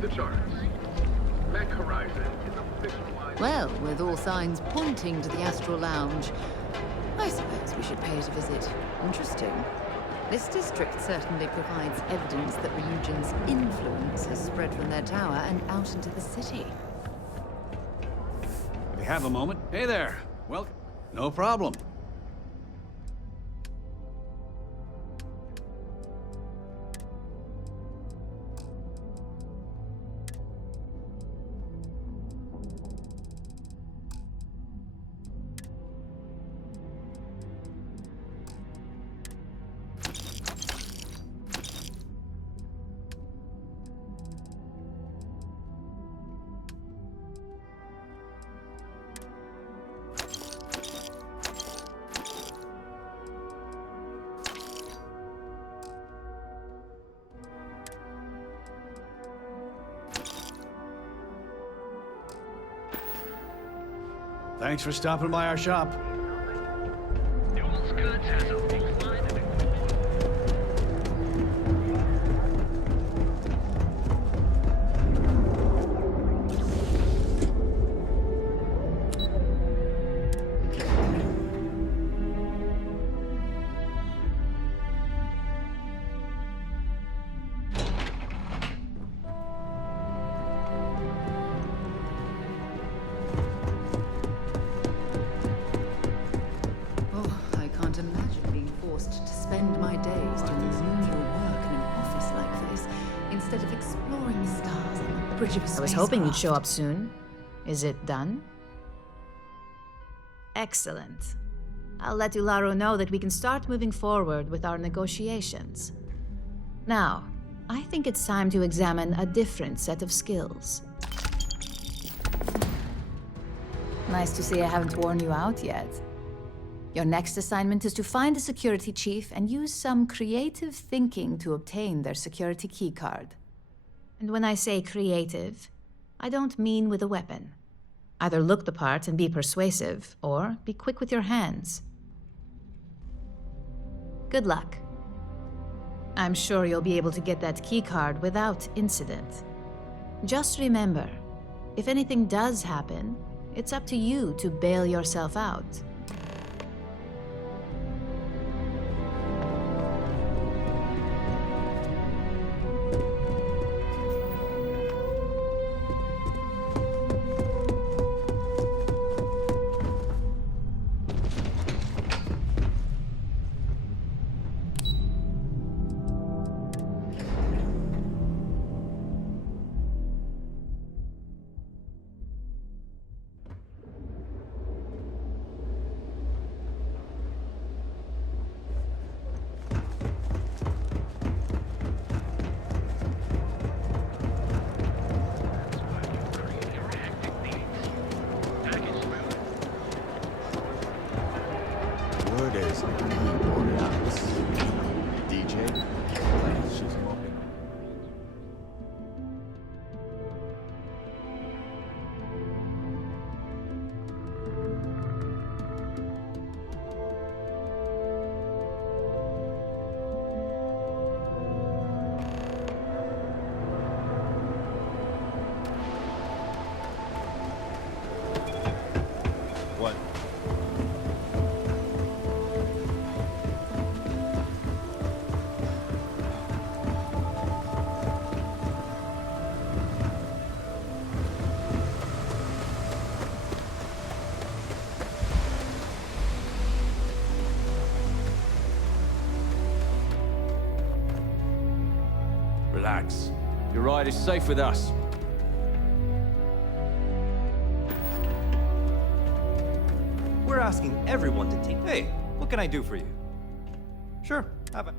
the charts. Mech Horizon is a fictionalized... Well, with all signs pointing to the Astral Lounge, I suppose we should pay it a visit. Interesting. This district certainly provides evidence that Ryujin's influence has spread from their tower and out into the city. We have a moment. Hey there. Welcome. No problem. Thanks for stopping by our shop. I was hoping you'd show up soon. Is it done? Excellent. I'll let Ularo know that we can start moving forward with our negotiations. Now, I think it's time to examine a different set of skills. Nice to see I haven't worn you out yet. Your next assignment is to find a security chief and use some creative thinking to obtain their security keycard. And when I say creative, I don't mean with a weapon. Either look the part and be persuasive, or be quick with your hands. Good luck. I'm sure you'll be able to get that keycard without incident. Just remember, if anything does happen, it's up to you to bail yourself out. Relax. Your ride is safe with us. We're asking everyone to take... Hey, what can I do for you? Sure, have it.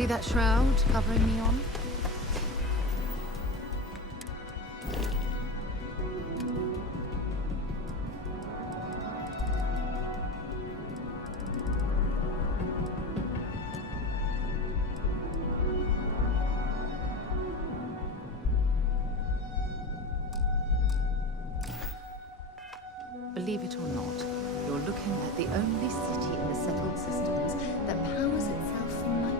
See that shroud covering me on? Believe it or not, you're looking at the only city in the settled systems that powers itself from lightning.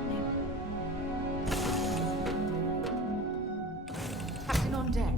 Captain on deck.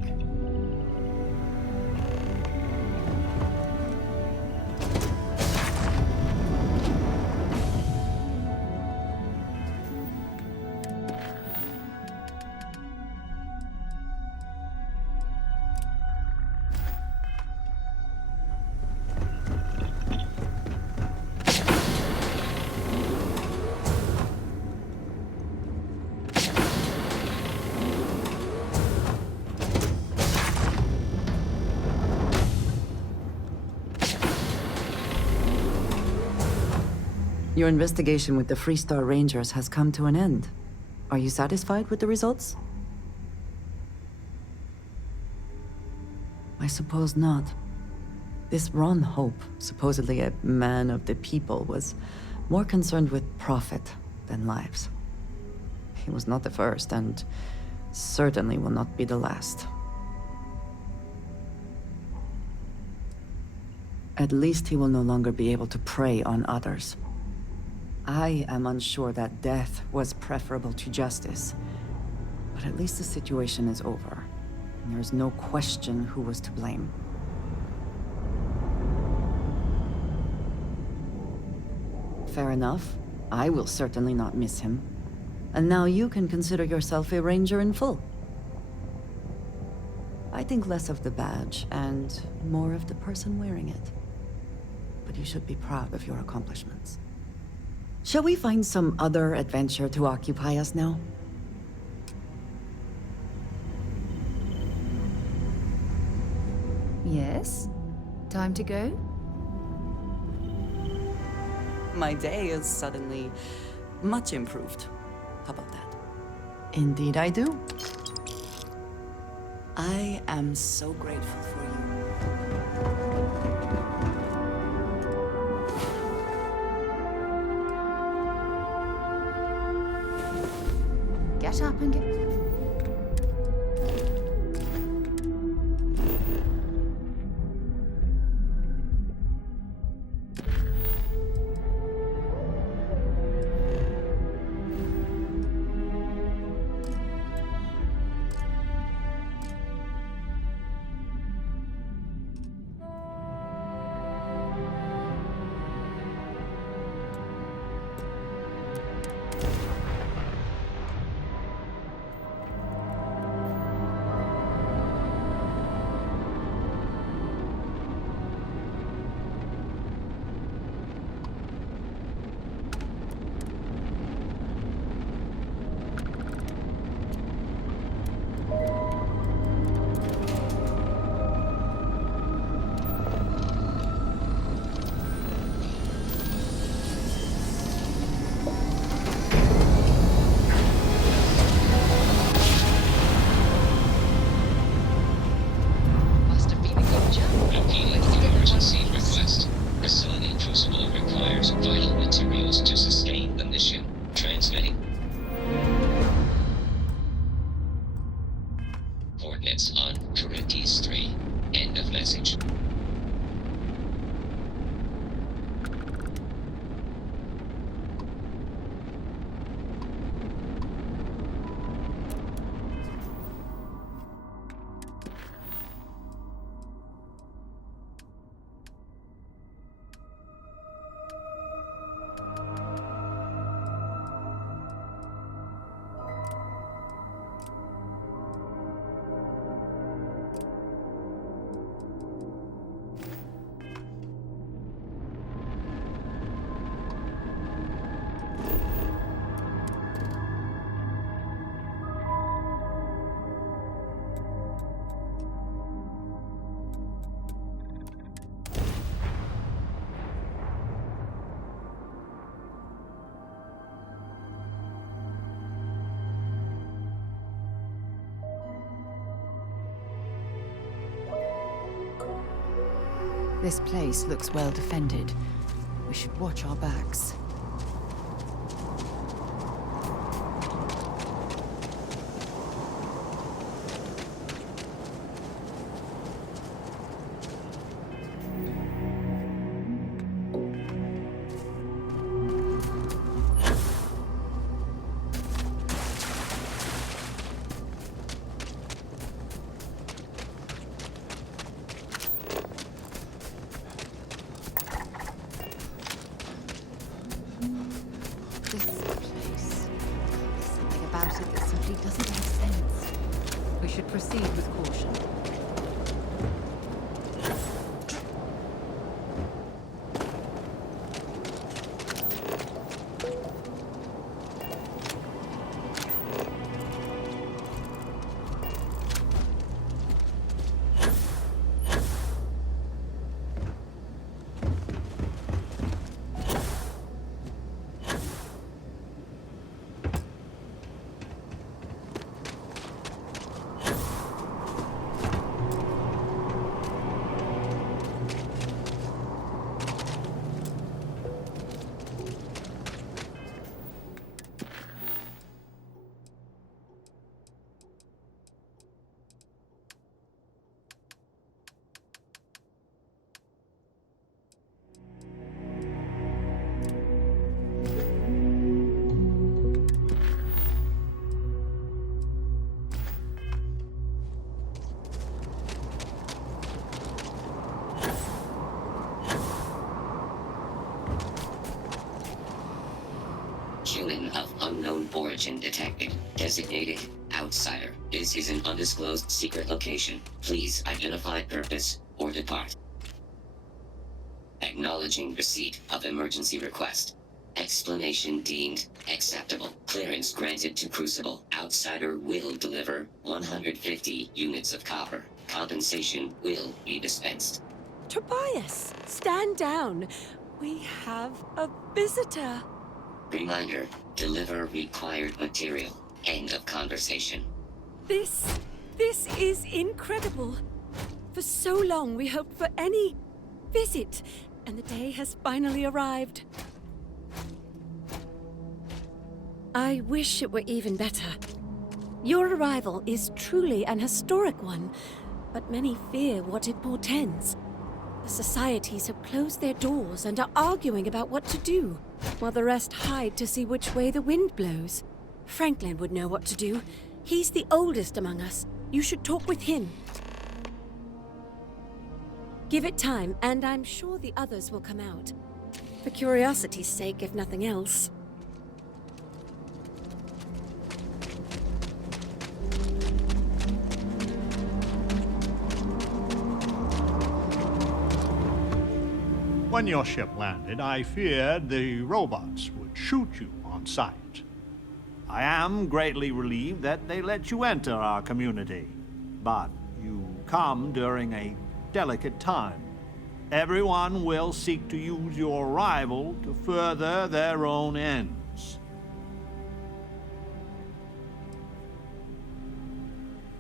Your investigation with the Freestar Rangers has come to an end. Are you satisfied with the results? I suppose not. This Ron Hope, supposedly a man of the people, was more concerned with profit than lives. He was not the first, and certainly will not be the last. At least he will no longer be able to prey on others. I am unsure that death was preferable to justice, but at least the situation is over, and there is no question who was to blame. Fair enough. I will certainly not miss him. And now you can consider yourself a ranger in full. I think less of the badge and more of the person wearing it. But you should be proud of your accomplishments. Shall we find some other adventure to occupy us now? Yes? Time to go? My day is suddenly much improved. How about that? Indeed I do. I am so grateful for you. Get up and get... Emergency request. Facility crucible requires vital materials to sustain the mission. Transmitting. Coordinates on Curities 3. End of message. This place looks well defended. We should watch our backs. This place. There's something about it that simply doesn't make sense. We should proceed with caution. Human of unknown origin detected. Designated outsider. This is an undisclosed secret location. Please identify purpose or depart. Acknowledging receipt of emergency request. Explanation deemed acceptable. Clearance granted to Crucible. Outsider will deliver 150 units of copper. Compensation will be dispensed. Tobias, stand down. We have a visitor. Reminder, deliver required material. End of conversation. This is incredible. For so long we hoped for any visit, and the day has finally arrived. I wish it were even better. Your arrival is truly an historic one, but many fear what it portends. The societies have closed their doors and are arguing about what to do, while the rest hide to see which way the wind blows. Franklin would know what to do. He's the oldest among us. You should talk with him. Give it time, and I'm sure the others will come out. For curiosity's sake, if nothing else. When your ship landed, I feared the robots would shoot you on sight. I am greatly relieved that they let you enter our community, but you come during a delicate time. Everyone will seek to use your arrival to further their own ends.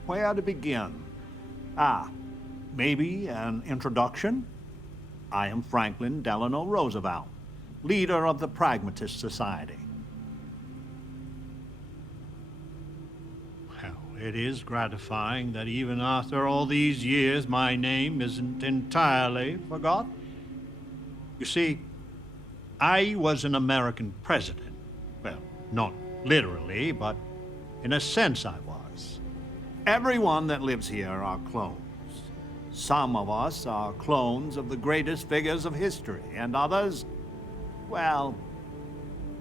Where to begin? Maybe an introduction? I am Franklin Delano Roosevelt, leader of the Pragmatist Society. Well, it is gratifying that even after all these years, my name isn't entirely forgotten. You see, I was an American president. Well, not literally, but in a sense I was. Everyone that lives here are clones. Some of us are clones of the greatest figures of history, and others, well,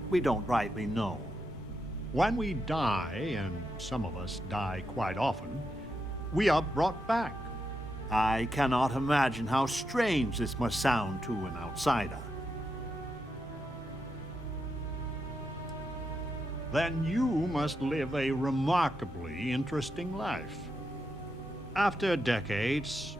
we don't rightly know. When we die, and some of us die quite often, we are brought back. I cannot imagine how strange this must sound to an outsider. Then you must live a remarkably interesting life. After decades,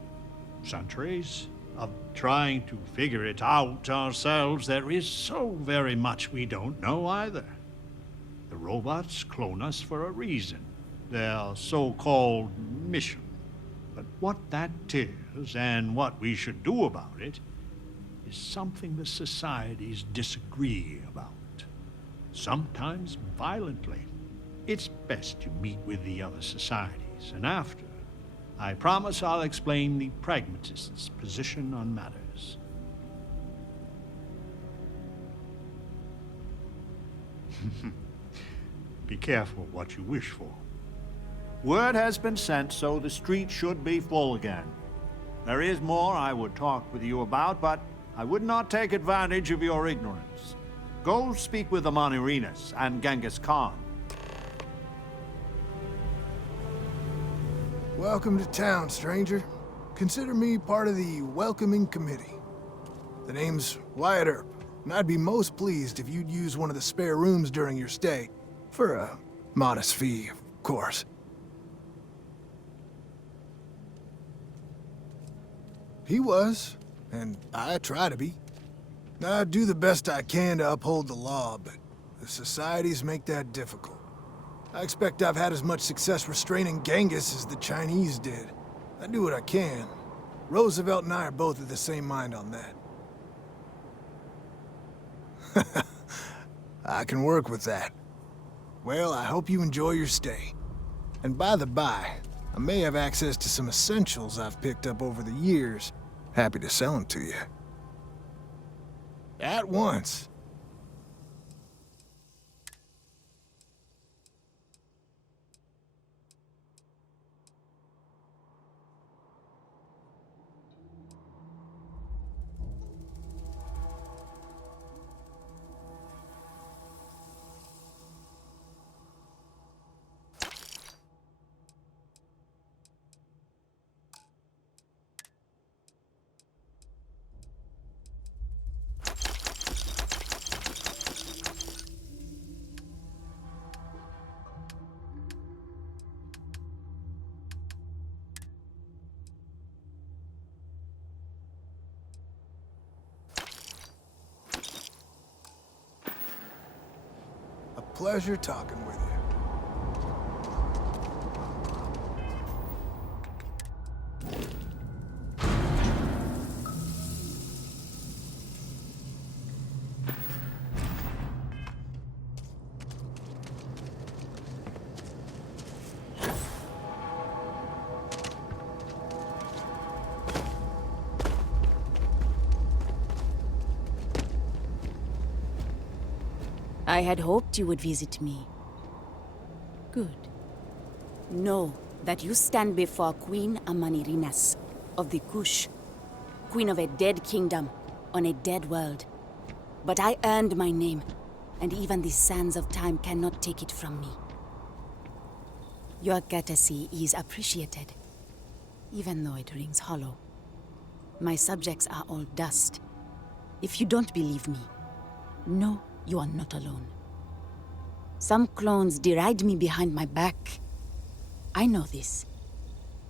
centuries, of trying to figure it out ourselves, there is so very much we don't know either. The robots clone us for a reason, their so-called mission. But what that is, matters, and what we should do about it, is something the societies disagree about. Sometimes violently. It's best you meet with the other societies, and after, I promise I'll explain the pragmatists' position on matters. Be careful what you wish for. Word has been sent, so the street should be full again. There is more I would talk with you about, but I would not take advantage of your ignorance. Go speak with the Manirinas and Genghis Khan. Welcome to town, stranger. Consider me part of the welcoming committee. The name's Wyatt Earp, and I'd be most pleased if you'd use one of the spare rooms during your stay. For a modest fee, of course. He was, and I try to be. I do the best I can to uphold the law, but the societies make that difficult. I expect I've had as much success restraining Genghis as the Chinese did. I do what I can. Roosevelt and I are both of the same mind on that. I can work with that. Well, I hope you enjoy your stay. And by the by, I may have access to some essentials I've picked up over the years. Happy to sell them to you. At once. Pleasure talking with you. I had hoped you would visit me. Good. Know that you stand before Queen Amanirinas of the Kush, queen of a dead kingdom on a dead world. But I earned my name, and even the sands of time cannot take it from me. Your courtesy is appreciated, even though it rings hollow. My subjects are all dust. If you don't believe me, know you are not alone. Some clones deride me behind my back. I know this,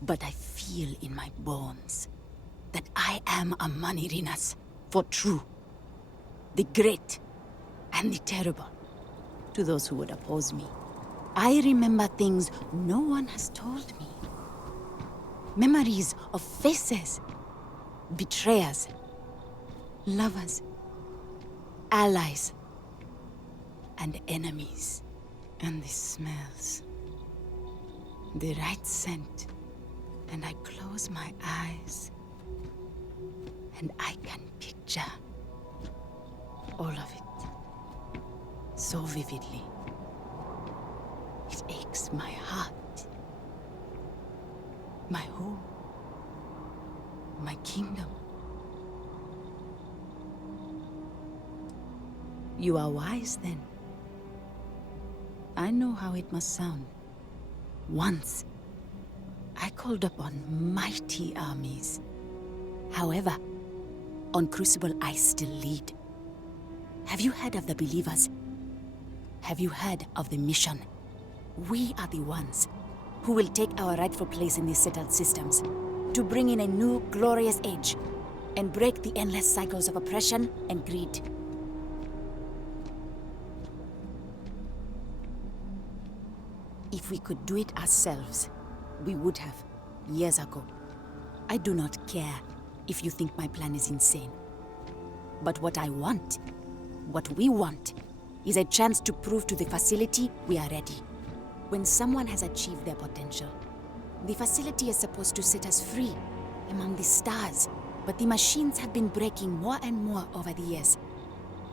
but I feel in my bones that I am a Manirinas for true. The great and the terrible to those who would oppose me. I remember things no one has told me. Memories of faces, betrayers, lovers, allies, and enemies. And the smells. The right scent. And I close my eyes. And I can picture all of it. So vividly. It aches my heart. My home. My kingdom. You are wise then. I know how it must sound. Once, I called upon mighty armies. However, on Crucible I still lead. Have you heard of the believers? Have you heard of the mission? We are the ones who will take our rightful place in these settled systems to bring in a new glorious age and break the endless cycles of oppression and greed. If we could do it ourselves, we would have, years ago. I do not care if you think my plan is insane. But what I want, what we want, is a chance to prove to the facility we are ready. When someone has achieved their potential, the facility is supposed to set us free among the stars. But the machines have been breaking more and more over the years,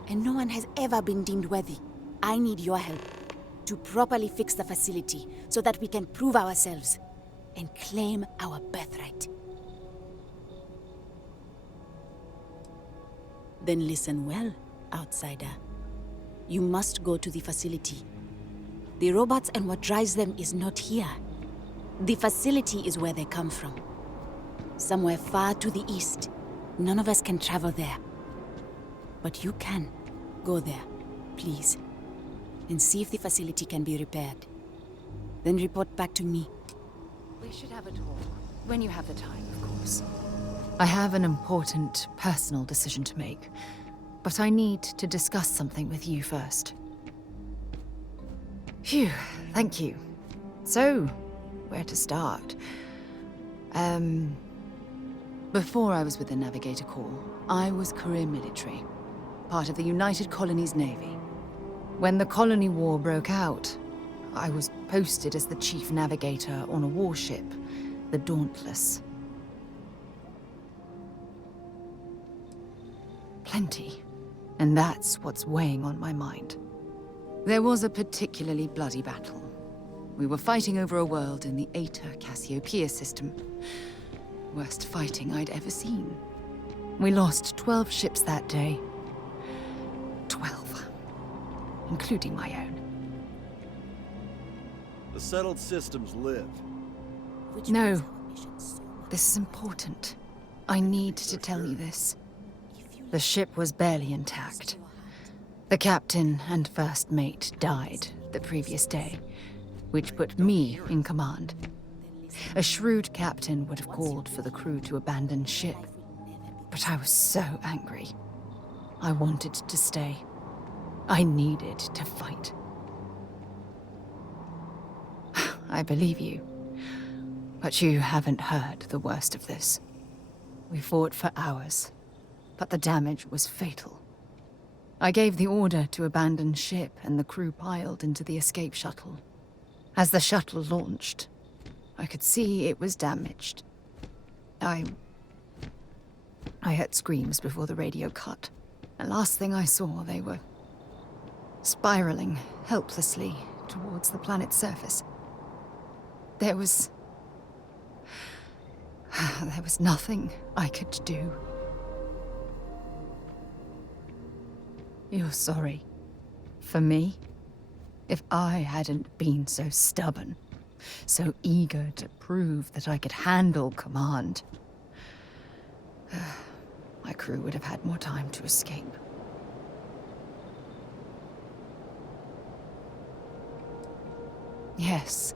and no one has ever been deemed worthy. I need your help to properly fix the facility so that we can prove ourselves and claim our birthright. Then listen well, outsider. You must go to the facility. The robots and what drives them is not here. The facility is where they come from. Somewhere far to the east. None of us can travel there. But you can. Go there, please. And see if the facility can be repaired. Then report back to me. We should have a talk. When you have the time, of course. I have an important personal decision to make. But I need to discuss something with you first. Phew, thank you. So, where to start? Before I was with the Navigator Corps, I was career military, part of the United Colonies Navy. When the Colony War broke out, I was posted as the chief navigator on a warship, the Dauntless. Plenty. And that's what's weighing on my mind. There was a particularly bloody battle. We were fighting over a world in the Eta Cassiopeia system. Worst fighting I'd ever seen. We lost 12 ships that day. 12. Including my own. The settled systems live. No. This is important. I need to tell you this. The ship was barely intact. The captain and first mate died the previous day, which put me in command. A shrewd captain would have called for the crew to abandon ship. But I was so angry. I wanted to stay. I needed to fight. I believe you. But you haven't heard the worst of this. We fought for hours, but the damage was fatal. I gave the order to abandon ship and the crew piled into the escape shuttle. As the shuttle launched, I could see it was damaged. I heard screams before the radio cut. The last thing I saw, they were spiraling helplessly towards the planet's surface. There was nothing I could do. You're sorry. For me? If I hadn't been so stubborn, so eager to prove that I could handle command, my crew would have had more time to escape. Yes,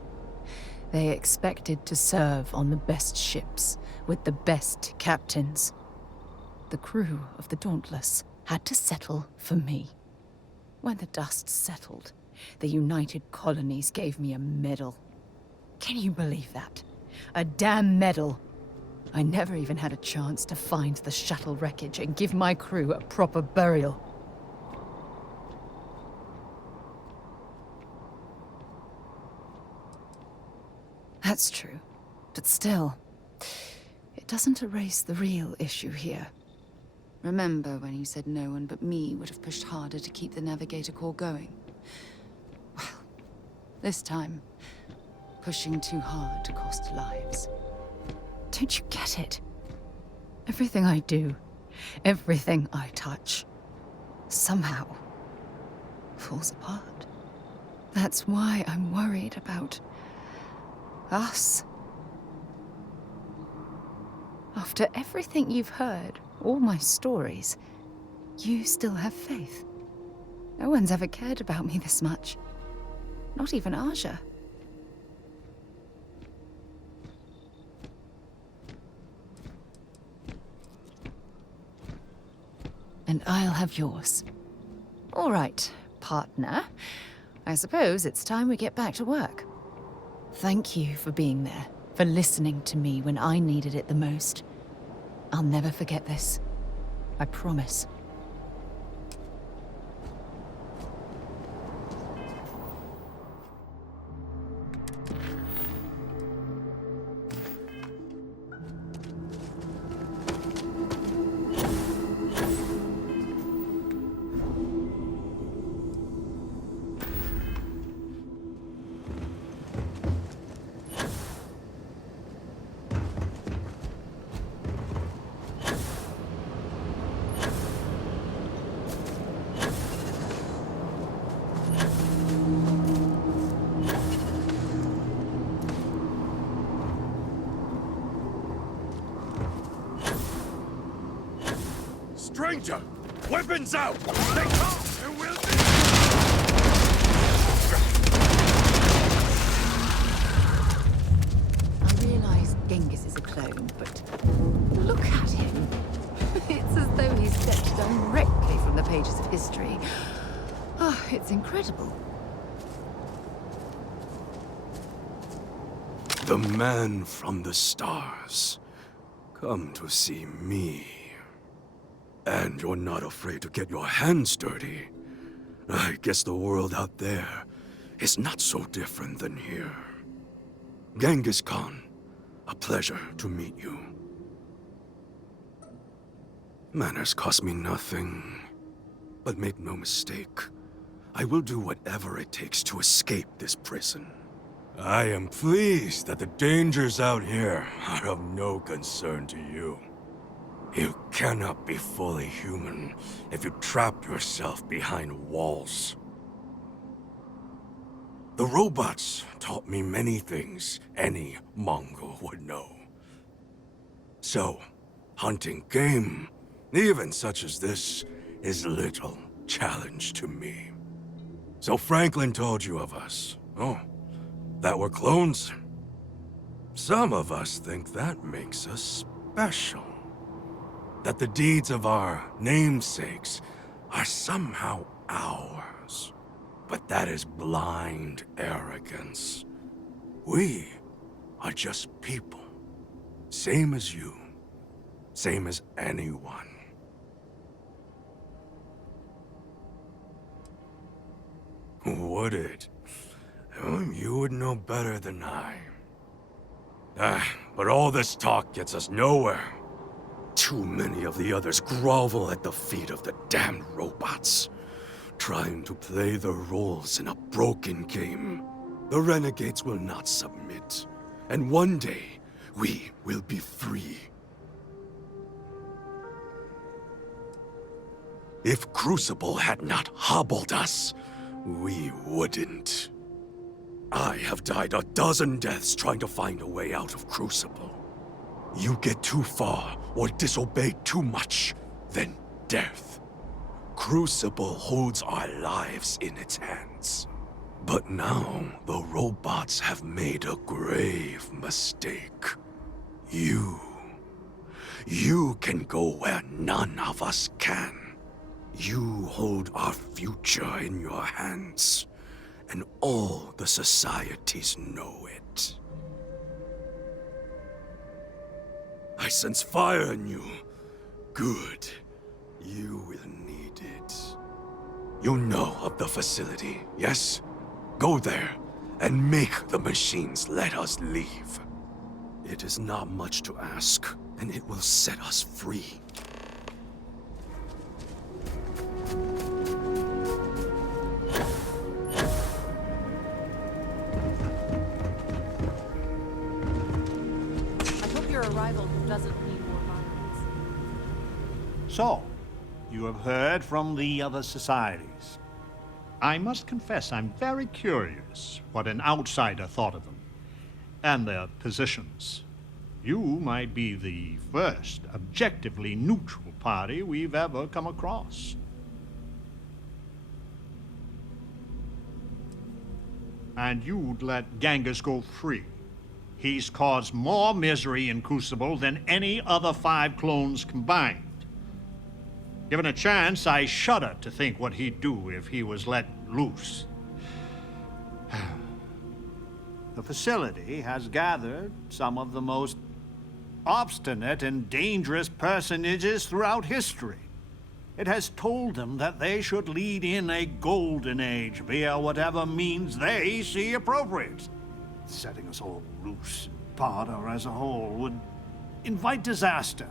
they expected to serve on the best ships, with the best captains. The crew of the Dauntless had to settle for me. When the dust settled, the United Colonies gave me a medal. Can you believe that? A damn medal! I never even had a chance to find the shuttle wreckage and give my crew a proper burial. That's true, but still, it doesn't erase the real issue here. Remember when you said no one but me would have pushed harder to keep the Navigator Corps going? Well, this time, pushing too hard cost lives. Don't you get it? Everything I do, everything I touch, somehow falls apart. That's why I'm worried about us. After everything you've heard, all my stories, you still have faith. No one's ever cared about me this much. Not even Aja. And I'll have yours. All right, partner. I suppose it's time we get back to work. Thank you for being there, for listening to me when I needed it the most. I'll never forget this. I promise. Stranger! Weapons out! They come! There will be... I realize Genghis is a clone, but look at him. It's as though he stepped directly from the pages of history. Oh, it's incredible. The man from the stars. Come to see me. And you're not afraid to get your hands dirty. I guess the world out there is not so different than here. Genghis Khan, a pleasure to meet you. Manners cost me nothing. But make no mistake, I will do whatever it takes to escape this prison. I am pleased that the dangers out here are of no concern to you. You cannot be fully human if you trap yourself behind walls. The robots taught me many things any Mongol would know. So, hunting game, even such as this, is little challenge to me. So Franklin told you of us. Oh, that we're clones. Some of us think that makes us special. That the deeds of our namesakes are somehow ours. But that is blind arrogance. We are just people. Same as you. Same as anyone. Would it? You would know better than I. But all this talk gets us nowhere. Too many of the others grovel at the feet of the damned robots, trying to play their roles in a broken game. The renegades will not submit, and one day, we will be free. If Crucible had not hobbled us, we wouldn't. I have died a dozen deaths trying to find a way out of Crucible. You get too far or disobey too much, then death. Crucible holds our lives in its hands. But now, the robots have made a grave mistake. You can go where none of us can. You hold our future in your hands, and all the societies know it. I sense fire in you. Good. You will need it. You know of the facility, yes? Go there, and make the machines let us leave. It is not much to ask, and it will set us free. I hope your arrival doesn't mean more violence. So, you have heard from the other societies. I must confess I'm very curious what an outsider thought of them, and their positions. You might be the first objectively neutral party we've ever come across. And you'd let Genghis go free. He's caused more misery in Crucible than any other 5 clones combined. Given a chance, I shudder to think what he'd do if he was let loose. The facility has gathered some of the most obstinate and dangerous personages throughout history. It has told them that they should lead in a golden age via whatever means they see appropriate. Setting us all loose in part or as a whole would invite disaster.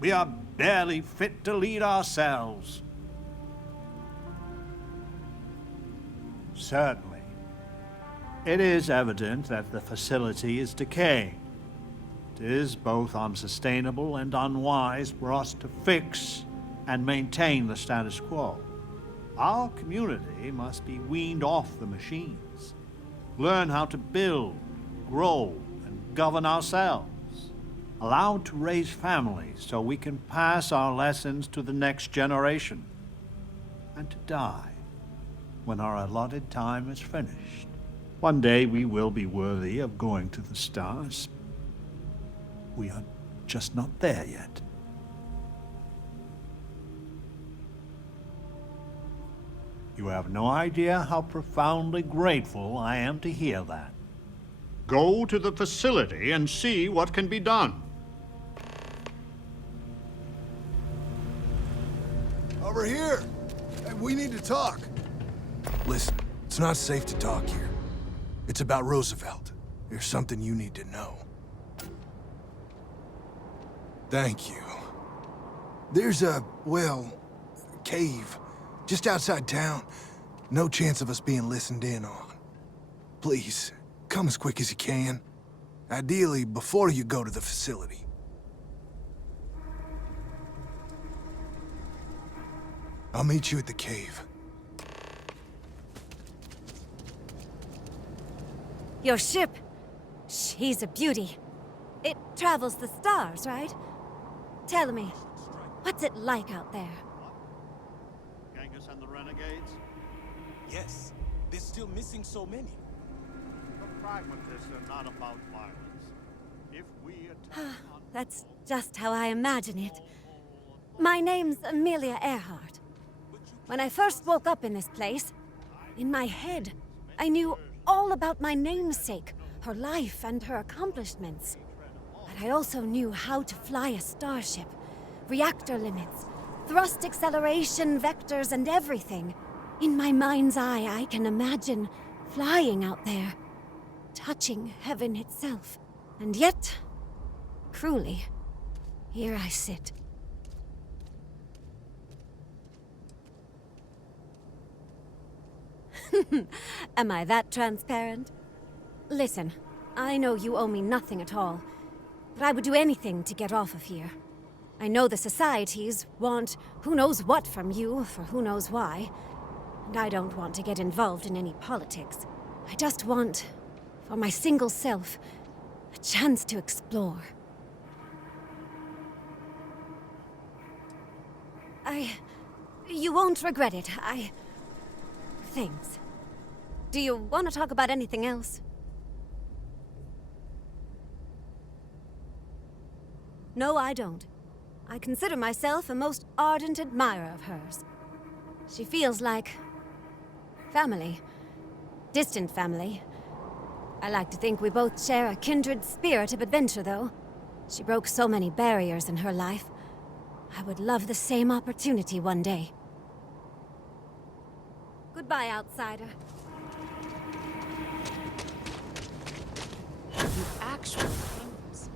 We are barely fit to lead ourselves. Certainly. It is evident that the facility is decaying. It is both unsustainable and unwise for us to fix and maintain the status quo. Our community must be weaned off the machines, learn how to build, grow, and govern ourselves, allowed to raise families so we can pass our lessons to the next generation, and to die when our allotted time is finished. One day we will be worthy of going to the stars. We are just not there yet. You have no idea how profoundly grateful I am to hear that. Go to the facility and see what can be done. Over here! Hey, we need to talk. Listen, it's not safe to talk here. It's about Roosevelt. There's something you need to know. Thank you. There's a, well, cave just outside town. No chance of us being listened in on. Please, come as quick as you can. Ideally, before you go to the facility. I'll meet you at the cave. Your ship, she's a beauty. It travels the stars, right? Tell me, what's it like out there? Genghis and the Renegades? Yes, they're still missing so many. The pragmatists are not about violence. If we attack That's just how I imagine it. My name's Amelia Earhart. When I first woke up in this place, in my head, I knew all about my namesake, her life and her accomplishments. But I also knew how to fly a starship, reactor limits, thrust acceleration, vectors, and everything. In my mind's eye, I can imagine flying out there, touching heaven itself. And yet, cruelly, here I sit. Am I that transparent? Listen, I know you owe me nothing at all, but I would do anything to get off of here. I know the societies want who knows what from you for who knows why, and I don't want to get involved in any politics. I just want, for my single self, a chance to explore. You won't regret it. Thanks. Do you want to talk about anything else? No, I don't. I consider myself a most ardent admirer of hers. She feels like family. Distant family. I like to think we both share a kindred spirit of adventure, though. She broke so many barriers in her life. I would love the same opportunity one day. Goodbye, outsider. You actually came from space.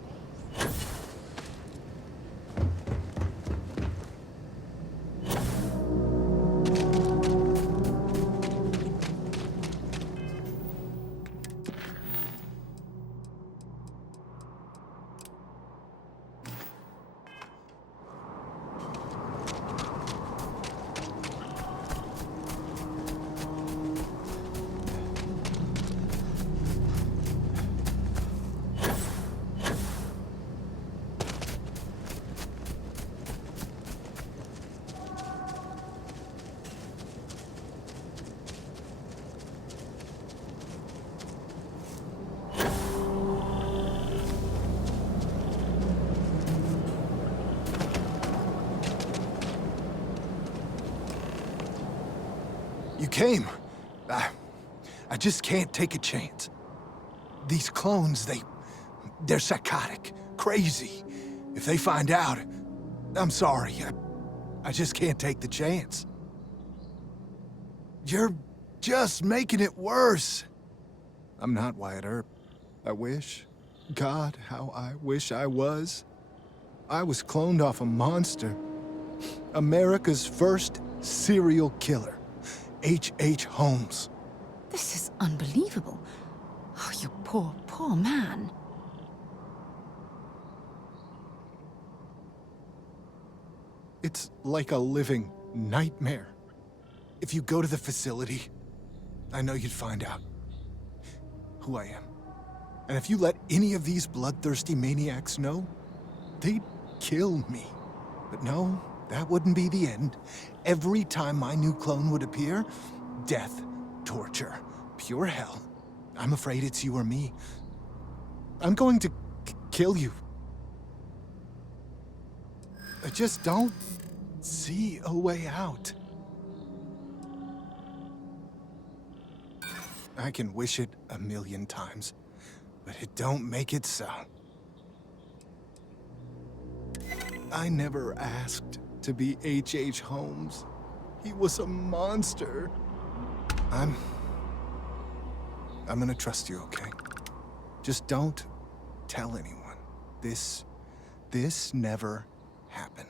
You came. I just can't take a chance. These clones, they're psychotic, crazy. If they find out, I'm sorry. I just can't take the chance. You're just making it worse. I'm not Wyatt Earp. I wish. God, how I wish I was. I was cloned off a monster. America's first serial killer. H.H. Holmes. This is unbelievable. Oh, you poor, poor man. It's like a living nightmare. If you go to the facility, I know you'd find out who I am. And if you let any of these bloodthirsty maniacs know, they'd kill me. But no, that wouldn't be the end. Every time my new clone would appear, death, torture, pure hell. I'm afraid it's you or me. I'm going to kill you. I just don't see a way out. I can wish it 1,000,000 times, but it don't make it so. I never asked to be H.H. Holmes. He was a monster. I'm gonna trust you, okay? Just don't tell anyone. This never happened.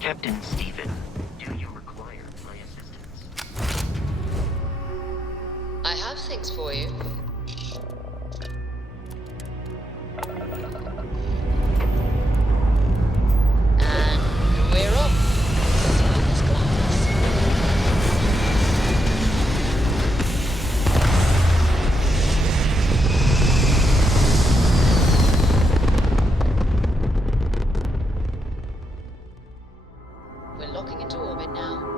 Captain Stephen, do you require my assistance? I have things for you. And we're off. Smooth as glass. We're locking into orbit now.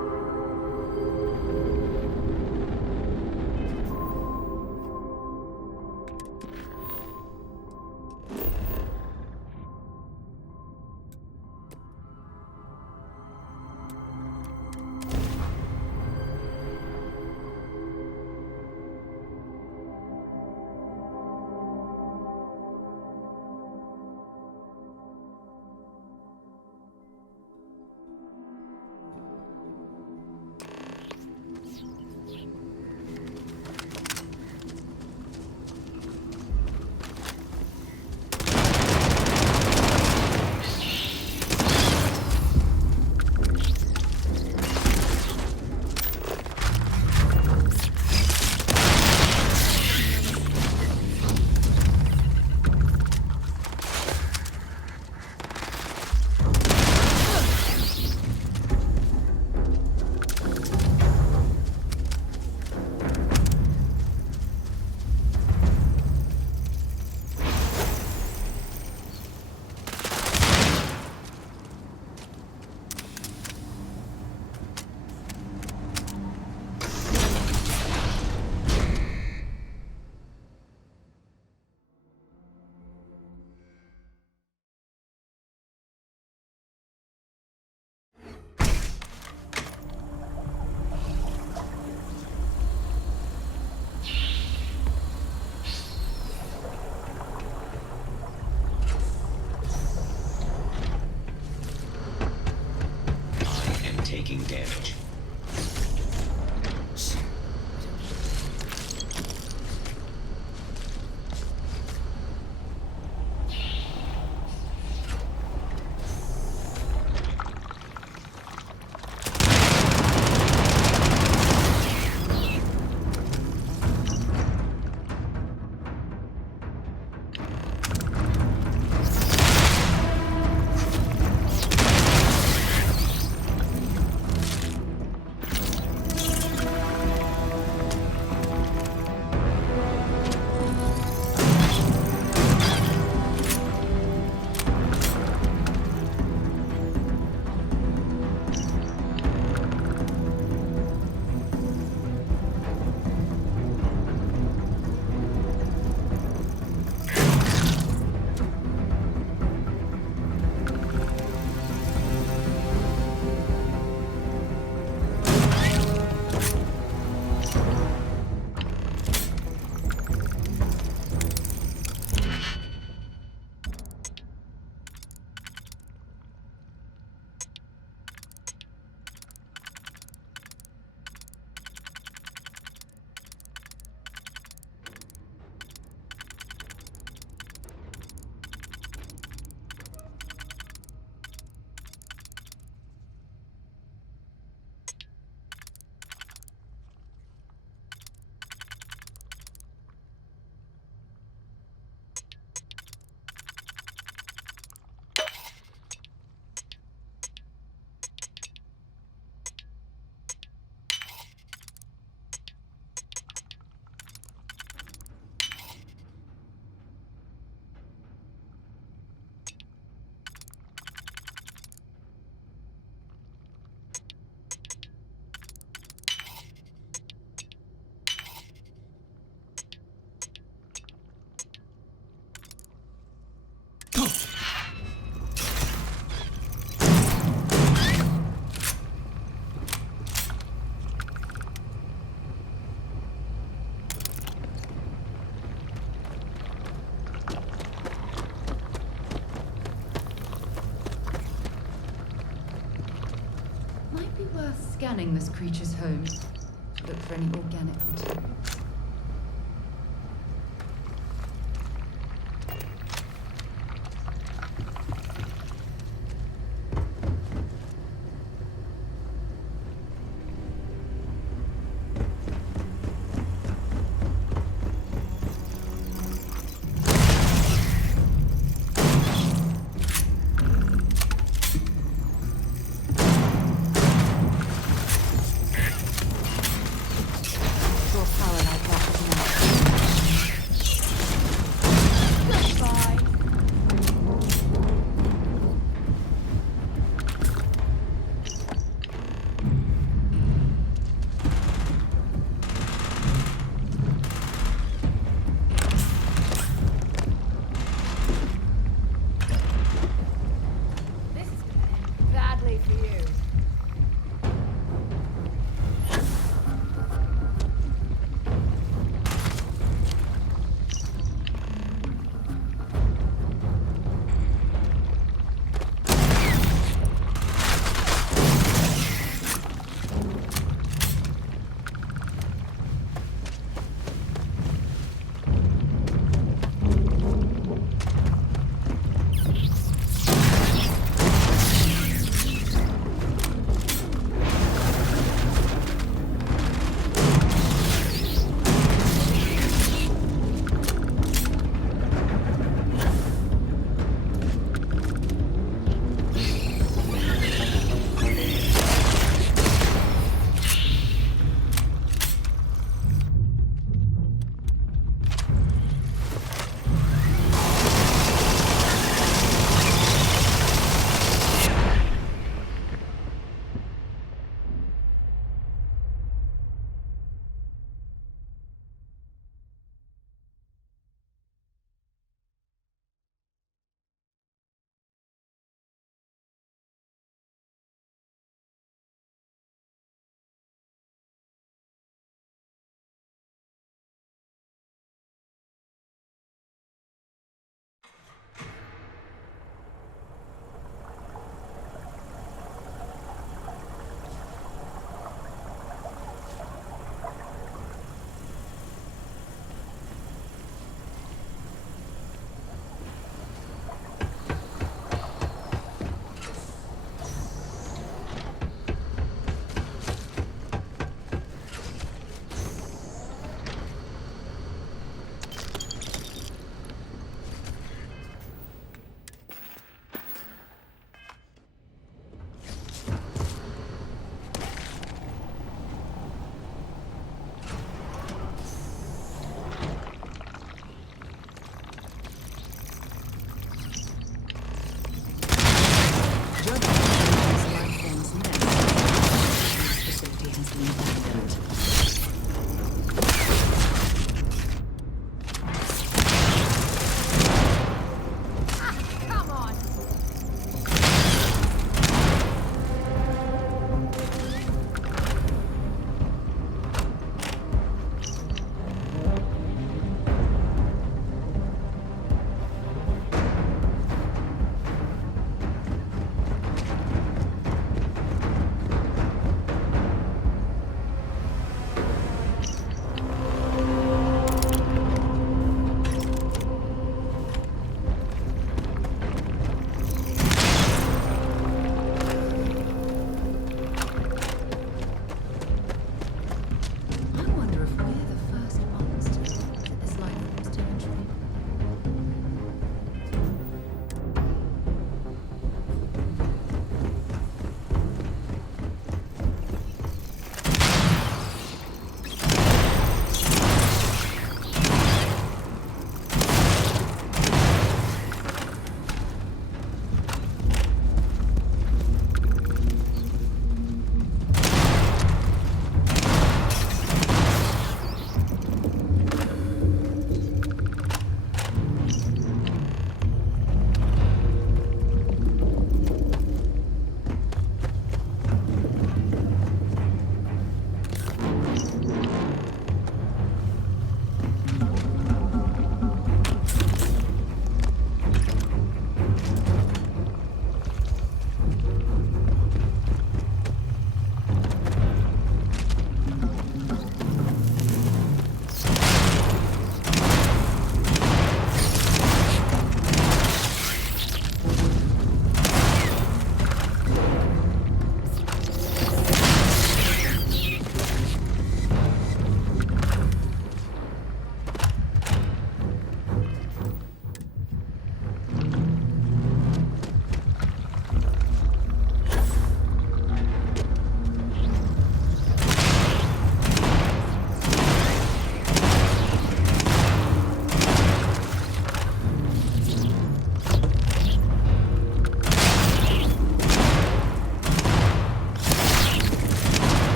Taking damage. Scanning this creature's home to look for any organic materials. Your power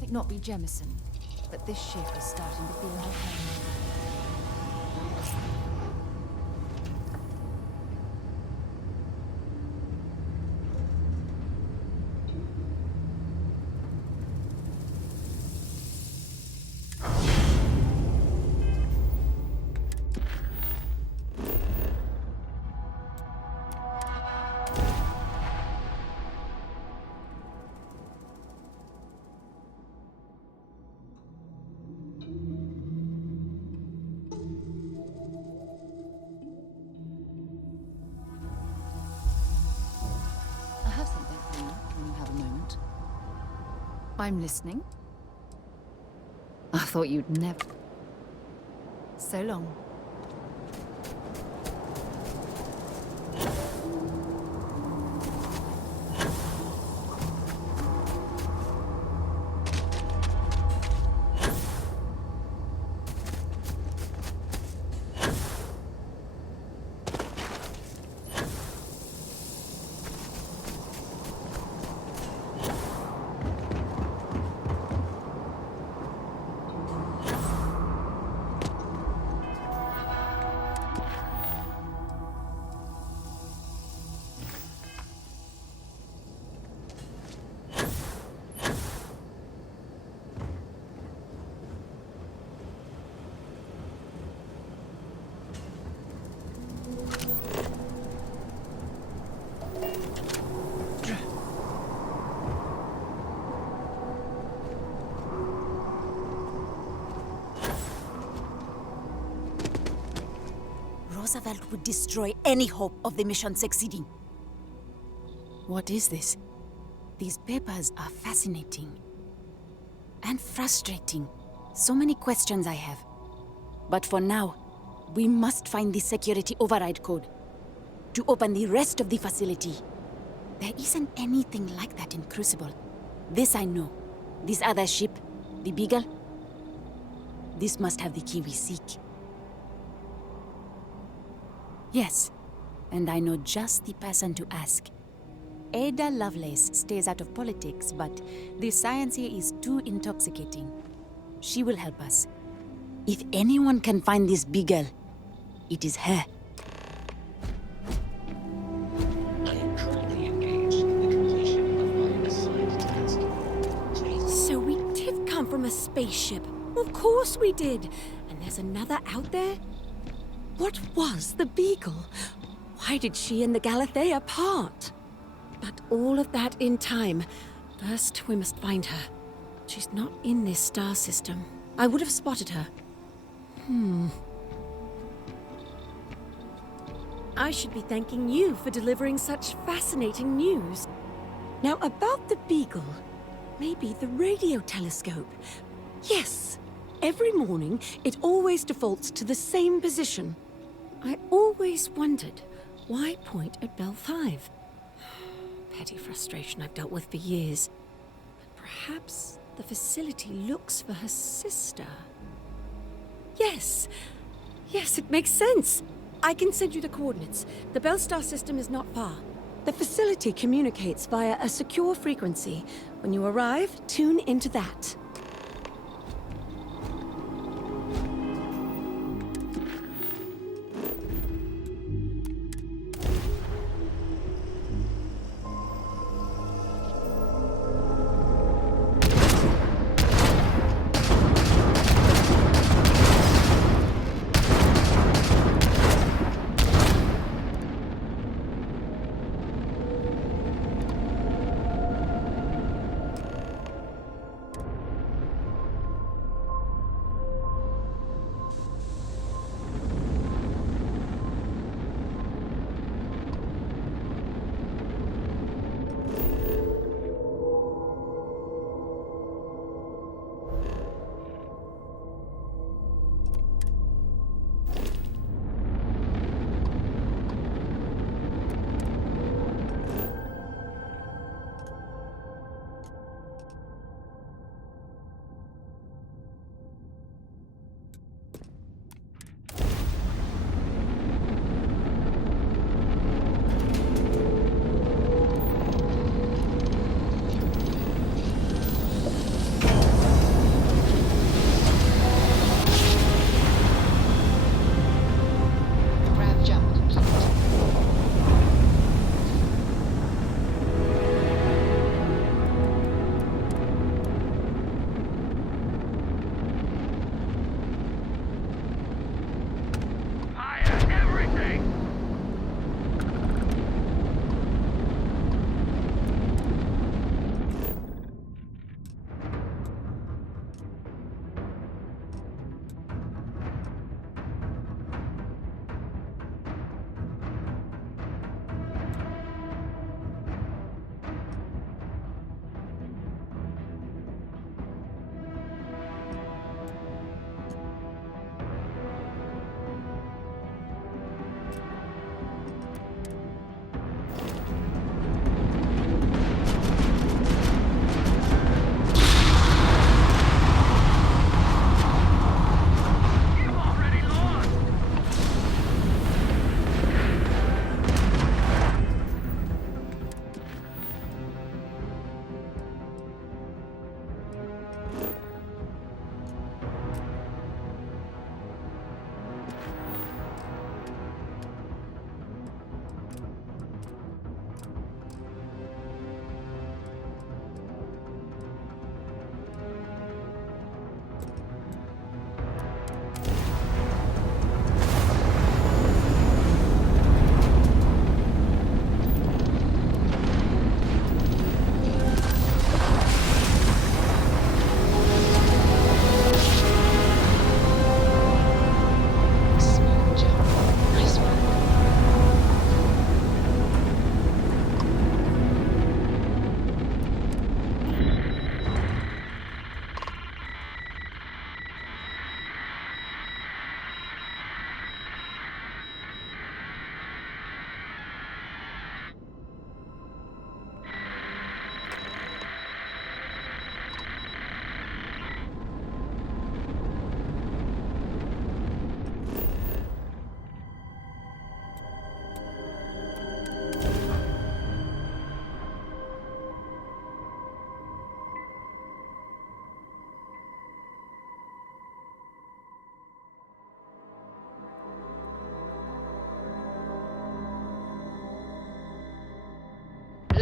Might not be Jemison, but this ship is starting to feel like home. I have something for you when you have a moment. I'm listening. I thought you'd never. So long. Roosevelt would destroy any hope of the mission succeeding. What is this? These papers are fascinating. And frustrating. So many questions I have. But for now, we must find the security override code to open the rest of the facility. There isn't anything like that in Crucible. This I know. This other ship, the Beagle, this must have the key we seek. Yes, and I know just the person to ask. Ada Lovelace stays out of politics, but the science here is too intoxicating. She will help us. If anyone can find this Beagle, it is her. I am currently engaged in the completion of my assigned task. Please. So we did come from a spaceship. Of course we did. And there's another out there? What was the Beagle? Why did she and the Galathea part? But all of that in time. First, we must find her. She's not in this star system. I would have spotted her. I should be thanking you for delivering such fascinating news. Now, about the Beagle, maybe the radio telescope. Yes, every morning it always defaults to the same position. I always wondered, why point at Bell 5? Petty frustration I've dealt with for years. But perhaps the facility looks for her sister. Yes, it makes sense. I can send you the coordinates. The Bell Star system is not far. The facility communicates via a secure frequency. When you arrive, tune into that.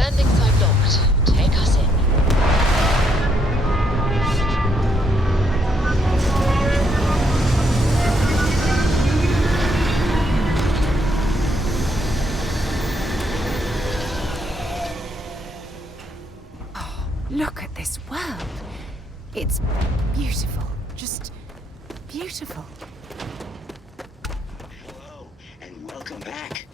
Landing site locked. Take us in. Look at this world. It's beautiful. Just beautiful. Hello, and welcome back.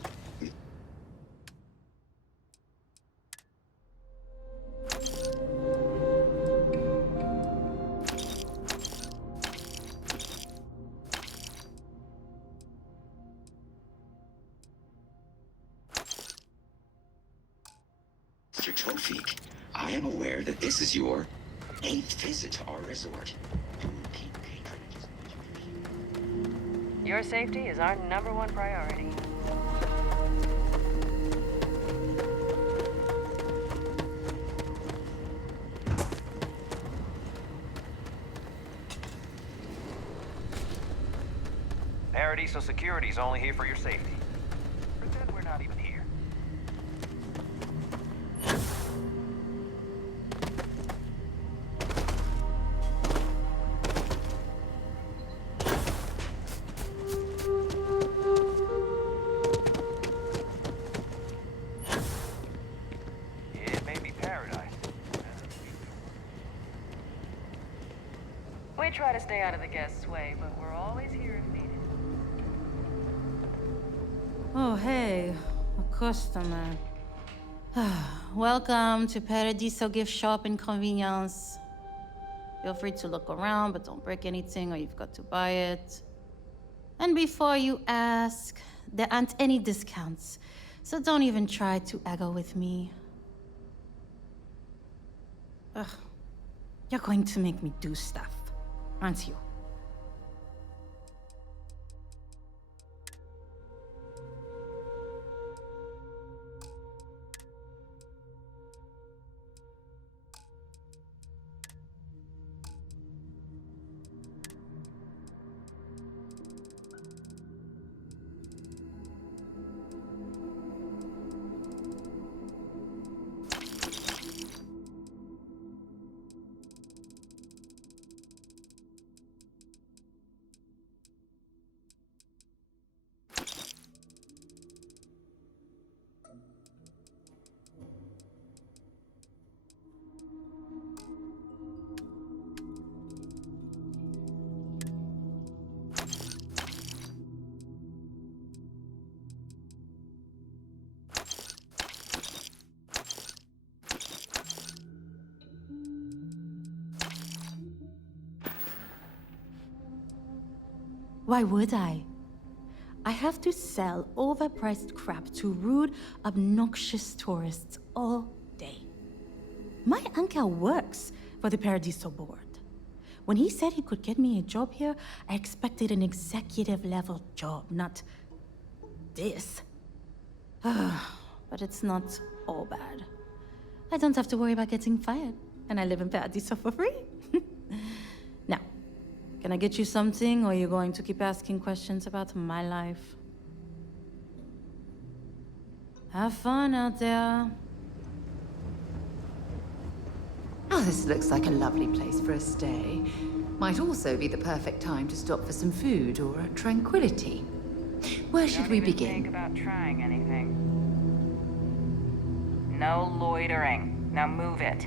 Mr. Tofik, I am aware that this is your 8th visit to our resort. Your safety is our #1 priority. Paradiso Security's only here for your safety. Pretend we're not even here. It may be paradise. We try to stay out of the guest's way, but we're always here if needed. Oh, hey, a customer. Welcome to Paradiso Gift Shop and Convenience. Feel free to look around, but don't break anything or you've got to buy it. And before you ask, there aren't any discounts, so don't even try to haggle with me. Ugh, you're going to make me do stuff, aren't you? Why would I? I have to sell overpriced crap to rude, obnoxious tourists all day. My uncle works for the Paradiso board. When he said he could get me a job here, I expected an executive-level job, not this. But it's not all bad. I don't have to worry about getting fired, and I live in Paradiso for free. Now, can I get you something, or are you going to keep asking questions about my life? Have fun out there. Oh, this looks like a lovely place for a stay. Might also be the perfect time to stop for some food or tranquility. Where should we begin? Think about trying anything. No loitering. Now move it.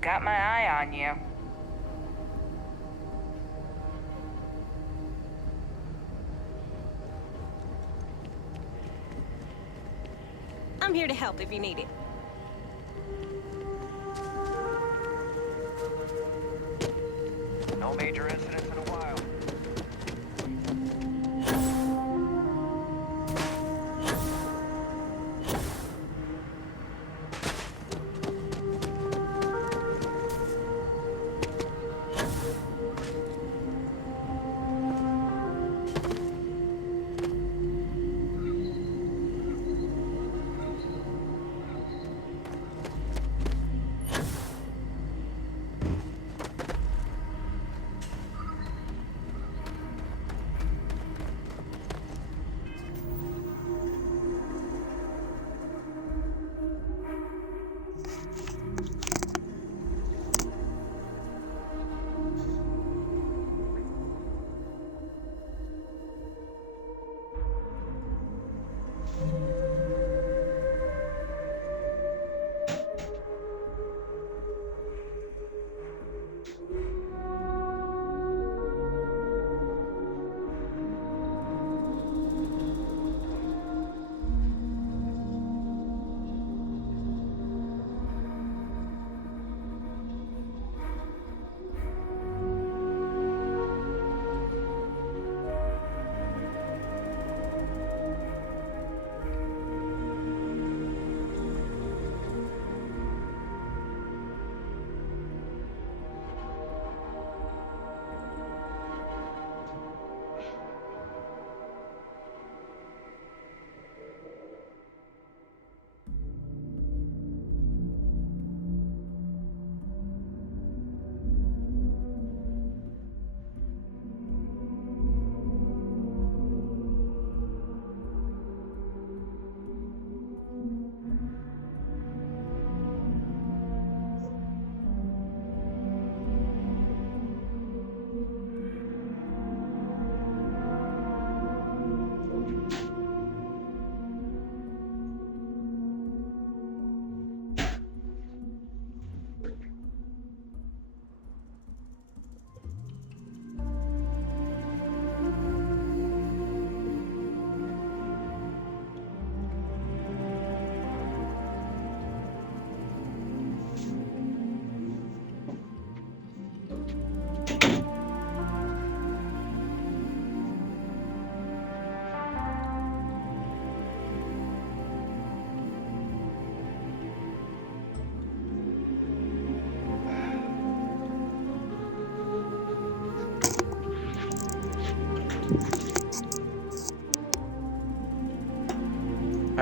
Got my eye on you. I'm here to help if you need it. No major incidents in a while.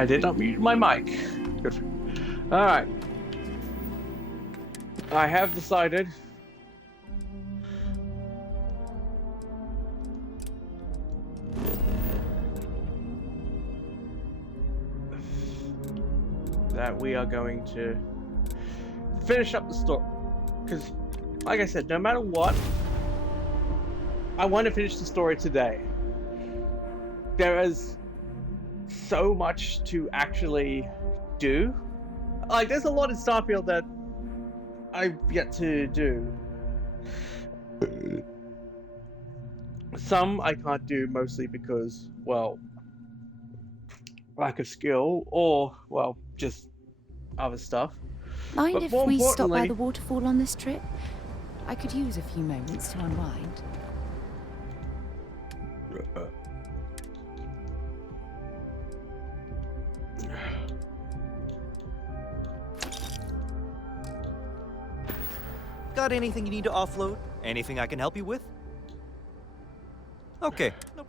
I did not mute my mic. Good. Alright. I have decided. That we are going to finish up the story. Because, like I said, no matter what, I want to finish the story today. There is so much to actually do. Like, there's a lot in Starfield that I've yet to do. Some I can't do mostly because, well, lack of skill or, well, just other stuff. Mind But if more we stop by importantly, the waterfall on this trip? I could use a few moments to unwind. Got anything you need to offload? Anything I can help you with? Okay. Nope.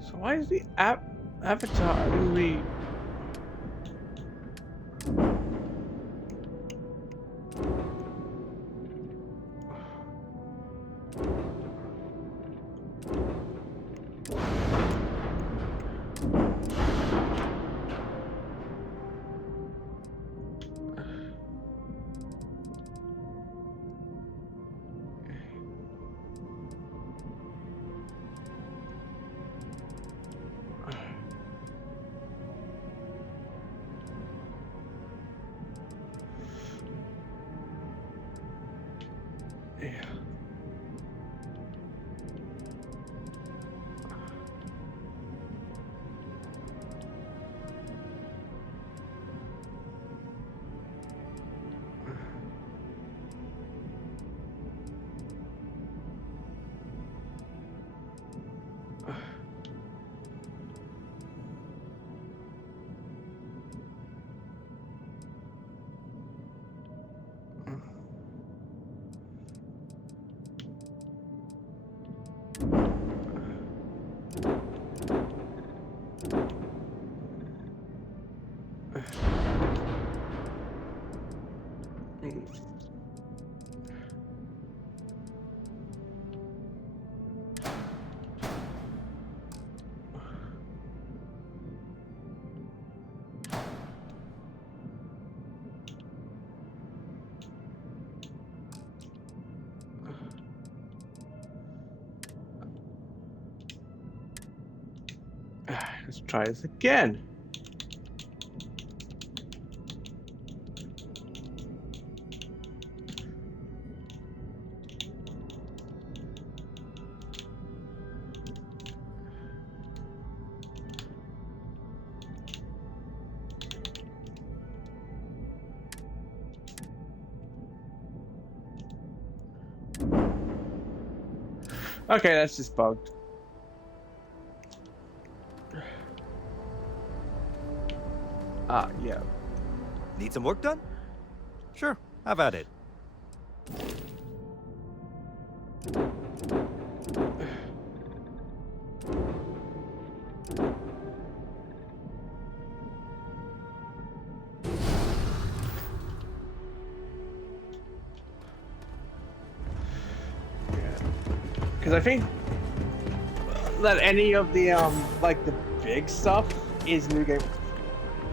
So why is the avatar really? Let's try this again. Okay, that's just bugged. Ah, yeah. Need some work done? Sure, have at it. Because I think that any of the like the big stuff is New Game.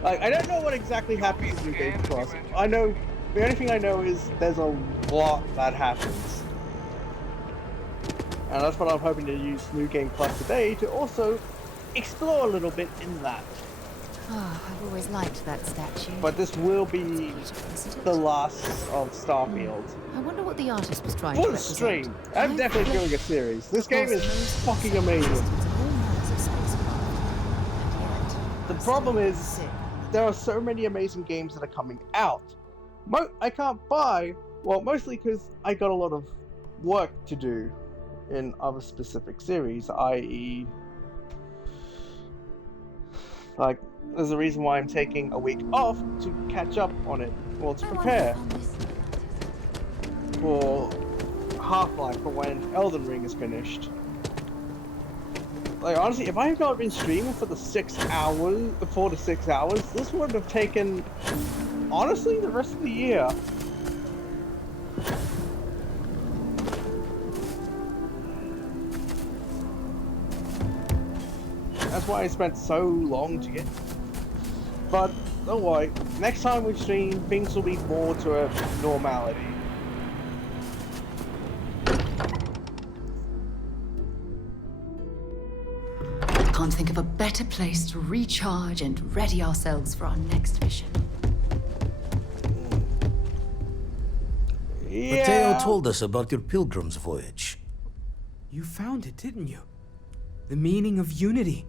Like, I don't know what exactly happens in New Game Plus. I know the only thing I know is there's a lot that happens, and that's what I'm hoping to use New Game Plus today to also explore a little bit in that. Oh, I've always liked that statue. But this will be the last of Starfield. I wonder what the artist was trying to Full represent. stream! I'm definitely doing a series. This game is fucking amazing. The problem is, there are so many amazing games that are coming out. I can't buy, well, mostly because I got a lot of work to do in other specific series, i.e. like, there's a reason why I'm taking a week off to catch up on it, well, to prepare. for Half-Life for when Elden Ring is finished. Like, honestly, if I had not been streaming for the 4 to 6 hours, this would have taken, honestly, the rest of the year. That's why I spent so long to get. But don't worry, next time we stream, things will be more to a normality. Can't think of a better place to recharge and ready ourselves for our next mission. Mateo told us about your pilgrim's voyage. You found it, didn't you? The meaning of unity.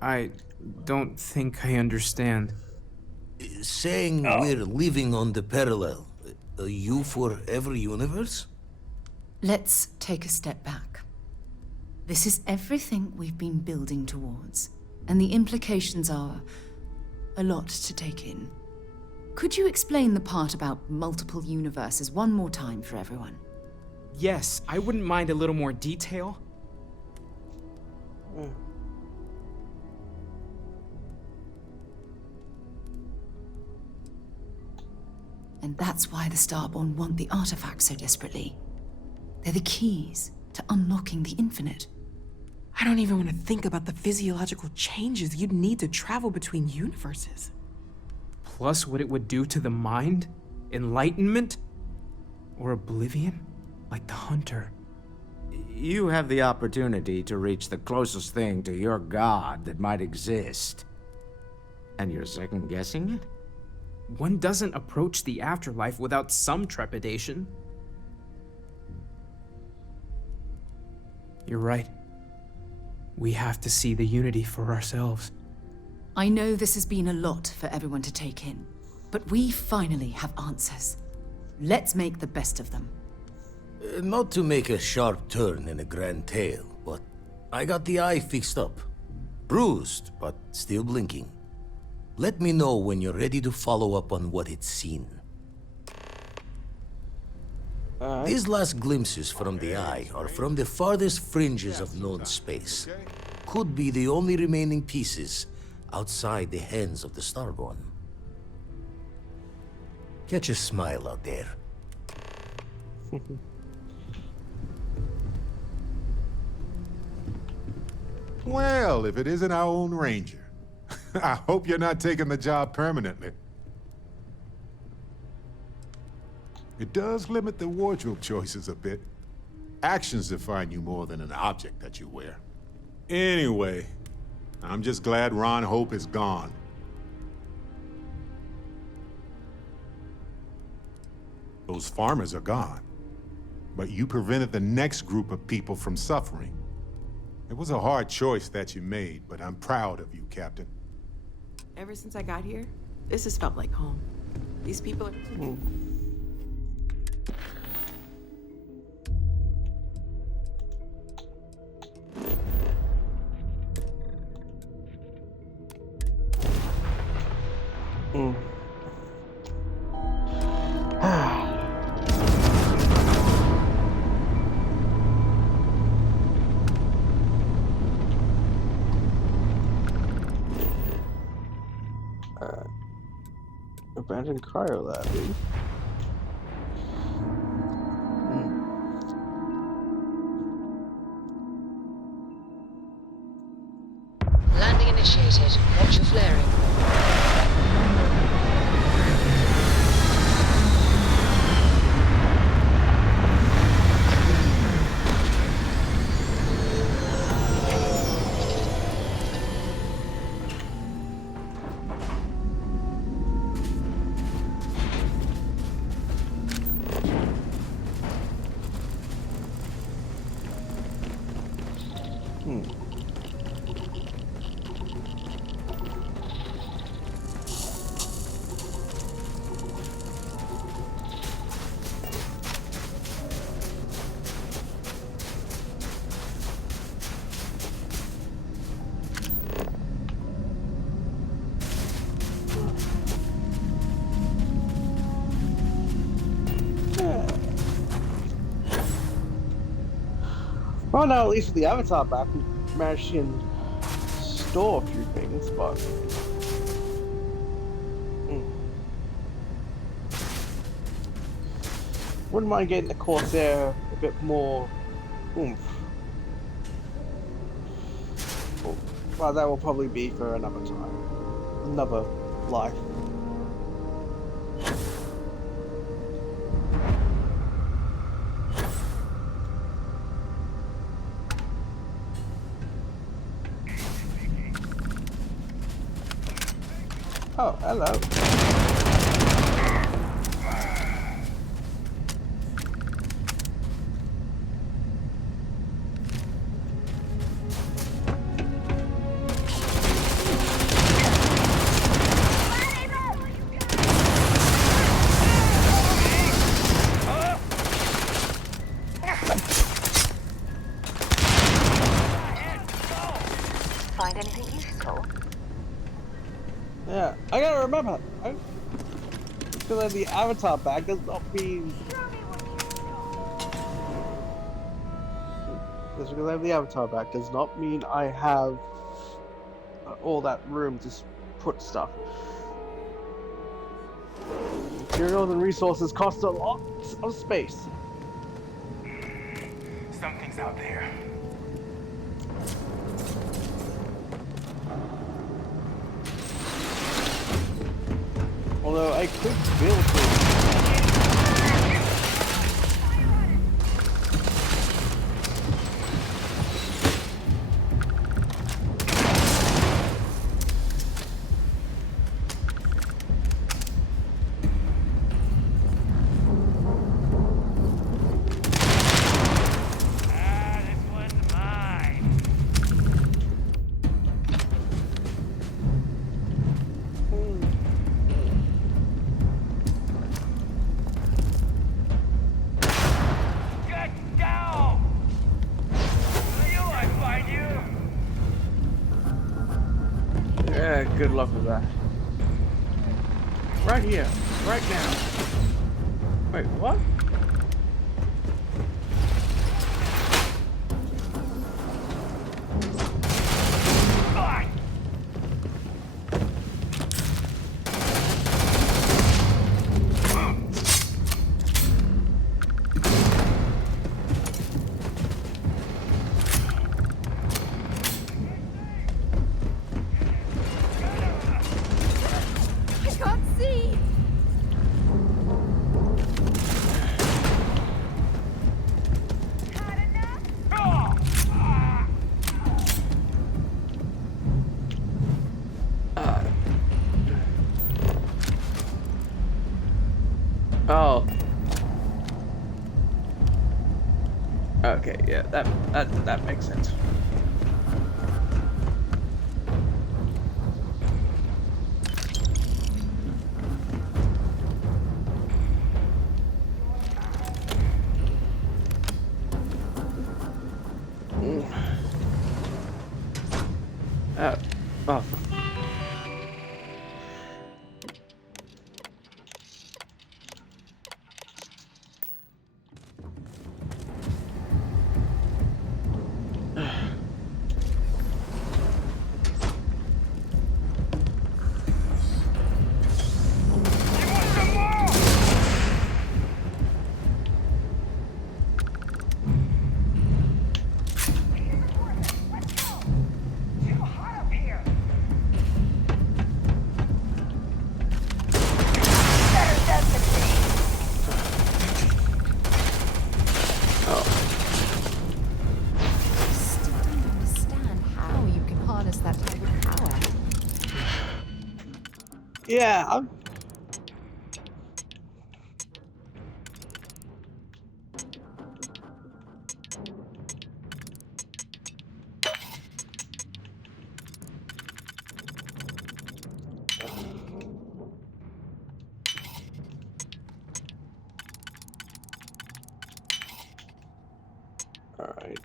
I don't think I understand. Saying we're living on the parallel, a you for every universe? Let's take a step back. This is everything we've been building towards, and the implications are a lot to take in. Could you explain the part about multiple universes one more time for everyone? Yes, I wouldn't mind a little more detail. And that's why the Starborn want the artifacts so desperately. They're the keys to unlocking the infinite. I don't even want to think about the physiological changes you'd need to travel between universes. Plus what it would do to the mind, enlightenment, or oblivion, like the Hunter. You have the opportunity to reach the closest thing to your god that might exist. And you're second-guessing it? One doesn't approach the afterlife without some trepidation. You're right. We have to see the unity for ourselves. I know this has been a lot for everyone to take in, but we finally have answers. Let's make the best of them. Not to make a sharp turn in a grand tale, but I got the eye fixed up. Bruised, but still blinking. Let me know when you're ready to follow up on what it's seen. These last glimpses from the eye are from the farthest fringes of known space. Could be the only remaining pieces outside the hands of the Starborn. Catch a smile out there. Well, if it isn't our own Ranger. I hope you're not taking the job permanently. It does limit the wardrobe choices a bit. Actions define you more than an object that you wear. Anyway, I'm just glad Ron Hope is gone. Those farmers are gone. But you prevented the next group of people from suffering. It was a hard choice that you made, but I'm proud of you, Captain. Ever since I got here, this has felt like home. These people are... Abandoned cryolab, dude. Landing initiated. Watch your flaring. Well, now at least with the Avatar back, we managed to store a few things, but wouldn't mind getting the Corsair a bit more oomph. Well, that will probably be for another time, another life. Oh, hello. Find anything useful? Yeah, I gotta remember. Because I have the Avatar back does not mean. Just because I have the Avatar back does not mean I have all that room to put stuff. Materials and resources cost a lot of space. Something's out there. Although I could build it. Yeah, good luck with that. Right here, right now. Wait, what? I can't see! Oh. Okay, yeah, that makes sense. Oh. That type of power. Yeah, I'm... All right.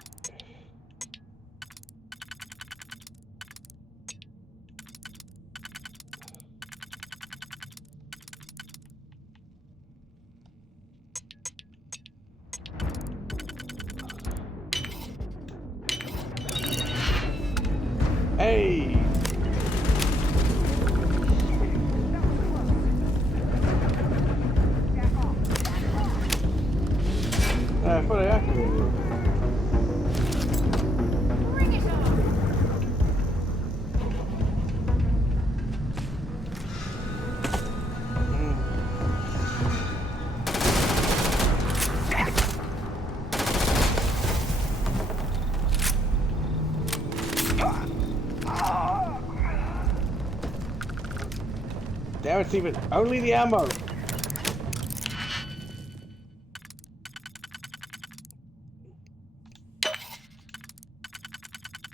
Hey! I thought I activated it. Damn it, Steven. Only the ammo.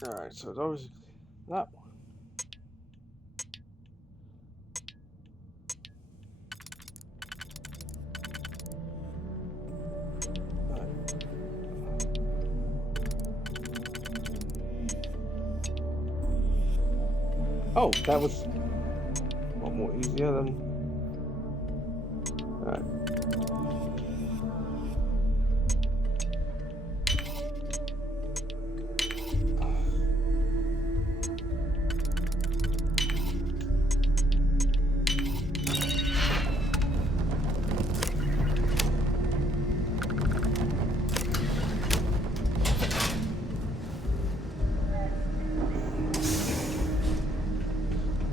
Alright, so it's always that one. Oh, that was a lot more easier than... Alright.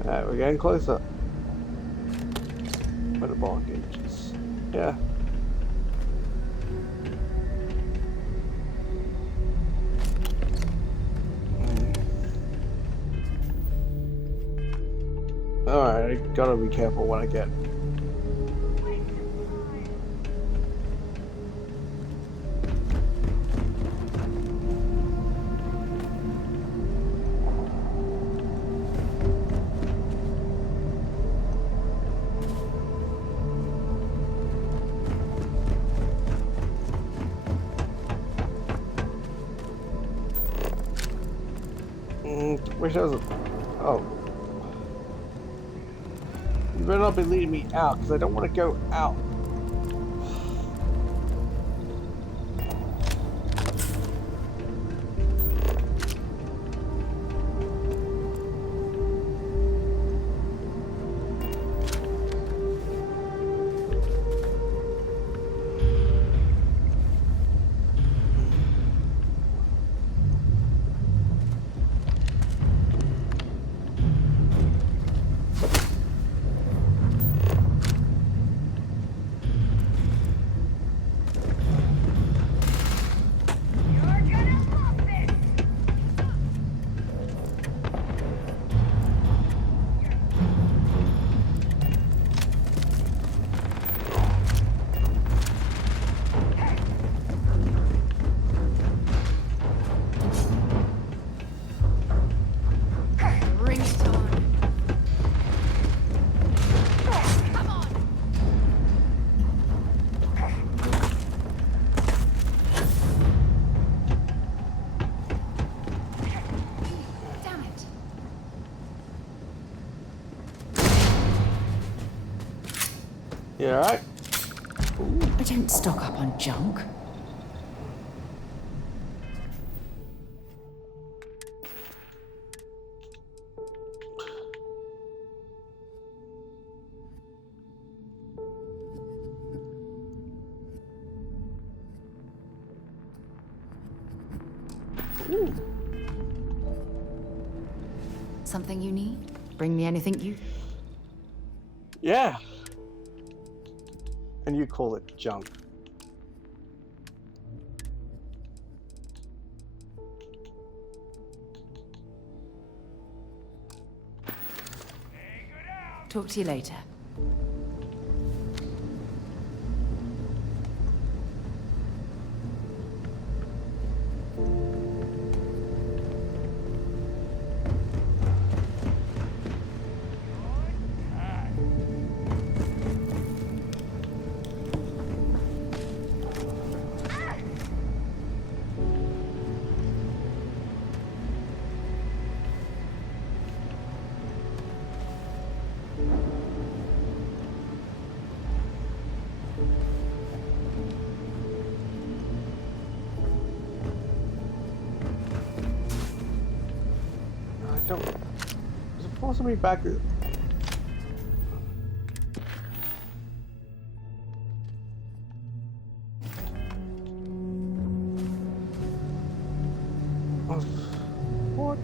Alright, we're getting closer. Where the ball gauges. Yeah. Alright, I gotta be careful what I get. Wish I was. Oh. You better not be leading me out, because I don't want to go out. You alright? I don't stock up on junk. Something you need? Bring me anything you... Yeah. And you call it junk. Talk to you later. No. Is it forcing me back? What?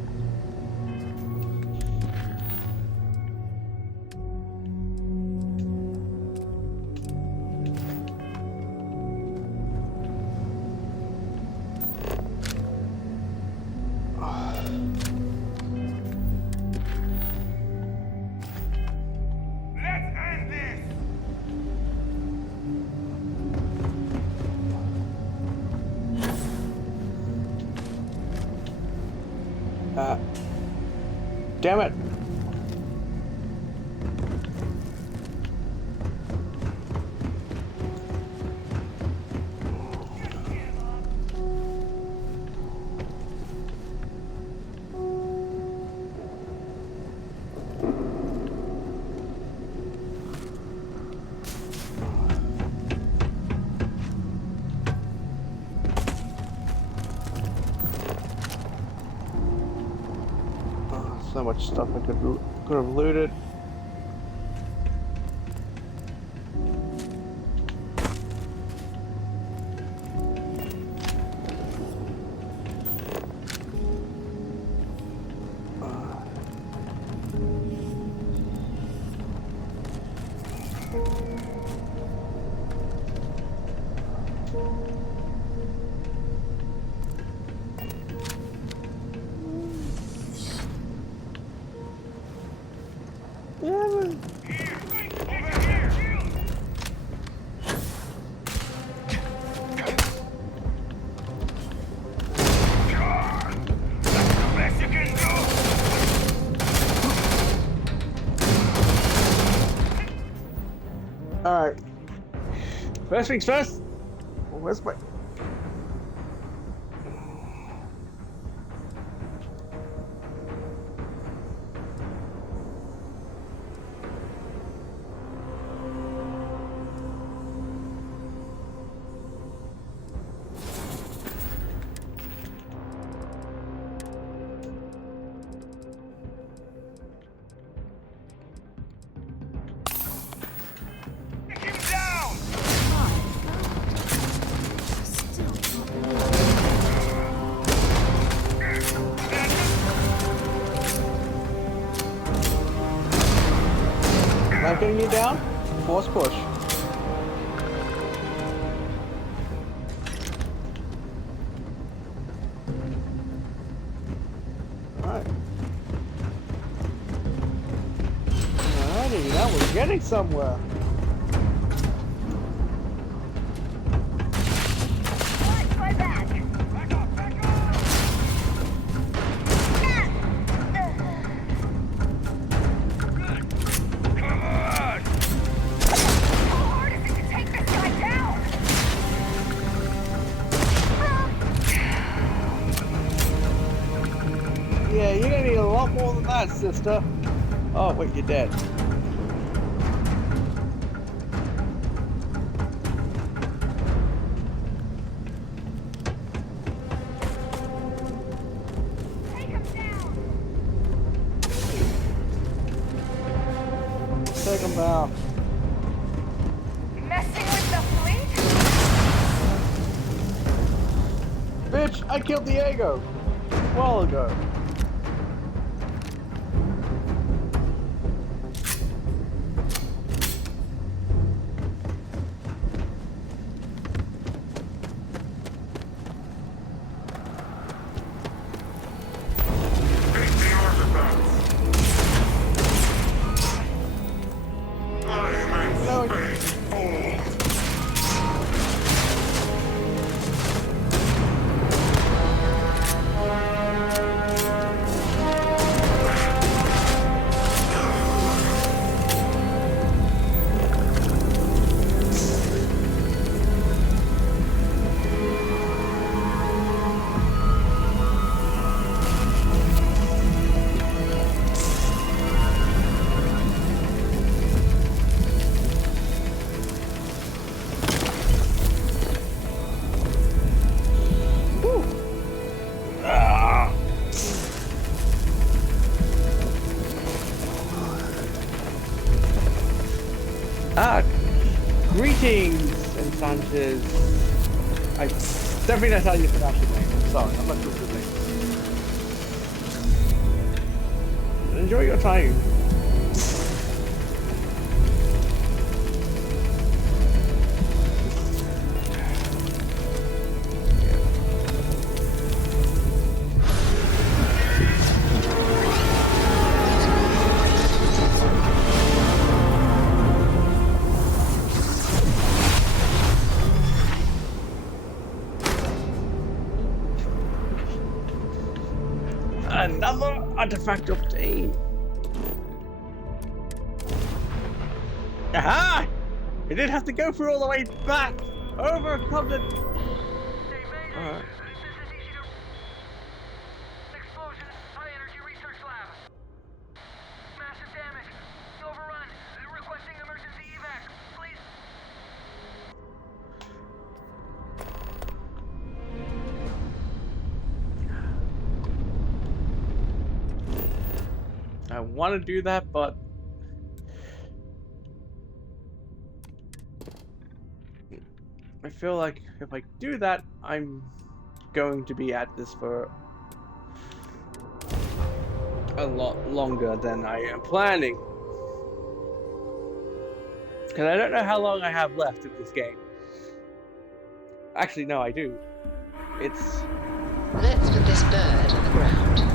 Damn it. So much stuff I could have looted. Alright. First things first. Where's my... Am I getting you down? Force push. Alright. Alrighty, now we're getting somewhere. Yeah, you're gonna need a lot more than that, sister. Oh, wait, you're dead. Take him down. Messing with the fleet? Bitch, I killed Diego a while ago. is... I definitely that's how you pronounce your name. I'm sorry, I'm not sure of your name. Enjoy your time. Another artifact obtained. Aha! It didn't have to go through all the way back. Overcome the... Alright. I want to do that, but I feel like if I do that, I'm going to be at this for a lot longer than I am planning. Because I don't know how long I have left of this game. Actually, no, I do. It's... Let's put this bird on the ground.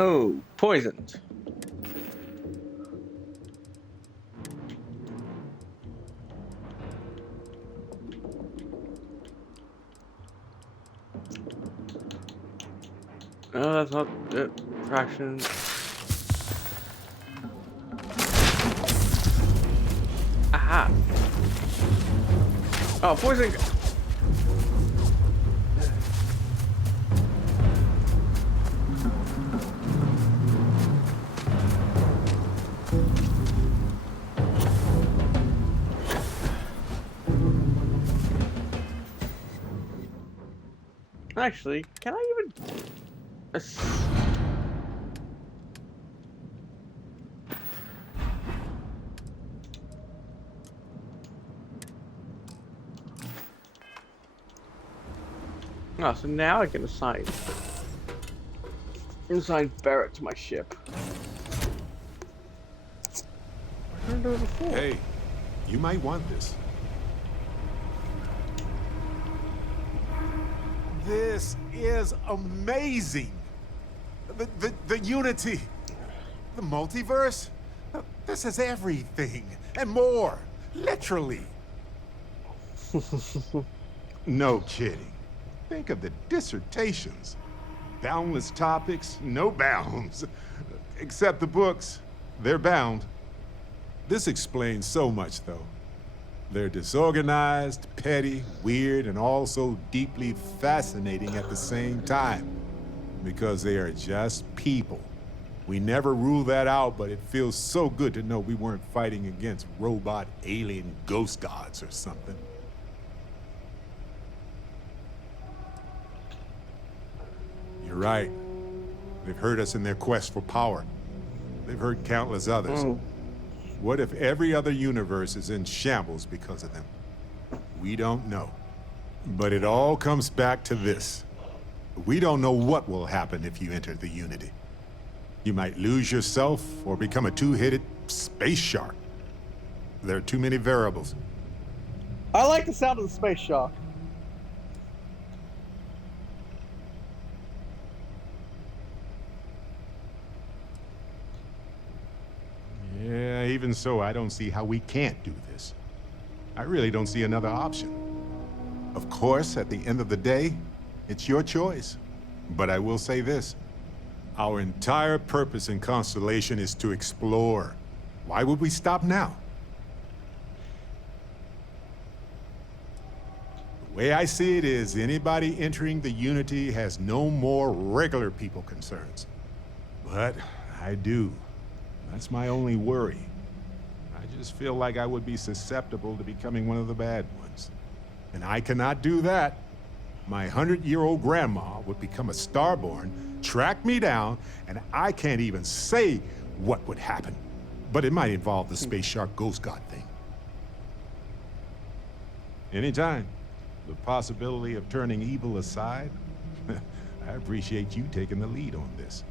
Oh, poisoned. No, that's not it. Fraction. Aha. Oh, poison. Actually, can I even... Oh, so now I can assign Barrett to my ship. I couldn't do it before. Hey, you might want this. This is amazing. The unity, the multiverse. This is everything and more, literally. No kidding. Think of the dissertations. Boundless topics, no bounds. Except the books, they're bound. This explains so much, though. They're disorganized, petty, weird, and also deeply fascinating at the same time. Because they are just people. We never rule that out, but it feels so good to know we weren't fighting against robot alien ghost gods or something. You're right. They've hurt us in their quest for power. They've hurt countless others. What if every other universe is in shambles because of them? We don't know. But it all comes back to this. We don't know what will happen if you enter the Unity. You might lose yourself or become a two-headed space shark. There are too many variables. I like the sound of the space shark. Yeah, even so, I don't see how we can't do this. I really don't see another option. Of course, at the end of the day, it's your choice. But I will say this. Our entire purpose in Constellation is to explore. Why would we stop now? way I see it is, anybody entering the Unity has no more regular people concerns. But I do. That's my only worry. I just feel like I would be susceptible to becoming one of the bad ones. And I cannot do that. My 100-year-old grandma would become a Starborn, track me down, and I can't even say what would happen. But it might involve the Space Shark Ghost God thing. Anytime. The possibility of turning evil aside, I appreciate you taking the lead on this.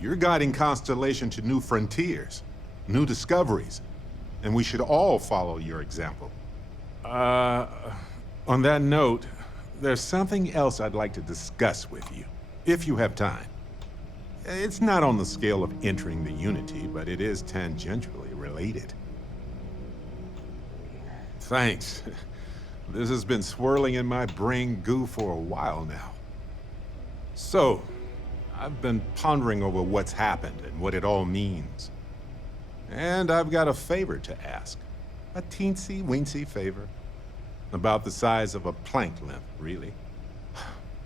You're guiding Constellation to new frontiers, new discoveries, and we should all follow your example. On that note, there's something else I'd like to discuss with you, if you have time. It's not on the scale of entering the Unity, but it is tangentially related. Thanks. This has been swirling in my brain goo for a while now. So, I've been pondering over what's happened and what it all means. And I've got a favor to ask. A teensy-weensy favor. About the size of a plank length, really.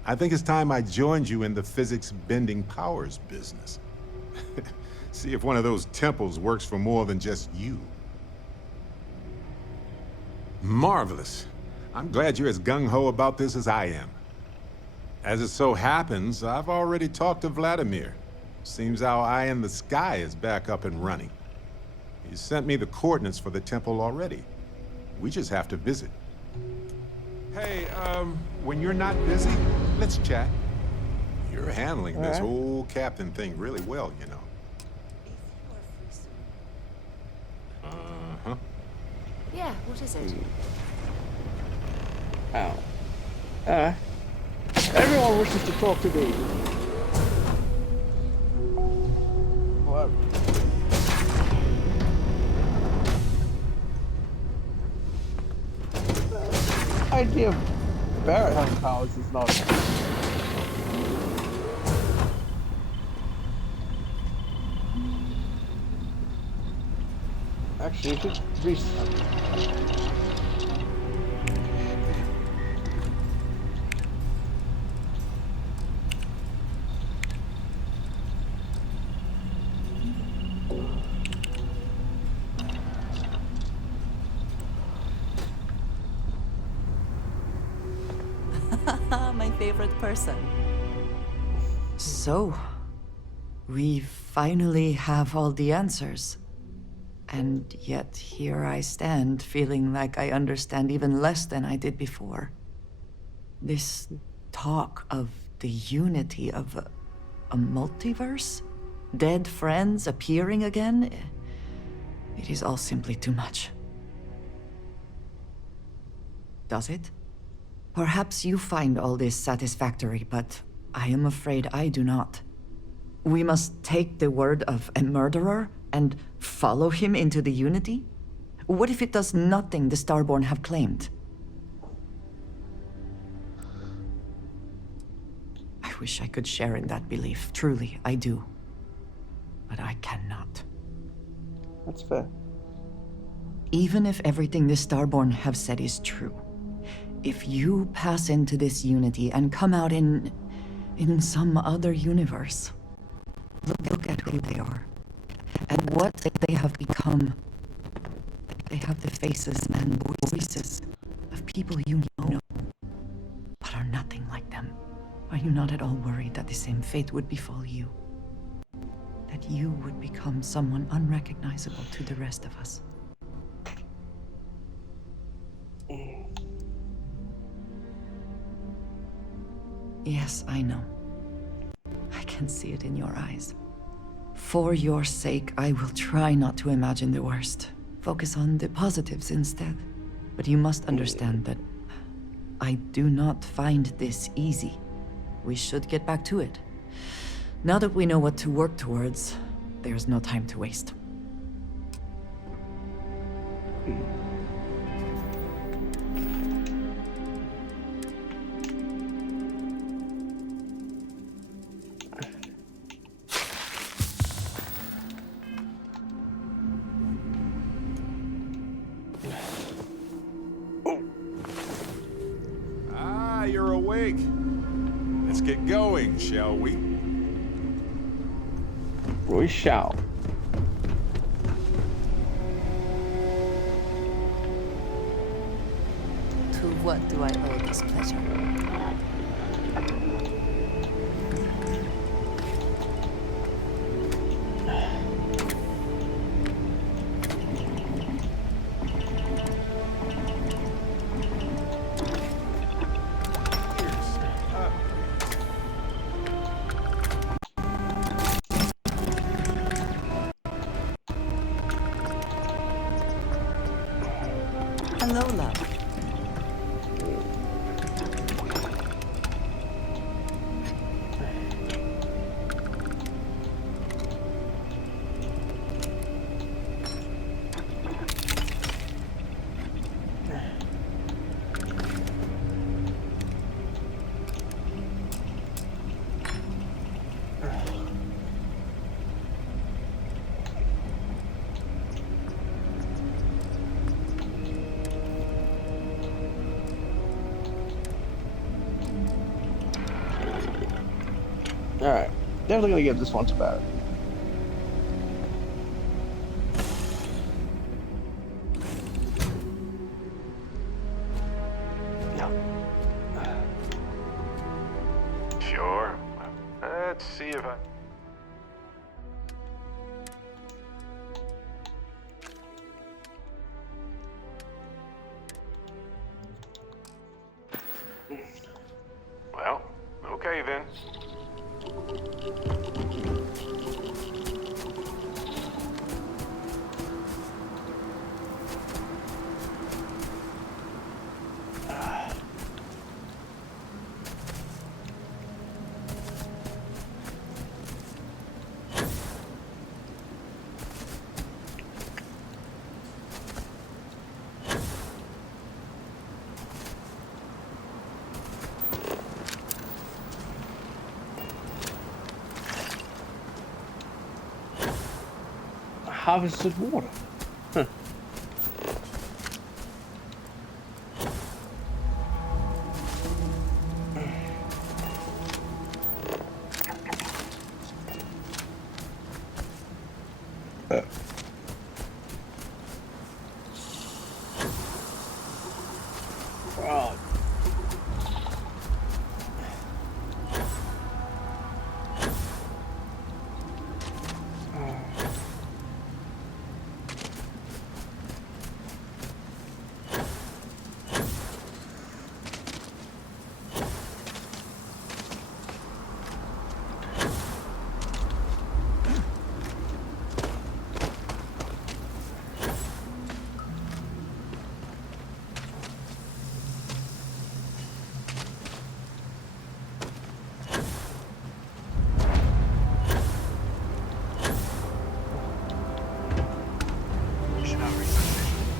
I think it's time I joined you in the physics-bending powers business. See if one of those temples works for more than just you. Marvelous. I'm glad you're as gung-ho about this as I am. As it so happens, I've already talked to Vladimir. Seems our eye in the sky is back up and running. He sent me the coordinates for the temple already. We just have to visit. Hey, when you're not busy, let's chat. You're handling this whole captain thing really well, you know. Uh-huh. Yeah, what is it? Oh. Everyone wishes to talk to me. What? The idea of Barrett having powers is not. Actually, you could restart. My favorite person. So, we finally have all the answers. And yet here I stand, feeling like I understand even less than I did before. This talk of the unity of a multiverse? Dead friends appearing again? It is all simply too much. Does it? Perhaps you find all this satisfactory, but I am afraid I do not. We must take the word of a murderer and follow him into the Unity? What if it does nothing the Starborn have claimed? I wish I could share in that belief. Truly, I do. But I cannot. That's fair. Even if everything the Starborn have said is true, if you pass into this Unity and come out in some other universe, look at who they are, and what they have become. They have the faces and voices of people you know, but are nothing like them. Are you not at all worried that the same fate would befall you? That you would become someone unrecognizable to the rest of us? Yes, I know. I can see it in your eyes. For your sake, I will try not to imagine the worst. Focus on the positives instead. But you must understand that I do not find this easy. We should get back to it. Now that we know what to work towards, there's no time to waste. awake. Let's get going, shall we? We shall. To what do I owe this pleasure? Hello, love. Alright. Definitely gonna give this one to Barrett. Sure. Let's see if I... Well, okay then. Harvested water. Huh. Oh.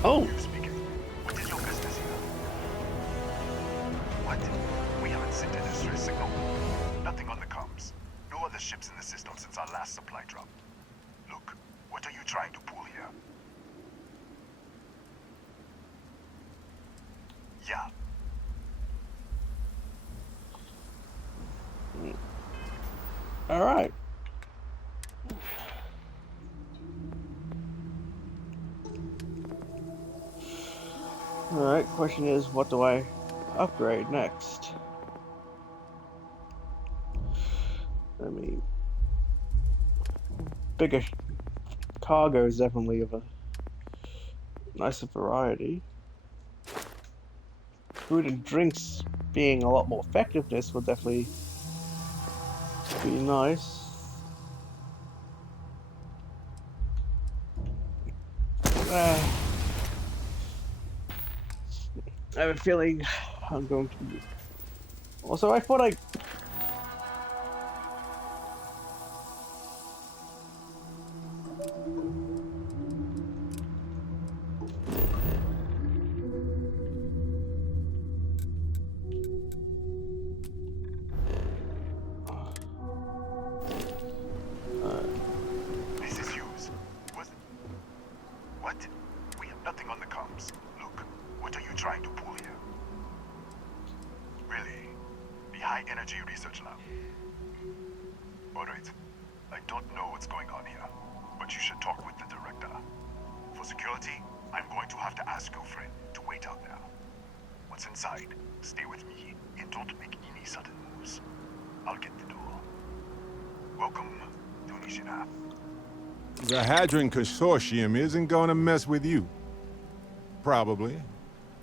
Oh. What is your business here? What? We haven't sent a distress signal. Nothing on the comms. No other ships in the system since our last supply drop. Look, what are you trying to pull here? Yeah. All right. Alright, question is, what do I upgrade next? I mean, bigger cargo is definitely of a nicer variety. Food and drinks being a lot more effectiveness would definitely be nice. I have a feeling I'm going to be... Also, I thought I... This is Hughes. What? We have nothing on the comms. Look, what are you trying to pull here? Really? high energy research lab. Alright. I don't know what's going on here, but you should talk with the director. For security, I'm going to have to ask your friend to wait out there. Once inside, stay with me and don't make any sudden moves. I'll get the door. Welcome to Nishina. The Hadron Consortium isn't gonna mess with you. Probably.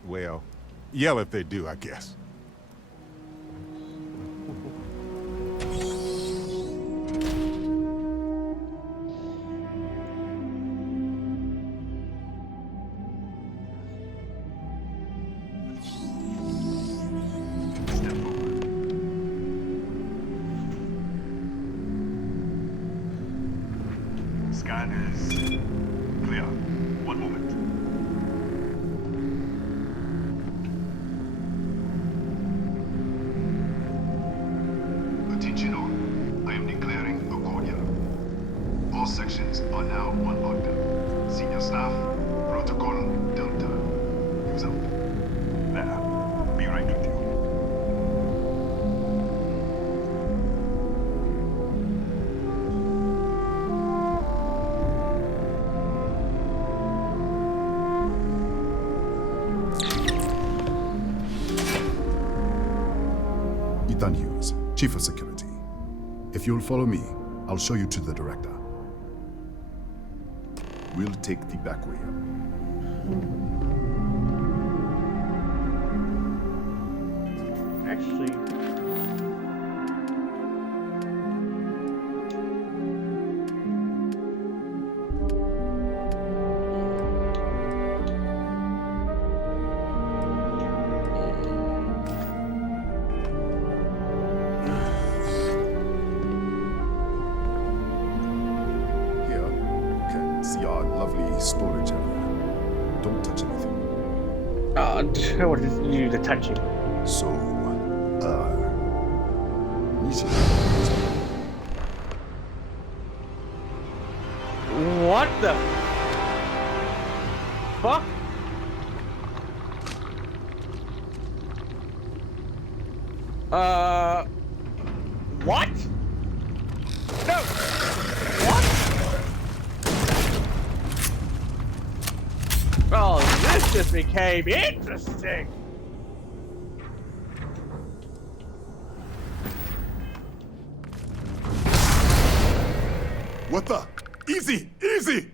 Well, yell if they do, I guess. Scan is clear. One moment. Attention all. I am declaring a cordia. All sections are now on lockdown. Senior staff, protocol Delta. Use up. There. Be right with you. Ethan Hughes, Chief of Security. If you'll follow me, I'll show you to the director. We'll take the back way up. Actually... Here, you can see our lovely storage area. Don't touch anything. I wanted to do the touching. So, easy. What the fuck? What? No! What? Oh, this just became interesting! What the? Easy! Easy!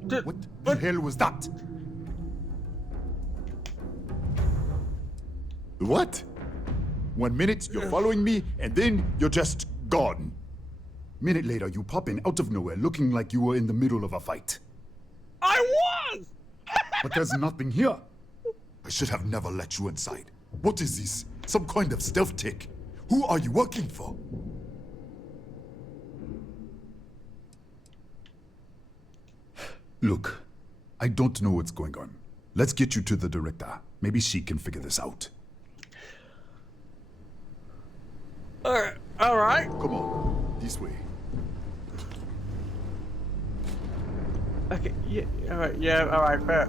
What the hell was that? What? 1 minute, you're following me, and then you're just gone. Minute later, you pop in out of nowhere looking like you were in the middle of a fight. I was! But there's nothing here. I should have never let you inside. What is this? Some kind of stealth tick? Who are you working for? Look, I don't know what's going on. Let's get you to the director. Maybe she can figure this out. Alright. Come on, this way. Okay, yeah, alright, yeah, alright, fair.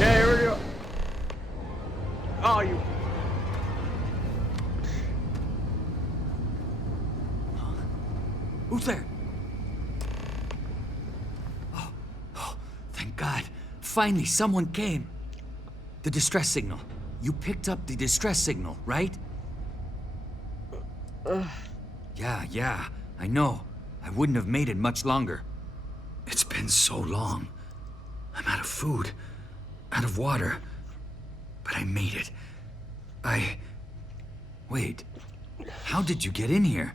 Yeah, here we go. Oh, you... Who's there? Thank God. Finally, someone came. The distress signal. You picked up the distress signal, right? Yeah, I know. I wouldn't have made it much longer. It's been so long. I'm out of food, out of water. But I made it. Wait. How did you get in here?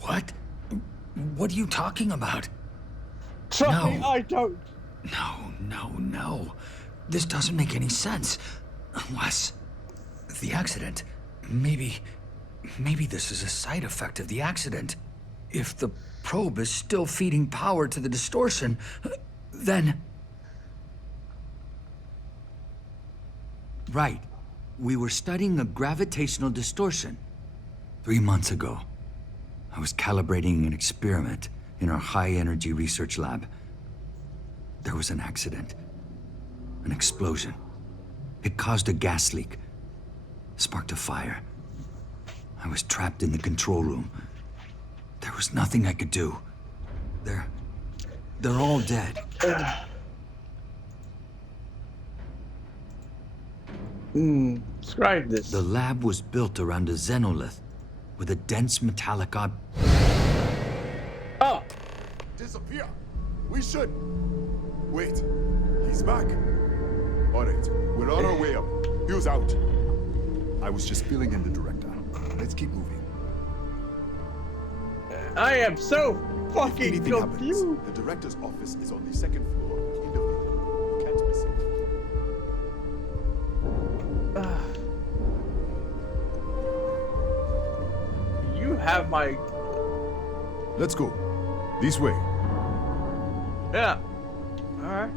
What? What are you talking about? Trust me, I don't. No. This doesn't make any sense. Unless... the accident. Maybe this is a side effect of the accident. If the probe is still feeding power to the distortion, then... Right. We were studying a gravitational distortion. 3 months ago, I was calibrating an experiment in our high-energy research lab. There was an accident. An explosion. It caused a gas leak. Sparked a fire. I was trapped in the control room. There was nothing I could do. They're all dead. Describe this. The lab was built around a xenolith with a dense metallic Oh! Disappear! We should! Wait, he's back. Alright, we're on our way up. Hughes out. I was just filling in the director. Let's keep moving. I am so fucking Anything confused. happens, the director's office is on the second floor in the building. You can't miss it. You have my... Let's go. This way. Yeah. Alright.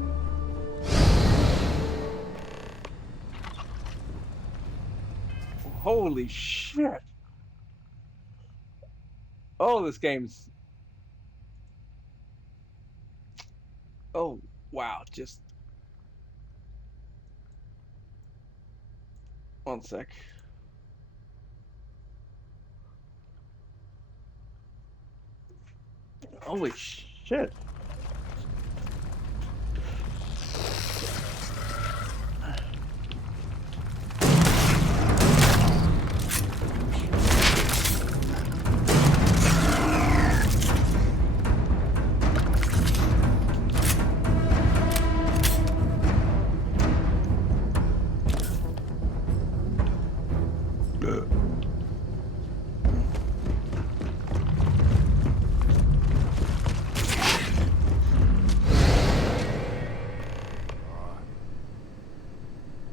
Holy shit. Oh, this game's... Oh, wow. Just... One sec. Holy shit.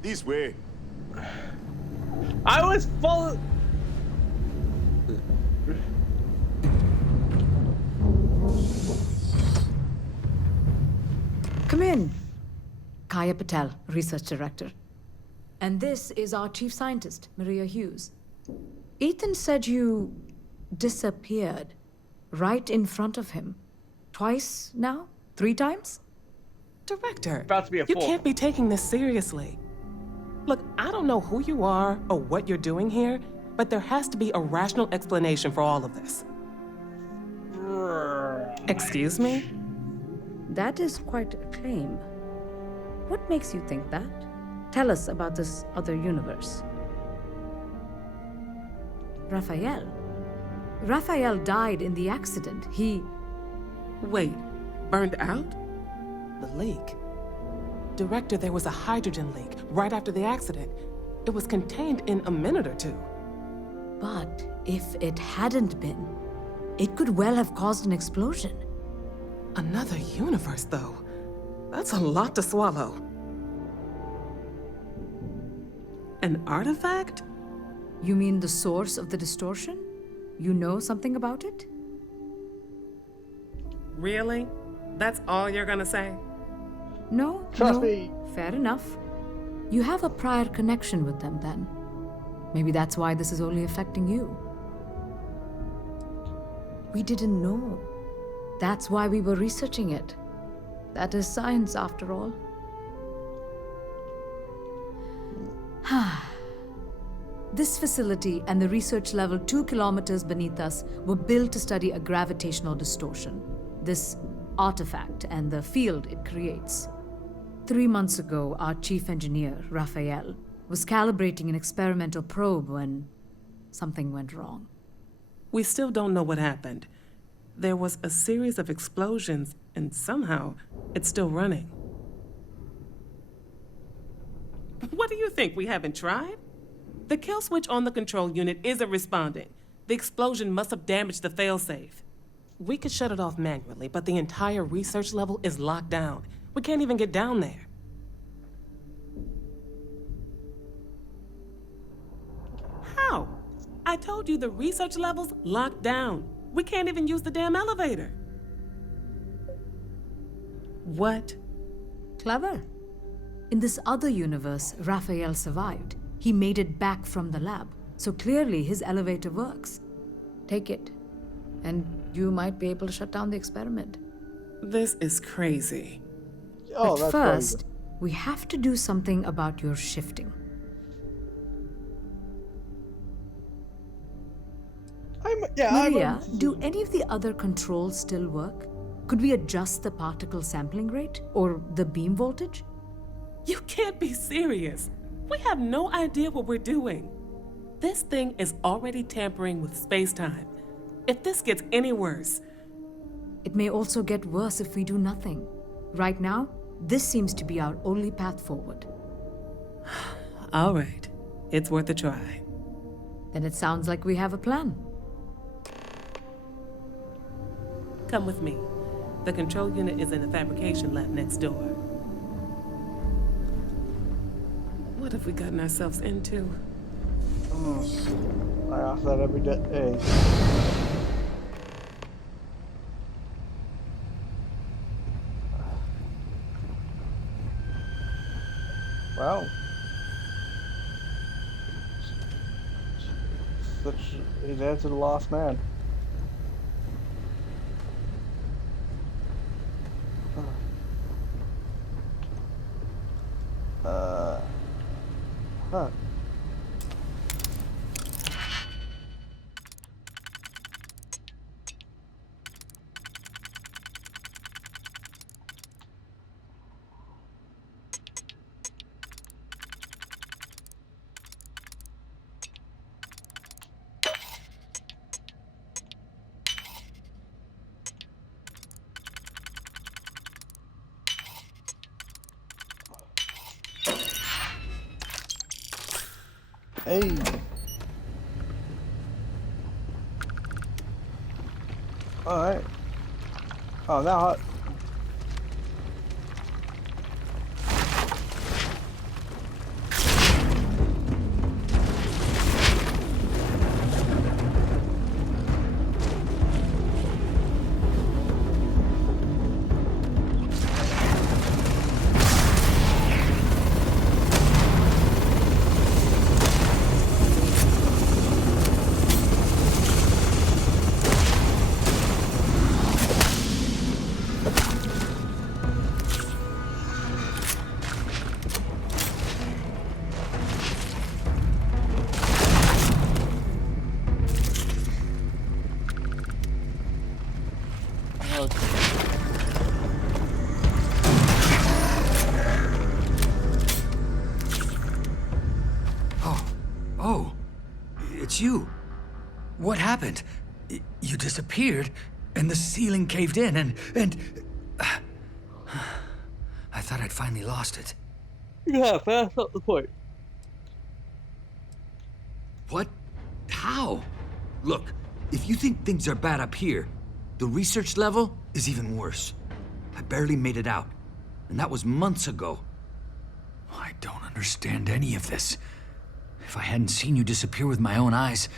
This way. I was full. Come in. Kaya Patel, Research Director. And this is our Chief Scientist, Maria Hughes. Ethan said you disappeared right in front of him. Twice now? 3 times? Director, About to be a you fourth. can't be taking this seriously. Look, I don't know who you are or what you're doing here, but there has to be a rational explanation for all of this. Excuse me? That is quite a claim. What makes you think that? Tell us about this other universe. Raphael. Raphael died in the accident. He... Wait, burned out? The leak. Director, there was a hydrogen leak right after the accident. It was contained in a minute or two. But if it hadn't been, it could well have caused an explosion. Another universe, though. That's a lot to swallow. An artifact? You mean the source of the distortion? You know something about it? Really? That's all you're gonna say? No, Trust no. me. Fair enough. You have a prior connection with them then. Maybe that's why this is only affecting you. We didn't know. That's why we were researching it. That is science, after all. This facility and the research level 2 kilometers beneath us were built to study a gravitational distortion, this artifact and the field it creates. 3 months ago, our chief engineer, Raphael, was calibrating an experimental probe when something went wrong. We still don't know what happened. There was a series of explosions, and somehow it's still running. What do you think? We haven't tried? The kill switch on the control unit isn't responding. The explosion must have damaged the failsafe. We could shut it off manually, but the entire research level is locked down. We can't even get down there. How? I told you the research level's locked down. We can't even use the damn elevator. What? Clever. In this other universe, Raphael survived. He made it back from the lab, so clearly his elevator works. Take it, and you might be able to shut down the experiment. This is crazy. But first, We have to do something about your shifting. Maria, do any of the other controls still work? Could we adjust the particle sampling rate? Or the beam voltage? You can't be serious. We have no idea what we're doing. This thing is already tampering with space-time. If this gets any worse... It may also get worse if we do nothing. Right now, this seems to be our only path forward. All right. It's worth a try. Then it sounds like we have a plan. Come with me. The control unit is in the fabrication lab next door. What have we gotten ourselves into? I ask that every day. Wow. He's answered the lost man. Huh. Hey. Alright. Oh, now Oh, it's you. What happened? You disappeared, and the ceiling caved in, and... I thought I'd finally lost it. yeah, that's not the point. What? How? Look, if you think things are bad up here, the research level is even worse. I barely made it out, and that was months ago. I don't understand any of this. If I hadn't seen you disappear with my own eyes,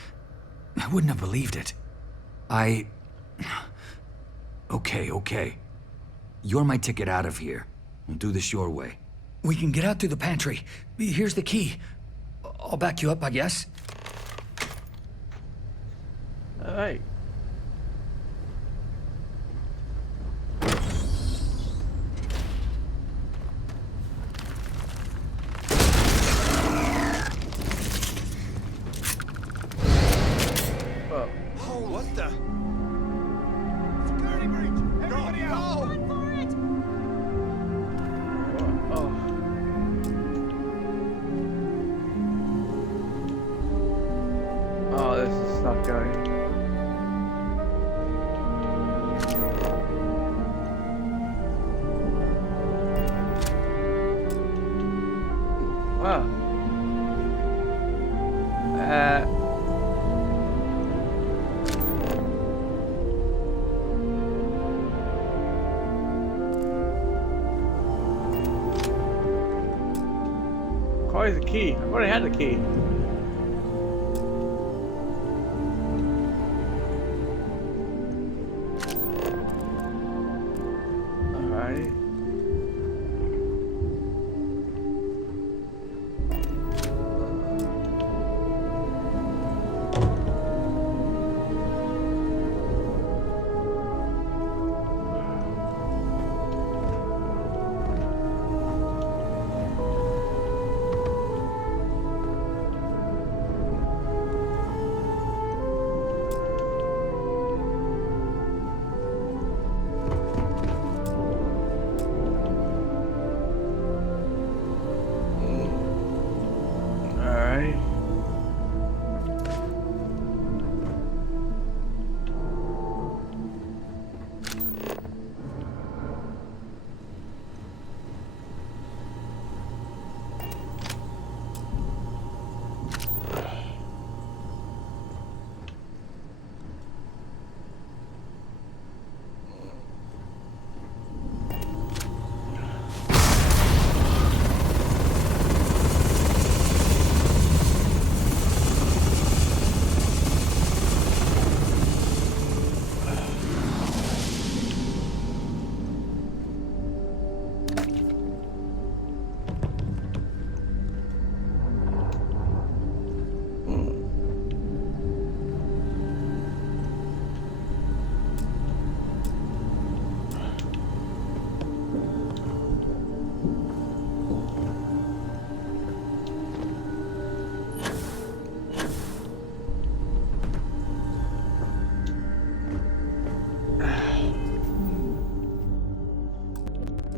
I wouldn't have believed it. Okay. You're my ticket out of here. We'll do this your way. We can get out through the pantry. Here's the key. I'll back you up, I guess. Alright. What the? Security breach! Everybody out! Run for it! Oh, this is not going. Wow. Where's the key? I've already had the key. Alright.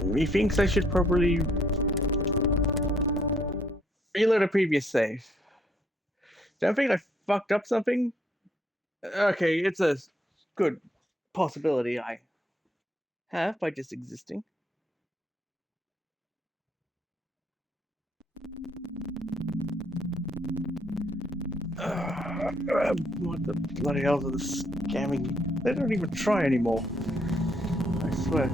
Methinks I should probably reload a previous save. Don't think I fucked up something? Okay, it's a good possibility I have by just existing. What the bloody hell are they scamming me? They don't even try anymore. I swear.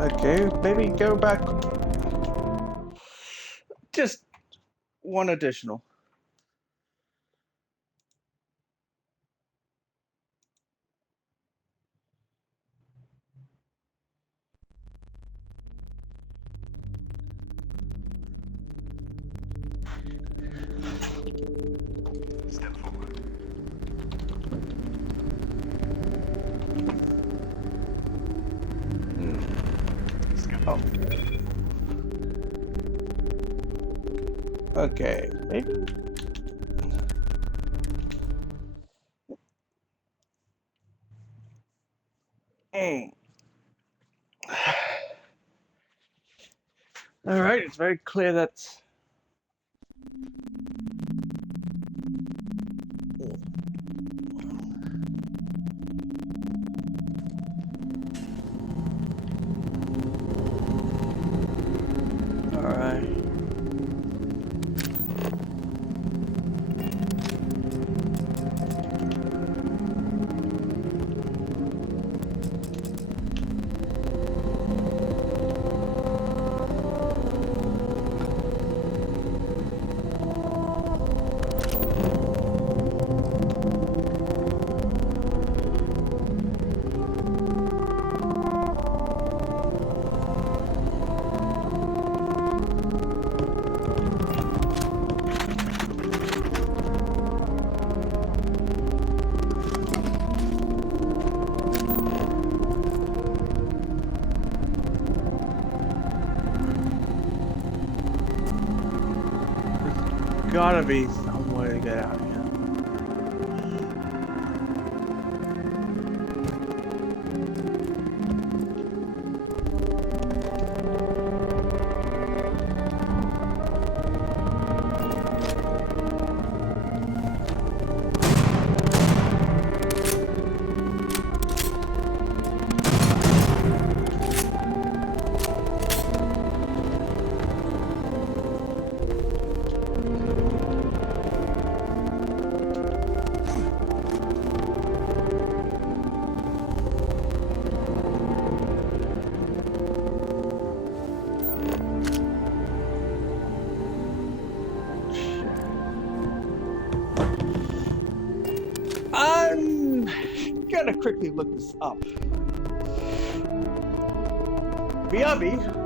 Okay, maybe go back. Just one additional. Step forward. Oh. Okay, maybe. All right, it's very clear that. All right. Gotta be some way to get out of here. I'm gonna quickly look this up. BRB.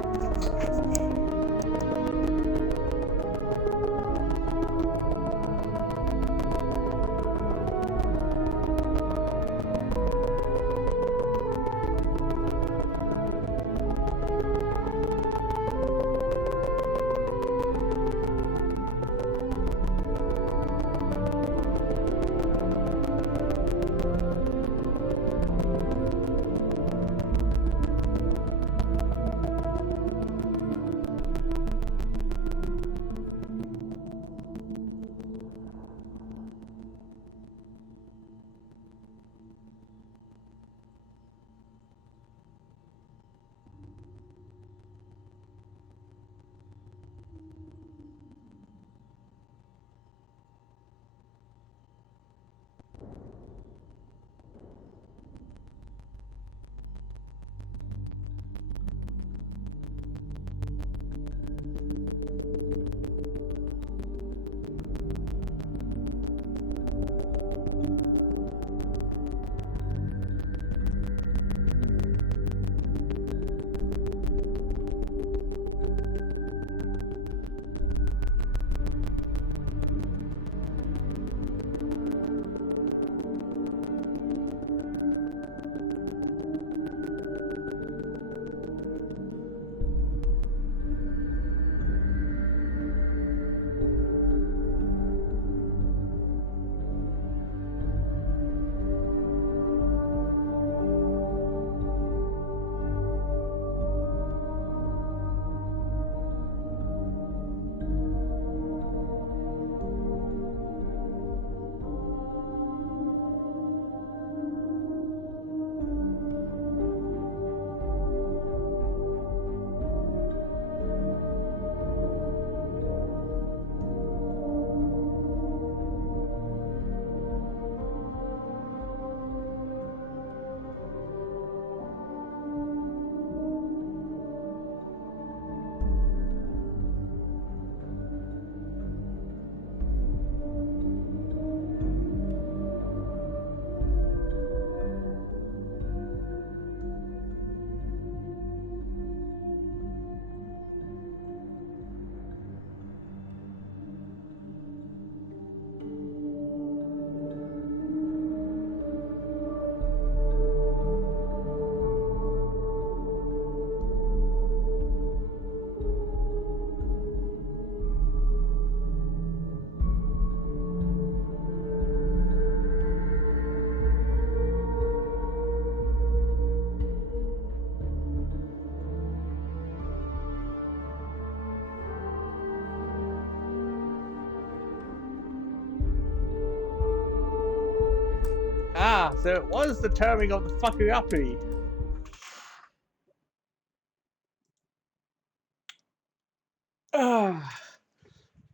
Ah, so it was the terming of the fucking uppy.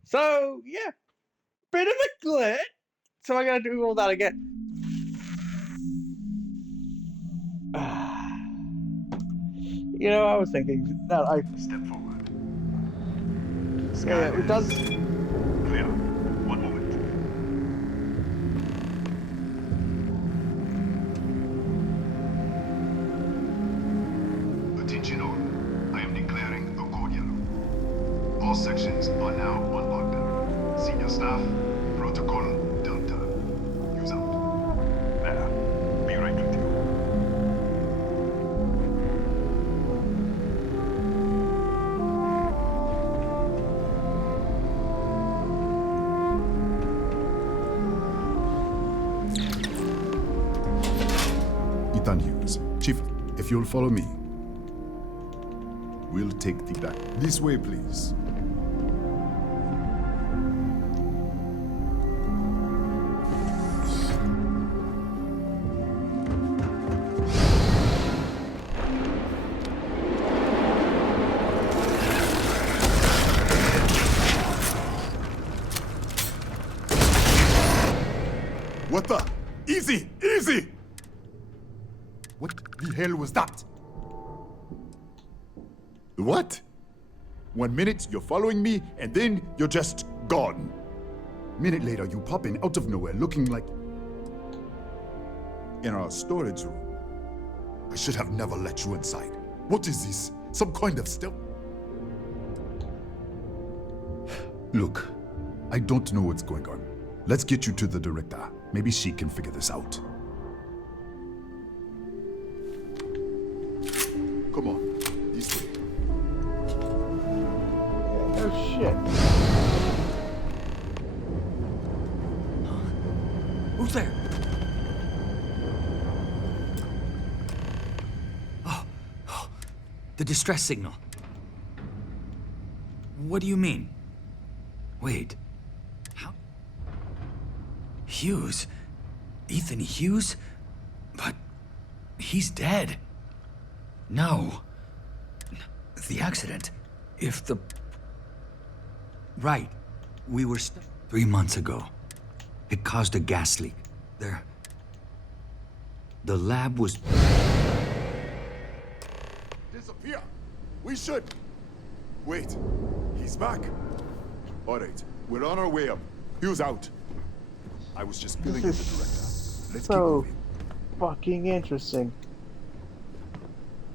So, yeah. Bit of a glitch. So I gotta do all that again. You know, I was thinking that I... Step forward. Yeah, it does... Clear. One moment. Attention all. I am declaring a code yellow. All sections are now on lockdown. Senior staff, protocol Delta. Use out. There. Be right with you. Ethan Hughes. Chief, if you'll follow me, we'll take the back. This way, please. What the? Easy! Easy! What the hell was that? What? 1 minute you're following me, and then you're just gone. Minute later, you pop in out of nowhere looking like... in our storage room. I should have never let you inside. What is this? Some kind of stealth? Look, I don't know what's going on. Let's get you to the director. Maybe she can figure this out. Come on, this way. Oh shit. Who's there? Oh, the distress signal. What do you mean? Wait. How? Hughes? Ethan Hughes? But he's dead. No. The accident. If the... Right. We were 3 months ago. It caused a gas leak. There... The lab was... Disappear! We should! Wait, he's back? Alright, we're on our way up. Hughes out. I was just filling in the director. Let's keep So moving. fucking interesting.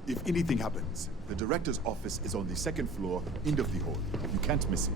If anything happens, the director's office is on the second floor, end of the hall. You can't miss it.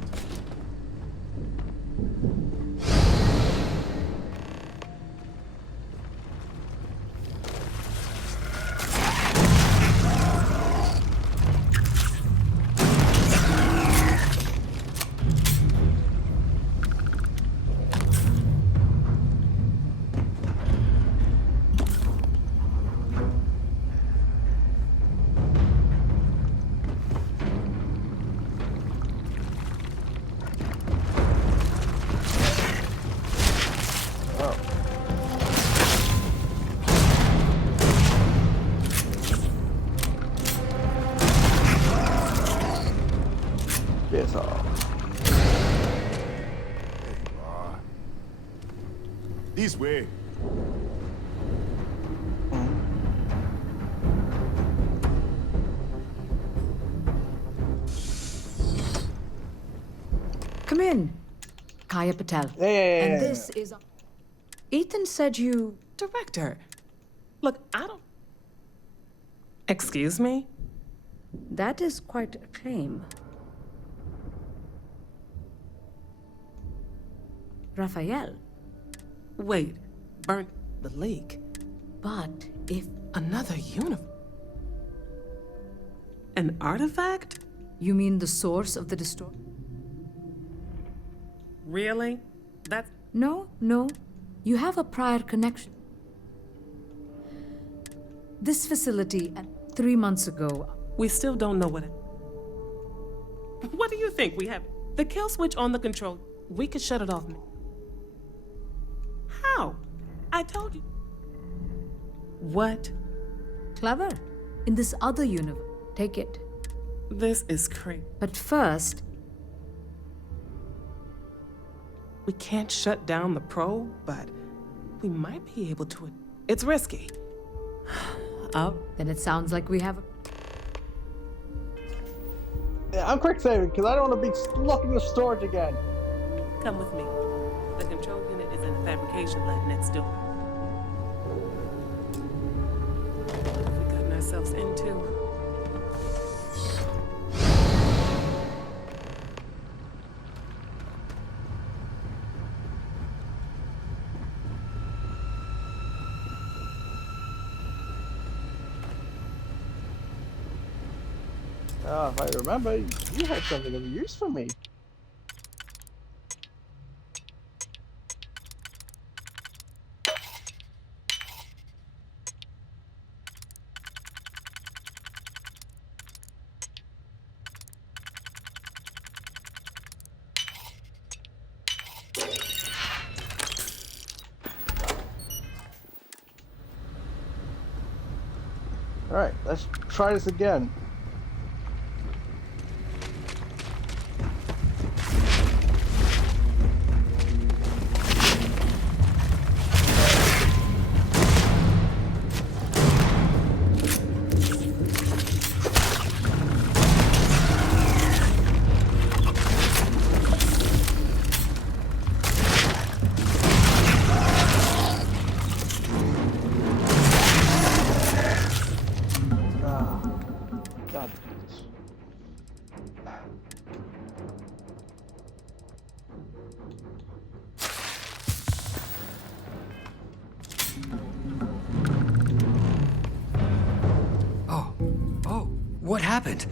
Piss off. This way. Come in. Kaya Patel. Yeah. And this is... Ethan said you... Director, look, I don't... Excuse me? That is quite a claim. Raphael. Wait, burnt the leak. But if... Another universe? An artifact? You mean the source of the distortion? Really? That's... No. You have a prior connection. This facility, 3 months ago... We still don't know what it... What do you think we have? The kill switch on the control. We could shut it off now. How? I told you. What? Clever. In this other universe. Take it. This is crazy. But first, we can't shut down the probe, but we might be able to. It's risky. oh, then it sounds like we have a... Yeah, I'm quick saving because I don't want to be locking the storage again. Come with me. The control unit is in the fabrication lab next door. What have we gotten ourselves into? If I remember, you had something of use for me. Alright, let's try this again. What happened?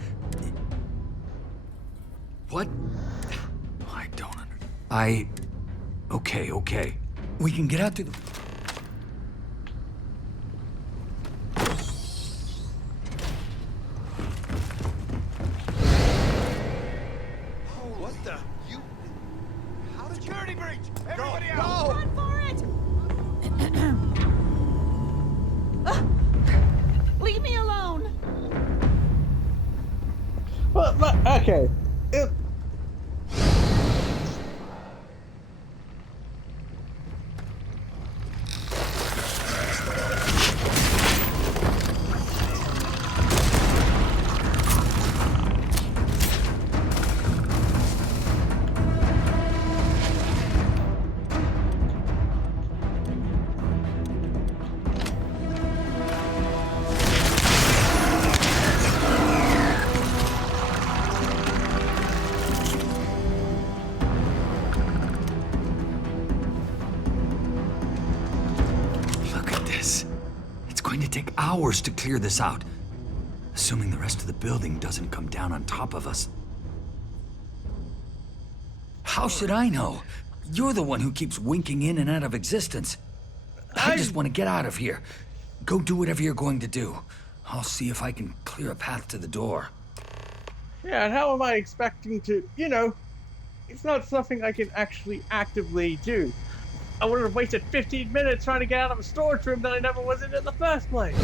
What? I don't understand. Okay. We can get out to the... What the? You... How did security breach? Everybody Go! out! Run for it! Leave me alone! But okay. Hours to clear this out, assuming the rest of the building doesn't come down on top of us. How should I know? You're the one who keeps winking in and out of existence. I just want to get out of here. Go do whatever you're going to do. I'll see if I can clear a path to the door. Yeah, and how am I expecting to, it's not something I can actually actively do. I would have wasted 15 minutes trying to get out of a storage room that I never was in the first place.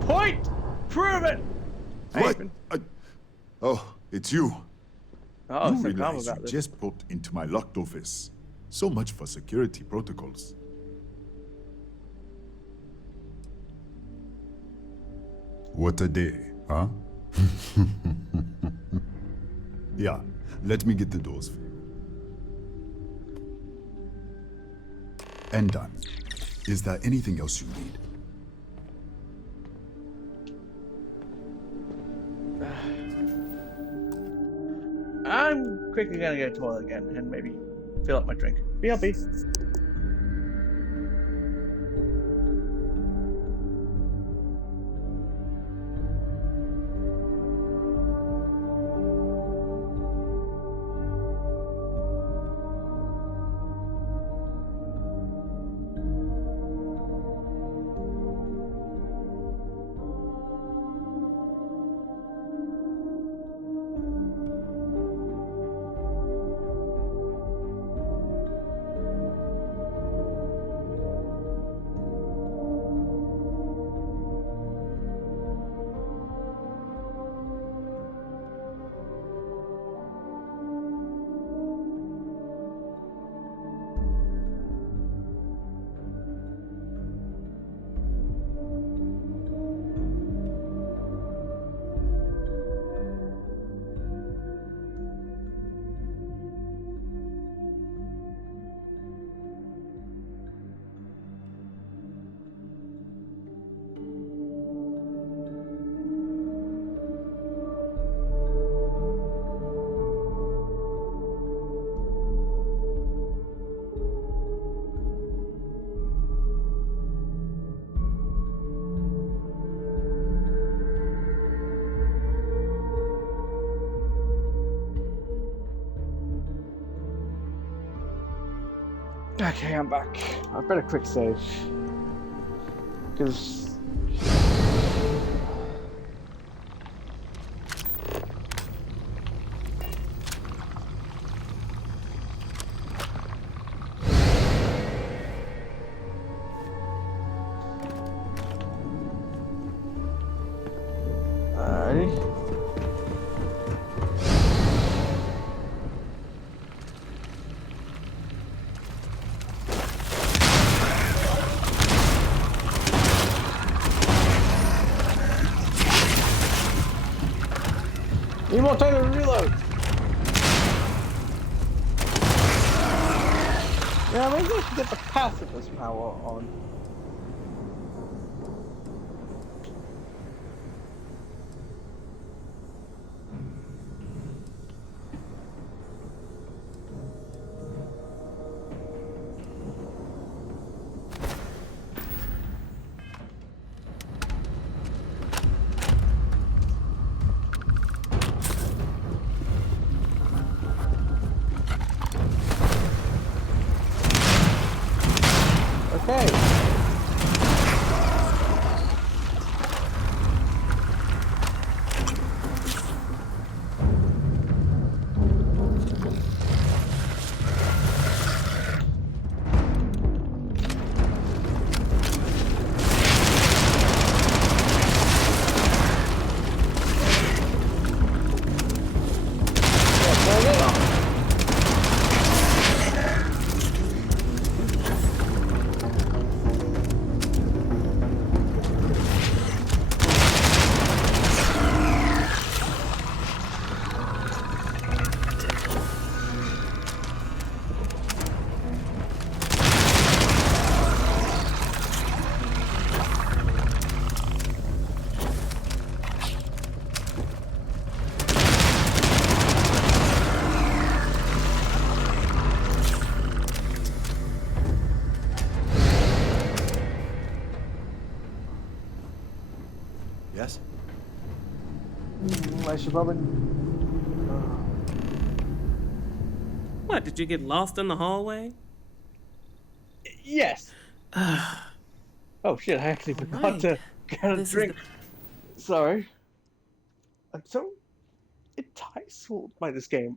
Point proven. What? Oh, it's you. Oh, you so calm realize about you this. just popped into my locked office. So much for security protocols. What a day, huh? Yeah, let me get the doors for you. And done. Is there anything else you need? I'm quickly gonna go to the toilet again and maybe fill up my drink. BRB. Okay, I'm back. I better quick save. Because... Need more time to reload! Yeah, maybe I should get the pacifist power on. Okay. Yes? I should probably... What, did you get lost in the hallway? Yes! Oh shit, I actually forgot to get a drink. Sorry. I'm so enticed by this game.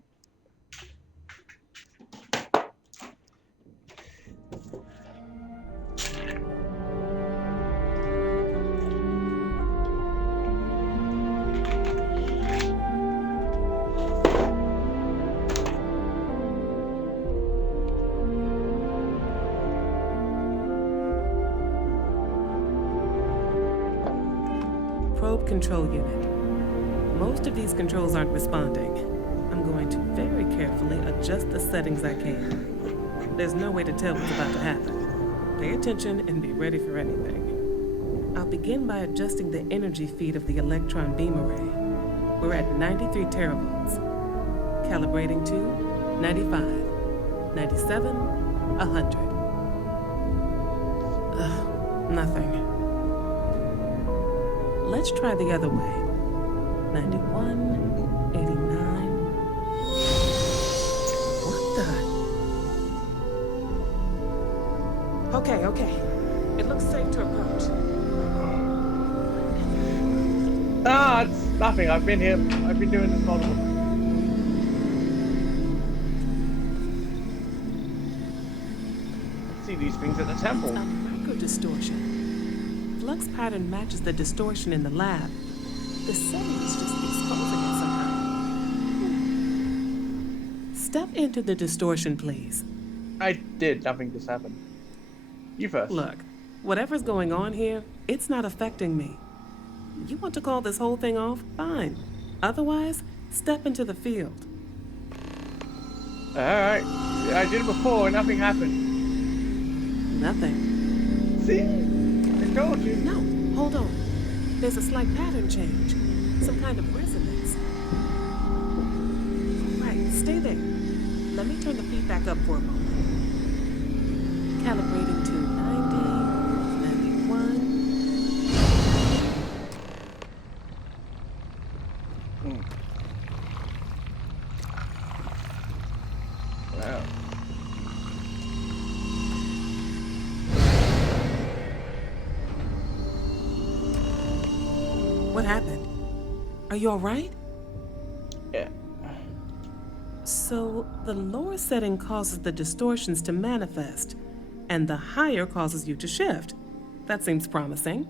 Probe control unit. Most of these controls aren't responding. I'm going to very carefully adjust the settings I can. There's no way to tell what's about to happen. Pay attention and be ready for anything. I'll begin by adjusting the energy feed of the electron beam array. We're at 93 teravolts. Calibrating to 95, 97, 100. Nothing. Let's try the other way. 91, 89. What the? Okay. It looks safe to approach. Ah, it's nothing. I've been here. I've been doing this multiple times. See these things at the temple. It's a micro distortion. Flux pattern matches the distortion in the lab. The setting is just exposing it somehow. Step into the distortion, please. I did. Nothing just happened. You first. Look, whatever's going on here, it's not affecting me. You want to call this whole thing off? Fine. Otherwise, step into the field. Alright. I did it before and nothing happened. Nothing. See? I told you. No, hold on. There's a slight pattern change. Some kind of resonance. Right, stay there. Let me turn the feed back up for a moment. Calibrating to 90, 91. Wow. What happened? Are you alright? Yeah. So, the lower setting causes the distortions to manifest, and the higher causes you to shift. That seems promising.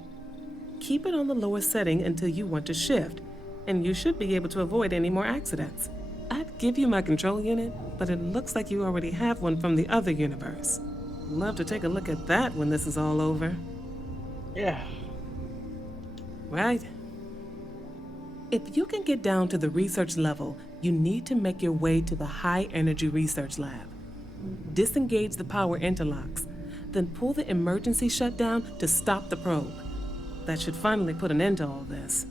Keep it on the lower setting until you want to shift, and you should be able to avoid any more accidents. I'd give you my control unit, but it looks like you already have one from the other universe. Love to take a look at that when this is all over. Yeah. Right. If you can get down to the research level, you need to make your way to the high energy research lab. Disengage the power interlocks, then pull the emergency shutdown to stop the probe. That should finally put an end to all this.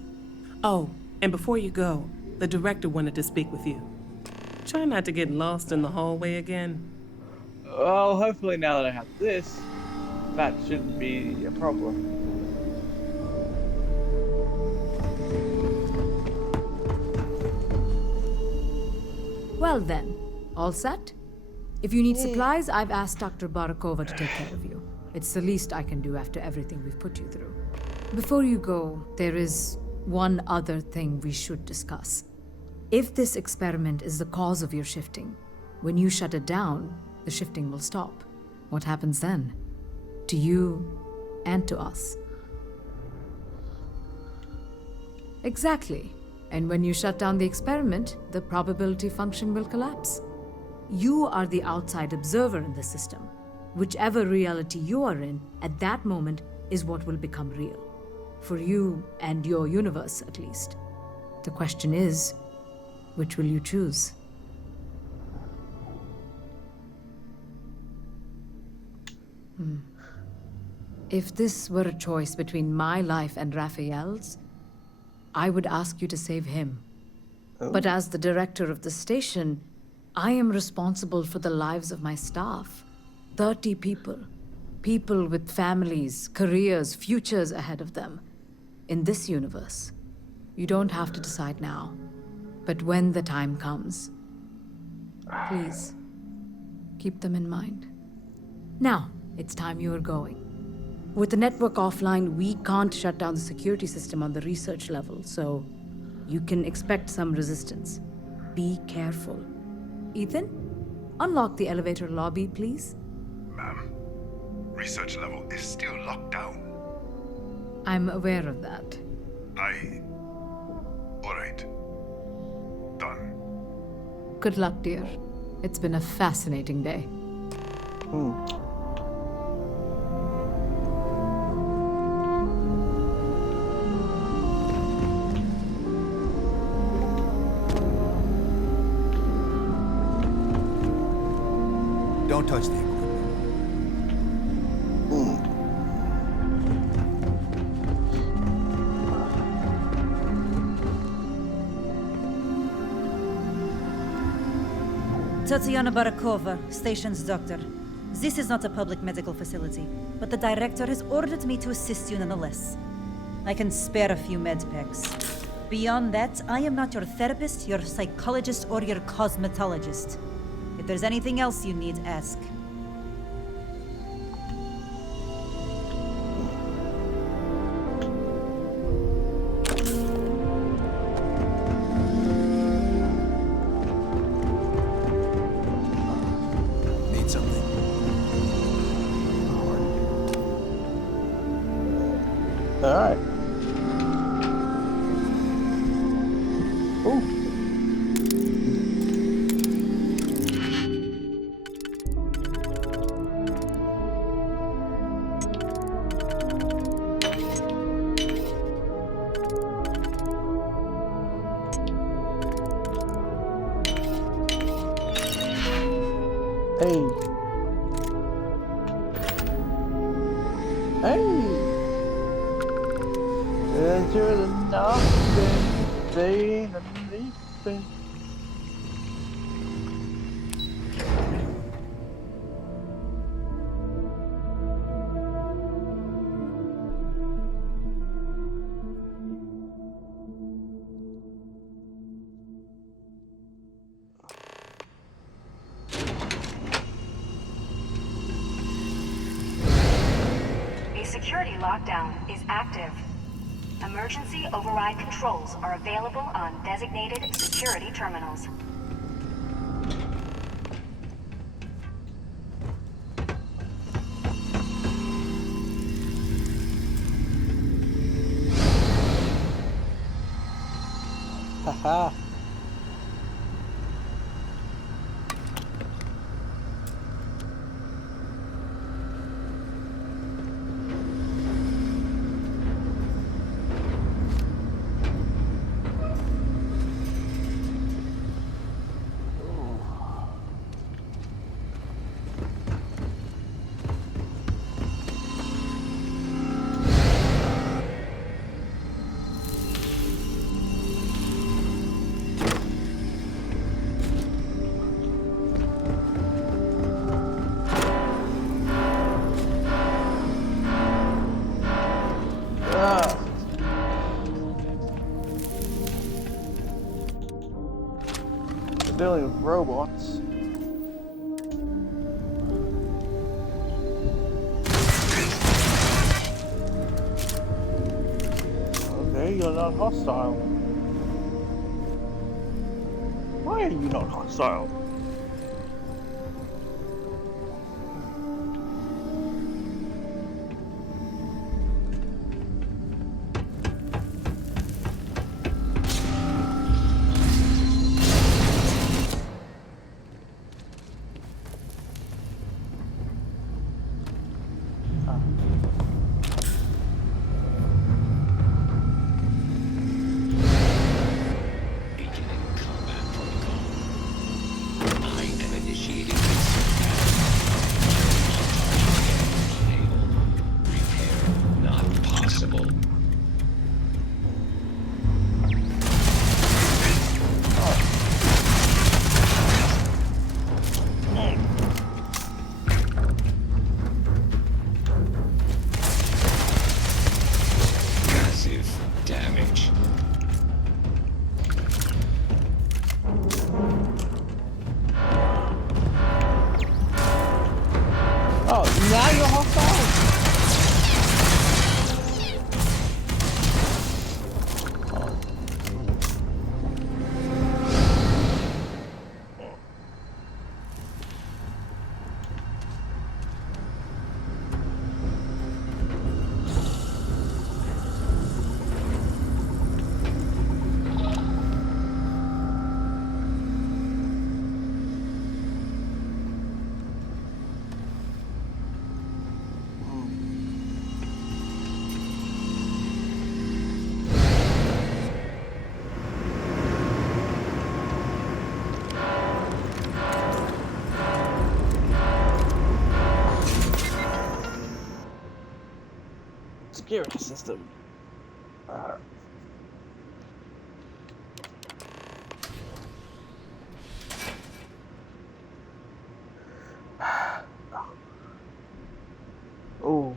Oh, and before you go, the director wanted to speak with you. Try not to get lost in the hallway again. Well, hopefully now that I have this, that shouldn't be a problem. Well then, all set? If you need supplies, I've asked Dr. Barakova to take care of you. It's the least I can do after everything we've put you through. Before you go, there is one other thing we should discuss. If this experiment is the cause of your shifting, when you shut it down, the shifting will stop. What happens then? To you and to us. Exactly. And when you shut down the experiment, the probability function will collapse. You are the outside observer in the system. Whichever reality you are in, at that moment, is what will become real. For you and your universe, at least. The question is, which will you choose? If this were a choice between my life and Raphael's, I would ask you to save him. But as the director of the station, I am responsible for the lives of my staff. 30 people. People with families, careers, futures ahead of them. In this universe, you don't have to decide now. But when the time comes, please, keep them in mind. Now, it's time you are going. With the network offline, we can't shut down the security system on the research level, so you can expect some resistance. Be careful. Ethan, unlock the elevator lobby, please. Ma'am, research level is still locked down. I'm aware of that. Alright. Done. Good luck, dear. It's been a fascinating day. Don't touch the equipment. Tatiana Barakova, station's doctor. This is not a public medical facility, but the director has ordered me to assist you nonetheless. I can spare a few med packs. Beyond that, I am not your therapist, your psychologist, or your cosmetologist. If there's anything else you need, ask. Need something? Alright. Ooh. Hey. Hey. Enter the nothing, staying underneath it. A security lockdown is active. Emergency override controls are available on designated security terminals. Haha. Dealing with robots. Okay, you're not hostile. Why are you not hostile? Now you're hostile? Security system. Oh,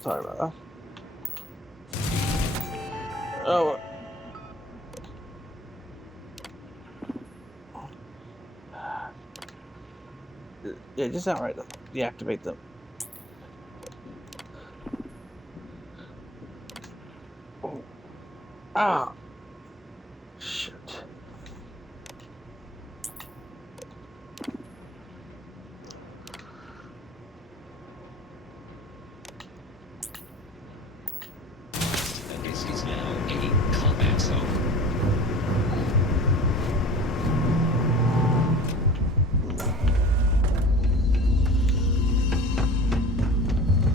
sorry about that. Oh. Yeah, just outright deactivate them. Oh. Ah. Shit. This is now a combat zone.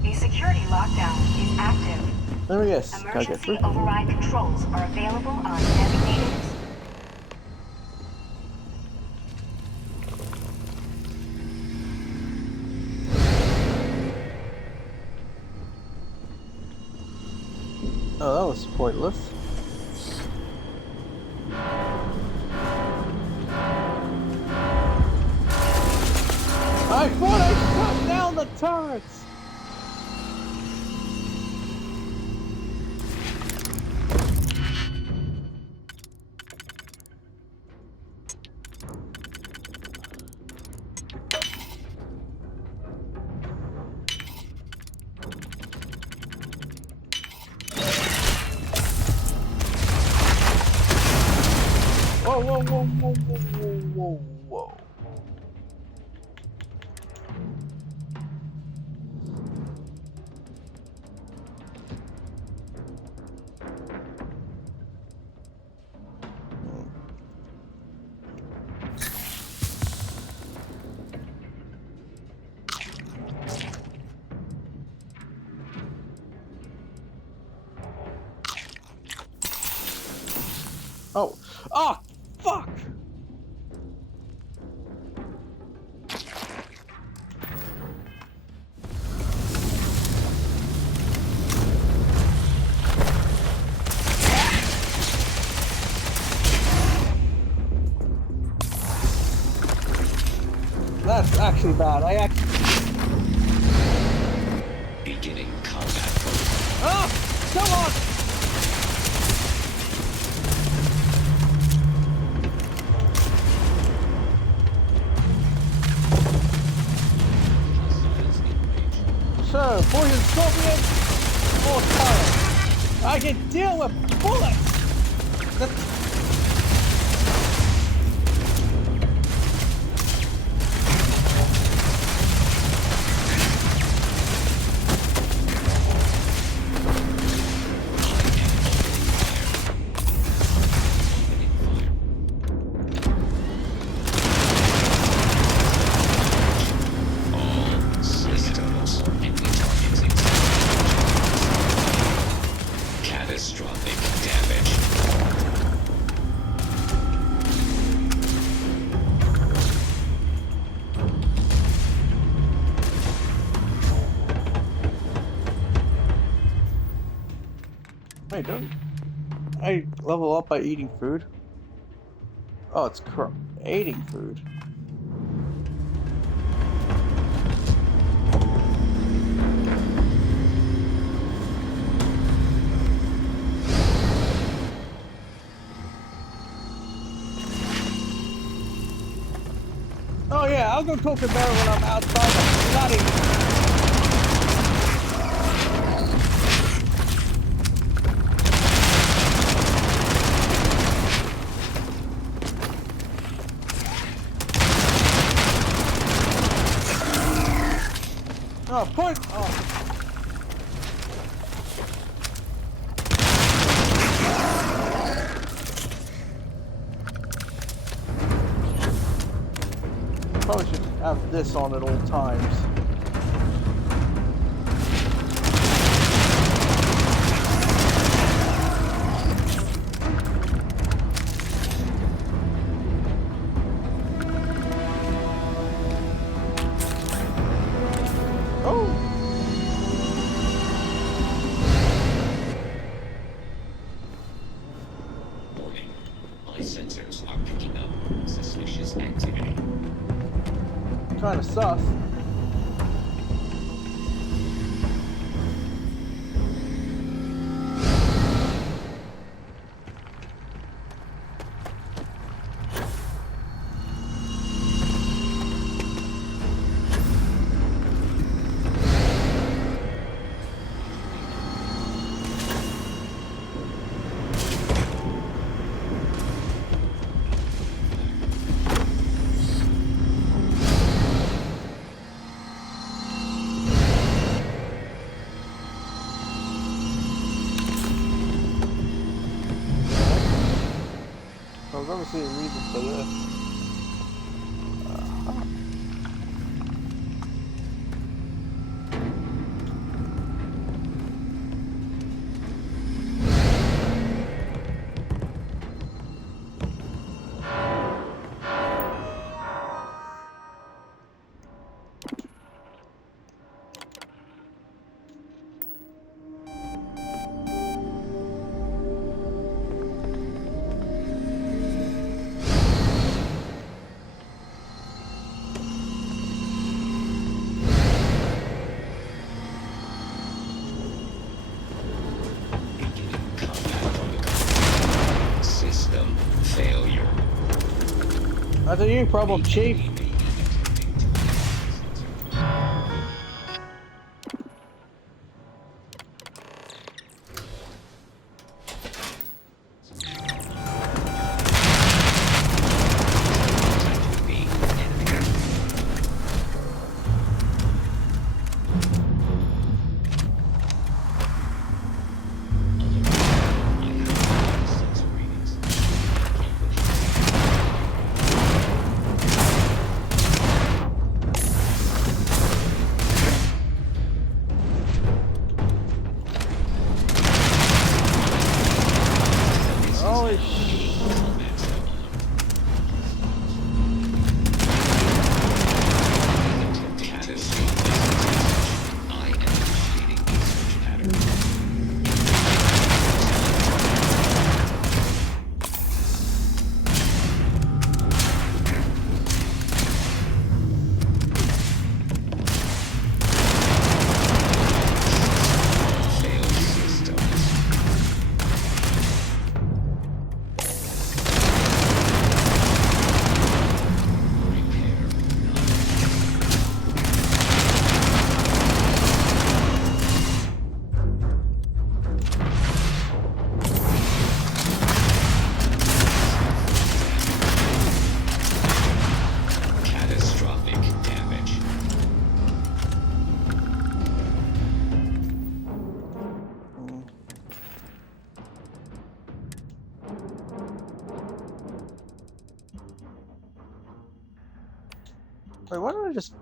A security lockdown is active. Oh yes, Emergency override controls are available on designated. Oh, that was pointless. I thought I shut down the turrets! whoa. Oh. Oh, fuck! That's actually bad. I actually... Beginning combat. Ah! Come on! So, poison scorpion or fire? I can deal with bullets! Catastrophic damage. Wait, don't I level up by eating food? Oh, it's eating food. Oh yeah, I'll go talk to Bear when I'm outside. Not even. Oh, point! Oh. Probably should have this on at all times. Sensors are picking up suspicious activity. Kind of sus. There's obviously a reason for this. System failure. That's a new problem, Chief. Wait, why don't I just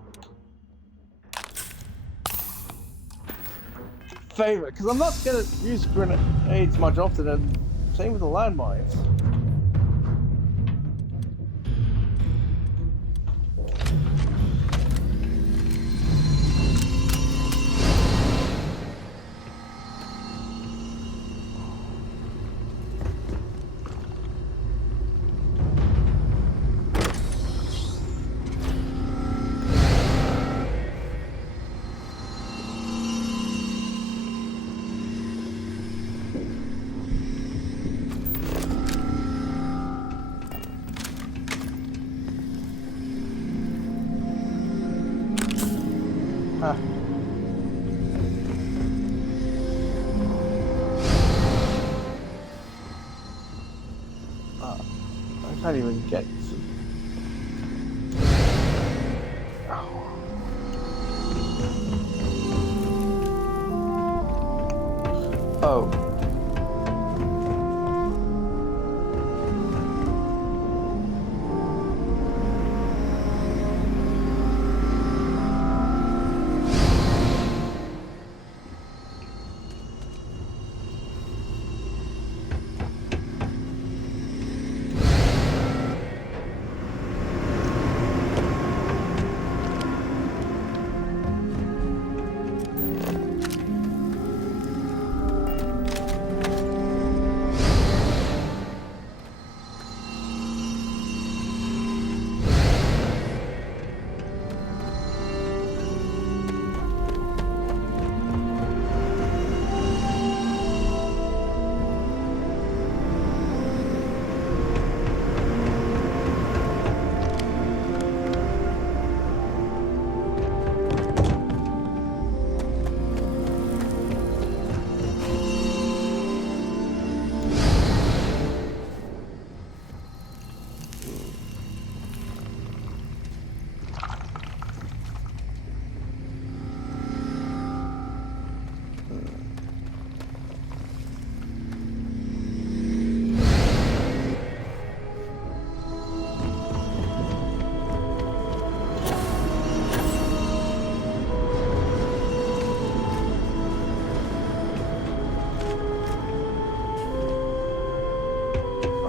favorite? Because I'm not gonna use grenades much often, and same with the landmines. I can't even get to... Oh.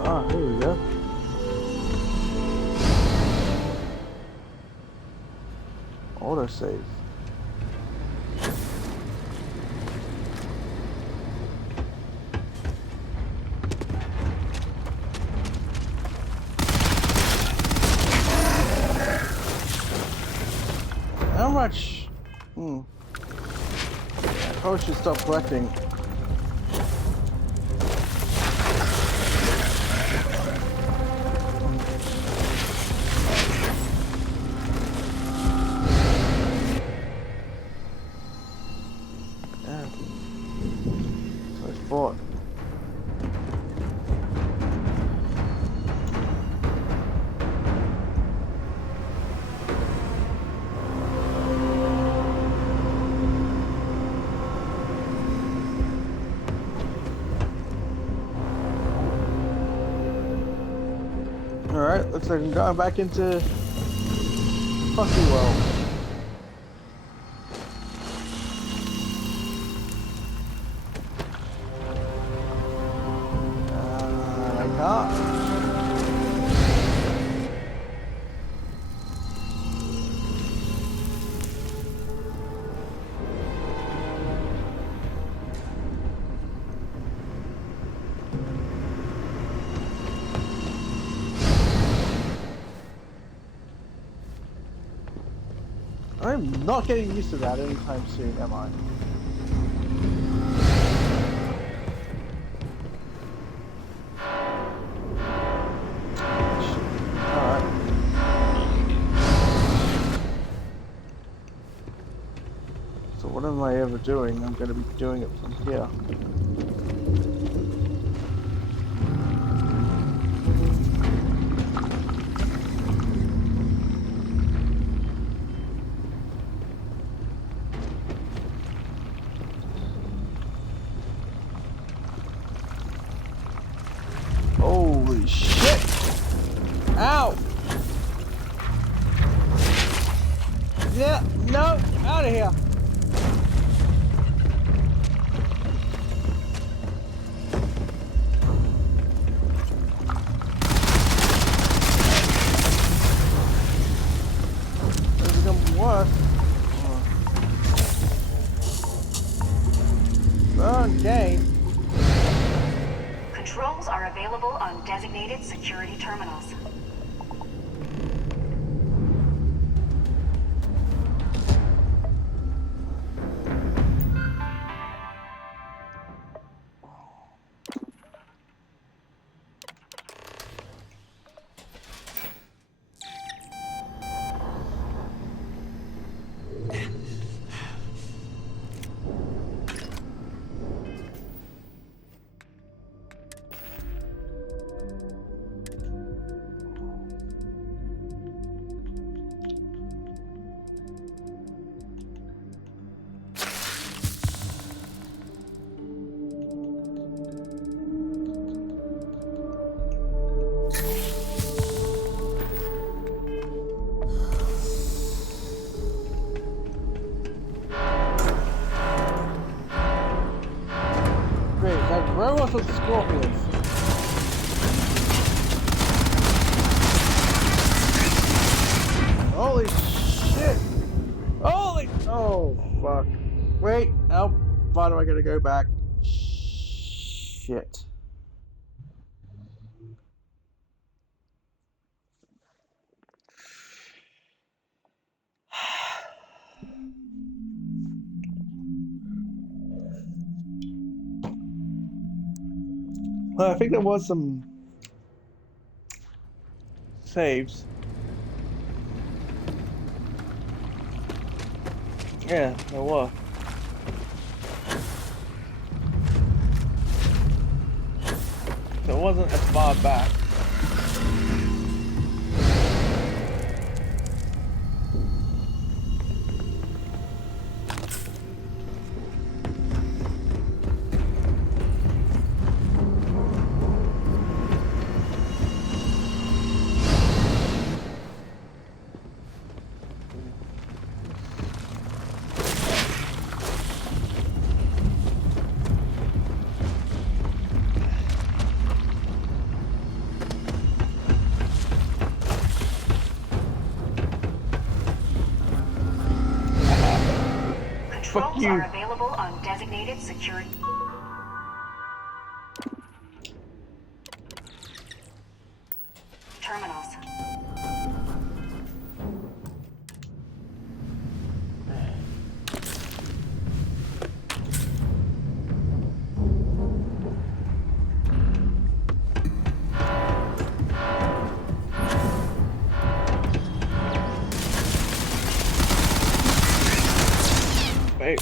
Ah, here we go. Autosave. How much? I probably should stop collecting. Alright, looks like I'm going back into Funky World. I can't. I'm not getting used to that anytime soon, am I? Alright. So what am I ever doing? I'm going to be doing it from here. Holy shit! Ow! No, no, out of here. It's become worse. Okay. Controls are available on designated security terminals. Great, that robots with scorpions. Holy shit! Holy! Oh, fuck. Wait, how far do I gotta go back? Shit. Well, I think there was some saves. Yeah, there were. So it wasn't as far back. Controls are available on designated security. Terminals. Wait.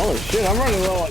Holy shit, I'm running low on...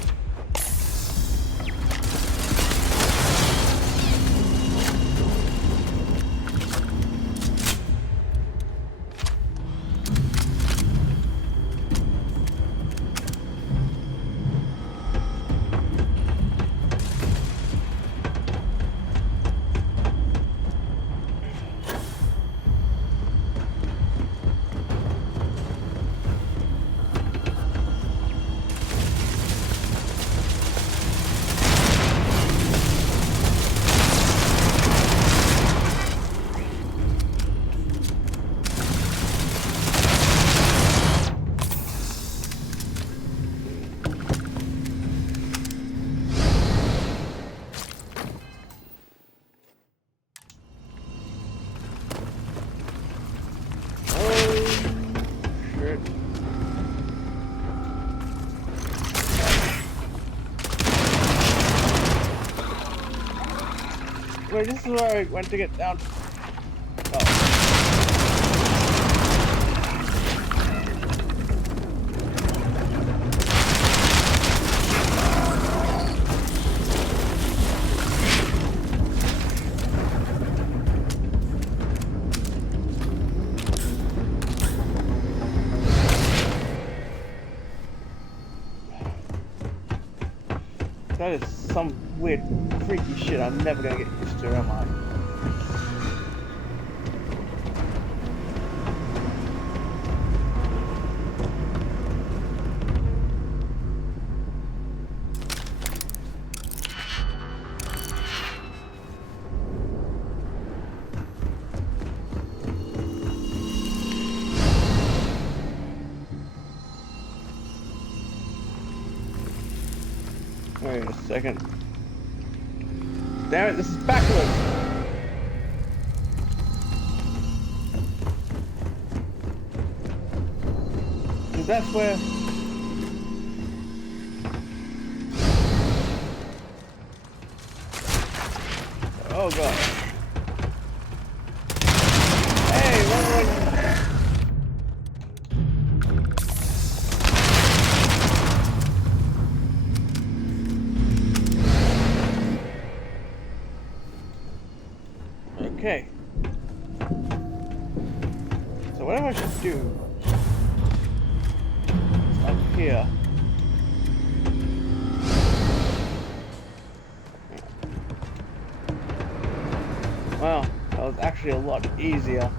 Wait, this is where I went to get down. That is some weird, freaky shit I'm never gonna get used to, am I? Wait a second. Damn it, this is backwards! And that's where... Oh god. Hey, run. Okay. So whatever I should do is up here. Wow, that was actually a lot easier.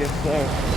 guess so.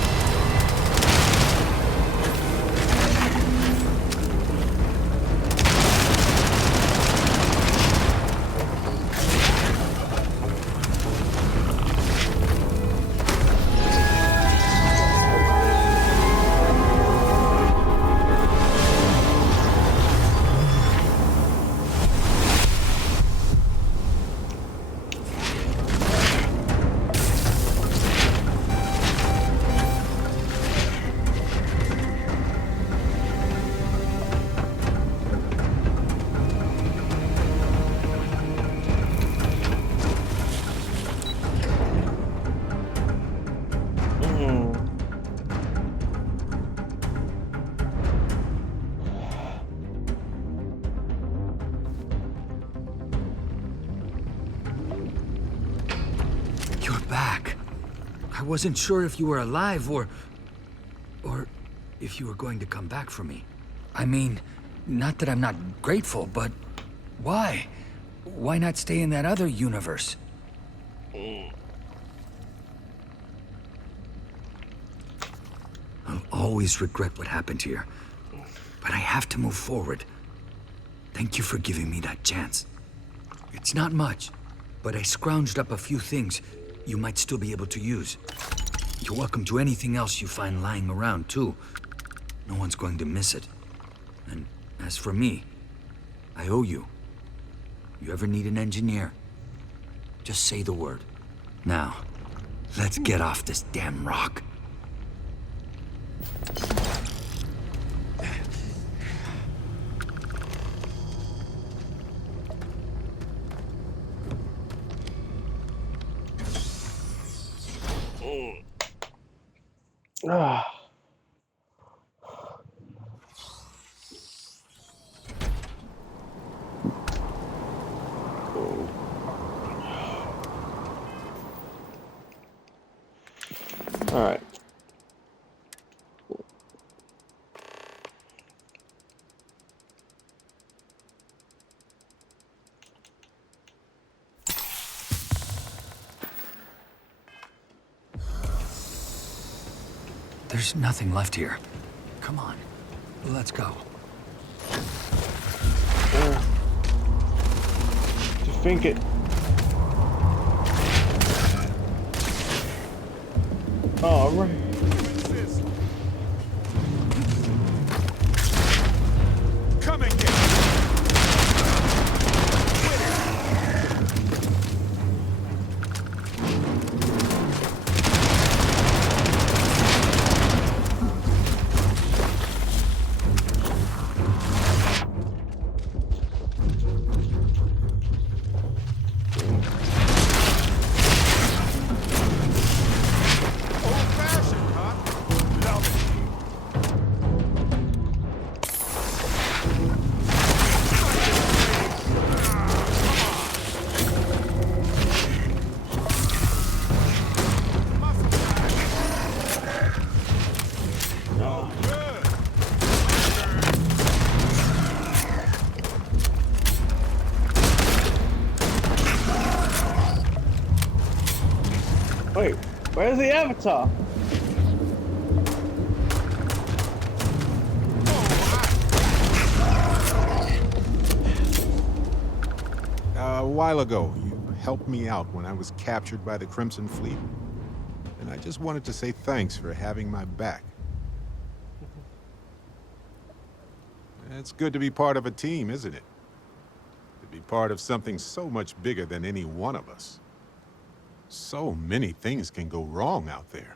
back. I wasn't sure if you were alive or if you were going to come back for me. I mean, not that I'm not grateful, but why? Why not stay in that other universe? I'll always regret what happened here, but I have to move forward. Thank you for giving me that chance. It's not much, but I scrounged up a few things you might still be able to use. You're welcome to anything else you find lying around, too. No one's going to miss it. And as for me, I owe you. You ever need an engineer, just say the word. Now, let's get off this damn rock. All right. There's nothing left here. Come on, let's go. To think it. Oh, right. Come and get Wait, where's the avatar? A while ago, you helped me out when I was captured by the Crimson Fleet. And I just wanted to say thanks for having my back. It's good to be part of a team, isn't it? To be part of something so much bigger than any one of us. So many things can go wrong out there.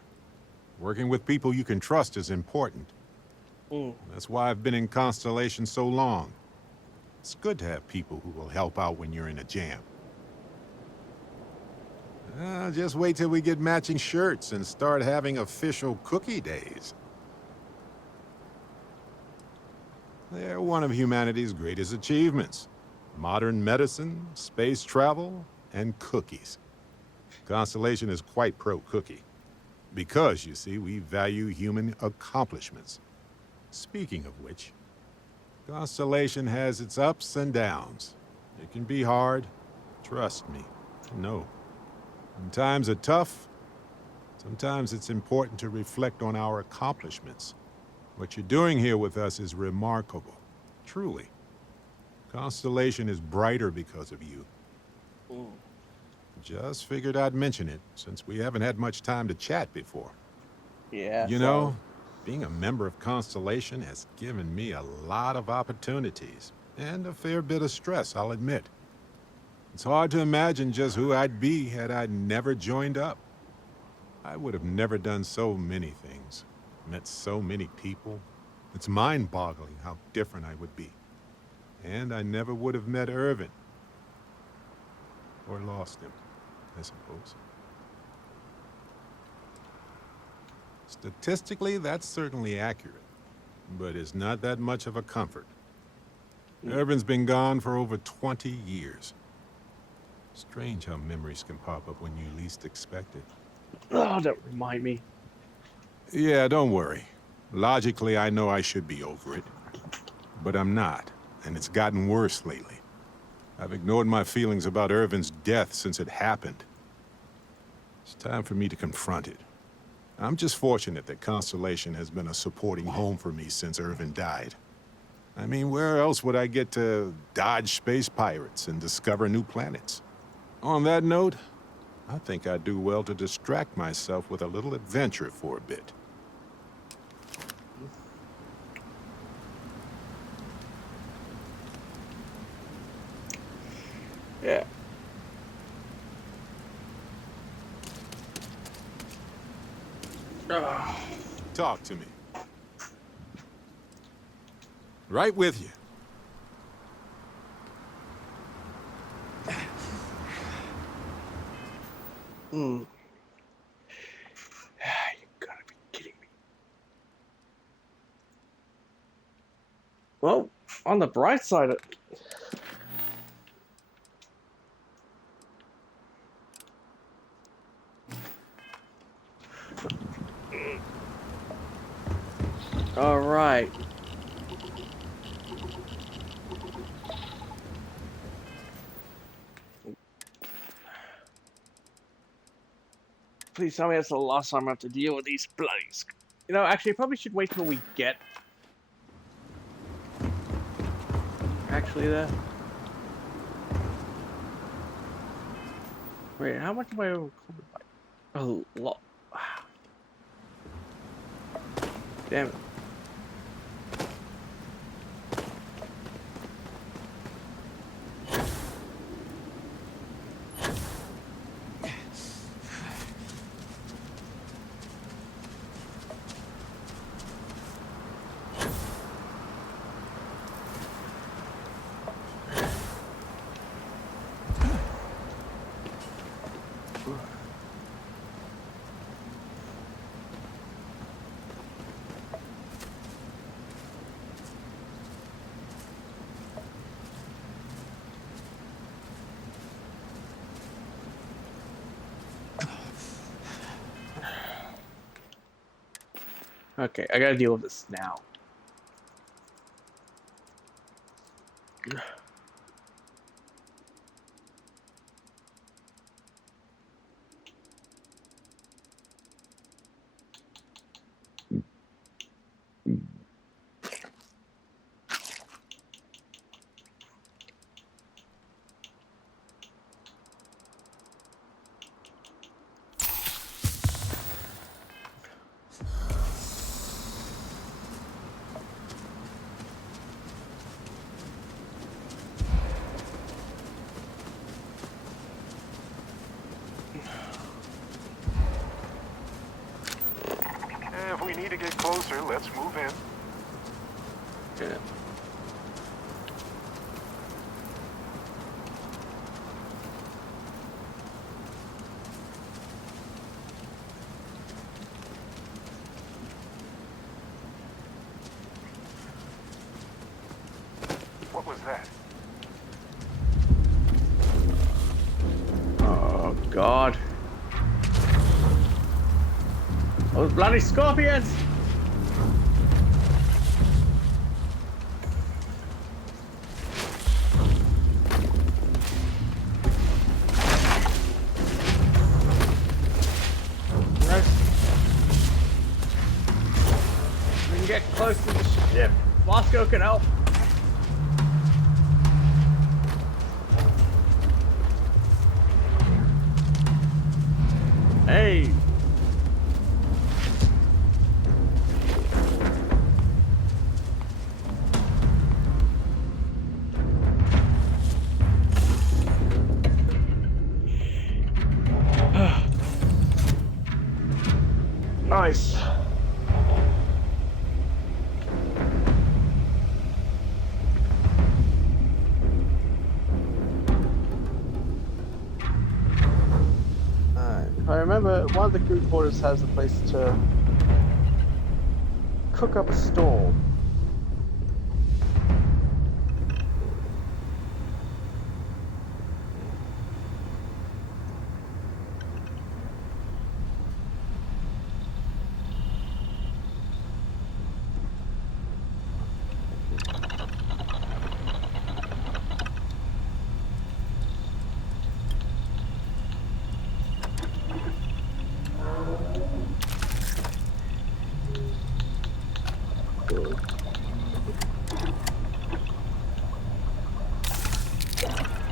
Working with people you can trust is important. That's why I've been in Constellation so long. It's good to have people who will help out when you're in a jam. Just wait till we get matching shirts and start having official cookie days. They're one of humanity's greatest achievements. Modern medicine, space travel, and cookies. Constellation is quite pro-cookie. Because, you see, we value human accomplishments. Speaking of which, Constellation has its ups and downs. It can be hard. Trust me. No. When times are tough, sometimes it's important to reflect on our accomplishments. What you're doing here with us is remarkable. Truly. Constellation is brighter because of you. Just figured I'd mention it, since we haven't had much time to chat before. Yeah. You know, being a member of Constellation has given me a lot of opportunities, and a fair bit of stress, I'll admit. It's hard to imagine just who I'd be had I never joined up. I would have never done so many things, met so many people. It's mind-boggling how different I would be. And I never would have met Irvin. Or lost him, I suppose. Statistically, that's certainly accurate, but it's not that much of a comfort. Irvin's been gone for over 20 years. Strange how memories can pop up when you least expect it. Oh, don't remind me. Yeah, don't worry. Logically, I know I should be over it. But I'm not, and it's gotten worse lately. I've ignored my feelings about Irvin's death since it happened. It's time for me to confront it. I'm just fortunate that Constellation has been a supporting home for me since Irvin died. I mean, where else would I get to dodge space pirates and discover new planets? On that note, I think I'd do well to distract myself with a little adventure for a bit. Yeah. Talk to me. Right with you. You gotta be kidding me. Well, on the bright side of... All right. Please tell me that's the last time I have to deal with these bloodies. You know, actually, I probably should wait till we get... Actually, there. Wait, how much am I overcoming by? A lot. Damn it. Okay, I gotta deal with this now. If we need to get closer, let's move in. Yeah. What was that? Oh, God. Those bloody scorpions! We can get close to the ship. Bosco can help. Hey! Nice. If I remember, one of the crew quarters has a place to cook up a stove.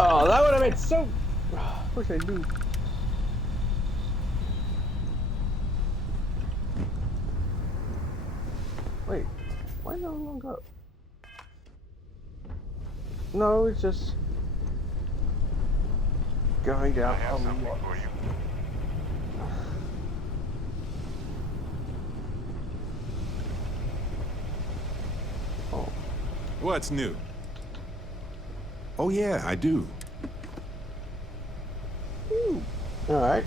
Oh, that would have been so. Wish I knew. Wait, why no longer? No, it's just going down a lot. Oh. What's new? Oh yeah, I do. All right.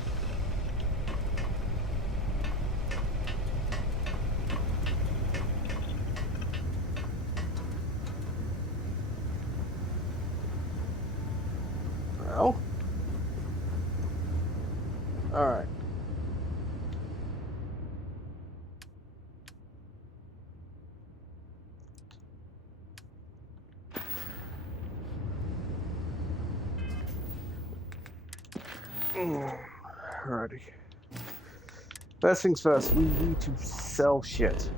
Well. All right. Alrighty. First things first, we need to sell shit.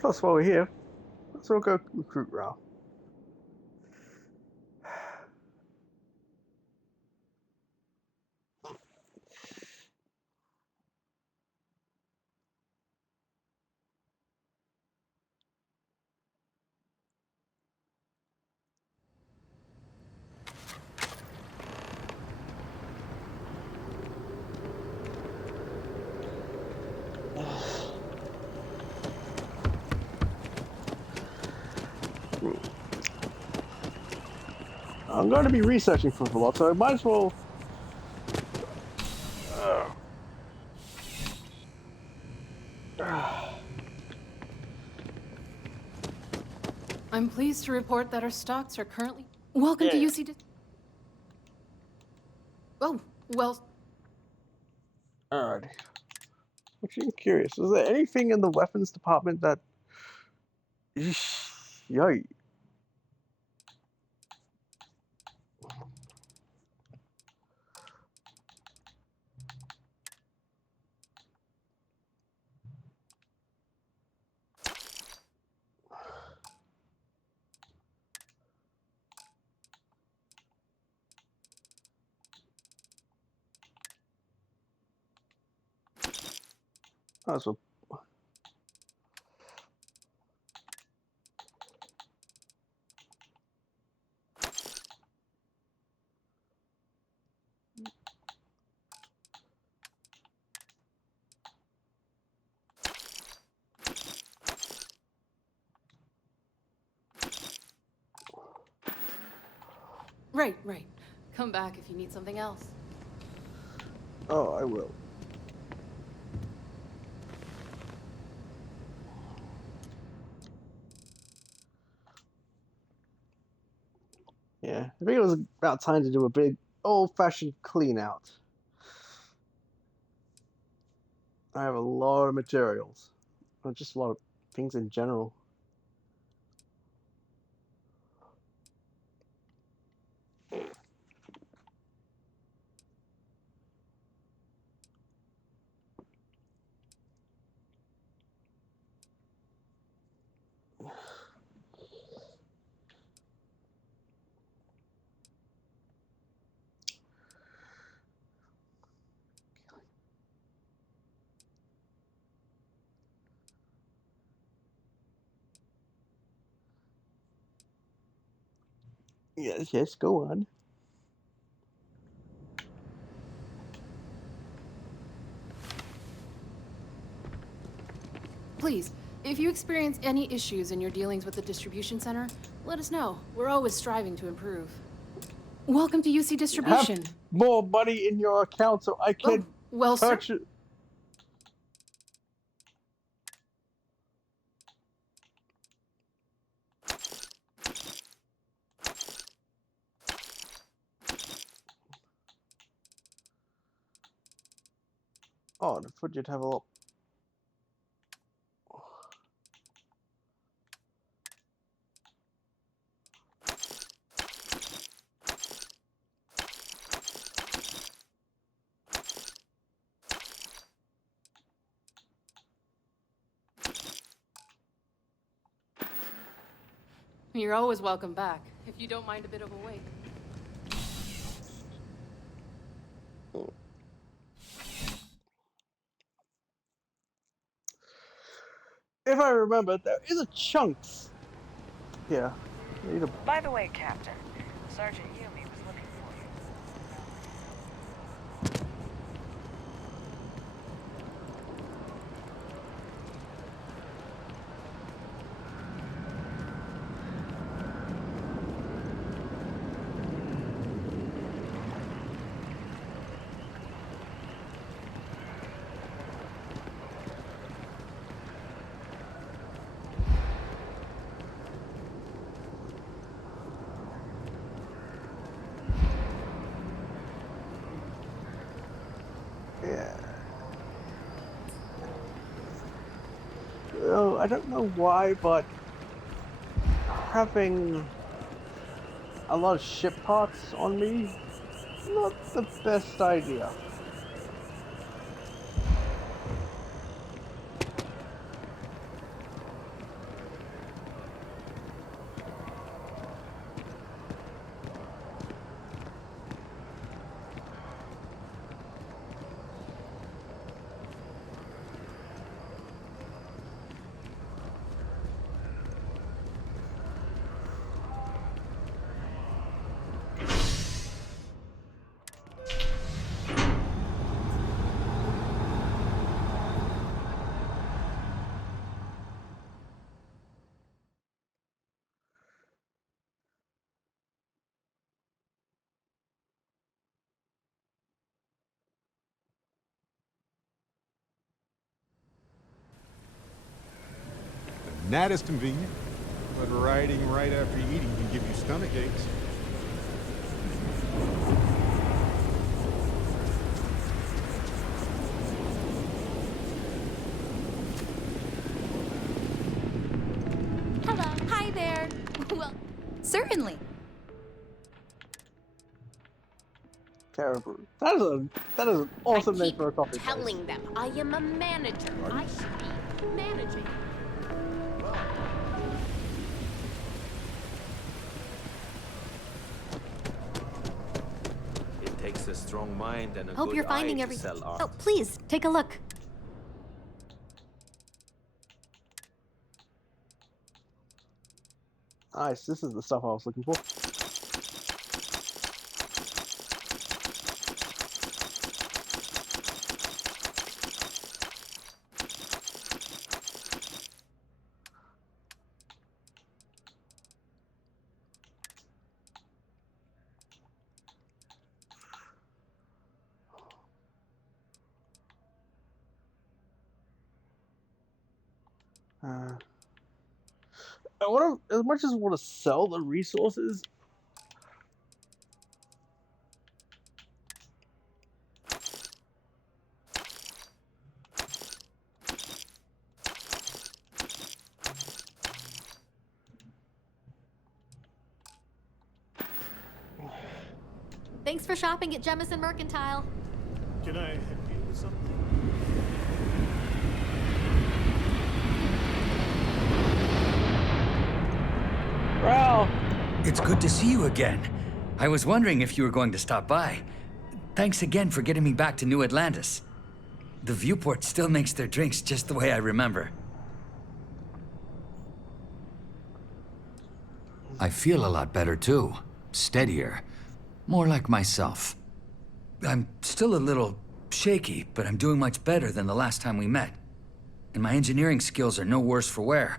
Plus, while we're here, let's all go recruit Ralph. I'm going to be researching for a lot, so I might as well. I'm pleased to report that our stocks are currently. Welcome to UC. Oh, well. Alright. Actually, I'm curious. Is there anything in the weapons department that. Yikes. Oh, so. Right. Come back if you need something else. Oh, I will. Yeah, I think it was about time to do a big old-fashioned clean out. I have a lot of materials. Or just a lot of things in general. Yes, go on. Please, if you experience any issues in your dealings with the distribution center, let us know. We're always striving to improve. Welcome to UC Distribution. Have more money in your account so I can well, purchase. on, if we did have a look. You're always welcome back, if you don't mind a bit of a wait. If I remember, there is a chunks. Yeah. Need a... By the way, Captain, Sergeant Yumi was looking for you. Yeah. Oh, I don't know why, but having a lot of ship parts on me, not the best idea. That is convenient, but riding right after eating can give you stomach aches. Hello. Hi there. Well, certainly. Caribou. That is an awesome name for a coffee place. Telling them I am a manager. I should be managing. It takes a strong mind and a Hope good you're finding eye to everything. sell art. Oh, please take a look. Nice. This is the stuff I was looking for. I want to, as much as I want to sell the resources, Thanks for shopping at Jemison Mercantile. Can I help you with something? Wow. It's good to see you again. I was wondering if you were going to stop by. Thanks again for getting me back to New Atlantis. The viewport still makes their drinks just the way I remember. I feel a lot better too. Steadier. More like myself. I'm still a little shaky, but I'm doing much better than the last time we met. And my engineering skills are no worse for wear.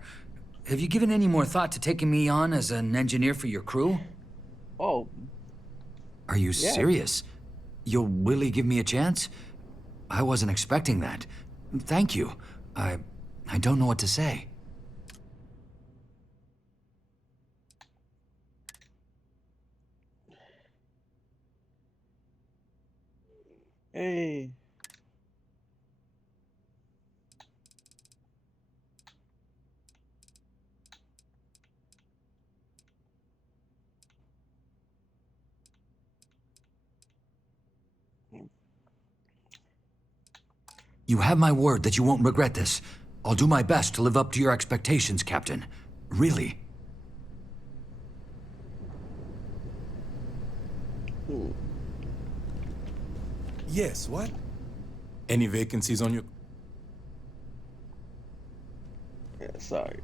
Have you given any more thought to taking me on as an engineer for your crew? Oh. Are you Yeah. serious? You'll really give me a chance? I wasn't expecting that. Thank you. I don't know what to say. Hey. You have my word that you won't regret this. I'll do my best to live up to your expectations, Captain. Really. Yes, what? Any vacancies on your... Yeah, sorry.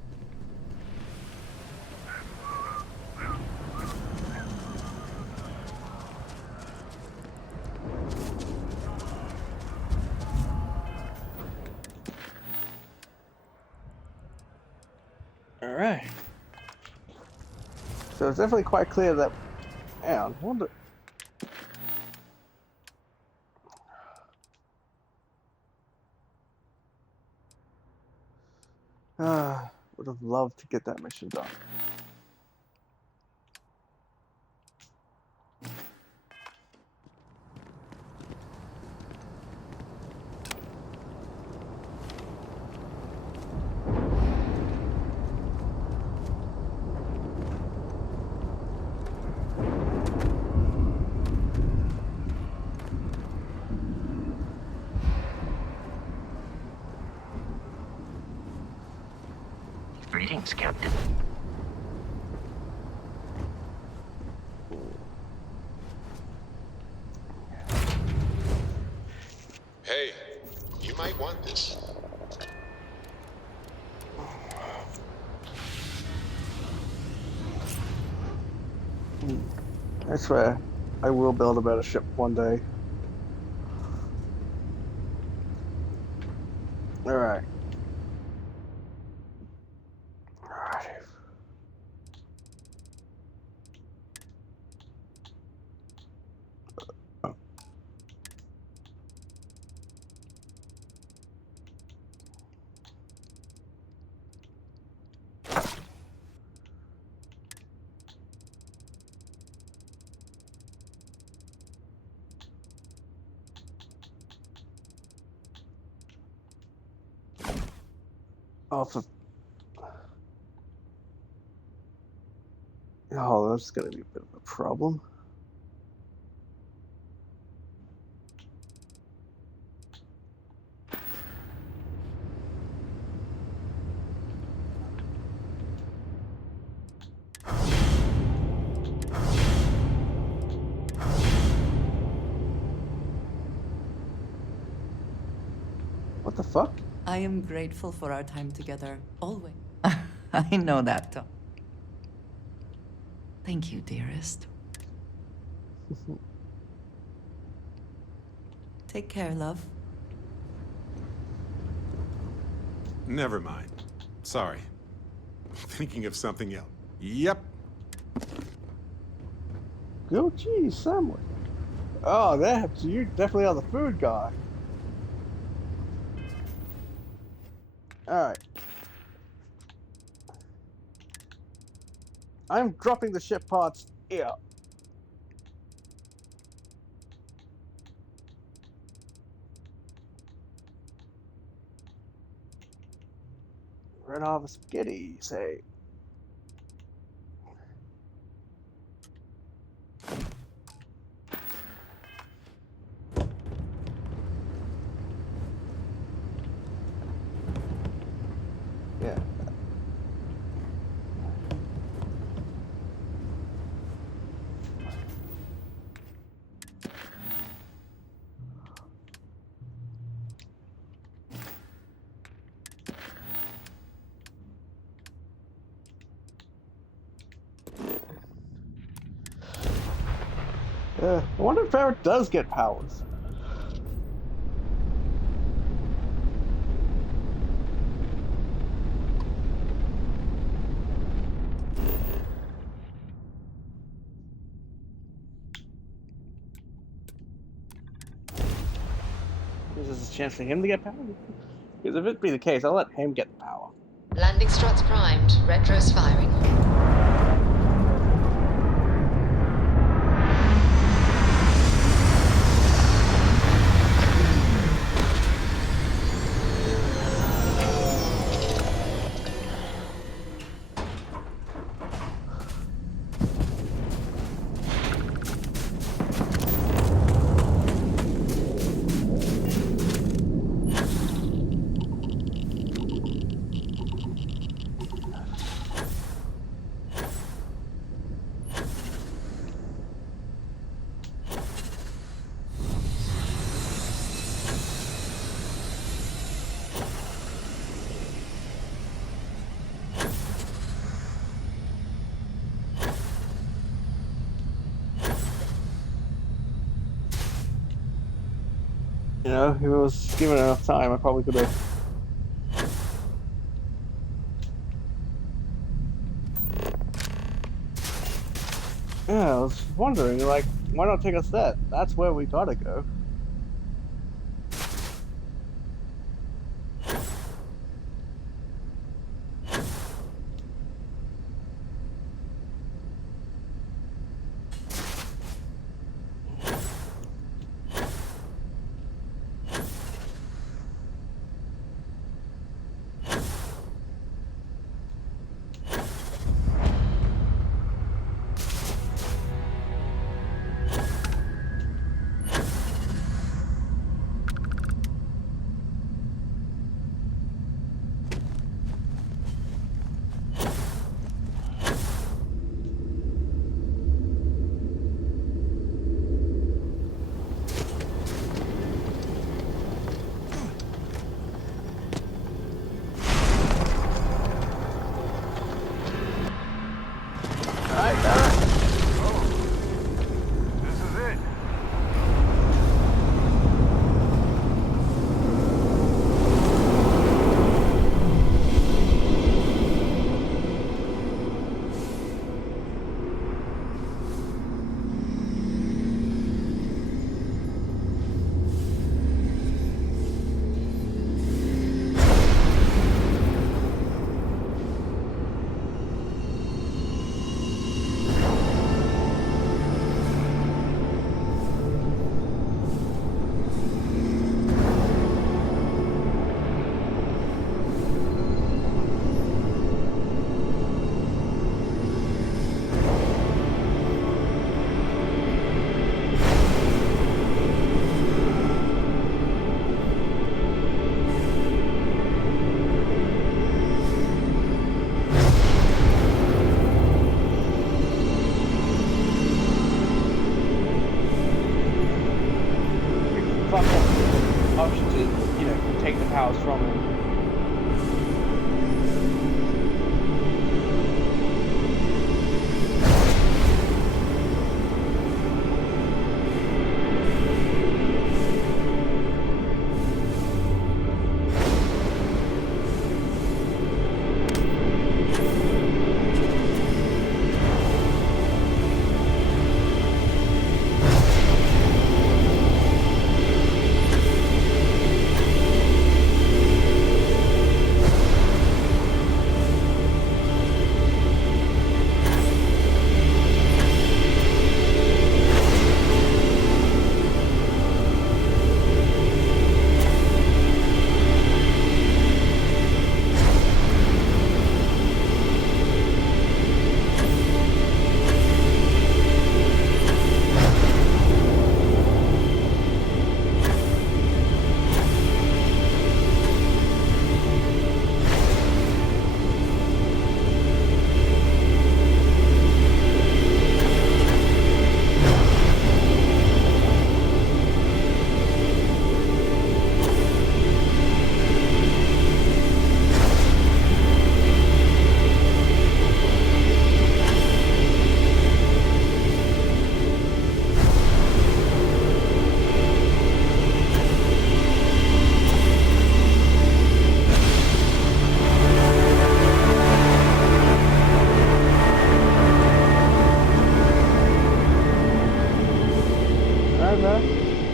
Alright. So it's definitely quite clear that... Hang on, I wonder... would have loved to get that mission done. Greetings, Captain. Hey, you might want this. I swear, I will build a better ship one day. Alright. Also, oh, that's gonna be a bit of a problem. What the fuck? I am grateful for our time together, always. I know that, Tom. Thank you, dearest. Take care, love. Never mind. Sorry. Thinking of something else. Yep. Go cheese sandwich. Oh, that so you're definitely on the food guy. Alright. I'm dropping the ship parts here. Red off a spaghetti, say. Yeah. I wonder if Barrett does get powers. Is this a chance for him to get power? Because if it be the case, I'll let him get the power. Landing struts primed. Retros firing. You know, if it was given enough time, I probably could have. Yeah, I was wondering, like, why not take us there? That's where we gotta go. Option to, you know, take the powers from him.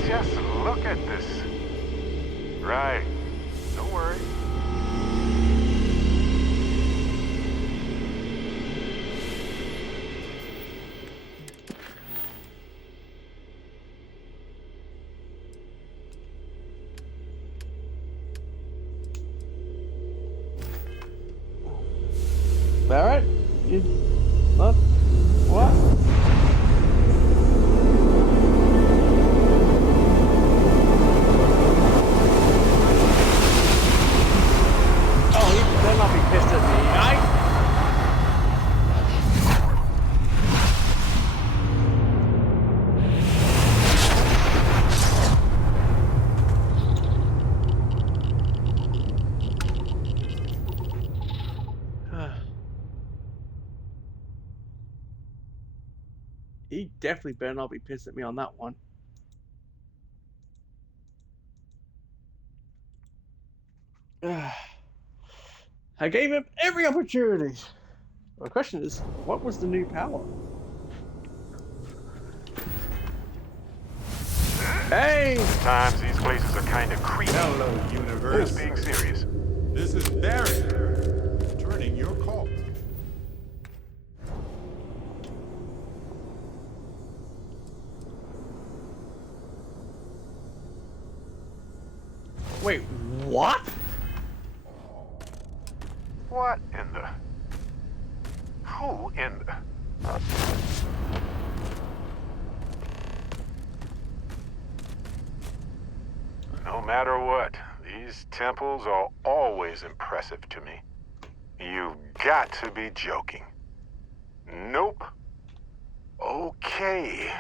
Just look at this. Right. Don't worry. Barrett? You... What? What? Oh, he better not be pissed at me. He definitely better not be pissed at me on that one. I gave him every opportunity. My question is, what was the new power? Hey! Sometimes these places are kind of creepy. Hello, universe. Who's being serious? This is Barry, returning your call. Wait, what? What in the... Who in the... No matter what, these temples are always impressive to me. You've got to be joking. Nope. Okay.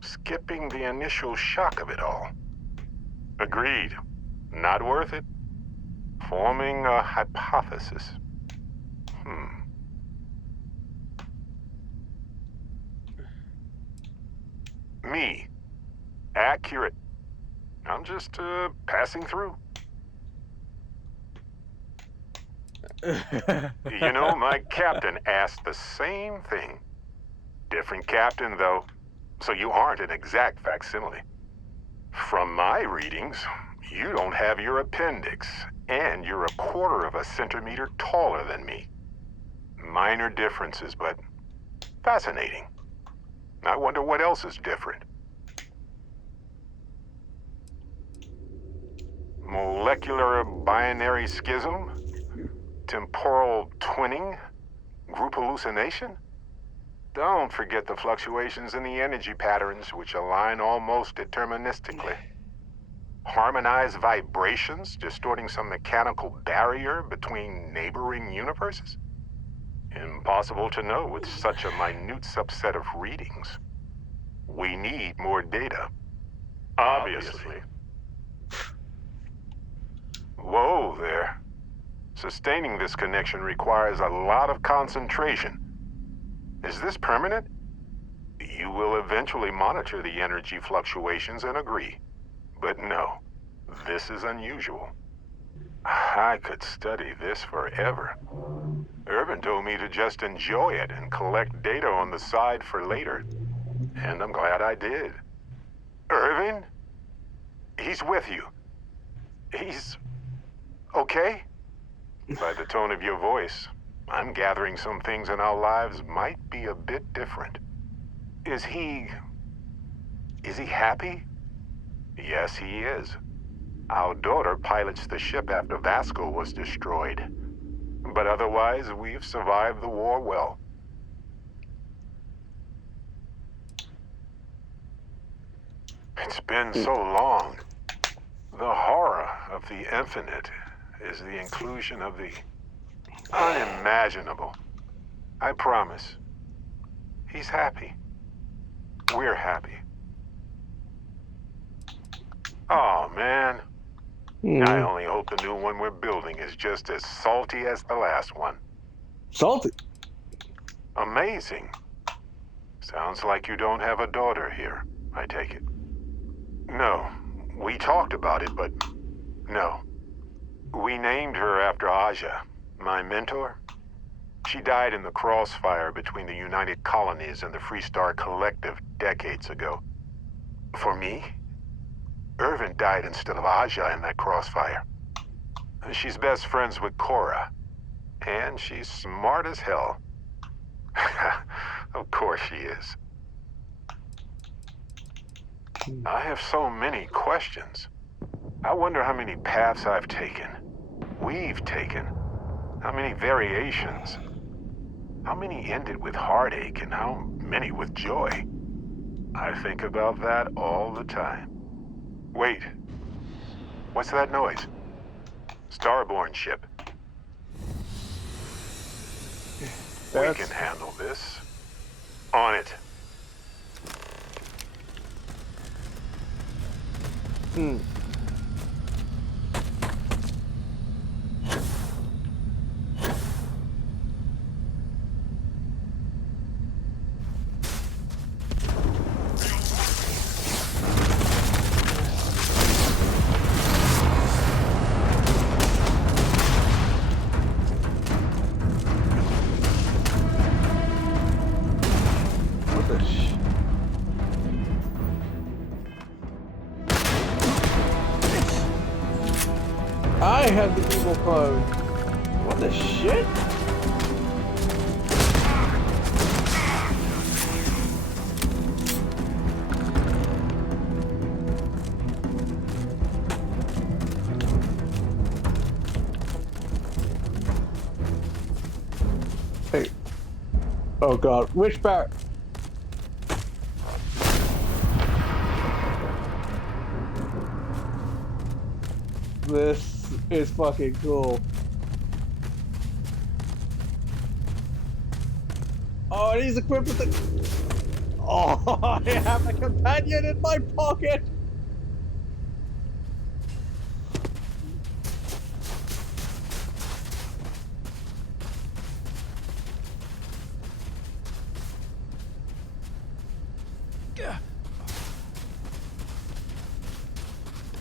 Skipping the initial shock of it all. Agreed. Not worth it. Forming a hypothesis. Me. Accurate. I'm just, passing through. You know, my captain asked the same thing. Different captain, though, so you aren't an exact facsimile. From my readings, you don't have your appendix, and you're 1/4 of a centimeter taller than me. Minor differences, but fascinating. I wonder what else is different. Molecular binary schism? Temporal twinning? Group hallucination? Don't forget the fluctuations in the energy patterns, which align almost deterministically. Harmonized vibrations, distorting some mechanical barrier between neighboring universes? Impossible to know with such a minute subset of readings. We need more data. Obviously. Whoa there. Sustaining this connection requires a lot of concentration. Is this permanent? You will eventually monitor the energy fluctuations and agree. But no, this is unusual. I could study this forever. Irvin told me to just enjoy it and collect data on the side for later. And I'm glad I did. Irvin? He's with you. He's... okay? By the tone of your voice, I'm gathering some things in our lives might be a bit different. Is he happy? Yes, he is. Our daughter pilots the ship after Vasco was destroyed. But otherwise, we've survived the war well. It's been so long. The horror of the infinite is the inclusion of the unimaginable. I promise. He's happy. We're happy. Oh, man. I only hope the new one we're building is just as salty as the last one. Salty? Amazing. Sounds like you don't have a daughter here, I take it. No, we talked about it, but no. We named her after Aja, my mentor. She died in the crossfire between the United Colonies and the Freestar Collective decades ago. For me, Irvin died instead of Aja in that crossfire. She's best friends with Cora, and she's smart as hell. Of course she is. I have so many questions. I wonder how many paths I've taken, we've taken, how many variations, how many ended with heartache and how many with joy. I think about that all the time. Wait, what's that noise? Starborn ship. We can handle this. On it. I have the evil clone. What the shit? Hey. Oh god, which Barrett? This is fucking cool. Oh, and he's equipped with the... Oh, I have a companion in my pocket!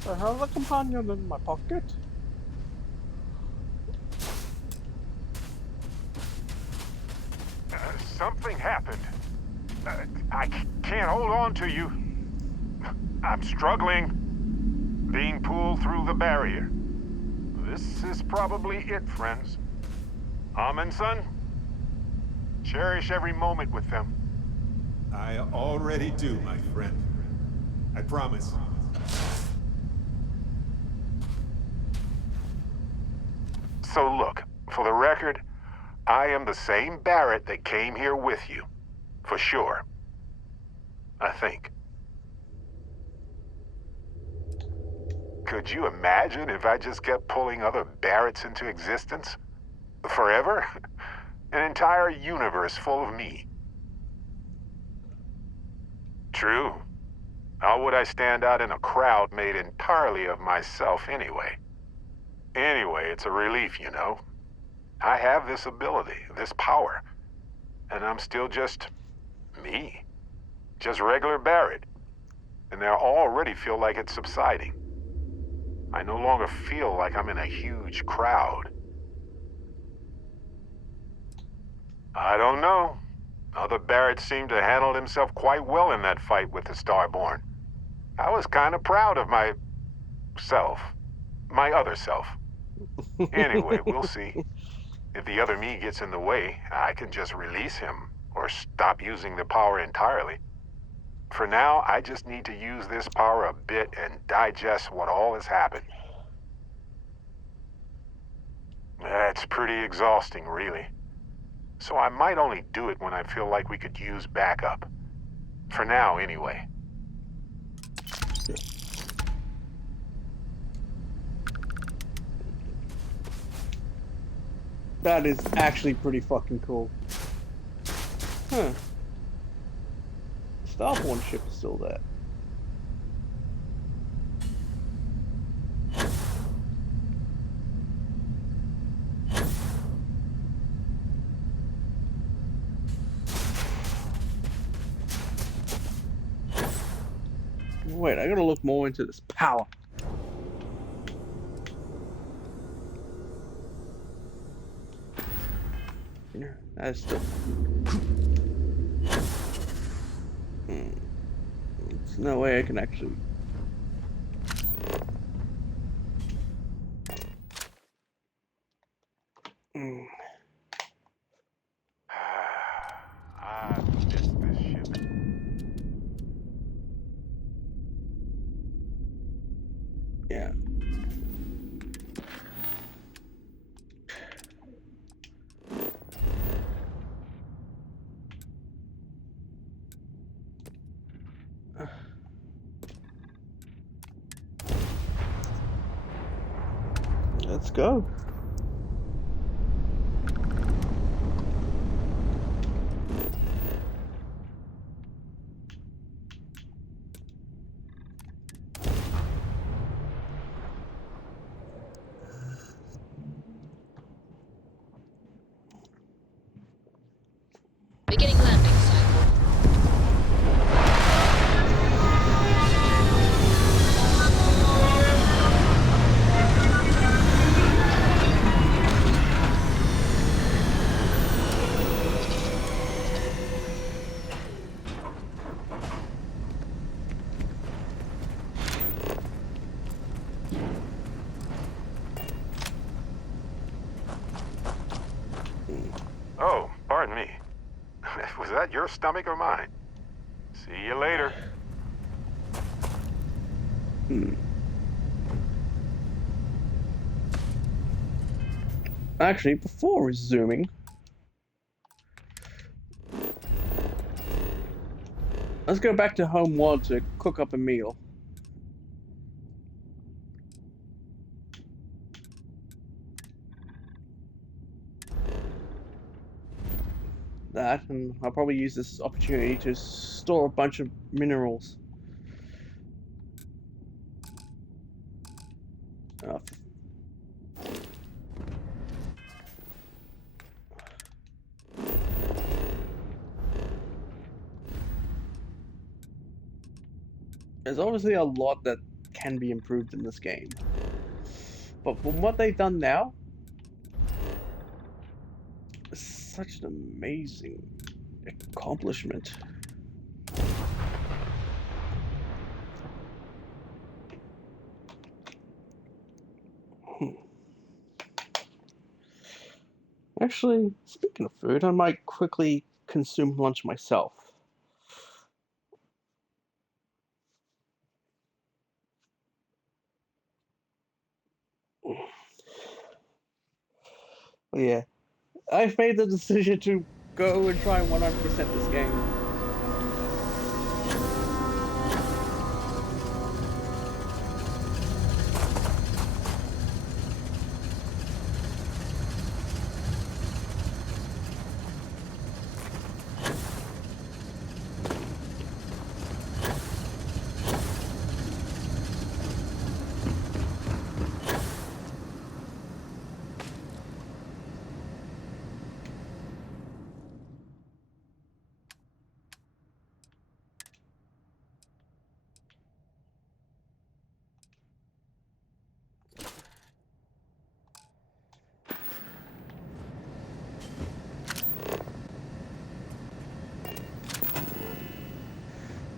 I have a companion in my pocket. Something happened. I can't hold on to you. I'm struggling. Being pulled through the barrier. This is probably it, friends. Amen, son? Cherish every moment with them. I already do, my friend. I promise. So look, for the record, I am the same Barrett that came here with you. For sure. I think. Could you imagine if I just kept pulling other Barretts into existence? Forever? An entire universe full of me. True. How would I stand out in a crowd made entirely of myself anyway? Anyway, it's a relief, you know. I have this ability, this power, and I'm still just me. Just regular Barrett. And I already feel like it's subsiding. I no longer feel like I'm in a huge crowd. I don't know. Other Barrett seemed to handle himself quite well in that fight with the Starborn. I was kind of proud of myself. My other self. Anyway, we'll see. If the other me gets in the way, I can just release him or stop using the power entirely. For now, I just need to use this power a bit and digest what all has happened. That's pretty exhausting, really. So I might only do it when I feel like we could use backup. For now, anyway. That is actually pretty fucking cool. Huh. Starborn ship is still there. Wait, I gotta look more into this power. Yeah, that's still... There's no way I can actually... I miss this ship. Yeah. Let's go. Beginning landing cycle. your stomach or mine. See you later. Actually, before resuming, let's go back to Home World to cook up a meal. That, and I'll probably use this opportunity to store a bunch of minerals. There's obviously a lot that can be improved in this game. But from what they've done now, it's such an amazing accomplishment. Actually, speaking of food, I might quickly consume lunch myself. But yeah, I've made the decision to go and try 100% this game.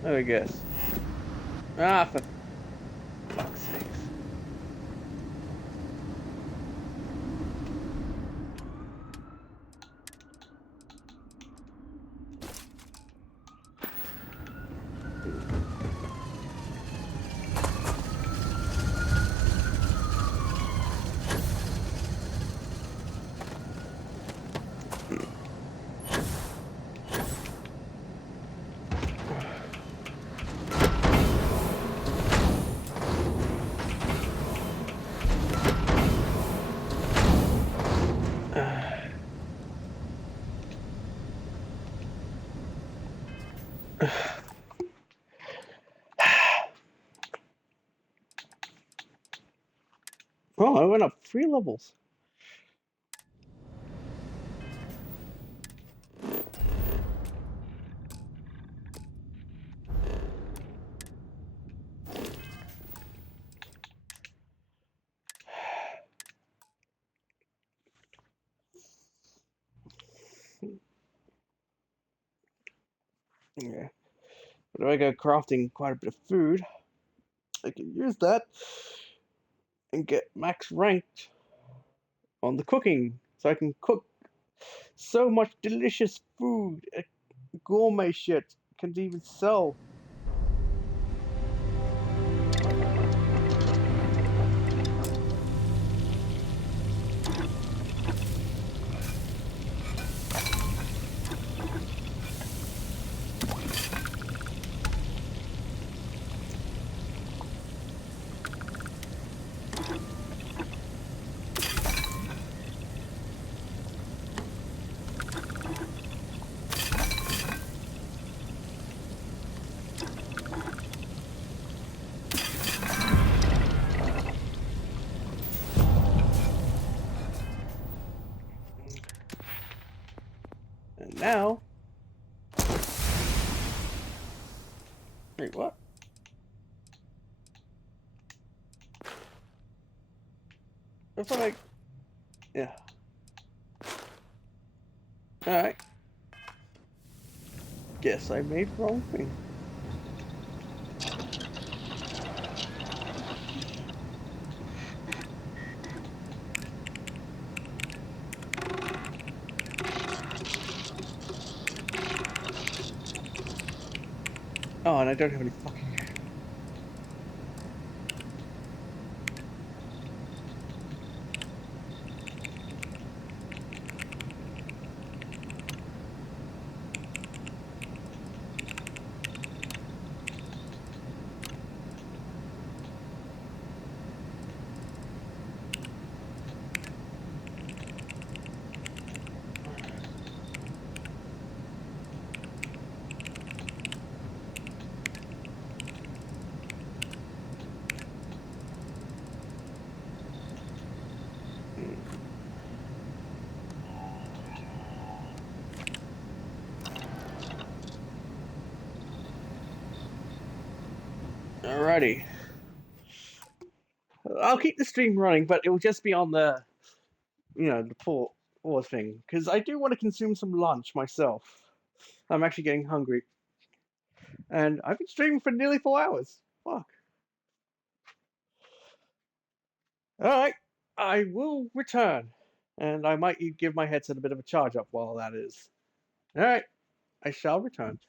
I guess. Ah, for fuck's sakes. Oh, I went up 3 levels. Yeah. But if I go crafting quite a bit of food, I can use that and get max ranked on the cooking. So I can cook so much delicious food, gourmet shit, can even sell. And now... Wait, what? I thought I... Yeah. Alright. Guess I made the wrong thing. Oh, and I don't have any fucking. Alrighty. I'll keep the stream running, but it will just be on the, the pause thing, because I do want to consume some lunch myself. I'm actually getting hungry, and I've been streaming for nearly 4 hours. Fuck. All right, I will return, and I might give my headset a bit of a charge up while that is. All right, I shall return.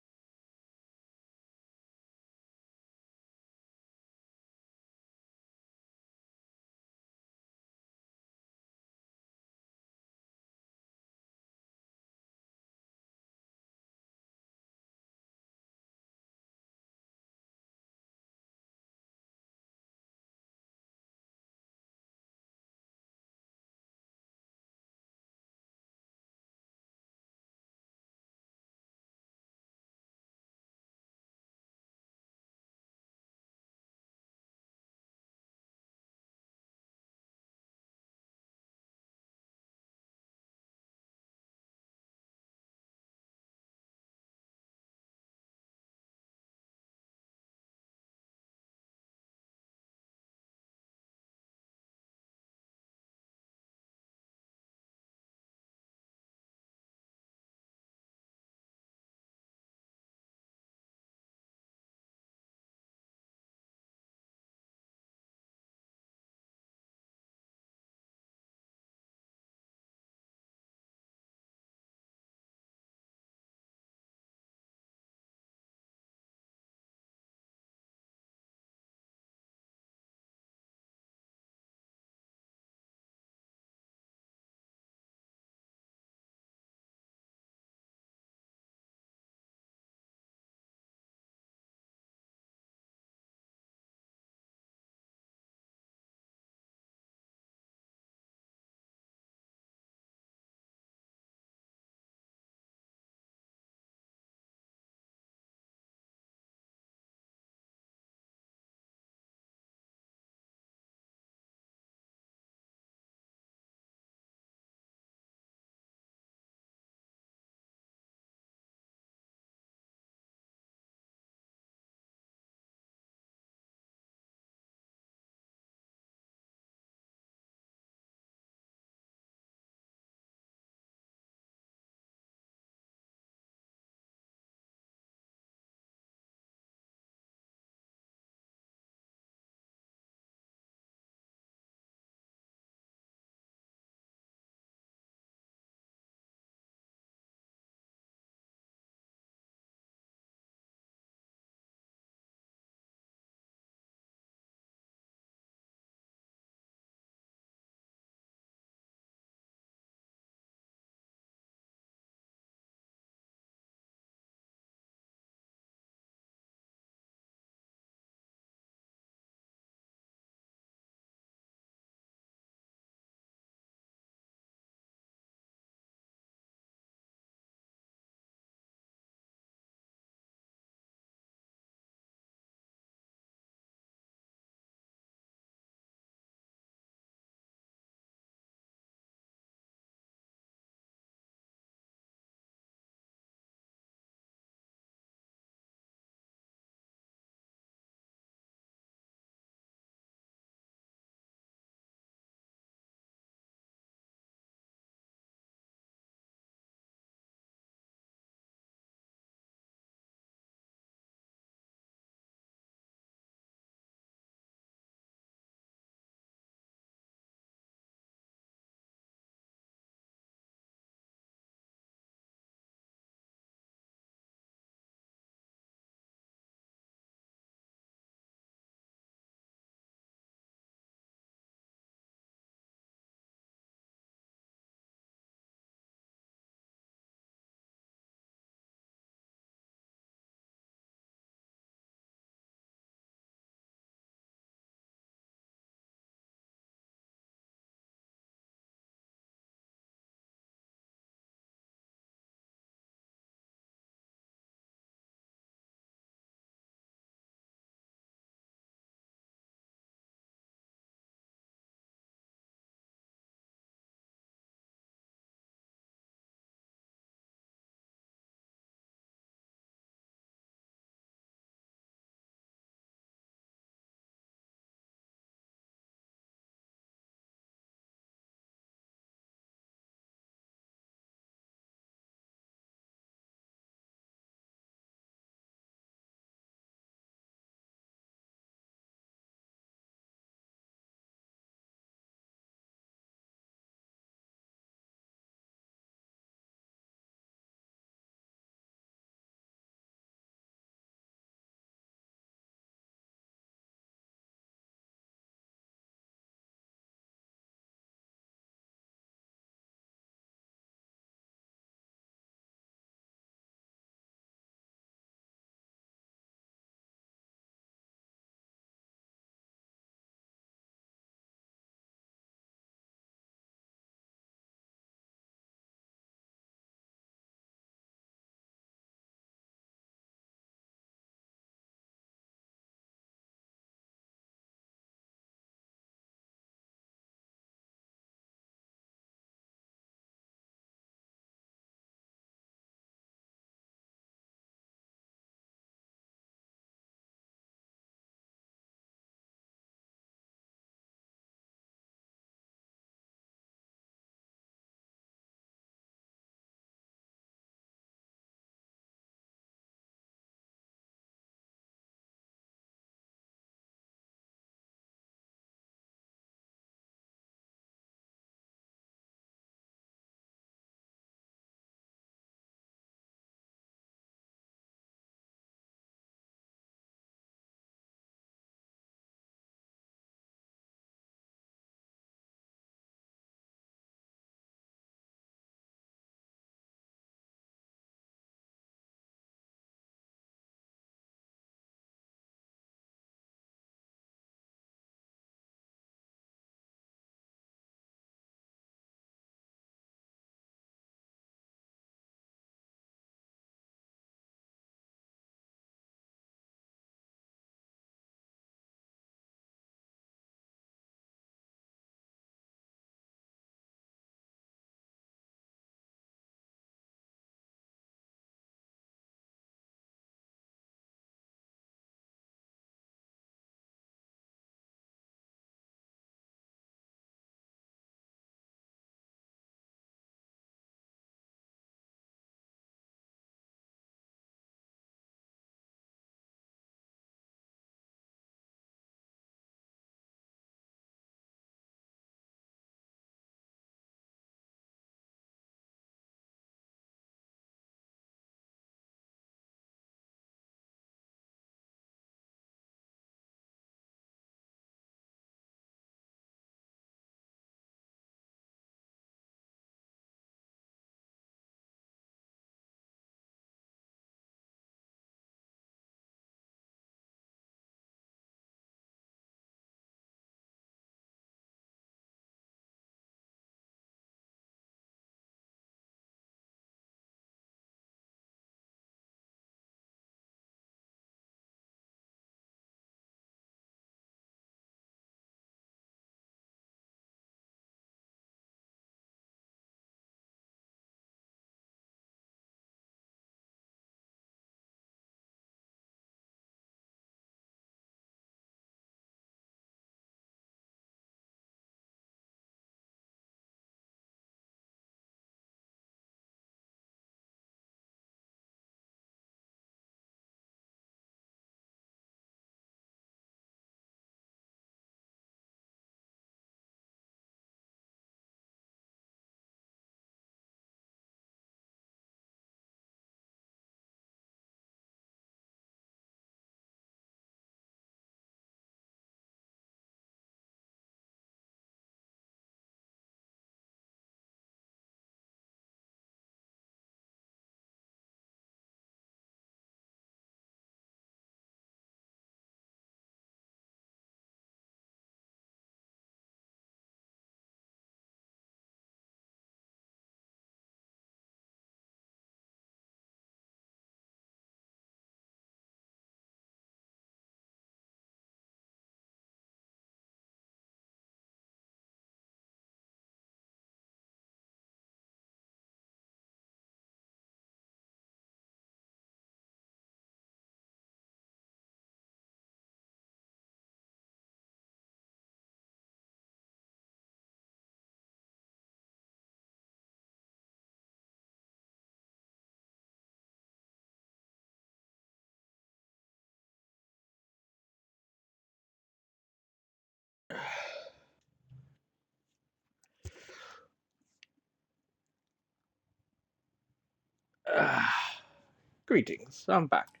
Greetings. I'm back.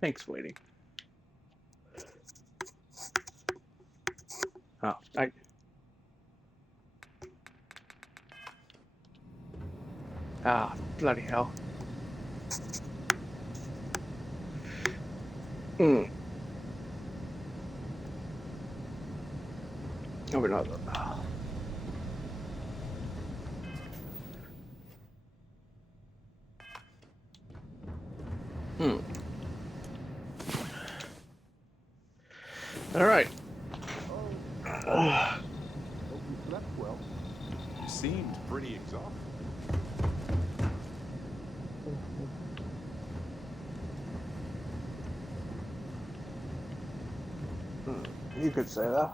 Thanks for waiting. Oh, bloody hell. Oh, we're not. All right. Hope you slept well. You seemed pretty exhausted. You could say that.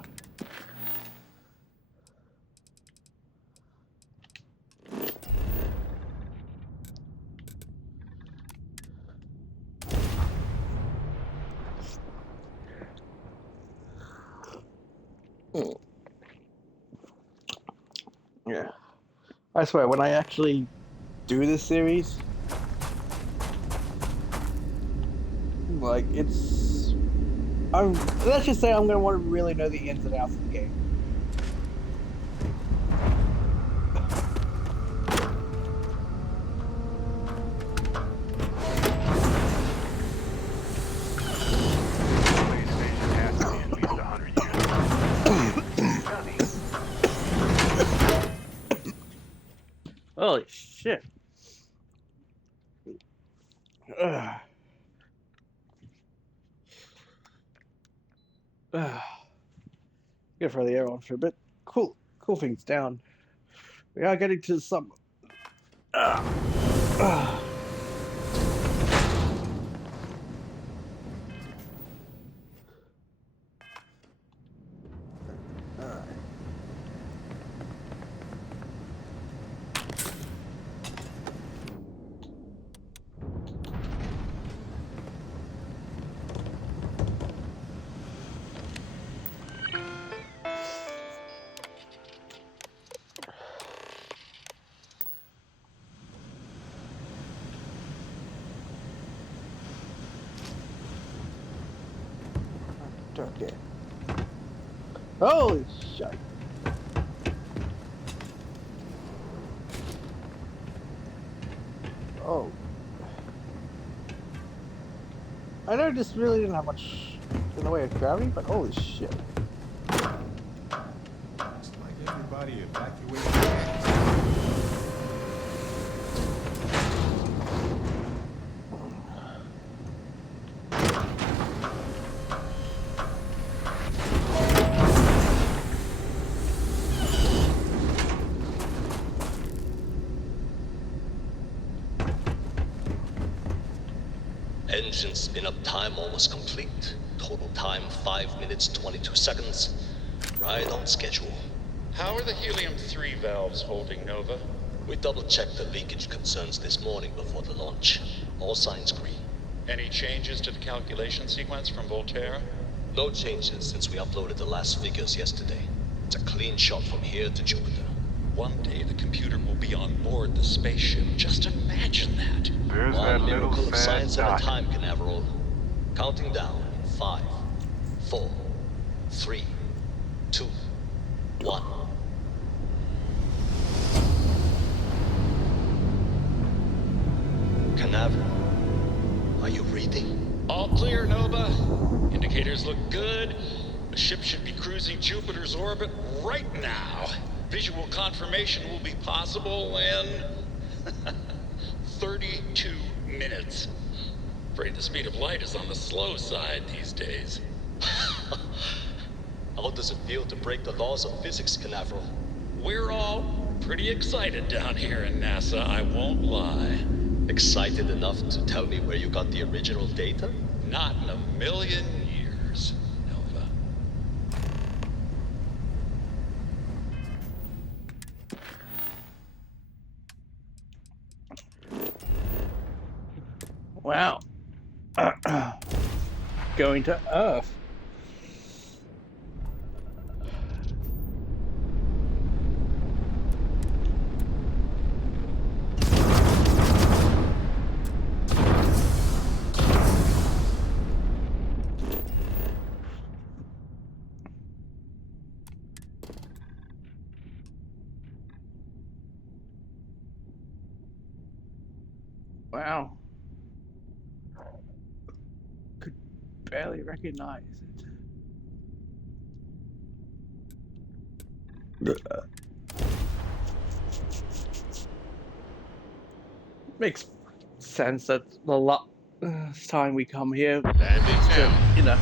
Yeah. I swear, when I actually do this series, like, let's just say I'm gonna want to really know the ins and outs of the game. Holy shit. Good for the air on for a bit. Cool things down. We are getting to some. Okay. Holy shit. Oh. I know this really didn't have much in the way of gravity, but holy shit. Looks like everybody evacuated. Engine spin-up time almost complete. Total time 5 minutes 22 seconds. Right on schedule. How are the helium-3 valves holding, Nova? We double-checked the leakage concerns this morning before the launch. All signs green. Any changes to the calculation sequence from Volterra? No changes since we uploaded the last figures yesterday. It's a clean shot from here to Jupiter. One day the computer will be on board the spaceship. Just imagine that. There's one miracle of science at a time, Canaveral. Counting down in 5, 4, 3, 2, 1. Canaveral, are you reading? All clear, Nova. Indicators look good. The ship should be cruising Jupiter's orbit right now. Visual confirmation will be possible in 32 minutes. Afraid the speed of light is on the slow side these days. How does it feel to break the laws of physics, Canaveral? We're all pretty excited down here in NASA, I won't lie. Excited enough to tell me where you got the original data? Not in a million years, Nova. Wow. Going to Earth. Wow. Could barely recognize it. Makes sense that the last time we come here, you know.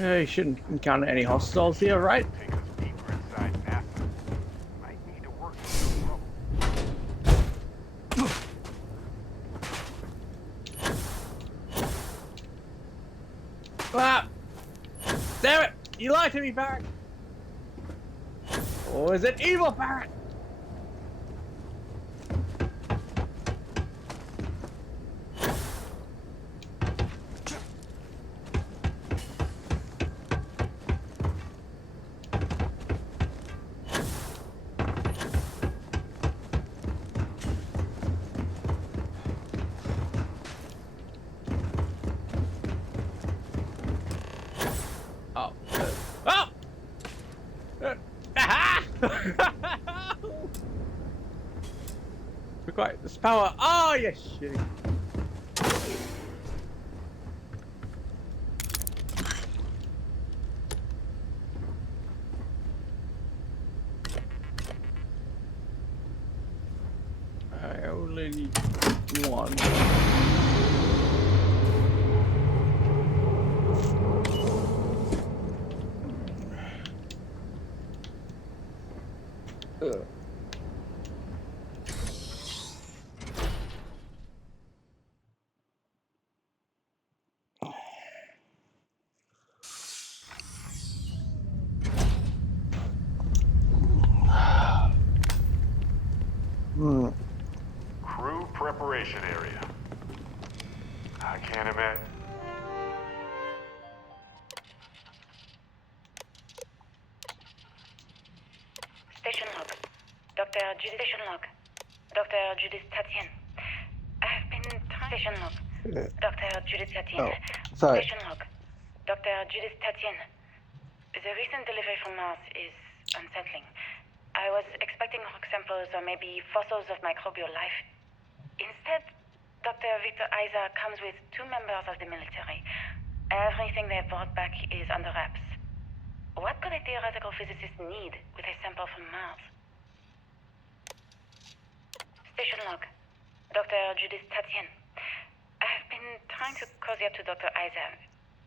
You shouldn't encounter any hostiles here, right? Ah! Damn it! You lied to me, Barrett! Or is it evil, Barrett? Quite this power. Oh, you shitty. I only need one. Crew preparation area. I can't imagine. Station log. Dr. Judith. Station log. Dr. Judith Tatien. I've been station log. Dr. Judith Tatien. Oh, sorry. Station log. Dr. Judith Tatien. The recent delivery from Mars is unsettling. I was expecting rock samples or maybe fossils of microbial life. Instead, Dr. Victor Isa comes with 2 members of the military. Everything they brought back is under wraps. What could a theoretical physicist need with a sample from Mars? Station log. Dr. Judith Tatien. I've been trying to cozy up to Dr. Isa,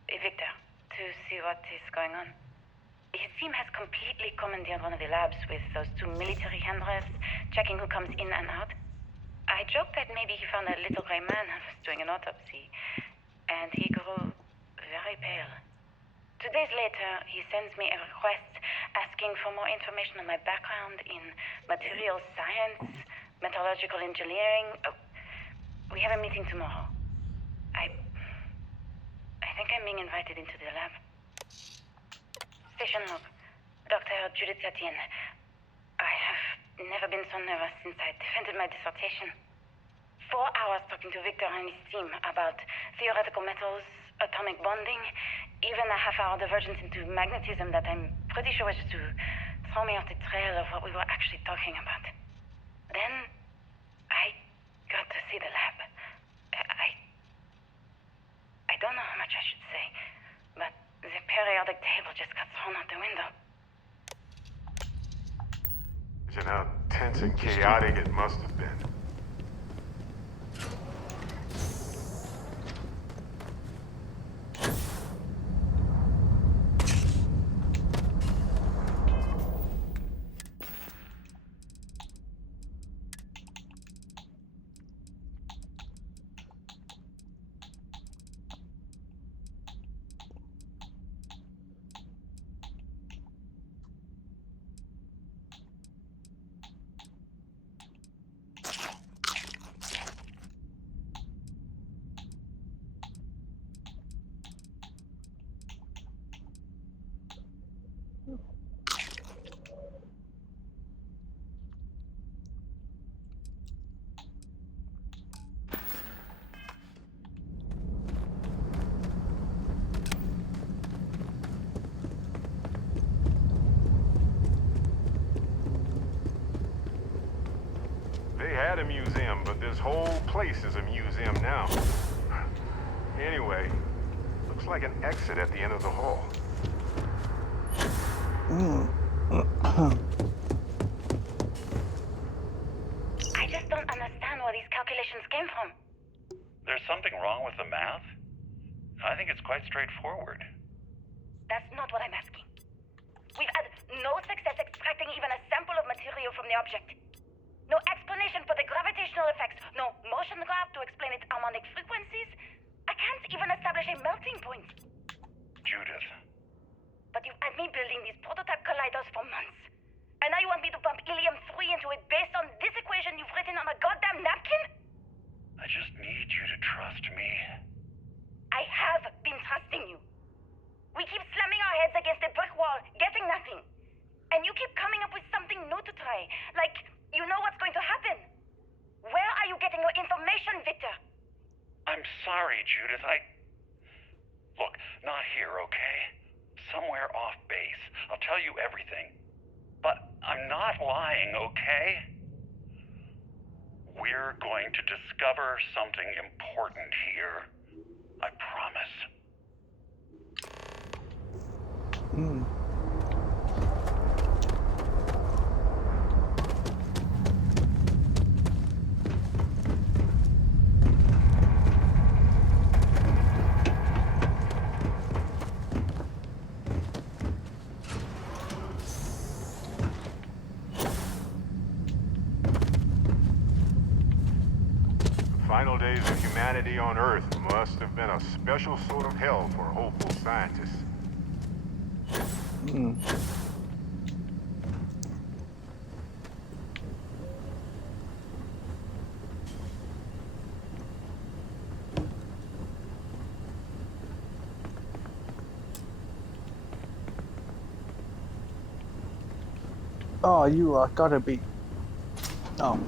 Victor, to see what is going on. His team has completely commandeered one of the labs with those 2 military handlers, checking who comes in and out. I joked that maybe he found a little gray man doing an autopsy, and he grew very pale. 2 days later, he sends me a request asking for more information on my background in material science, metallurgical engineering. We have a meeting tomorrow. I think I'm being invited into the lab. Station log. Dr. Judith Tatian. I have never been so nervous since I defended my dissertation. 4 hours talking to Victor and his team about theoretical metals, atomic bonding, even a half-hour divergence into magnetism that I'm pretty sure was to throw me off the trail of what we were actually talking about. Then, I got to see the lab. I don't know how much I should say, but the periodic table just got thrown out the window. Imagine how tense and chaotic it must have been. They had a museum, but this whole place is a museum now. Anyway, looks like an exit at the end of the hall. I just don't understand where these calculations came from. There's something wrong with the math? I think it's quite straightforward. That's not what I'm asking. We've had no success extracting even a sample of material from the object. No explanation for the gravitational effects. No motion graph to explain its harmonic frequencies. I can't even establish a melting point. Judith. But you've had me building these prototype colliders for months. And now you want me to pump helium-3 into it based on this equation you've written on a goddamn napkin? I just need you to trust me. I have been trusting you. We keep slamming our heads against a brick wall, getting nothing. And you keep coming up with something new to try. Like, you know what's going to happen. Where are you getting your information, Victor? I'm sorry, Judith. Look, not here, okay? Somewhere off base. I'll tell you everything. But I'm not lying, okay? We're going to discover something important here. I promise. Final days of humanity on Earth must have been a special sort of hell for hopeful scientists. Oh, you are gotta be. Oh.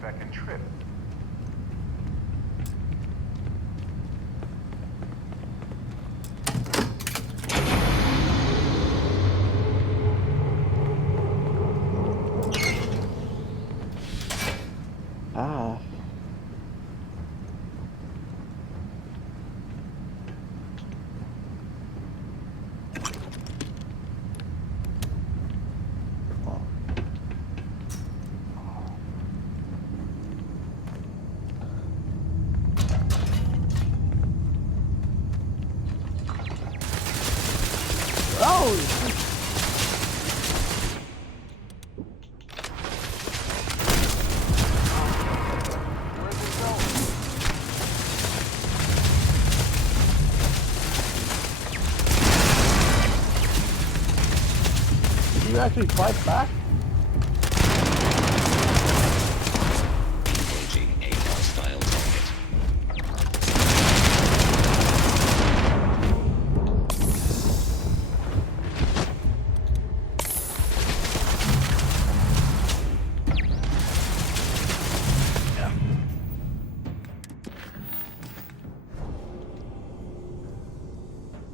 Second trip. you actually fight back? Engaging a hostile target.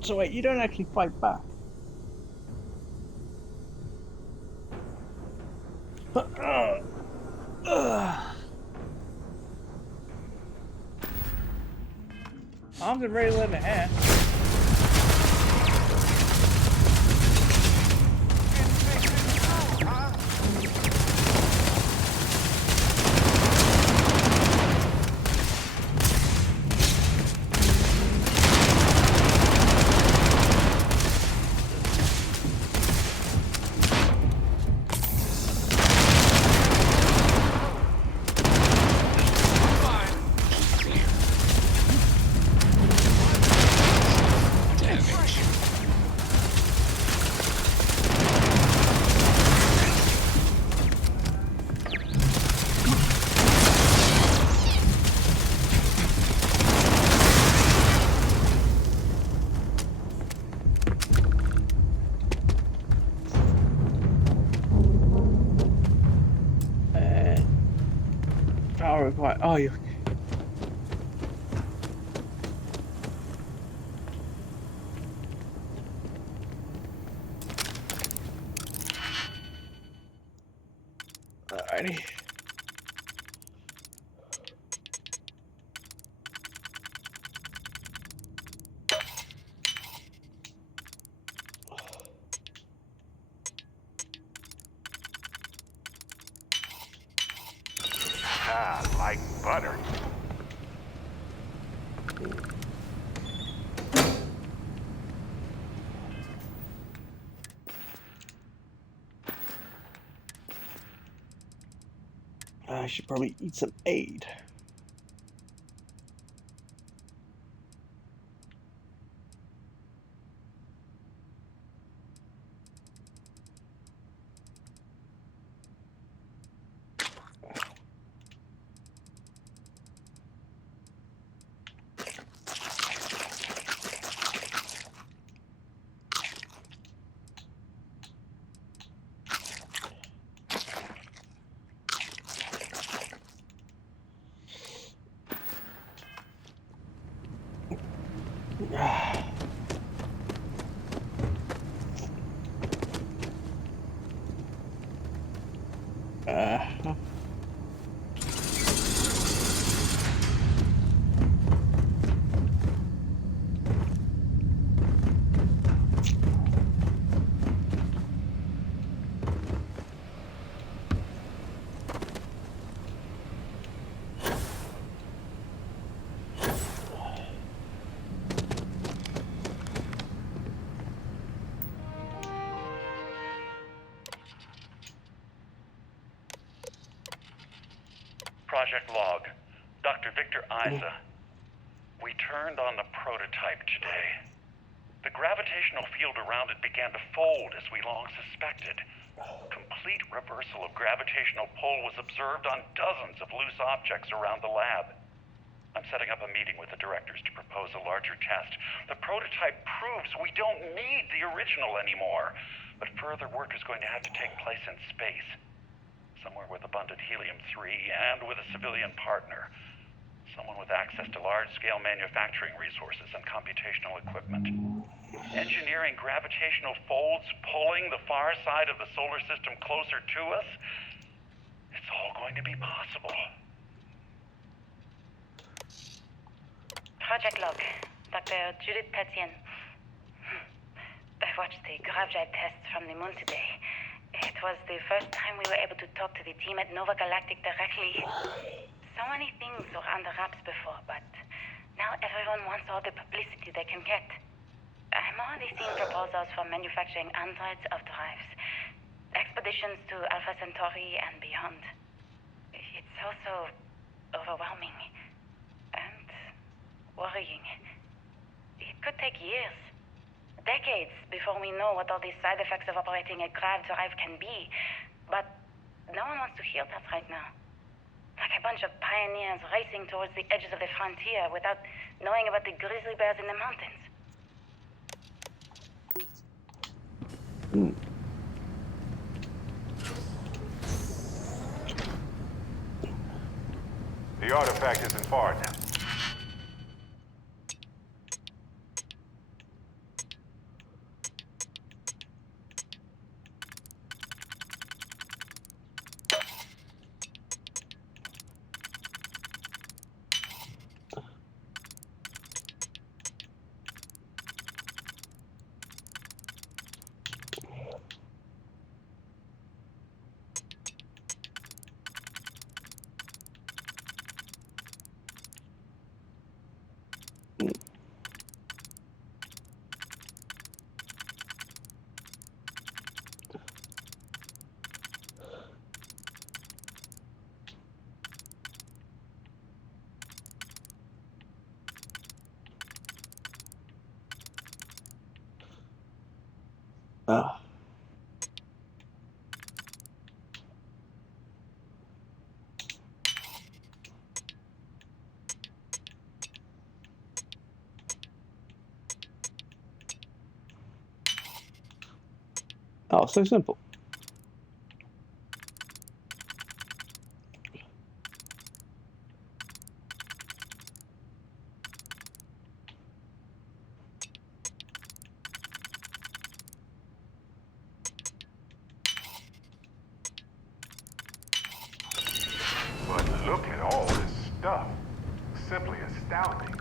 So wait, you don't actually fight back. Arms and ready to lend a hand. Power required. Oh, you. Alrighty. Ah, like butter. I should probably eat some aid. Project Log. Dr. Victor Isa. We turned on the prototype today. The gravitational field around it began to fold as we long suspected. Complete reversal of gravitational pull was observed on dozens of loose objects around the lab. I'm setting up a meeting with the directors to propose a larger test. The prototype proves we don't need the original anymore, but further work is going to have to take place in space. Somewhere with abundant helium-3 and with a civilian partner. Someone with access to large-scale manufacturing resources and computational equipment. Engineering gravitational folds pulling the far side of the solar system closer to us. It's all going to be possible. Project Log, Dr. Judith Tatien. I watched the gravjite tests from the moon today. It was the first time we were able to talk to the team at Nova Galactic directly. So many things were under wraps before, but now everyone wants all the publicity they can get. I'm already seeing proposals for manufacturing androids of drives, expeditions to Alpha Centauri and beyond. It's also overwhelming and worrying. It could take years. decades before we know what all these side effects of operating a grav drive can be. But no one wants to hear that right now. Like a bunch of pioneers racing towards the edges of the frontier without knowing about the grizzly bears in the mountains. The artifact isn't far now. Oh, so simple. But look at all this stuff. Simply astounding.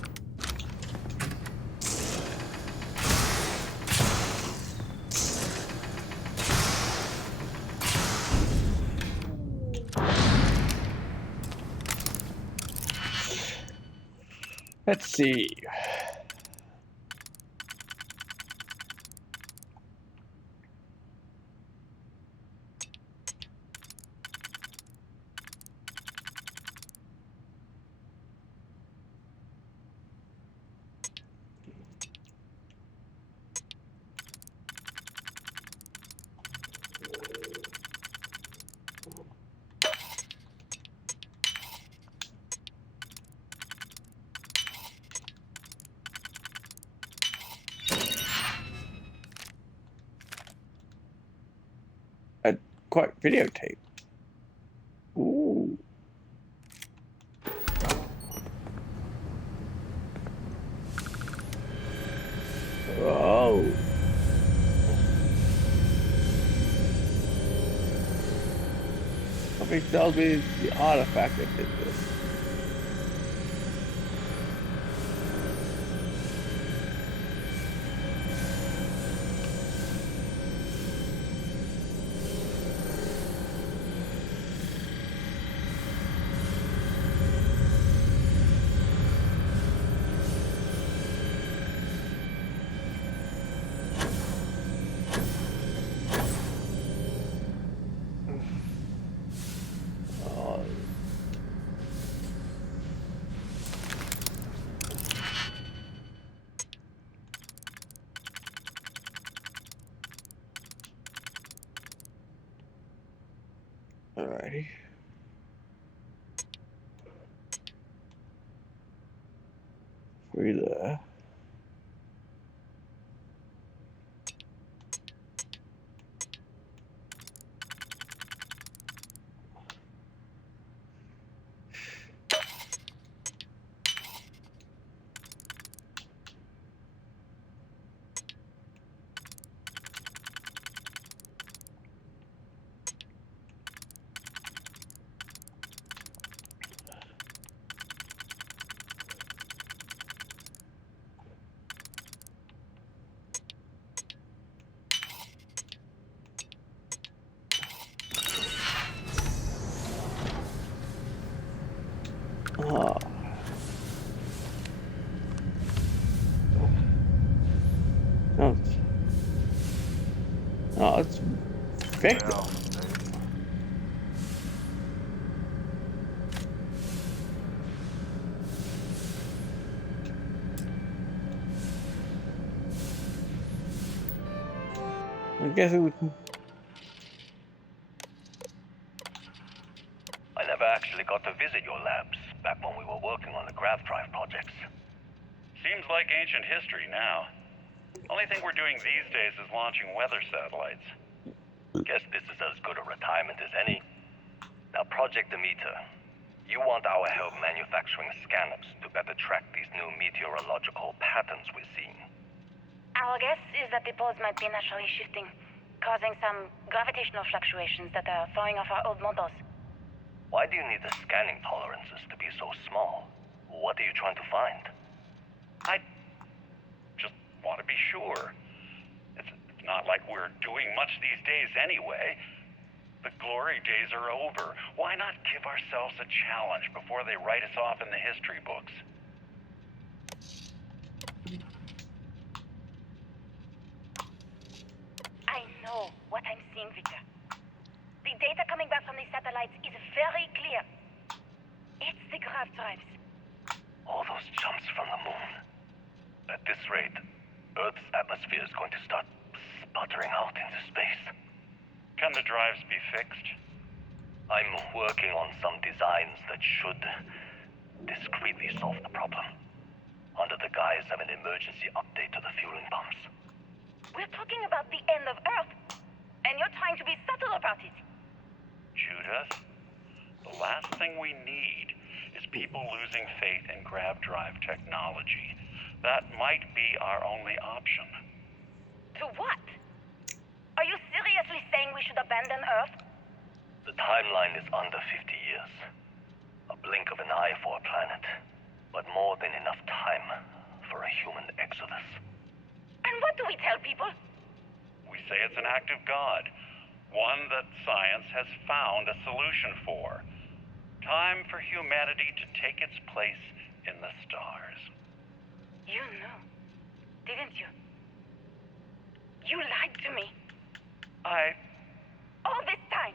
Let's see. Quite videotape. Ooh. Oh. Something tells me it's the artifact that did this. Alrighty. Free there. Oh. Oh. Oh, it's victim. guessing we can... I never actually got to visit your labs back when we were working on the grav drive projects. Seems like ancient history now. Only thing we're doing these days is launching weather satellites. Guess this is as good a retirement as any. Now, Project Demeter, you want our help manufacturing scanners to better track these new meteorological patterns we're seeing. Our guess is that the poles might be naturally shifting, causing some gravitational fluctuations that are throwing off our old models. Why do you need the scanning tolerances to be so small? What are you trying to find? I just want to be sure. It's not like we're doing much these days anyway. The glory days are over. Why not give ourselves a challenge before they write us off in the history books? I know what I'm seeing, Victor. The data coming back from the satellites is very clear. It's the grav drives. All those jumps from the moon. At this rate, Earth's atmosphere is going to start sputtering out into space. Can the drives be fixed? I'm working on some designs that should discreetly solve the problem, under the guise of an emergency update to the fueling pumps. We're talking about the end of Earth, and you're trying to be subtle about it. Judith, the last thing we need is people losing faith in grav drive technology. That might be our only option. To what? Are you seriously saying we should abandon Earth? The timeline is under 50 years. A blink of an eye for a planet, but more than enough time for a human exodus. And what do we tell people? We say it's an act of God, one that science has found a solution for. Time for humanity to take its place in the stars. You knew, didn't you? You lied to me. All this time,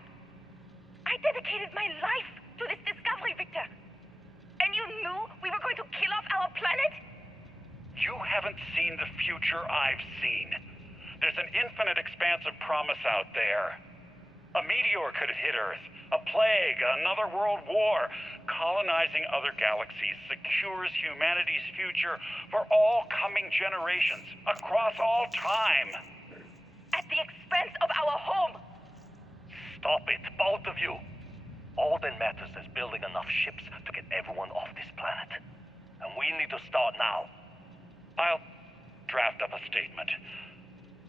I dedicated my life to this discovery, Victor. And you knew we were going to kill off our planet? You haven't seen the future I've seen. There's an infinite expanse of promise out there. A meteor could have hit Earth, a plague, another world war. Colonizing other galaxies secures humanity's future for all coming generations, across all time. At the expense of our home. Stop it, both of you. All that matters is building enough ships to get everyone off this planet. And we need to start now. I'll draft up a statement.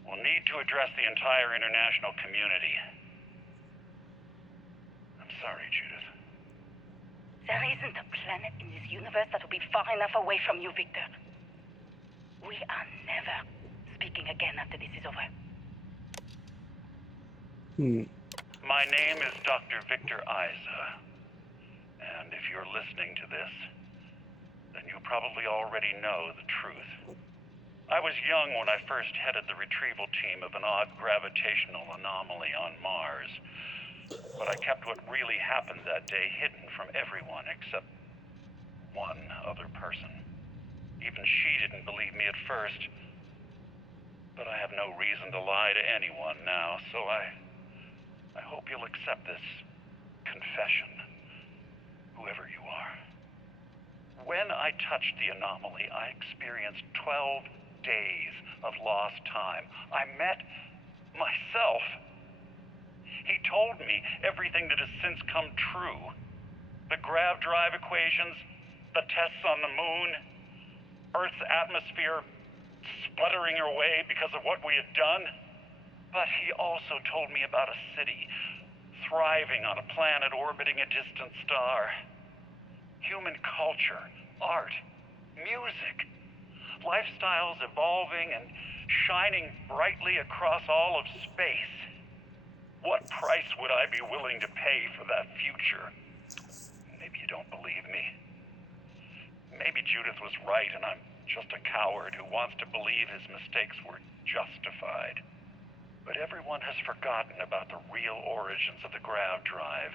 We'll need to address the entire international community. I'm sorry, Judith. There isn't a planet in this universe that will be far enough away from you, Victor. We are never speaking again after this is over. My name is Dr. Victor Isa. And if you're listening to this, then you probably already know the truth. I was young when I first headed the retrieval team of an odd gravitational anomaly on Mars. But I kept what really happened that day hidden from everyone except one other person. Even she didn't believe me at first. But I have no reason to lie to anyone now, so I hope you'll accept this confession, whoever you are. When I touched the anomaly, I experienced 12 days of lost time. I met myself. He told me everything that has since come true. The grav drive equations, the tests on the moon, Earth's atmosphere sputtering away because of what we had done. But he also told me about a city thriving on a planet orbiting a distant star. Human culture, art, music, lifestyles evolving and shining brightly across all of space. What price would I be willing to pay for that future? Maybe you don't believe me. Maybe Judith was right and I'm just a coward who wants to believe his mistakes were justified. But everyone has forgotten about the real origins of the grav drive,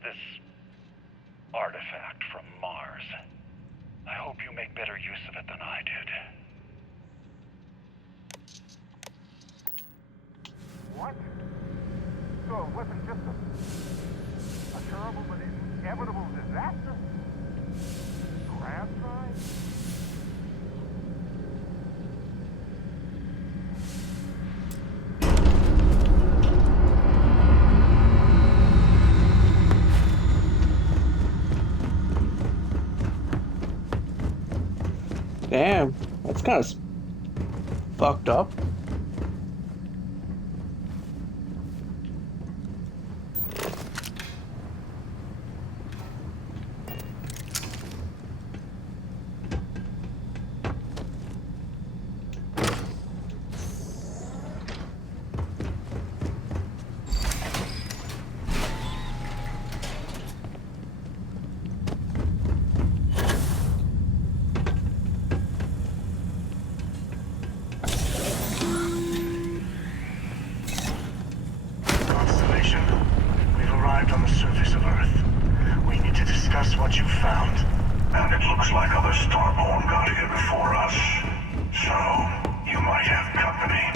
this artifact from Mars. I hope you make better use of it than I did. What? So it wasn't just a terrible but inevitable disaster? Crab ride? Damn, that's kind of fucked up. Constellation, we've arrived on the surface of Earth. We need to discuss what you found. And it looks like other Starborn got here before us. So, you might have company.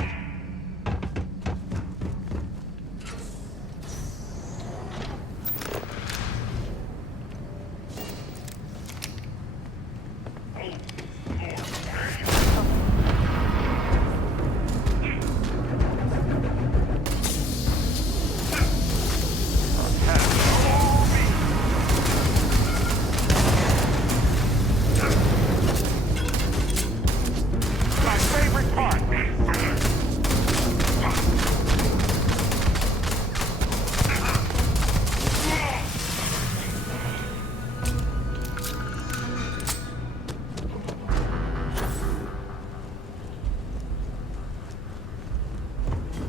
My favorite part!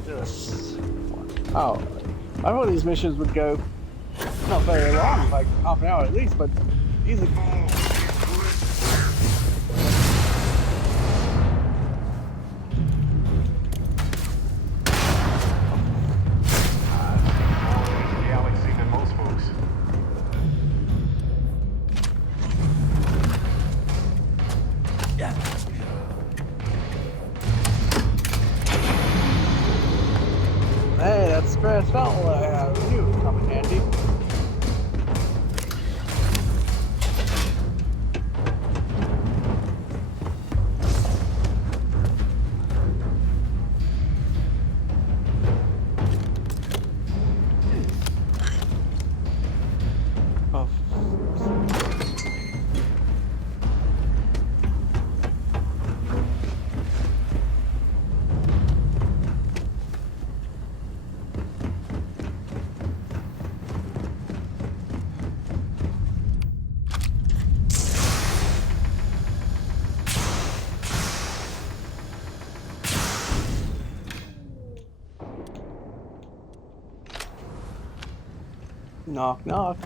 Yes. Oh, I thought these missions would go not very long, like half an hour at least, but easy. Galaxy than most folks. Hey, that spare spell I have you come in handy. Oh. Knock, knock.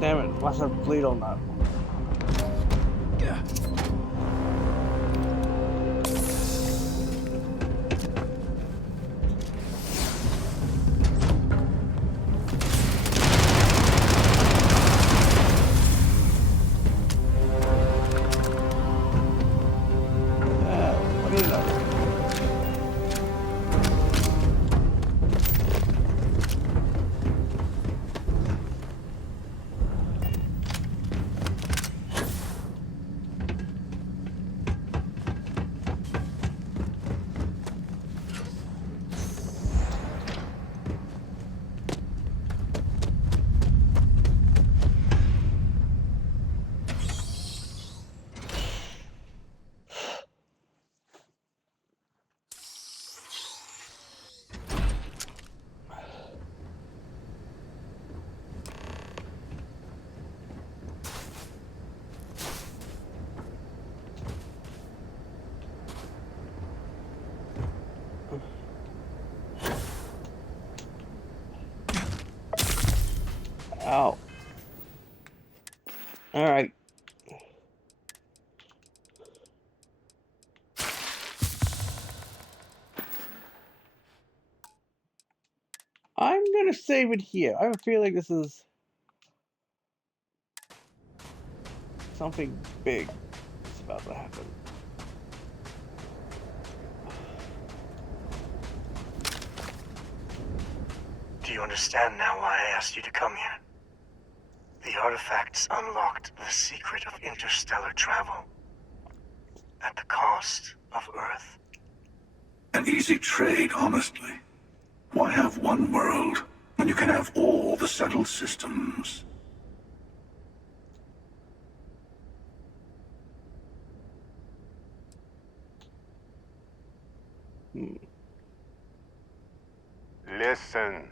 Damn it, must have bleed on that. Oh. Alright. I'm gonna save it here. I have a feeling this is something big is about to happen. Do you understand now why I asked you to come here? The artifacts unlocked the secret of interstellar travel. At the cost of Earth. An easy trade, honestly. Why have one world when you can have all the settled systems? Listen,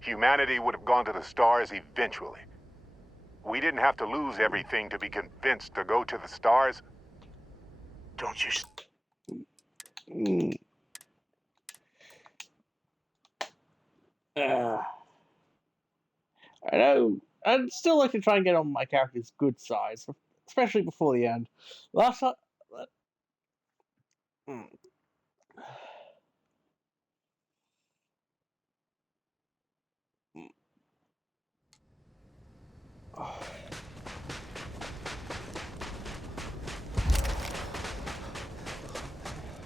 humanity would have gone to the stars eventually. We didn't have to lose everything to be convinced to go to the stars. Don't you... I know. I'd still like to try and get on my character's good side, especially before the end. Last time...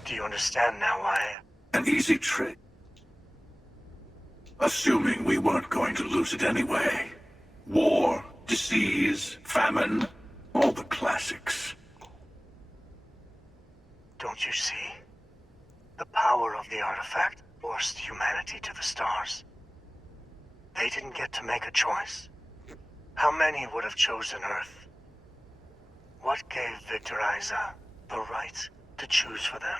Do you understand now why? An easy trade. Assuming we weren't going to lose it anyway. War, disease, famine, all the classics. Don't you see? The power of the artifact forced humanity to the stars. They didn't get to make a choice. How many would have chosen Earth? What gave Victor Isa the right to choose for them?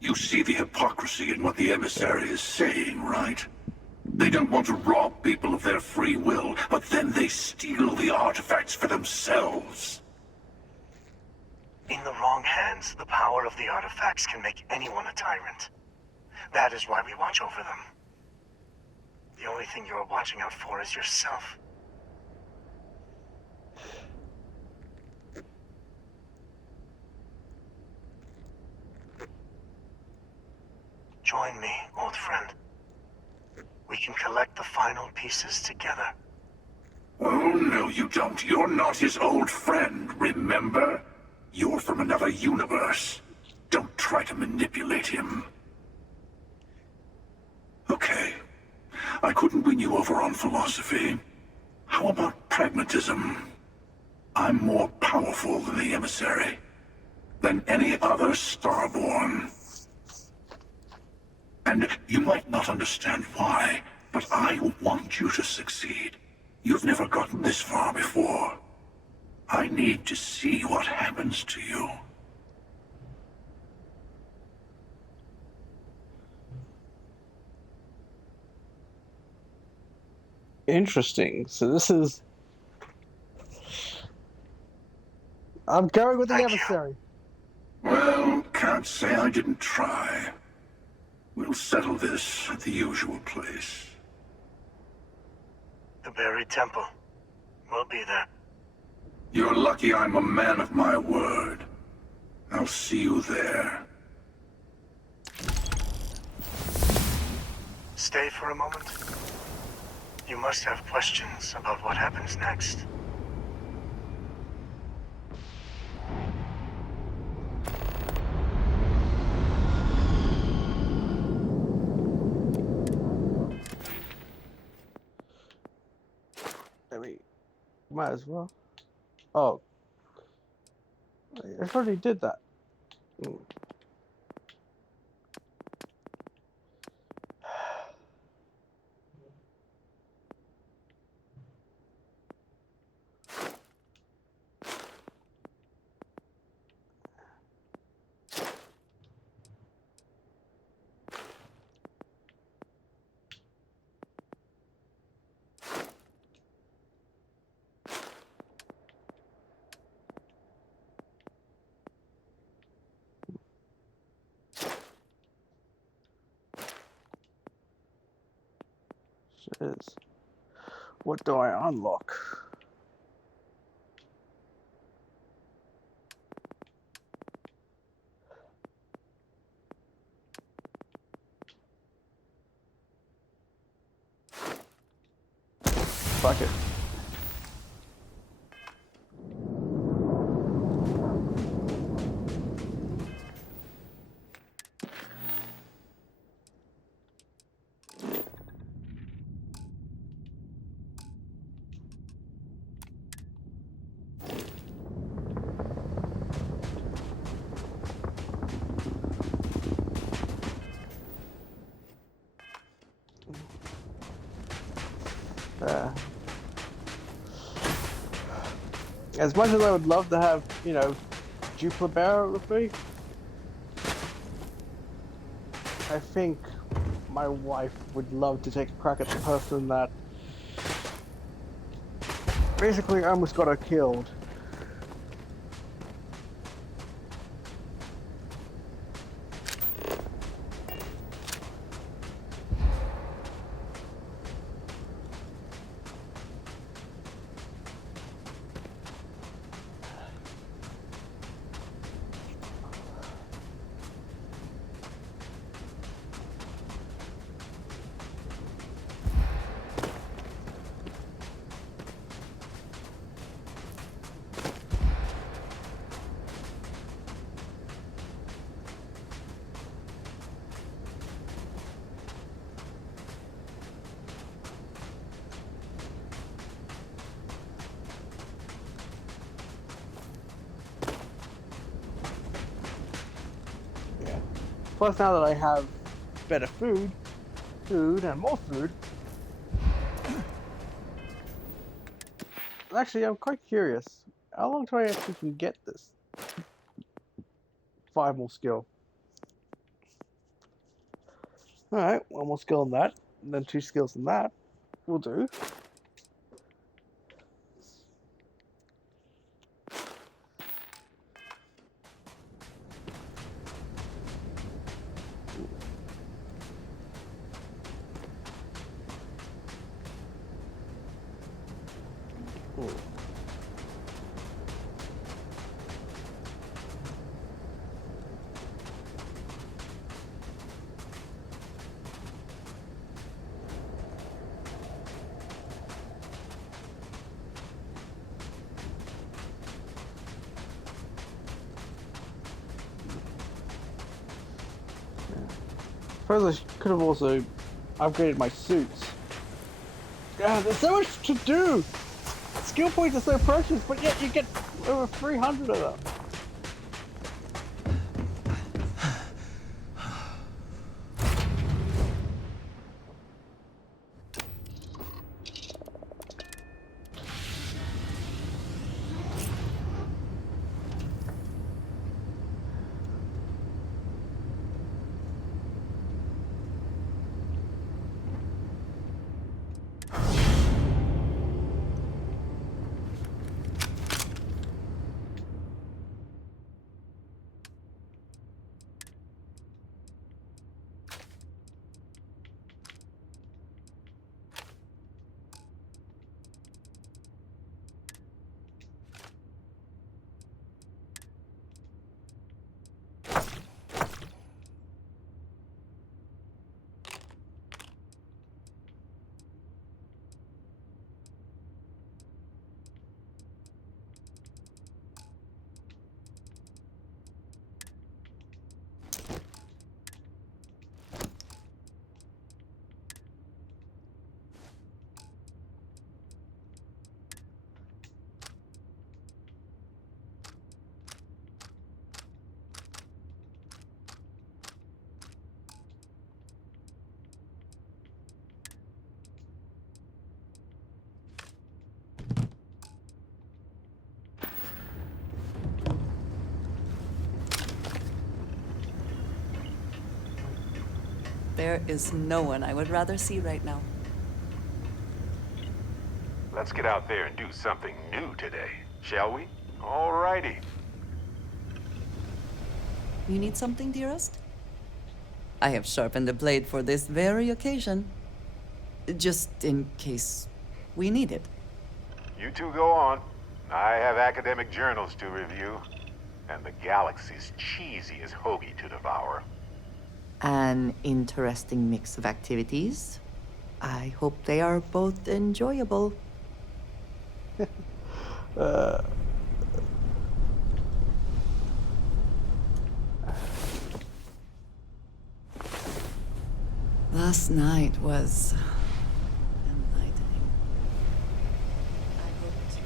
You see the hypocrisy in what the emissary is saying, right? They don't want to rob people of their free will, but then they steal the artifacts for themselves. In the wrong hands, the power of the artifacts can make anyone a tyrant. That is why we watch over them. The only thing you're watching out for is yourself. Join me, old friend. We can collect the final pieces together. Oh, no, you don't. You're not his old friend, remember? You're from another universe. Don't try to manipulate him. Okay. I couldn't win you over on philosophy. How about pragmatism? I'm more powerful than the emissary. Than any other Starborn. And you might not understand why, but I want you to succeed. You've never gotten this far before. I need to see what happens to you. Interesting. So this is... I'm going with the emissary. Well, can't say I didn't try. We'll settle this at the usual place. The buried temple. We'll be there. You're lucky I'm a man of my word. I'll see you there. Stay for a moment. You must have questions about what happens next. I mean, might as well. Oh. I already did that. Is What do I unlock? Fuck it. As much as I would love to have, you know, Dupla Barrel with me, I think my wife would love to take a crack at the person that basically almost got her killed. Plus, now that I have better food, and more food, actually, I'm quite curious. How long do I actually can get this? 5 more skill. Alright, 1 more skill in that, and then 2 skills in that. Will do. Suppose I could have also upgraded my suits. God, there's so much to do! Skill points are so precious, but yet you get over 300 of them. There is no one I would rather see right now. Let's get out there and do something new today, shall we? Alrighty. You need something, dearest? I have sharpened the blade for this very occasion. Just in case We need it. You two go on. I have academic journals to review, and the galaxy's cheesy as hoagie to devour. An interesting mix of activities. I hope they are both enjoyable. Last night was enlightening. I hope to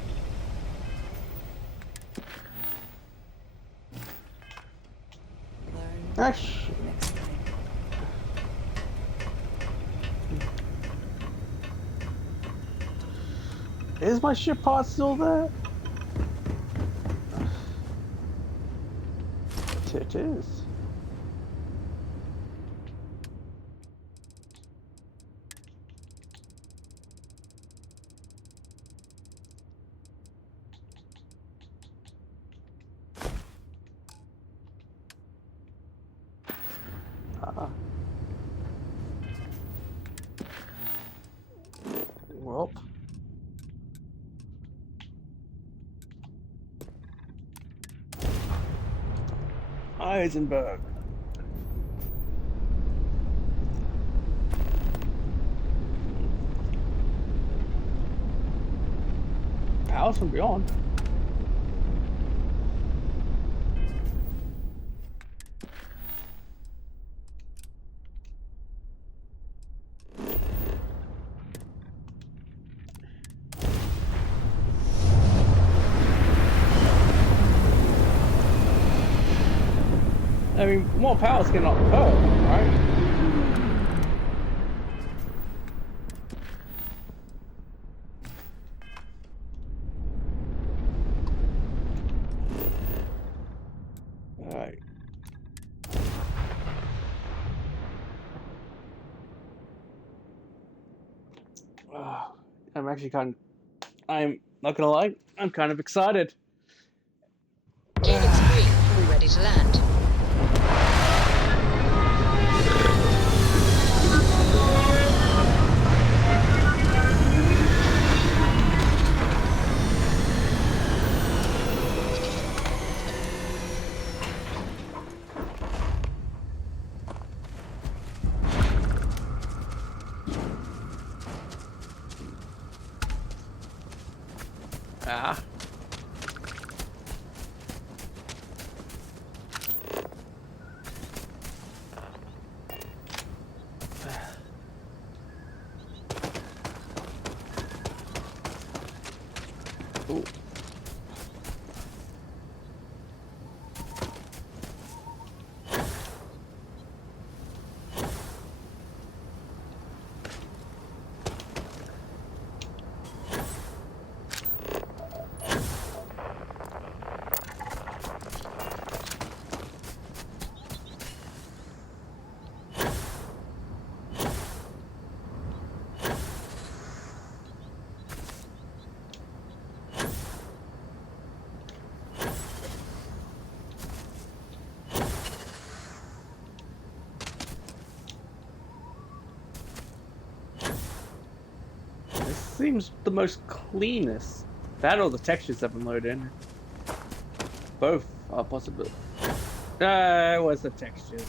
learn Ash. next time. Is my ship pod still there? It is. Well. Heisenberg. Powers from Beyond. I mean, more powers cannot hurt, right? Alright. I'm not gonna lie, I'm kind of excited. Helix 3, are we ready to land? Ah. Ooh. Seems the most cleanest. That or the textures have been loaded in. Both are possible. It was the textures.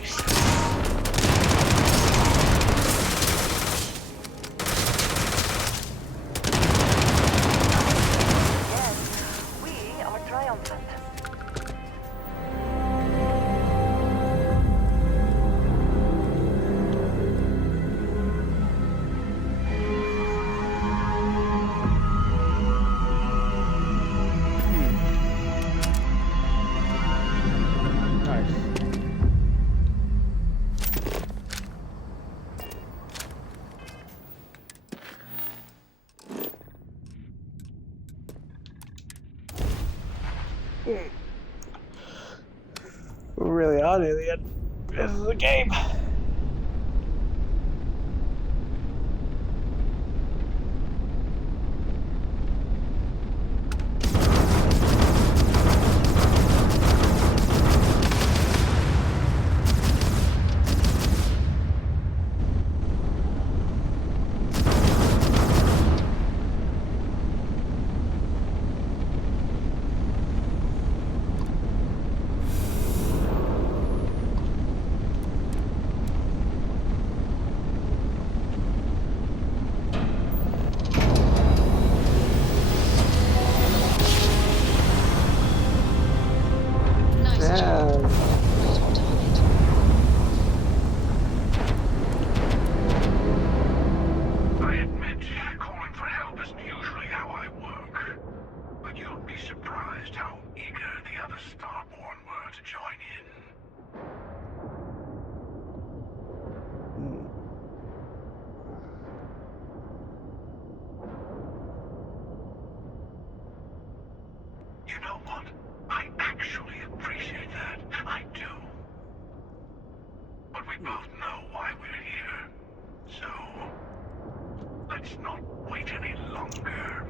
space. Yes, we are triumphant. We really are near the end. This is a game. I admit, calling for help isn't usually how I work. But you'd be surprised how eager the other Starborn were to join in. You know what? I actually appreciate that. I do. But we both know why we're here. So, let's not wait any longer.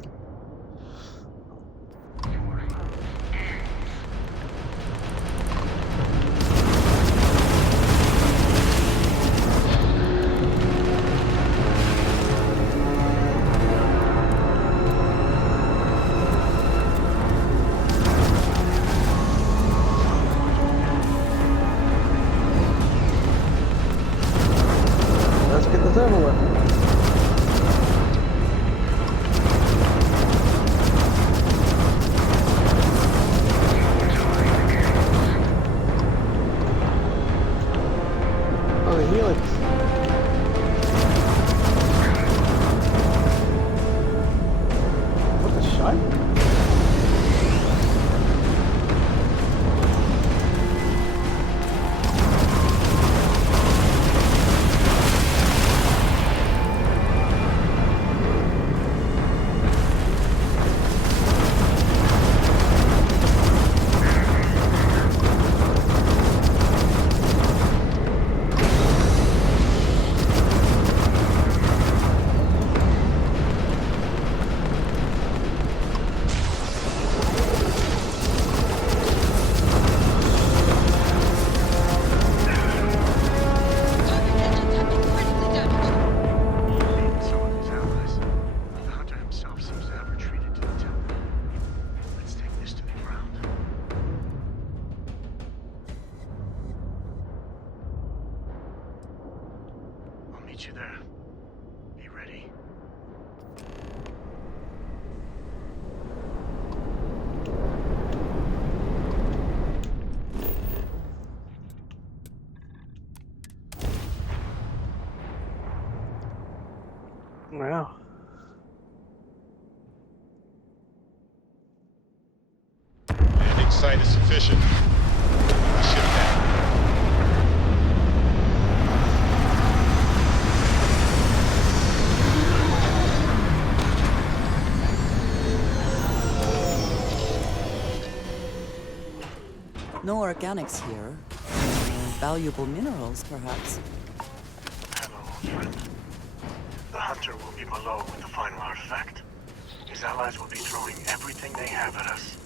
Let's get this over with. Oh, the helix. What the shite? Meet you there. Be ready. Wow. Landing site is sufficient. Ship down. No organics here. Valuable minerals, perhaps. Hello, friend. The hunter will be below with the final artifact. His allies will be throwing everything they have at us.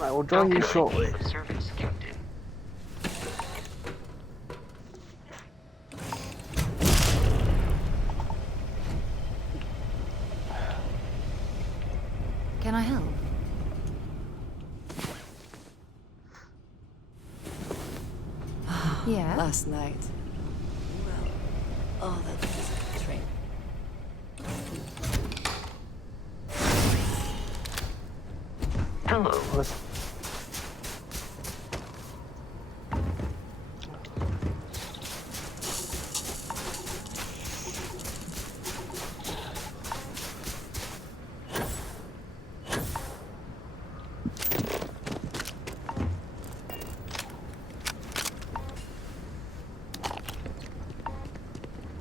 I will join you shortly. Service, Captain. Can I help? Yeah? Last night. Well, all that physical training. Hello.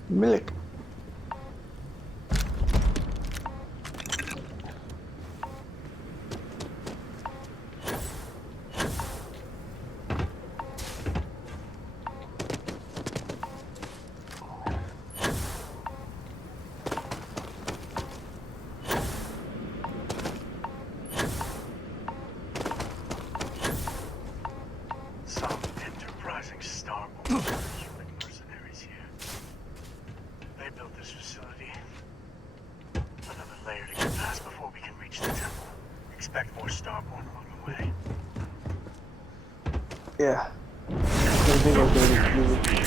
Milk. Some enterprising starborn human mercenaries here. They built this facility. Another layer to get past before we can reach the temple. Expect more starborn along the way. Yeah. I think I'm going to do it.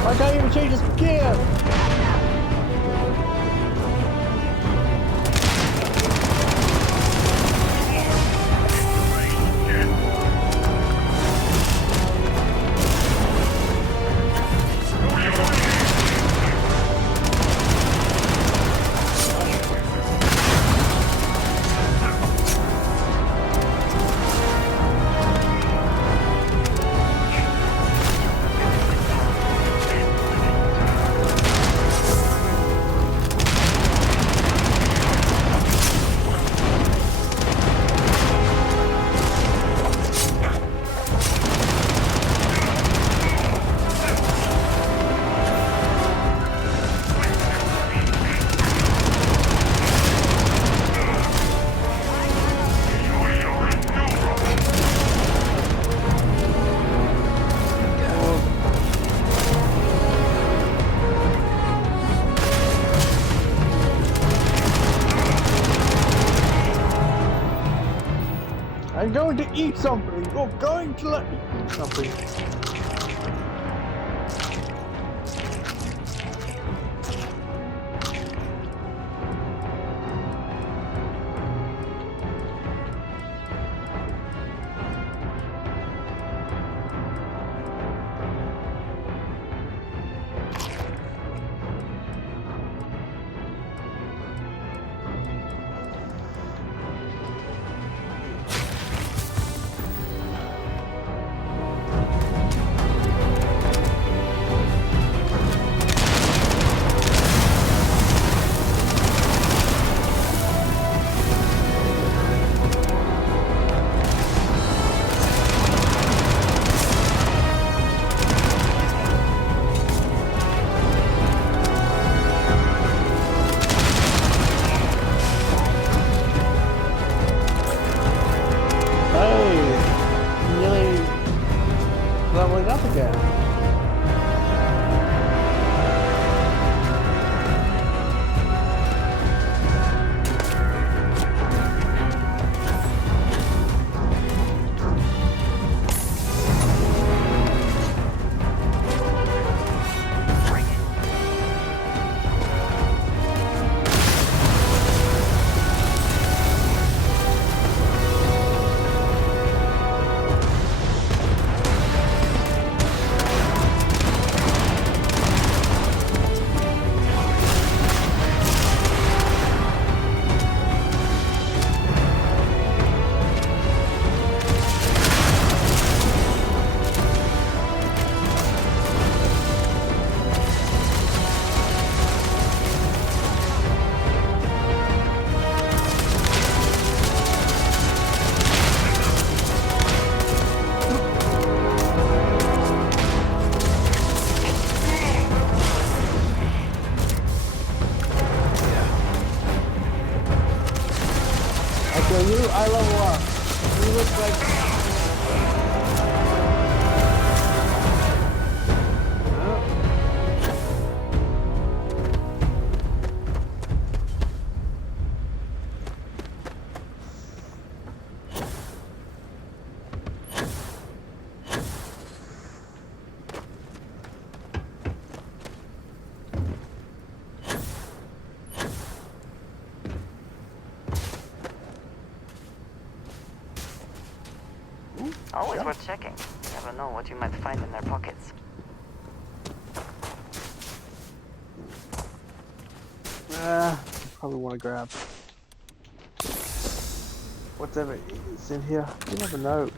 I can't even change his gear! I'm going to eat something! You're going to let me eat something! So you, I level up. You look like... Always worth checking. You never know what you might find in their pockets. Probably want to grab whatever is in here. You never know.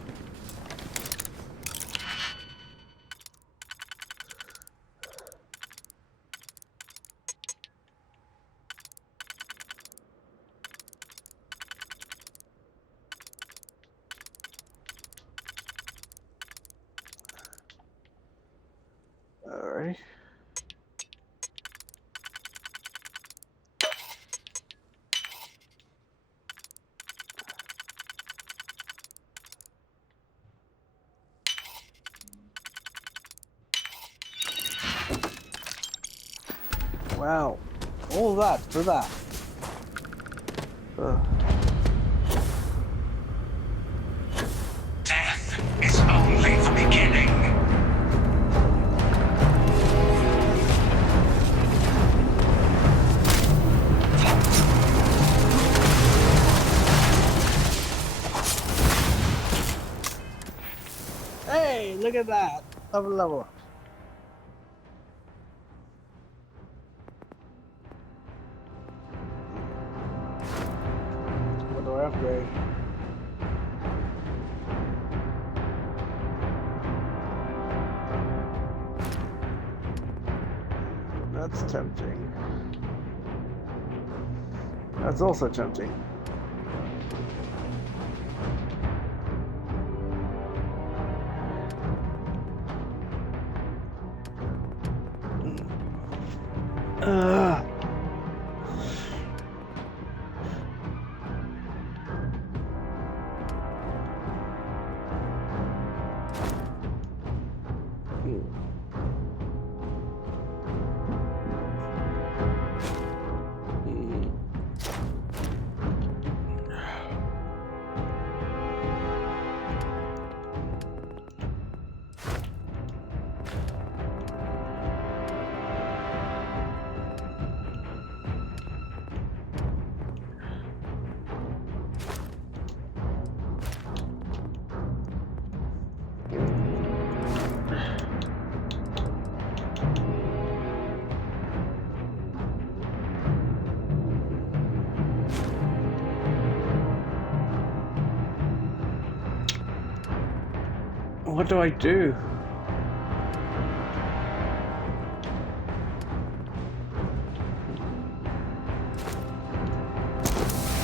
Alright. Wow, all that for that. Death is only the beginning. Hey, look at that. Level up. What do I upgrade? That's tempting. That's also tempting. What do I do?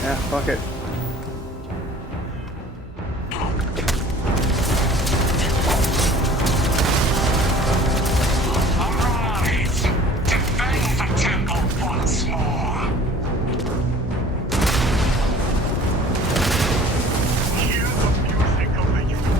Yeah, fuck it. Arise! Defend the temple once more! Hear the music of the universe.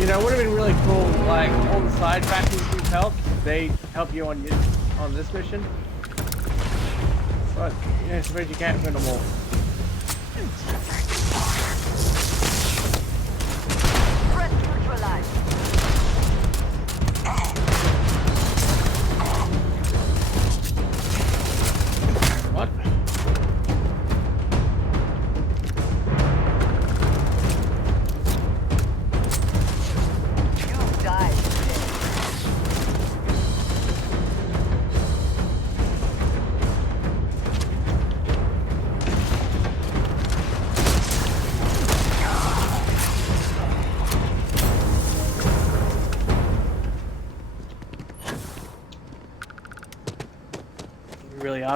You know, it would have been really cool, like, all the side factions you've helped, they help you on this mission. But, yeah, I suppose you can't win them all. Threat neutralized. What?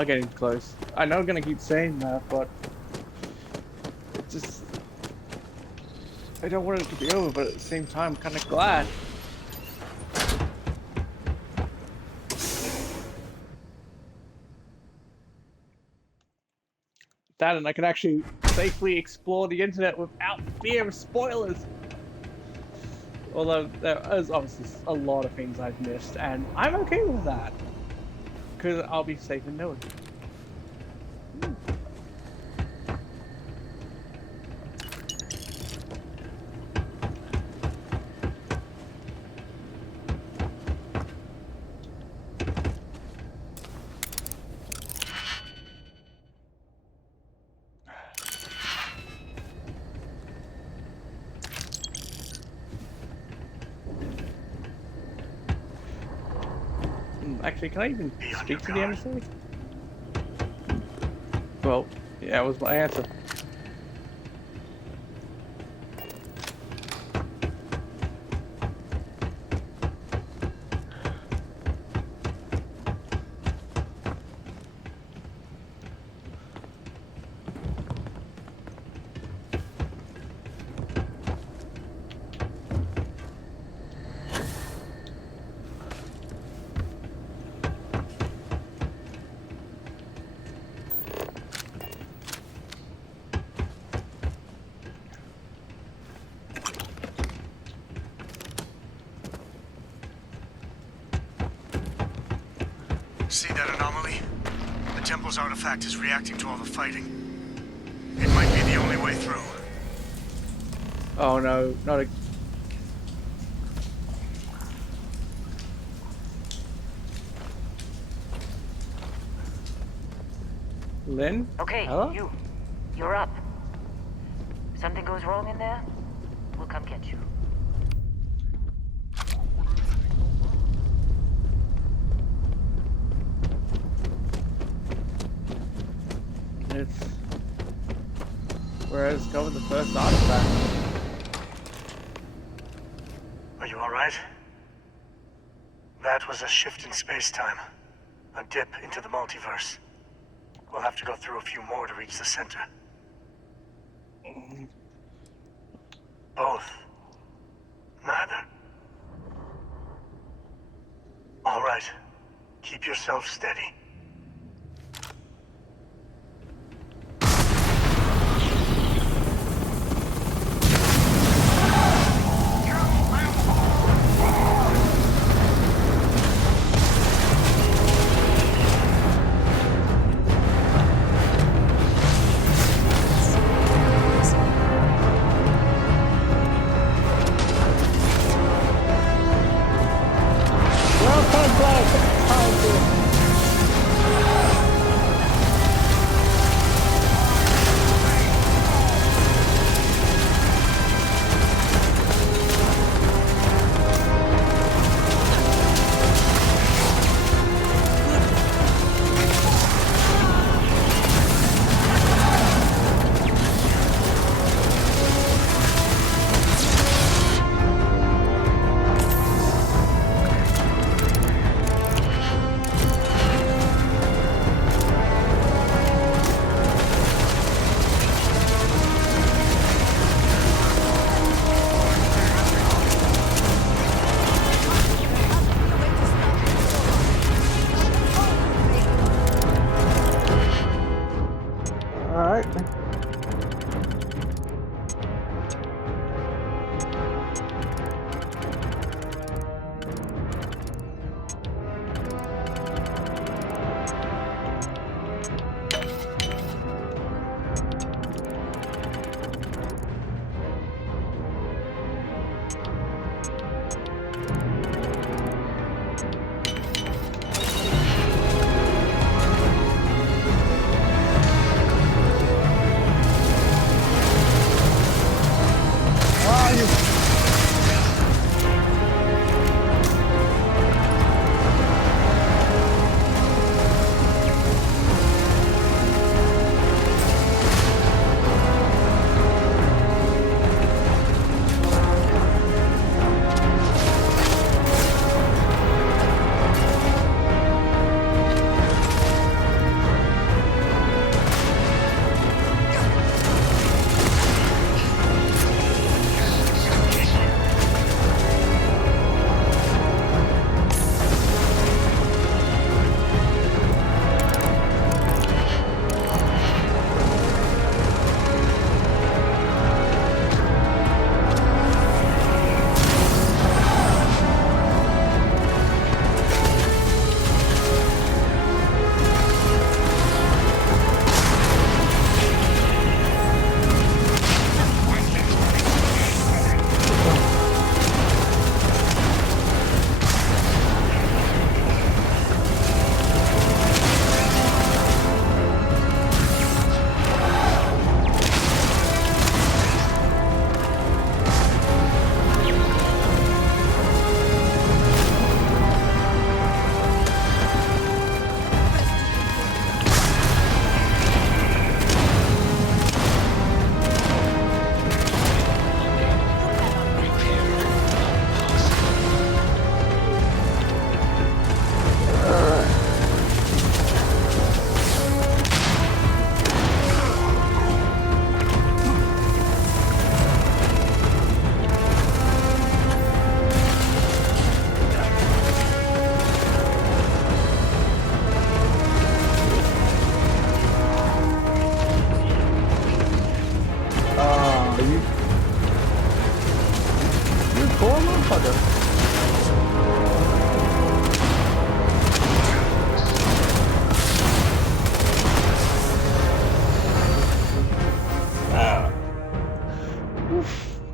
are getting close. I know I'm gonna keep saying that, but it just I don't want it to be over, but at the same time, I'm kind of glad. That, and I can actually safely explore the internet without fear of spoilers. Although there is obviously a lot of things I've missed, and I'm okay with that. Because I'll be safe in knowing. Actually, can I even speak to the emissary? Well, yeah, that was my answer. See that anomaly? The temple's artifact is reacting to all the fighting. It might be the only way through. Oh no, not a... Lynn? Okay, Hello? you're up. Something goes wrong in there, we'll come get you. It's where I discovered the first artifact. Are you alright? That was a shift in space-time. A dip into the multiverse. We'll have to go through a few more to reach the center. Both. Neither. Alright. Keep yourself steady.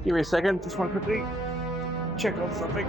Give me a second. Just want to quickly check on something.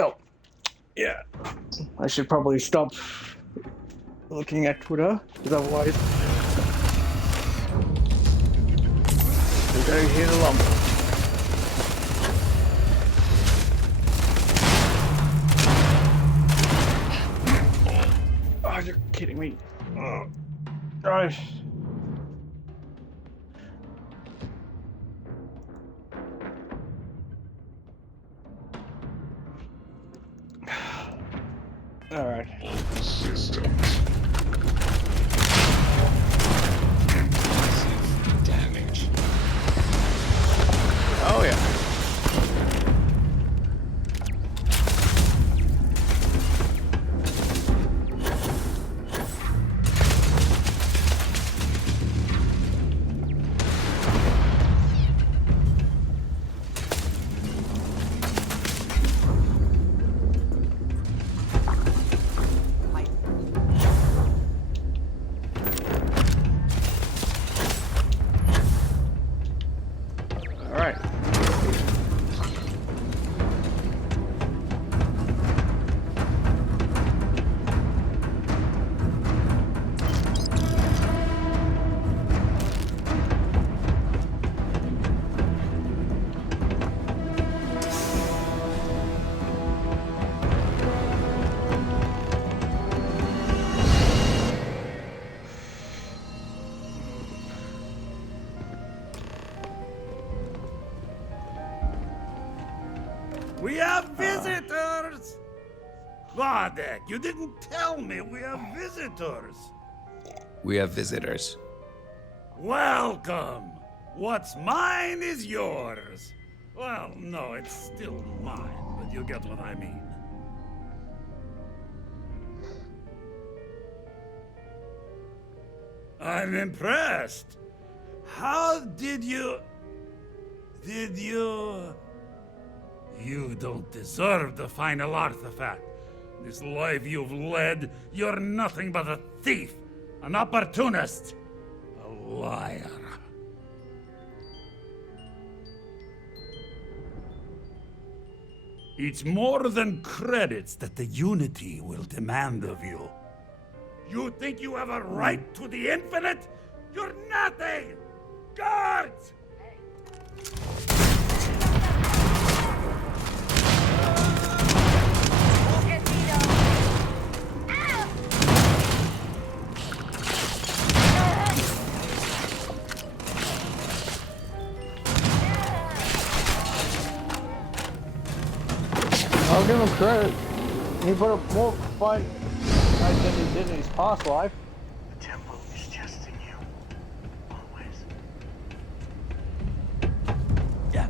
Oh, yeah. I should probably stop looking at Twitter, because otherwise we're going to hit a lump. Oh, you're kidding me. Right. All right. Systems. Massive damage. Oh yeah. We have visitors! Vardek, you didn't tell me we have visitors. We have visitors. Welcome. What's mine is yours. Well, no, it's still mine, but you get what I mean. I'm impressed. How did you... You don't deserve the final artifact. This life you've led, you're nothing but a thief, an opportunist, a liar. It's more than credits that the Unity will demand of you. You think you have a right to the infinite? You're nothing! Guards! I'll give him credit. He put up more fight than he did in his past life. The temple is testing you. Always. Yeah.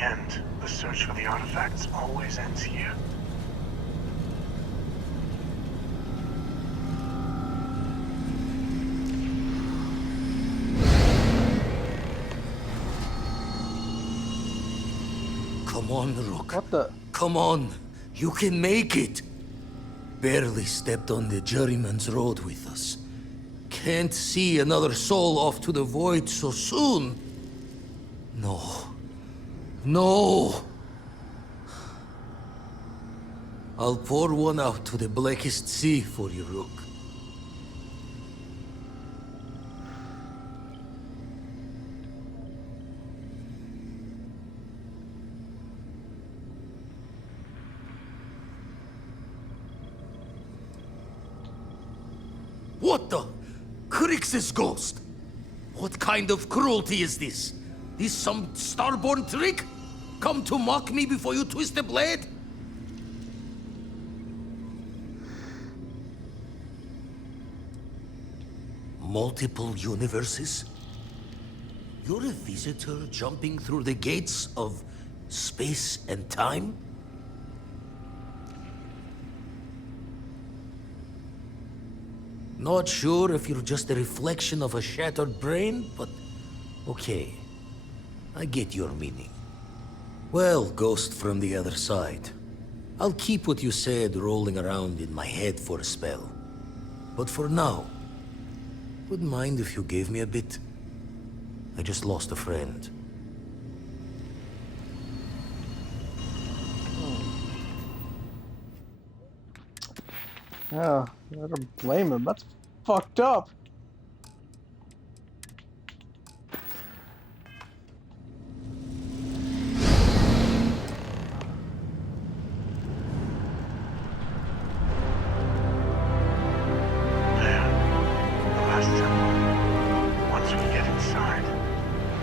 end, the search for the artifacts always ends here. Come on, Rook. What the? Come on. You can make it. Barely stepped on the juryman's road with us. Can't see another soul off to the void so soon. No. No. I'll pour one out to the blackest sea for you, Rook. What the? Crix's ghost? What kind of cruelty is this? Is some starborn trick? Come to mock me before you twist the blade? Multiple universes? You're a visitor jumping through the gates of space and time? Not sure if you're just a reflection of a shattered brain, but okay. I get your meaning. Well, ghost from the other side. I'll keep what you said rolling around in my head for a spell. But for now, wouldn't mind if you gave me a bit. I just lost a friend. Yeah, I don't blame him. That's fucked up. Once we get inside,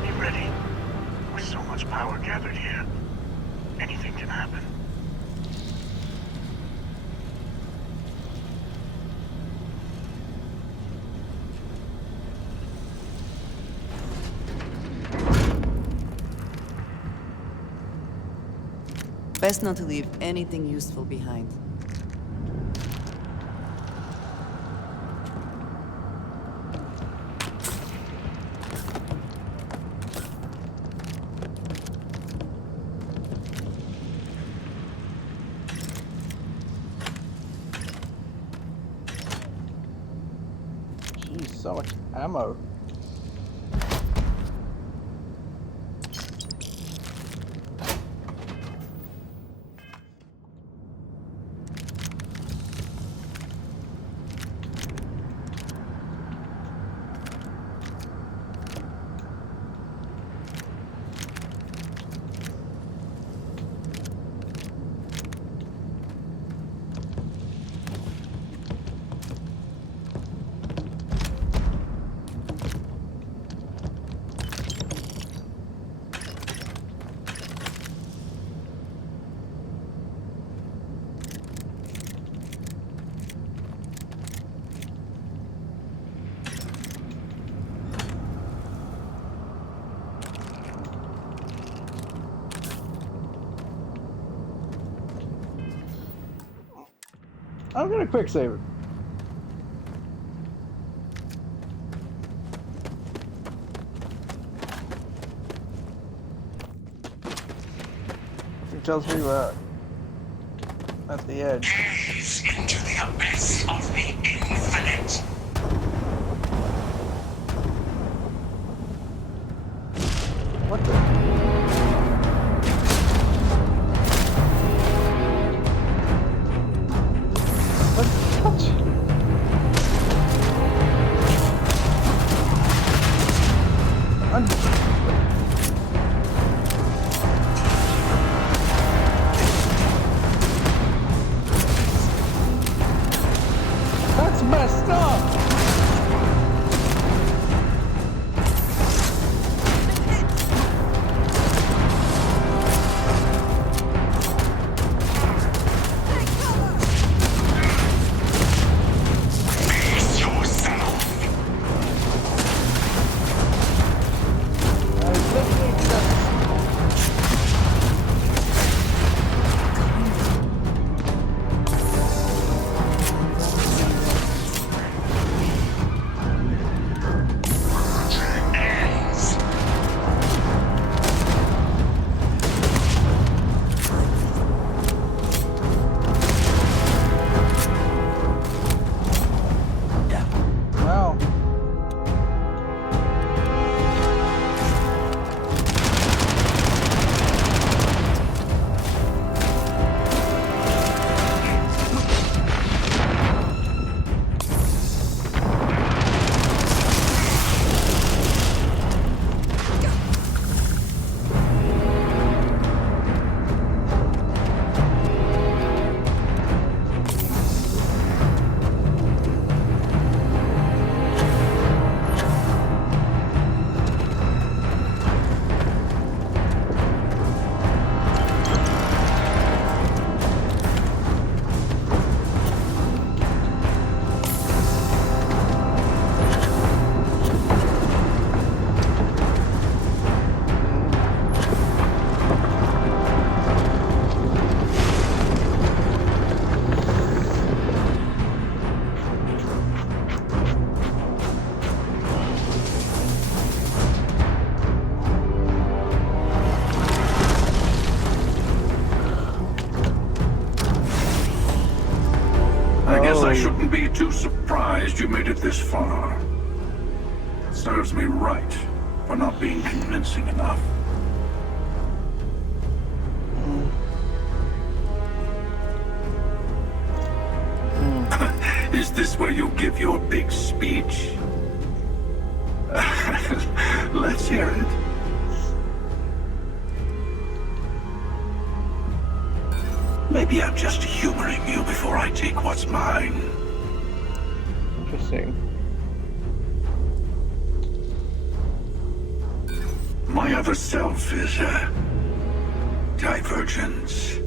be ready. With so much power gathered here, anything can happen. Best not to leave anything useful behind. Jeez, so much ammo. I'm gonna quick save it. It tells me at the edge. Gaze into the abyss of the infinite. What the? That's messed up! made it this far. Serves me right for not being convincing enough. Is this where you give your big speech? Let's hear it. Maybe I'm just humoring you before I take what's mine. Interesting. My other self is a divergence.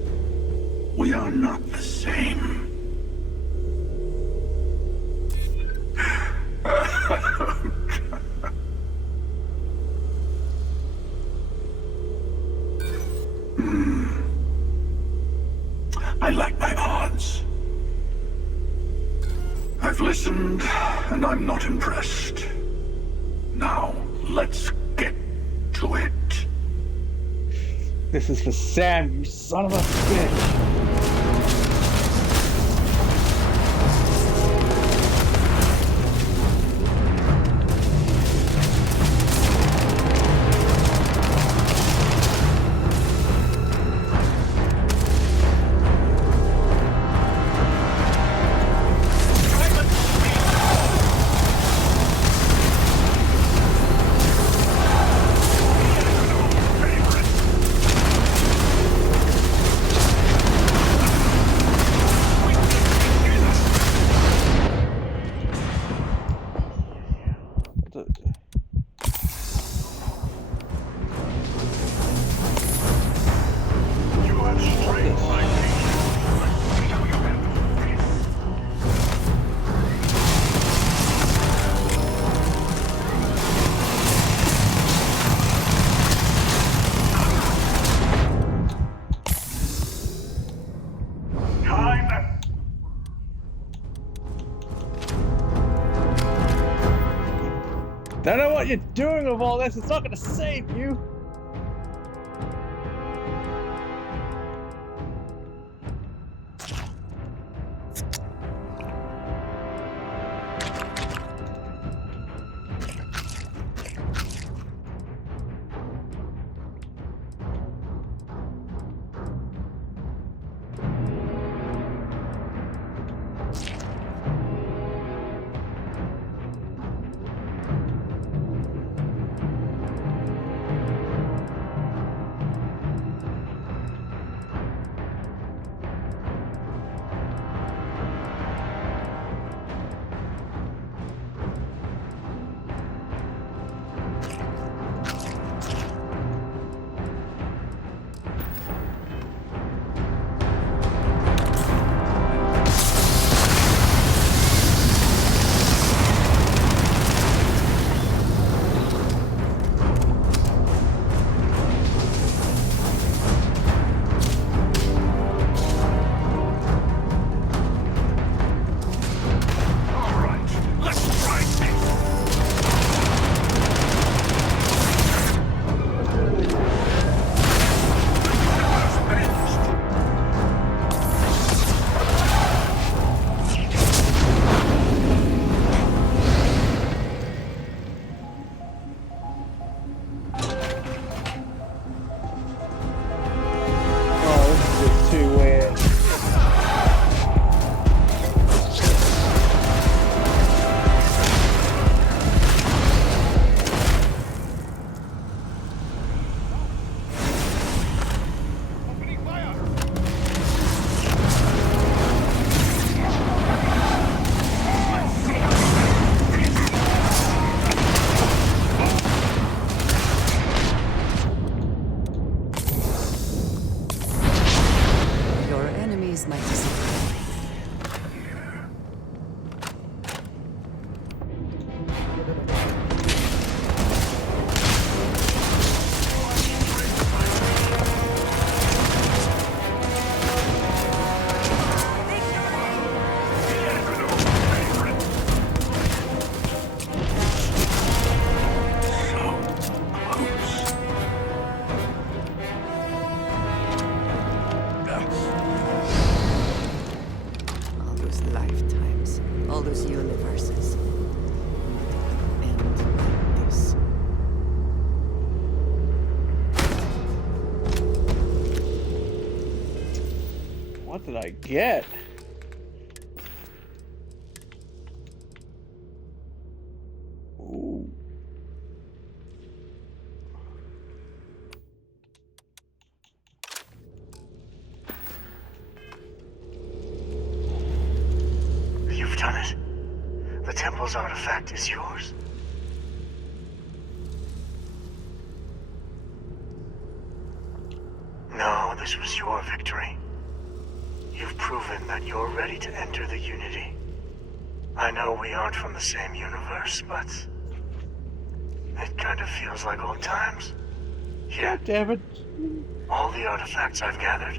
We are not the same. I like my odds. I've listened, and I'm not impressed. Now, let's get to it. This is for Sam, you son of a bitch. Don't know what you're doing with all this. It's not going to save you. did I get? Ooh. You've done it. The temple's artifact is yours. No, this was your victory. You've proven that you're ready to enter the Unity. I know we aren't from the same universe, but it kind of feels like old times. Here. God damn it. All the artifacts I've gathered.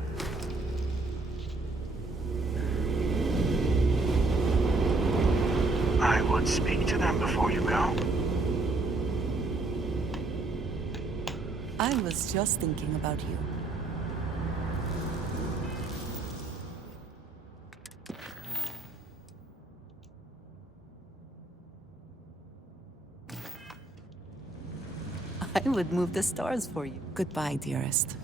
I would speak to them before you go. I was just thinking about you. I would move the stars for you. Goodbye, dearest.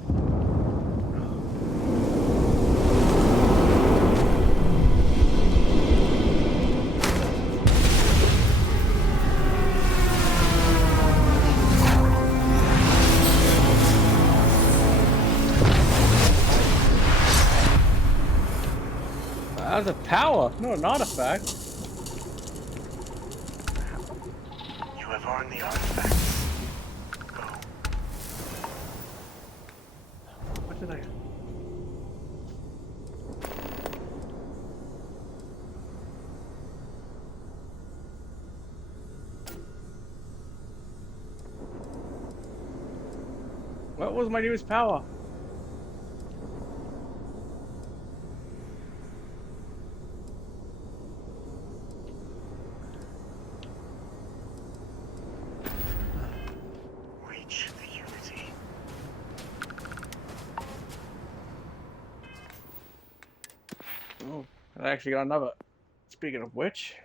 That's a power, not an artifact. You have earned the artifact. What did I... What was my newest power? Reach the Unity. Oh, I actually got another. Speaking of which...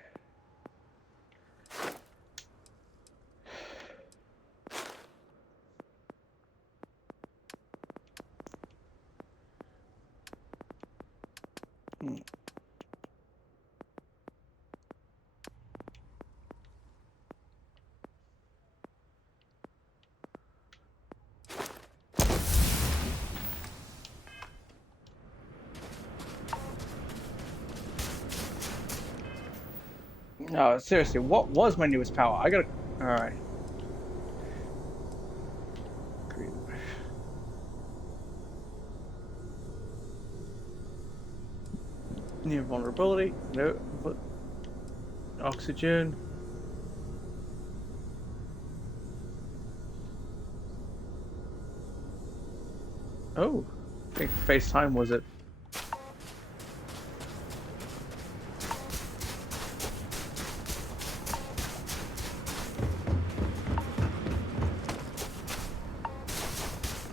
No, seriously, what was my newest power? I gotta... Alright. Near vulnerability. No, but... Oxygen. Oh, I think FaceTime was it.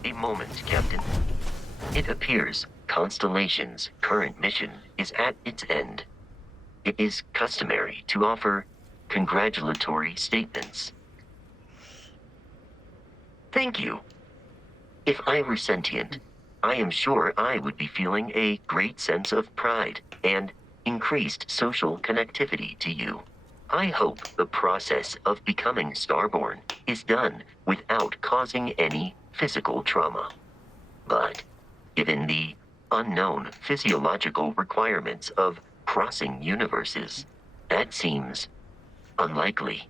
A moment, Captain. It appears Constellation's current mission is at its end. It is customary to offer congratulatory statements. Thank you. If I were sentient, I am sure I would be feeling a great sense of pride and increased social connectivity to you. I hope the process of becoming Starborn is done without causing any physical trauma. But given the unknown physiological requirements of crossing universes, that seems unlikely.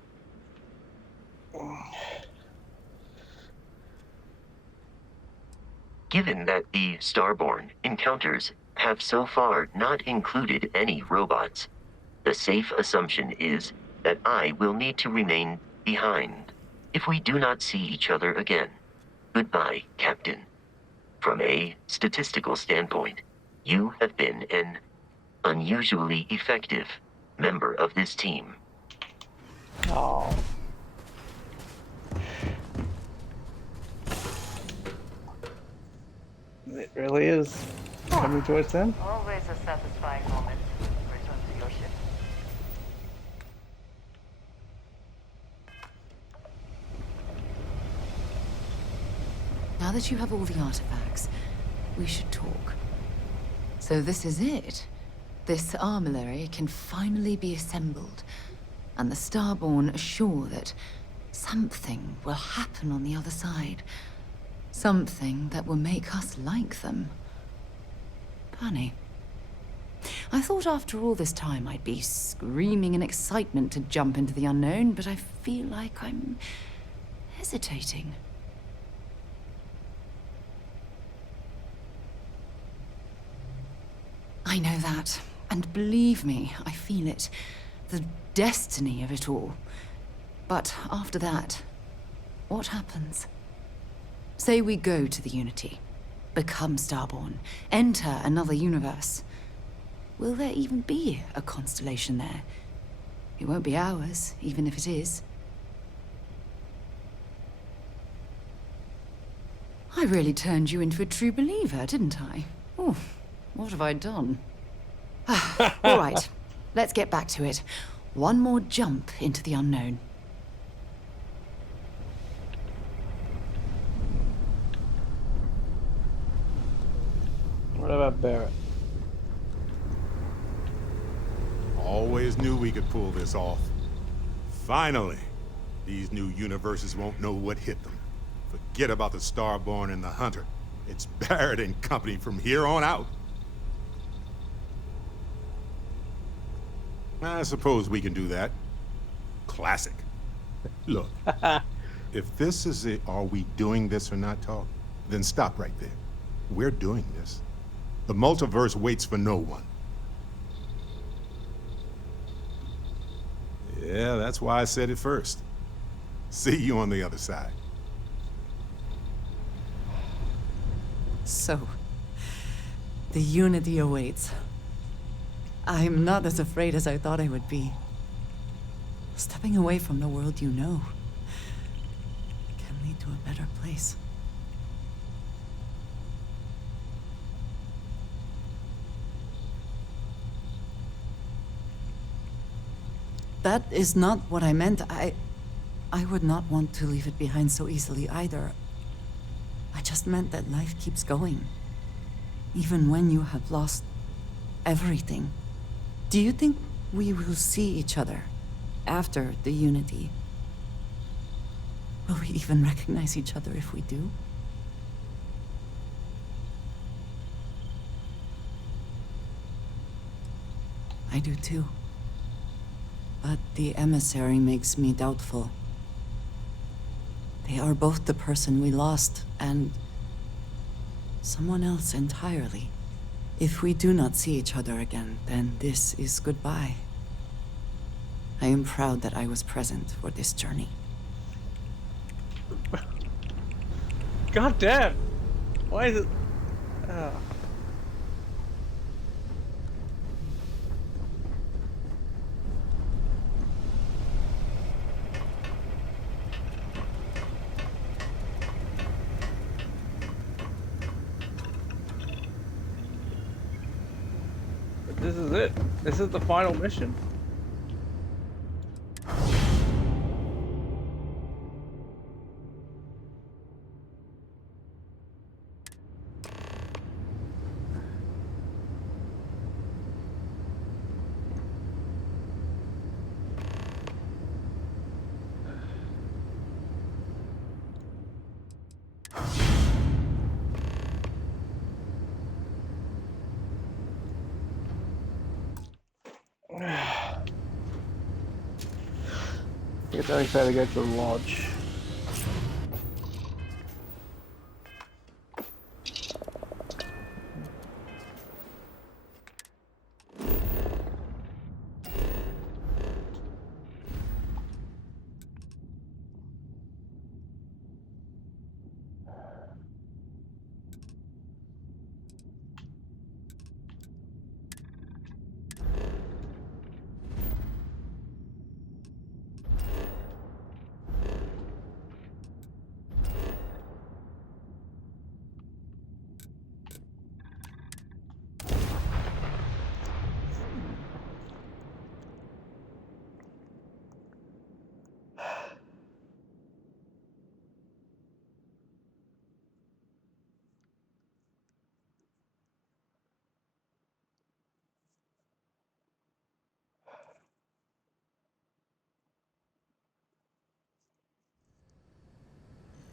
Given that the Starborn encounters have so far not included any robots, the safe assumption is that I will need to remain behind if we do not see each other again. Goodbye, Captain. From a statistical standpoint, you have been an unusually effective member of this team. Oh. It really is coming towards them. Always a satisfying moment. Return to your ship. Now that you have all the artifacts, we should talk. So this is it. This armillary can finally be assembled, and the Starborn are sure that something will happen on the other side. Something that will make us like them. Funny. I thought after all this time I'd be screaming in excitement to jump into the unknown, but I feel like I'm hesitating. I know that, and believe me, I feel it. The destiny of it all. But after that, what happens? Say we go to the Unity, become Starborn, enter another universe. Will there even be a constellation there? It won't be ours, even if it is. I really turned you into a true believer, didn't I? Oh, what have I done? All right, let's get back to it. One more jump into the unknown. What about Barrett? Always knew we could pull this off. Finally, these new universes won't know what hit them. Forget about the Starborn and the Hunter. It's Barrett and company from here on out. I suppose we can do that. Classic. Look, if this is a are we doing this or not talk, then stop right there. We're doing this. The multiverse waits for no one. Yeah, that's why I said it first. See you on the other side. So, the Unity awaits. I'm not as afraid as I thought I would be. Stepping away from the world you know can lead to a better place. That is not what I meant. I would not want to leave it behind so easily either. I just meant that life keeps going. Even when you have lost everything. Do you think we will see each other after the Unity? Will we even recognize each other if we do? I do too. But the emissary makes me doubtful. They are both the person we lost and someone else entirely. If we do not see each other again, then this is goodbye. I am proud that I was present for this journey. God damn! Why is it... This is it. This is the final mission. I guess I decided to go to the lodge.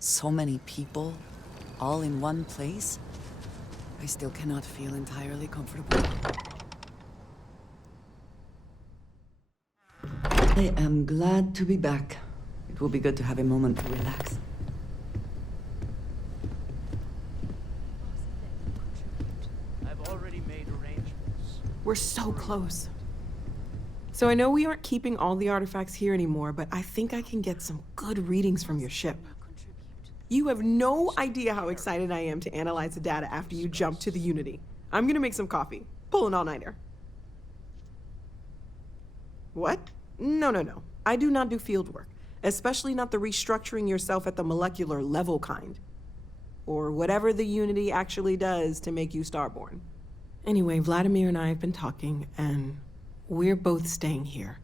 So many people, all in one place. I still cannot feel entirely comfortable. I am glad to be back. It will be good to have a moment to relax. I've already made arrangements. We're so close. So I know we aren't keeping all the artifacts here anymore, but I think I can get some good readings from your ship. You have no idea how excited I am to analyze the data after you jump to the Unity. I'm gonna make some coffee. Pull an all-nighter. What? No. I do not do field work, especially not the restructuring yourself at the molecular level kind. Or whatever the Unity actually does to make you Starborn. Anyway, Vladimir and I have been talking, and we're both staying here.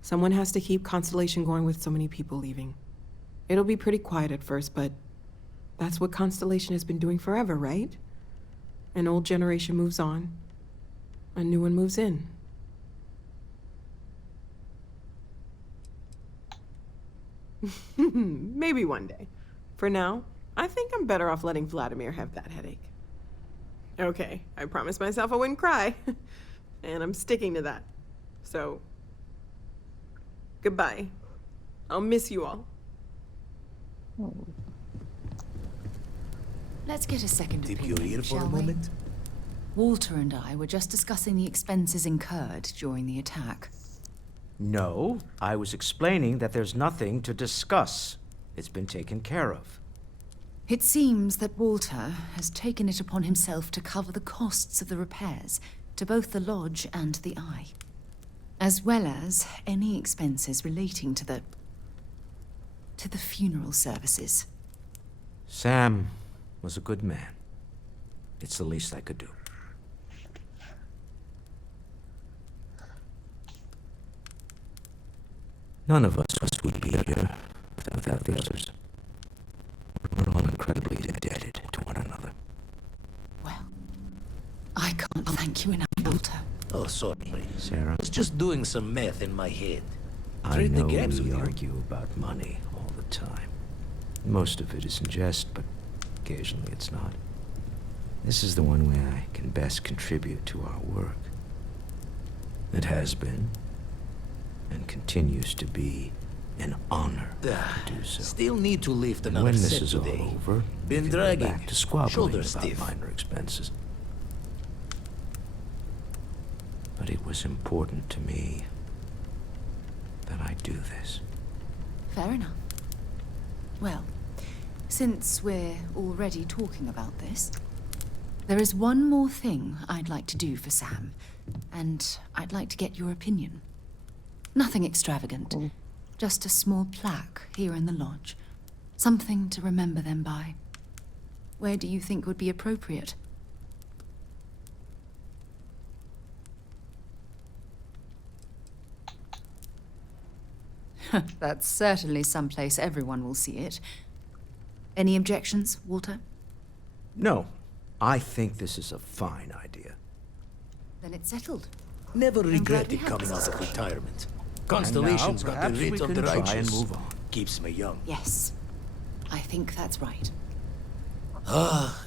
Someone has to keep Constellation going with so many people leaving. It'll be pretty quiet at first, but that's what Constellation has been doing forever, right? An old generation moves on, a new one moves in. Maybe one day. For now, I think I'm better off letting Vladimir have that headache. Okay, I promised myself I wouldn't cry. And I'm sticking to that. So, goodbye. I'll miss you all. Let's get a second Dip opinion, your ear for shall a we? moment? Walter and I were just discussing the expenses incurred during the attack. No, I was explaining that there's nothing to discuss. It's been taken care of. It seems that Walter has taken it upon himself to cover the costs of the repairs to both the lodge and the Eye, as well as any expenses relating to the funeral services. Sam was a good man. It's the least I could do. None of us would be here without the others. We're all incredibly indebted to one another. I can't thank you enough, Walter. Oh, sorry. Sarah? I was just doing some math in my head. I Trade the know gaps we with you. argue about money all the time. Most of it is in jest, but occasionally it's not. This is the one way I can best contribute to our work. It has been, and continues to be, an honor to do so. Still need to lift And another when set this is all today. over, Been we can go dragging. back to squabbling Shoulder about stiff. minor expenses. But it was important to me that I do this. Fair enough. Well, since we're already talking about this, there is one more thing I'd like to do for Sam, and I'd like to get your opinion. Nothing extravagant, just a small plaque here in the lodge. Something to remember them by. Where do you think would be appropriate? That's certainly someplace everyone will see it. Any objections, Walter? No, I think this is a fine idea. Then it's settled. Never I'm glad we regretted had coming this out of discussion. retirement. Constellation's got the perhaps we rate on can the try righteous. and move on. Keeps me young. Yes, I think that's right.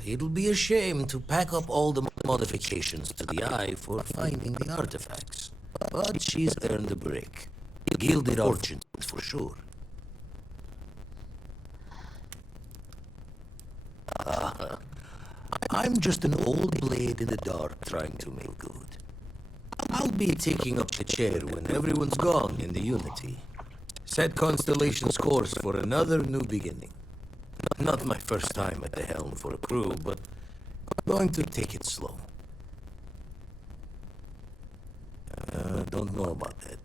It'll be a shame to pack up all the modifications to the Eye for finding the artifacts. But she's earned a break. Gilded fortune, for sure. I'm just an old blade in the dark trying to make good. I'll be taking up the chair when everyone's gone in the Unity. Set Constellation's course for another new beginning. Not my first time at the helm for a crew, but going to take it slow. Don't know about that.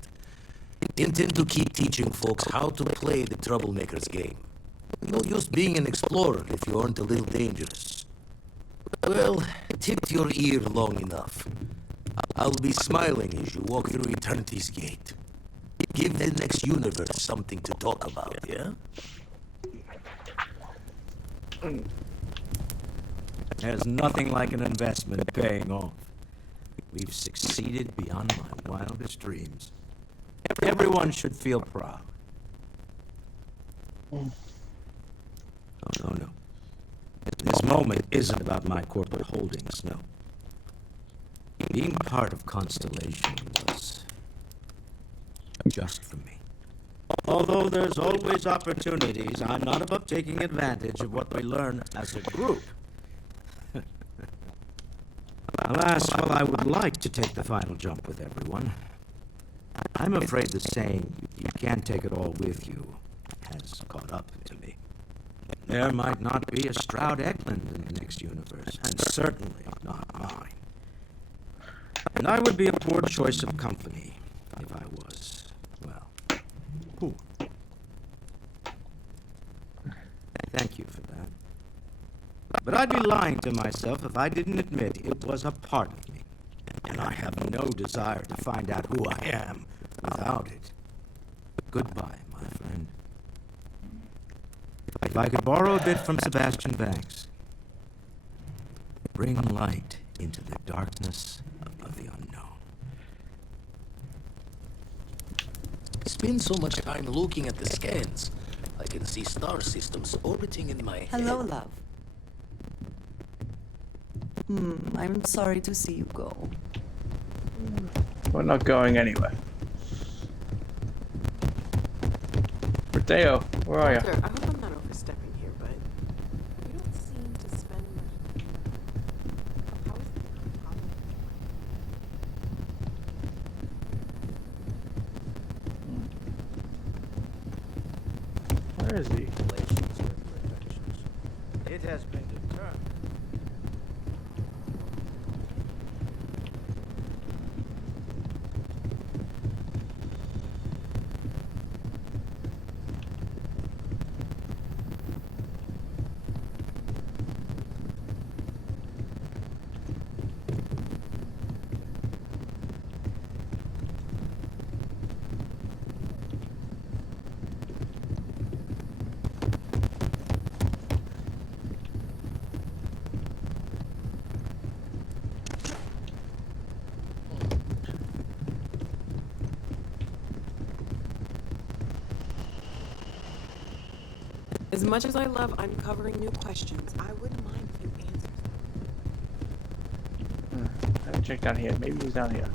Intend to keep teaching folks how to play the troublemaker's game. No use being an explorer if you aren't a little dangerous. Well, tip your ear long enough. I'll be smiling as you walk through eternity's gate. Give the next universe something to talk about, yeah? There's nothing like an investment paying off. We've succeeded beyond my wildest dreams. Everyone should feel proud. Oh, no, no. This moment isn't about my corporate holdings, no. Being part of Constellation was just for me. Although there's always opportunities, I'm not above taking advantage of what we learn as a group. Alas, while I would like to take the final jump with everyone, I'm afraid the saying, you can't take it all with you, has caught up to me. There might not be a Stroud Eklund in the next universe, and certainly not mine. And I would be a poor choice of company if I was, well, poor. Thank you for that. But I'd be lying to myself if I didn't admit it was a part of me. And I have no desire to find out who I am without it. Goodbye, my friend. If I could borrow a bit from Sebastian Banks, bring light into the darkness of the unknown. I spend so much time looking at the scans. I can see star systems orbiting in my head. Hello, love. I'm sorry to see you go. We're not going anywhere. Rodeo, where are you? Walter, I hope I'm not overstepping here, but you don't seem to spend much. How is Where is he? It has been determined. As much as I love uncovering new questions, I wouldn't mind a few answers. I haven't checked down here. Maybe he's down here.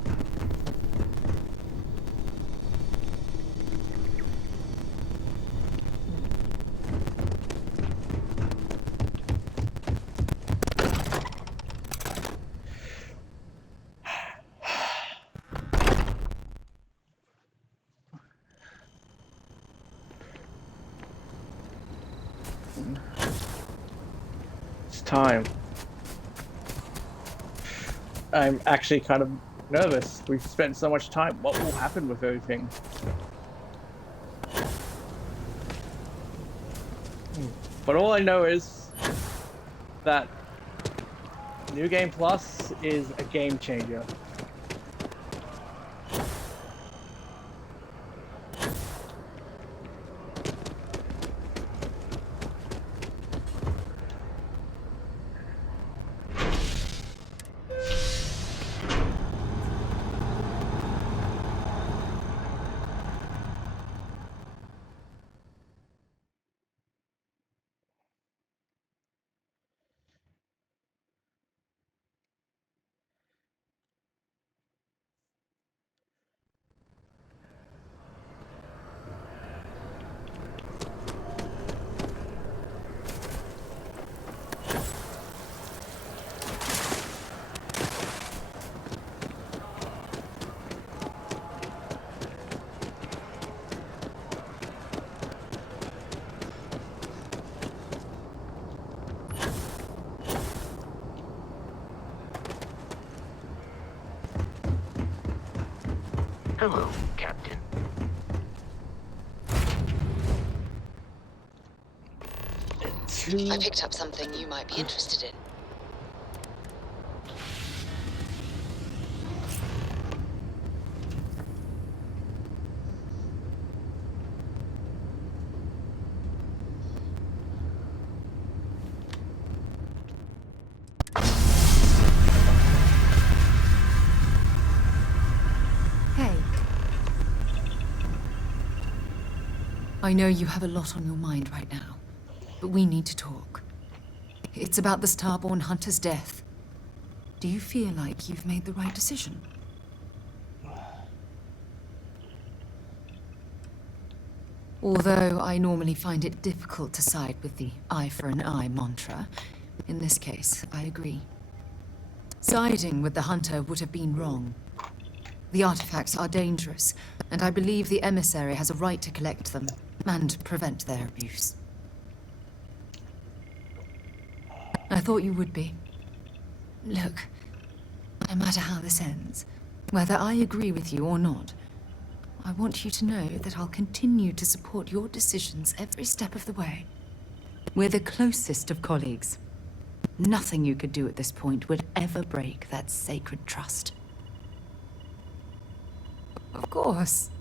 It's time. I'm actually kind of nervous. We've spent so much time. What will happen with everything? But all I know is that New Game Plus is a game changer. Hello, Captain. I picked up something you might be interested in. I know you have a lot on your mind right now. but we need to talk. It's about the Starborn Hunter's death. Do you feel like you've made the right decision? Although I normally find it difficult to side with the eye for an eye mantra, in this case, I agree. Siding with the Hunter would have been wrong. The artifacts are dangerous, and I believe the emissary has a right to collect them and prevent their abuse. I thought you would be. Look, no matter how this ends, whether I agree with you or not, I want you to know that I'll continue to support your decisions every step of the way. We're the closest of colleagues. Nothing you could do at this point would ever break that sacred trust. Of course.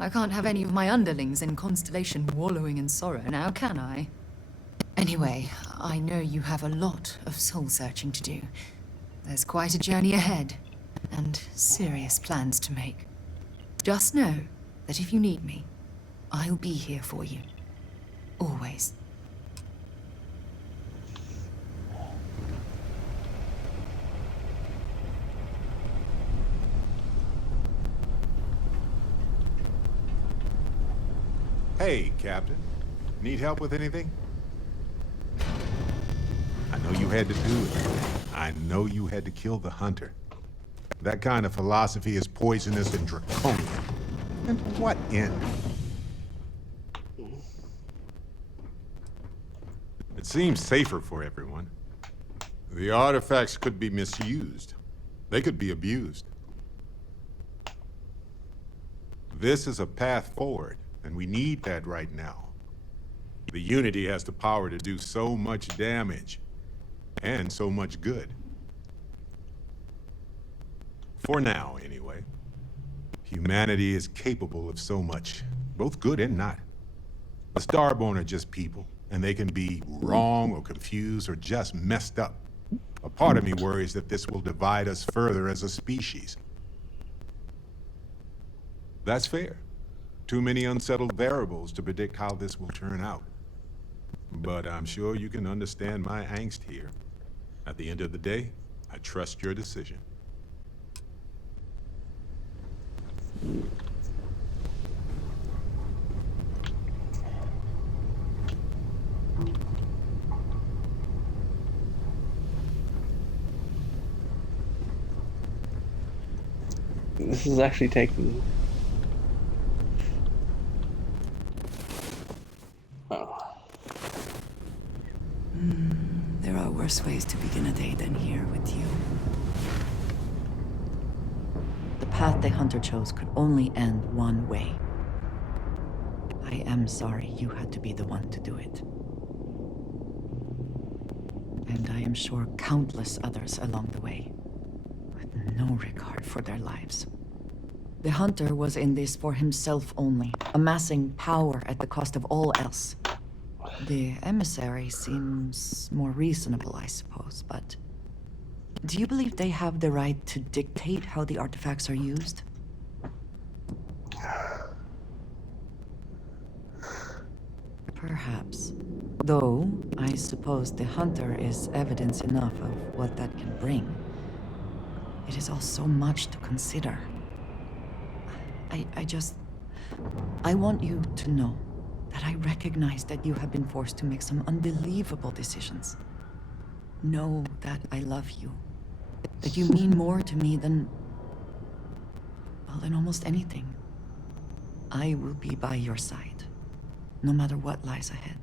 I can't have any of my underlings in Constellation wallowing in sorrow now, can I? Anyway, I know you have a lot of soul-searching to do. There's quite a journey ahead, and serious plans to make. Just know that if you need me, I'll be here for you. Always. Hey, Captain. Need help with anything? I know you had to do it. I know you had to kill the Hunter. That kind of philosophy is poisonous and draconian. And to what end? It seems safer for everyone. The artifacts could be misused. They could be abused. This is a path forward, and we need that right now. The Unity has the power to do so much damage, and so much good. For now, anyway. Humanity is capable of so much, both good and not. The Starborn are just people, and they can be wrong or confused or just messed up. A part of me worries that this will divide us further as a species. That's fair. Too many unsettled variables to predict how this will turn out. But I'm sure you can understand my angst here. At the end of the day, I trust your decision. This is actually taking... Oh. There are worse ways to begin a day than here with you. The path the Hunter chose could only end one way. I am sorry you had to be the one to do it. And I am sure countless others along the way, with no regard for their lives. The Hunter was in this for himself only, amassing power at the cost of all else. The emissary seems more reasonable, I suppose, but... do you believe they have the right to dictate how the artifacts are used? Perhaps. Though, I suppose the Hunter is evidence enough of what that can bring. It is all so much to consider. I want you to know that I recognize that you have been forced to make some unbelievable decisions. Know that I love you. That you mean more to me than... well, than almost anything. I will be by your side, no matter what lies ahead.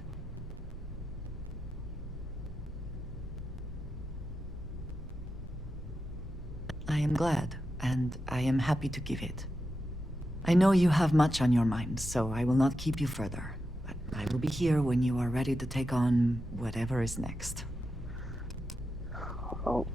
I am glad, and I am happy to give it. I know you have much on your mind, so I will not keep you further. But I will be here when you are ready to take on whatever is next. Oh.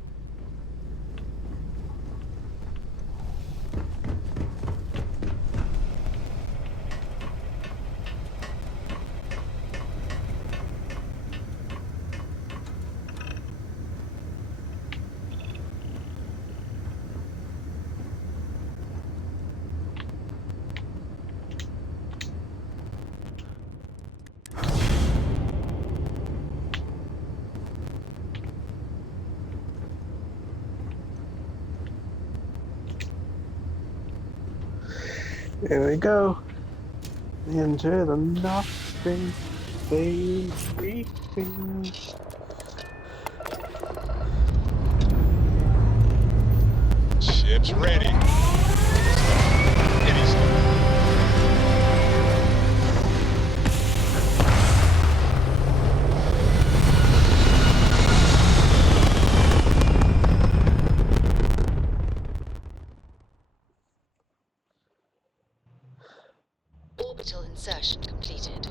Here we go. Into the nothing, baby. Ship's ready. Any start. Orbital insertion completed.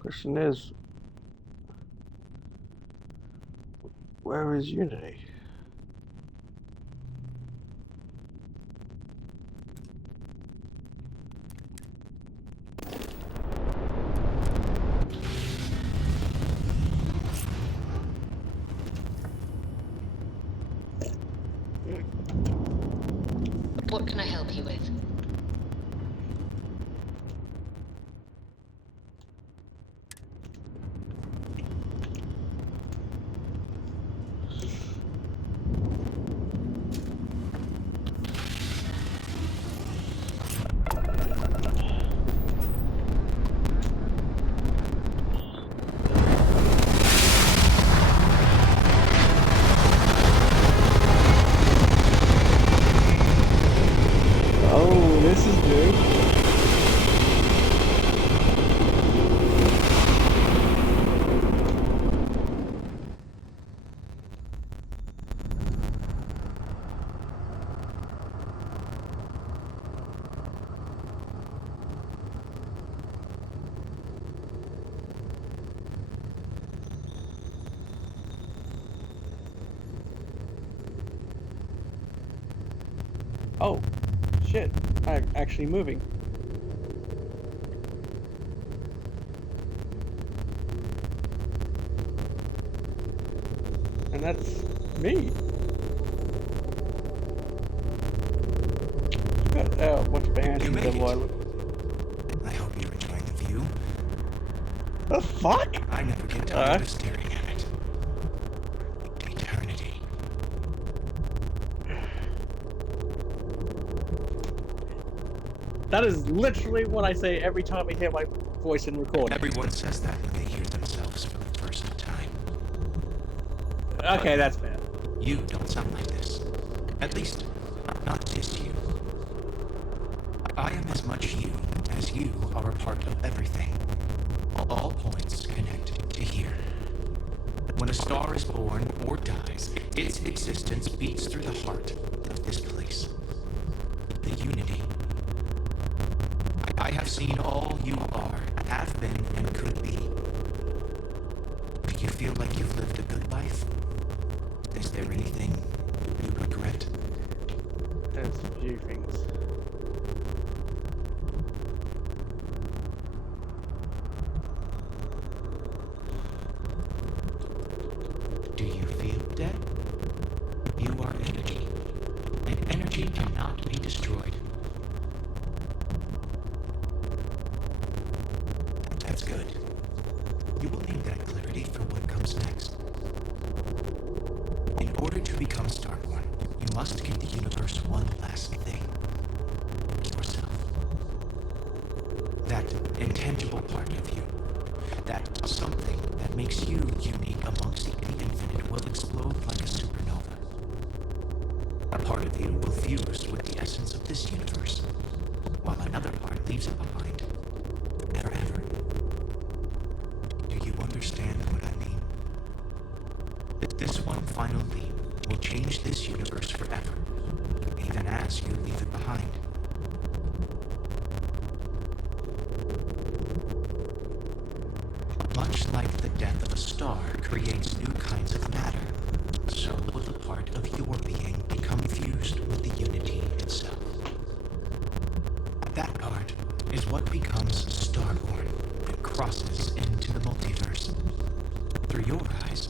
Question is, where is Unity? What can I help you with? Oh, this is good. Oh, shit. I'm actually moving. And that's me. Got a bunch of bands You and made double it. eyelid. I hope you're enjoying the view. The fuck? I never get tired of staring at it. Eternity. That is literally what I say every time I hear my voice in recording. Everyone says that when they hear themselves for the first time. Okay, that's fair. You don't sound like this. At least, not just you. I am as much you as you are a part of everything. All points connect to here. When a star is born or dies, its existence beats through the heart of this place. The unity. I have seen all you are, have been, and could be. Do you feel like you've lived a good life? Is there anything you regret? There's a few things. Do you feel dead? You are energy, and energy cannot be destroyed. That's good. You will need that clarity for what comes next. In order to become Starborn, you must give the universe one last thing. Yourself. That intangible part of you. That something that makes you unique amongst the infinite will explode like a supernova. A part of you will fuse with the essence of this universe, while another part leaves it behind. Forever. Do you understand what I mean? That this one final leap will change this universe forever, even as you leave it behind. Much like the death of a star creates new kinds of matter, so will the part of your being become fused with the unity itself. is what becomes Starborn and crosses into the multiverse. Through your eyes,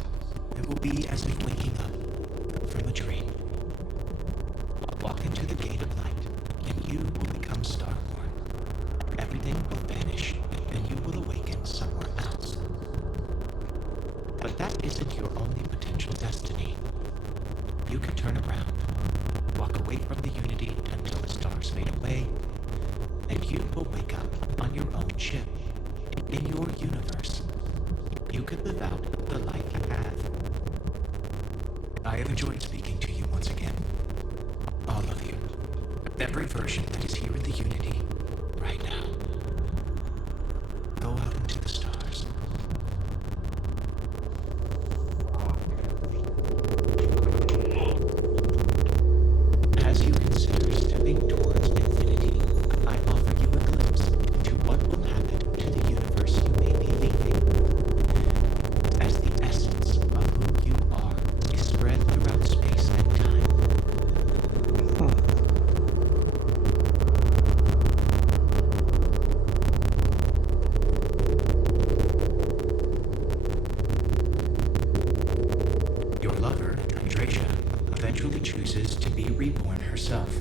it will be as if waking up from a dream. Walk into the gate of light, and you will become Starborn. Everything will vanish, and you will awaken somewhere else. But that isn't your only potential destiny. You can turn around, walk away from the Unity until the stars fade away, and you will wake up on your own ship, in your universe. You could live out the life you have. I have enjoyed speaking to you once again. All of you. Every version that is here in the Unity, right now. Go out into the stars. As you consider stepping towards infinity, I offer you a glimpse into what will happen to the universe you may be leaving. As the essence of who you are is spread throughout space and time. Your lover, Andreja, eventually chooses to be reborn herself.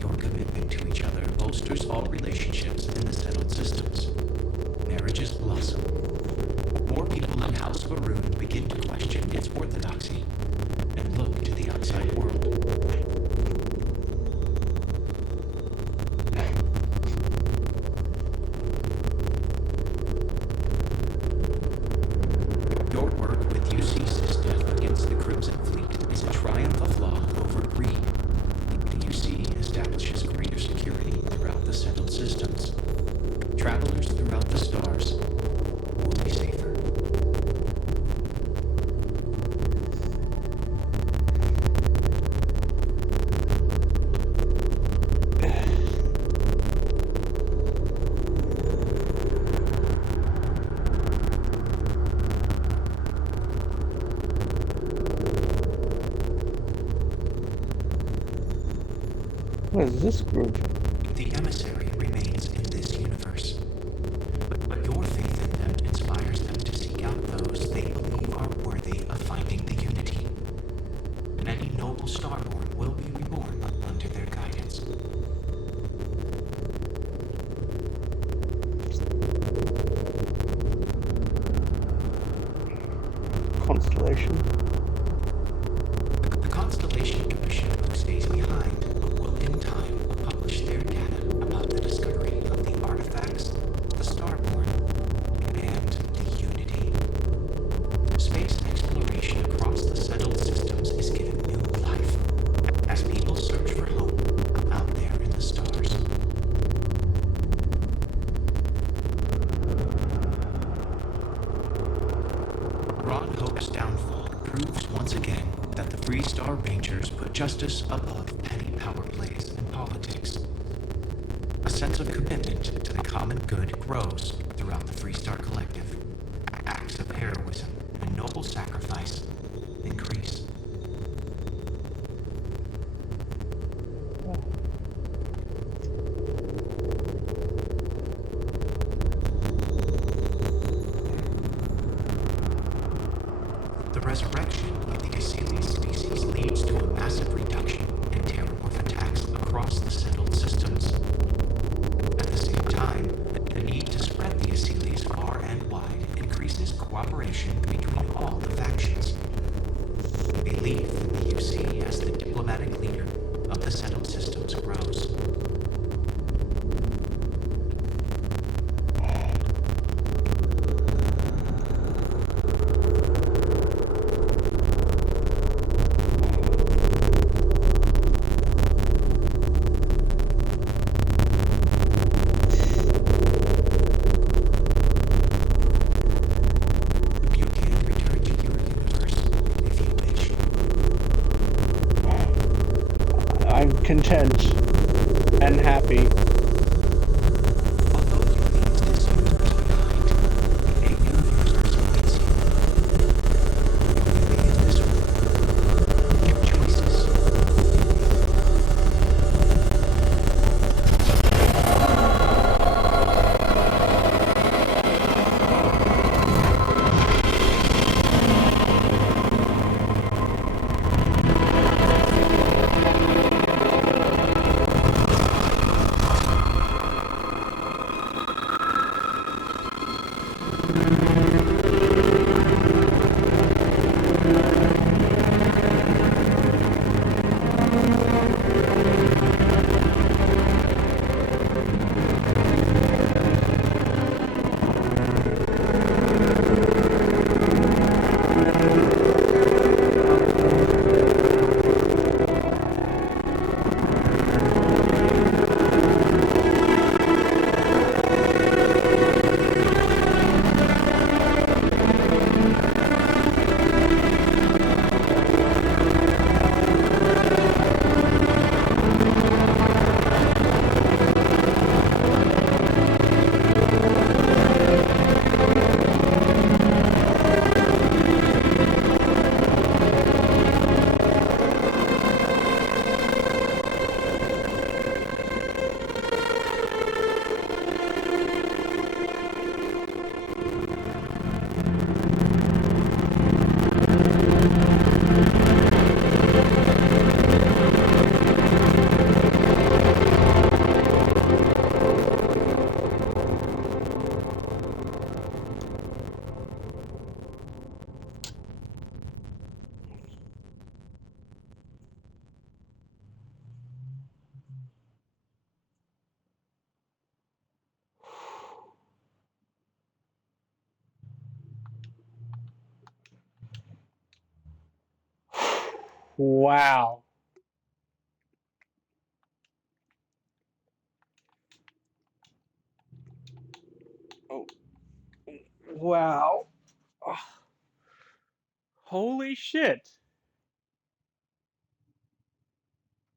Your commitment to each other bolsters all relationships in the settled systems. Marriages blossom. More people in House Varun begin to question its orthodoxy and look to the outside world. Your work with UC's death against the Crimson Fleet is a triumph of law over greed. The UC establishes greater security throughout the settled systems. Travelers throughout the stars will be safer. What is this group? The emissary remains in this universe. But your faith in them inspires them to seek out those they believe are worthy of finding the Unity. Many noble Starborn will be reborn under their guidance. Constellation. The Constellation Commission who stays behind will in time publish their data about the discovery of the artifacts, the Starborn, and the Unity. Space exploration across the settled systems is given new life as people search for hope out there in the stars. Ron Hope's downfall proves once again that the Freestar Rangers put justice above petty power plays in politics. A sense of commitment to the common good grows throughout the Freestar Collective. Acts of heroism and noble sacrifice increase. The resurrection of the Assyrian species leads to a massive reduction in terramorph attacks across the settled systems. At the same time, the need to spread the Assyrians far and wide increases cooperation between all the factions. Belief in the UC as the diplomatic leader of the settled systems grows. You can return to your universe if you wish. I'm content and happy. Wow. Oh. Wow. Oh. Holy shit.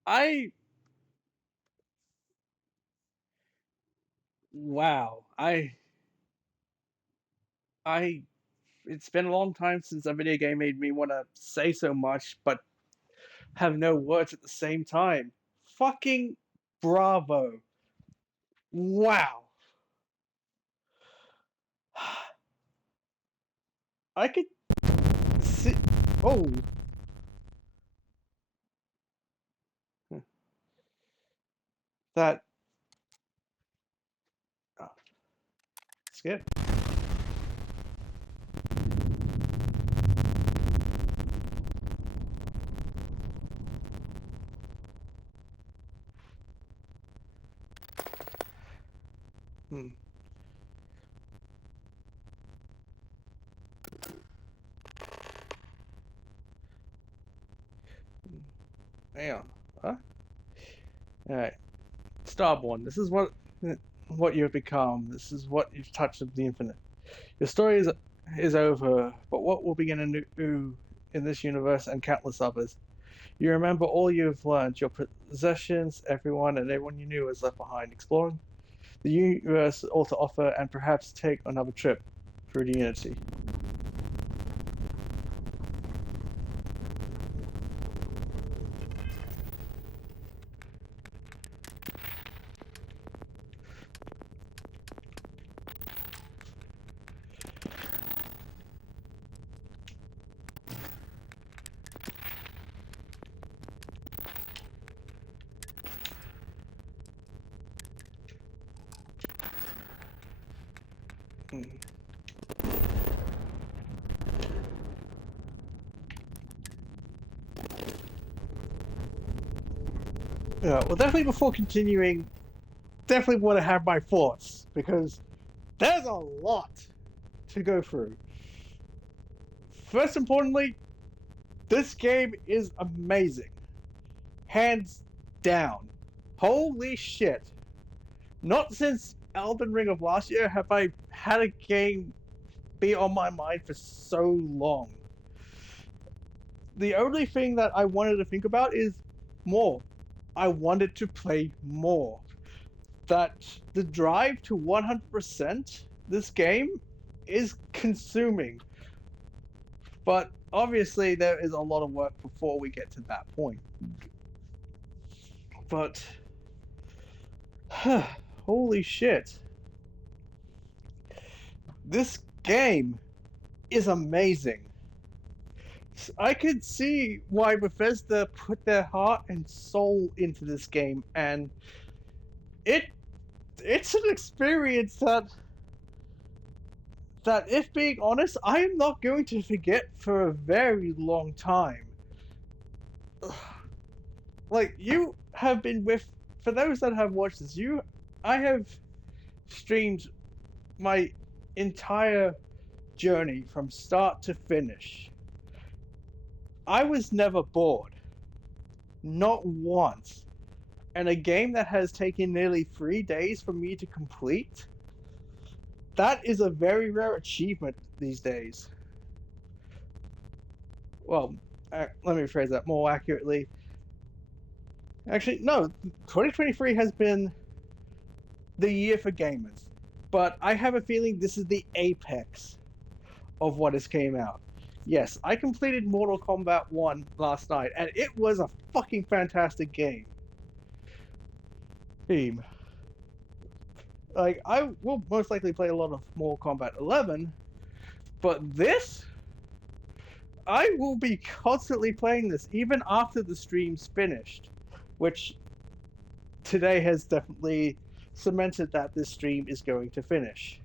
I Wow. I it's been a long time since a video game made me want to say so much, but have no words at the same time. Fucking bravo. Wow. I could see. Oh. That. Oh, skip. Hmm. Hang on. Huh? Alright. Starborn, this is what you've become. This is what you've touched of the infinite. Your story is over, but what will begin anew in this universe and countless others? You remember all you've learned, your possessions, everyone and everyone you knew is left behind, exploring the universe all to offer, and perhaps take another trip through the Unity. Hmm. Yeah, well, definitely before continuing, definitely want to have my thoughts, because there's a lot to go through. First importantly, this game is amazing. Hands down. Holy shit. Not since Elden Ring of last year have I had a game be on my mind for so long. The only thing that I wanted to think about is more. I wanted to play more. That the drive to 100% this game is consuming. But obviously there is a lot of work before we get to that point. But holy shit. This game is amazing. I could see why Bethesda put their heart and soul into this game, and it's an experience that, if being honest, I am not going to forget for a very long time. Like, you have been with, for those that have watched this, I have streamed my entire journey from start to finish. I was never bored. Not once. And a game that has taken nearly 3 days for me to complete, that is a very rare achievement these days. Well, let me rephrase that more accurately. Actually, no, 2023 has been the year for gamers. But I have a feeling this is the apex of what has came out. Yes, I completed Mortal Kombat 1 last night, and it was a fucking fantastic game. Theme. Like, I will most likely play a lot of Mortal Kombat 11, but this, I will be constantly playing this even after the stream's finished, which today has definitely cemented that this stream is going to finish.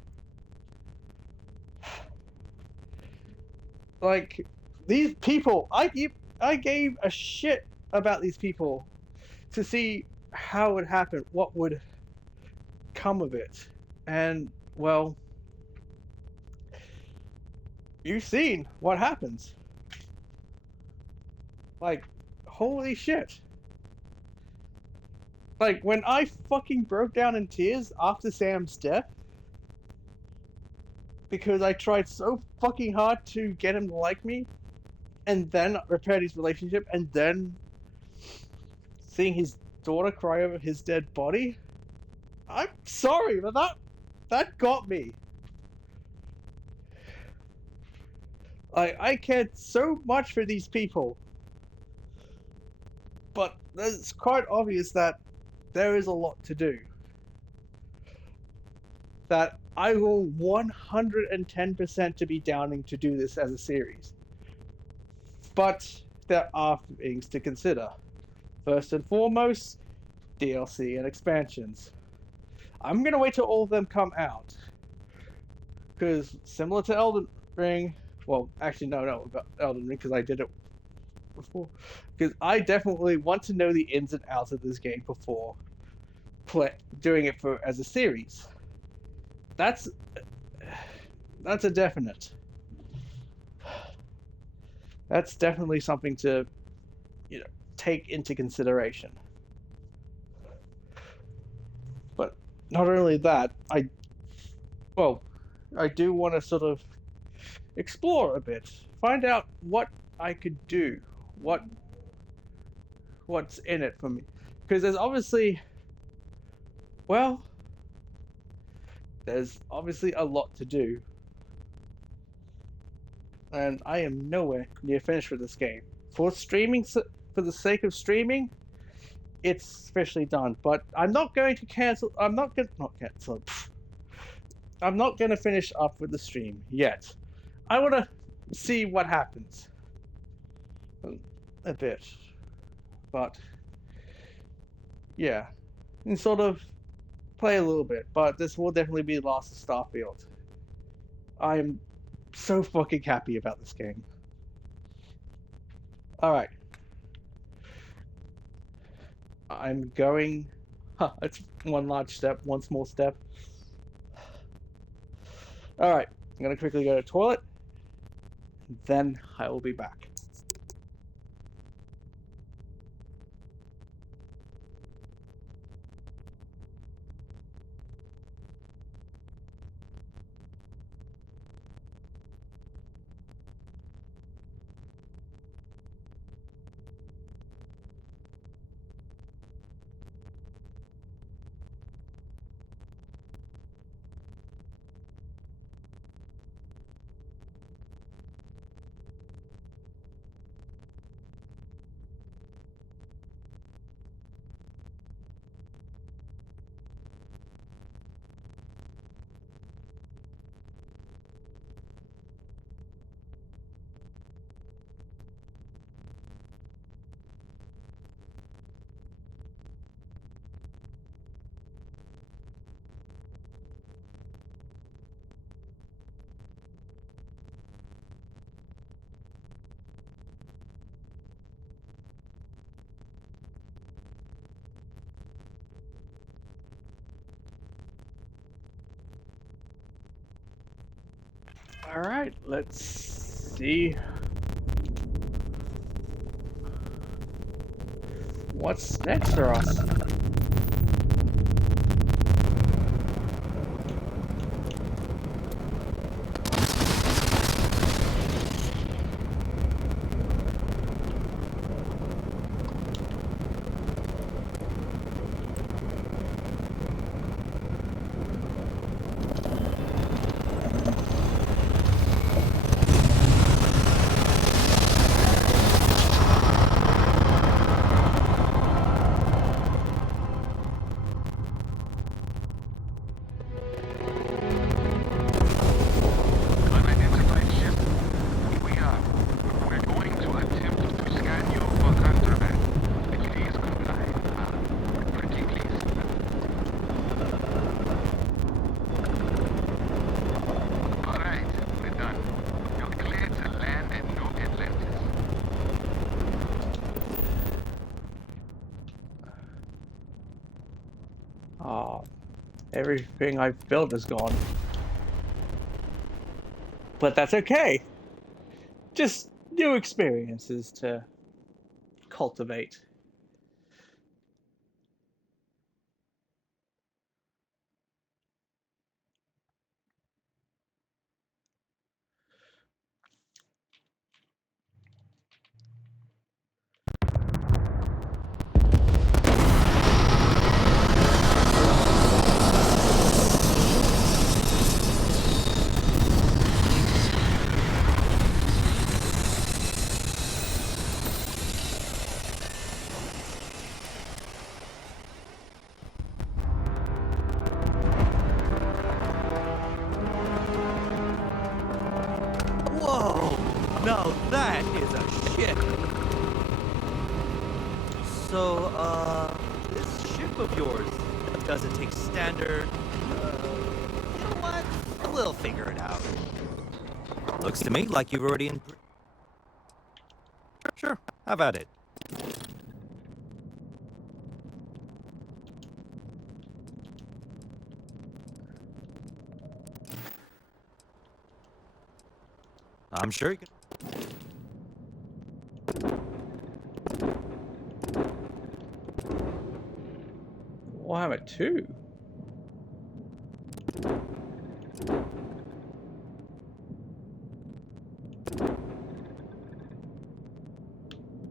Like, these people, I gave a shit about these people to see how it would happen, what would come of it. And, well, you've seen what happens. Like, holy shit. Like, when I fucking broke down in tears after Sam's death, because I tried so fucking hard to get him to like me, and then repair his relationship, and then seeing his daughter cry over his dead body, I'm sorry, but that got me. I cared so much for these people, but it's quite obvious that there is a lot to do. That I will 110% to be downing to do this as a series. But there are things to consider. First and foremost, DLC and expansions. I'm gonna wait till all of them come out. Because similar to Elden Ring, well, actually no, about Elden Ring, because I did it before. Because I definitely want to know the ins and outs of this game before doing it as a series. That's a definite. That's definitely something to, take into consideration. But not only that, I do want to sort of explore a bit, find out what I could do, what's in it for me, because there's obviously a lot to do, and I am nowhere near finished with this game. For the sake of streaming, it's officially done. But I'm not going to cancel. I'm not going to finish up with the stream yet. I want to see what happens a bit, but yeah, and sort of play a little bit. But this will definitely be the last of Starfield. I'm so fucking happy about this game. All right, I'm going. It's one large step, one small step. All right, I'm gonna quickly go to the toilet. Then I will be back. All right, let's see what's next for us. Everything I've built is gone. But that's okay. Just new experiences to cultivate. Whoa! Now that is a ship! So, this ship of yours, does it take standard... you know what? We'll figure it out. Looks to me like you've already... Sure, how about it? I'm sure you can... Warhammer 2?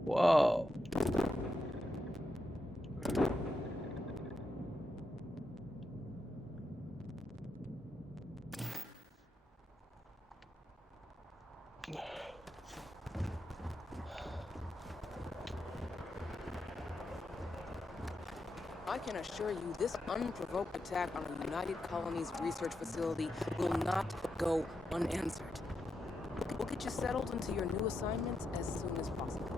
Whoa. I can assure you this unprovoked attack on the United Colonies research facility will not go unanswered. We'll get you settled into your new assignments as soon as possible.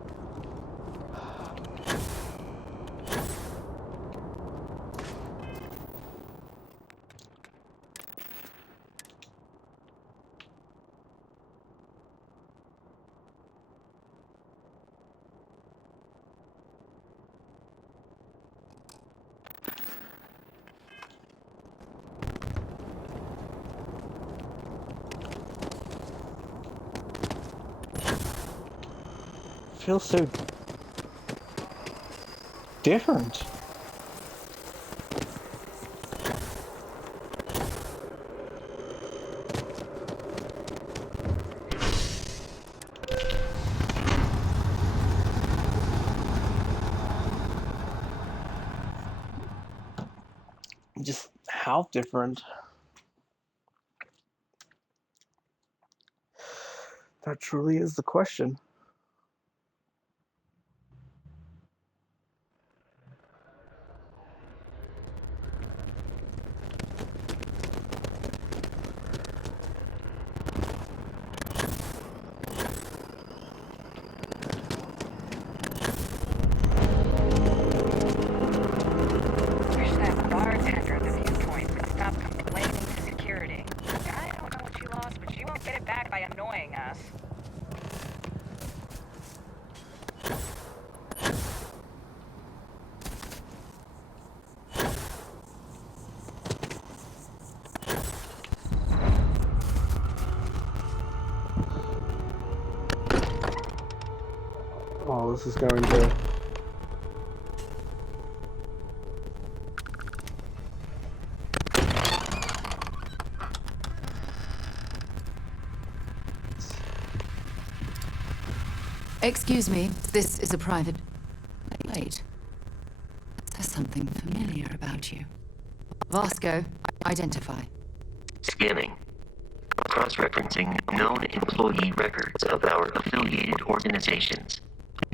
Feels so different. Just how different? That truly is the question. Wish that bartender at the viewpoint would stop complaining to security. I don't know what you lost, but you won't get it back by annoying us. Oh, this is going to... Excuse me, this is a private... Wait. There's something familiar about you. Vasco, identify. Scanning. Cross-referencing known employee records of our affiliated organizations.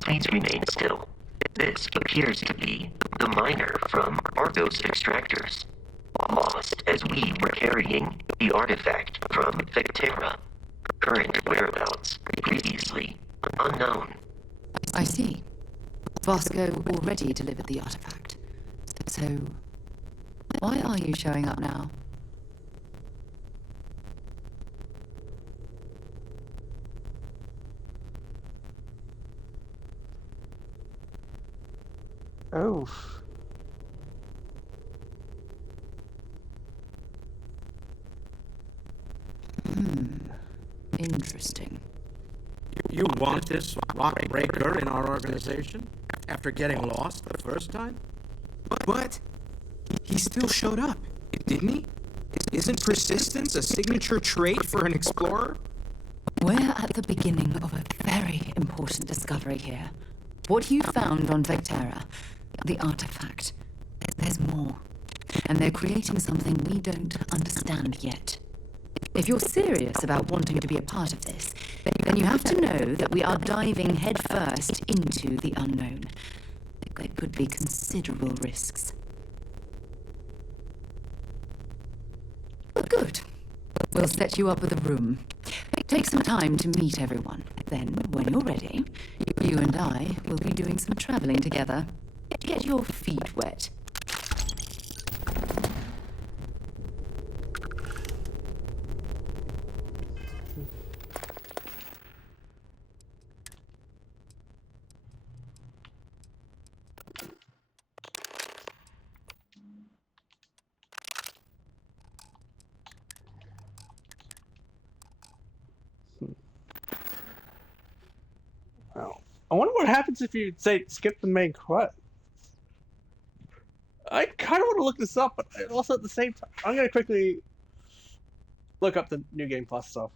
Please remain still. This appears to be the miner from Argos Extractors. Lost as we were carrying the artifact from Vectera. Current whereabouts previously unknown. I see. Vasco already delivered the artifact. So, why are you showing up now? Oh. Interesting. You want this rock breaker in our organization? After getting lost the first time? But he still showed up, didn't he? Isn't persistence a signature trait for an explorer? We're at the beginning of a very important discovery here. What you found on Vectera, the artifact, there's more. And they're creating something we don't understand yet. If you're serious about wanting to be a part of this, then you have to know that we are diving headfirst into the unknown. There could be considerable risks. Good. We'll set you up with a room. Take some time to meet everyone. Then, when you're ready, you and I will be doing some traveling together. Get your feet wet. I wonder what happens if you say skip the main quest. I kind of want to look this up, but also at the same time, I'm gonna quickly look up the New Game Plus stuff.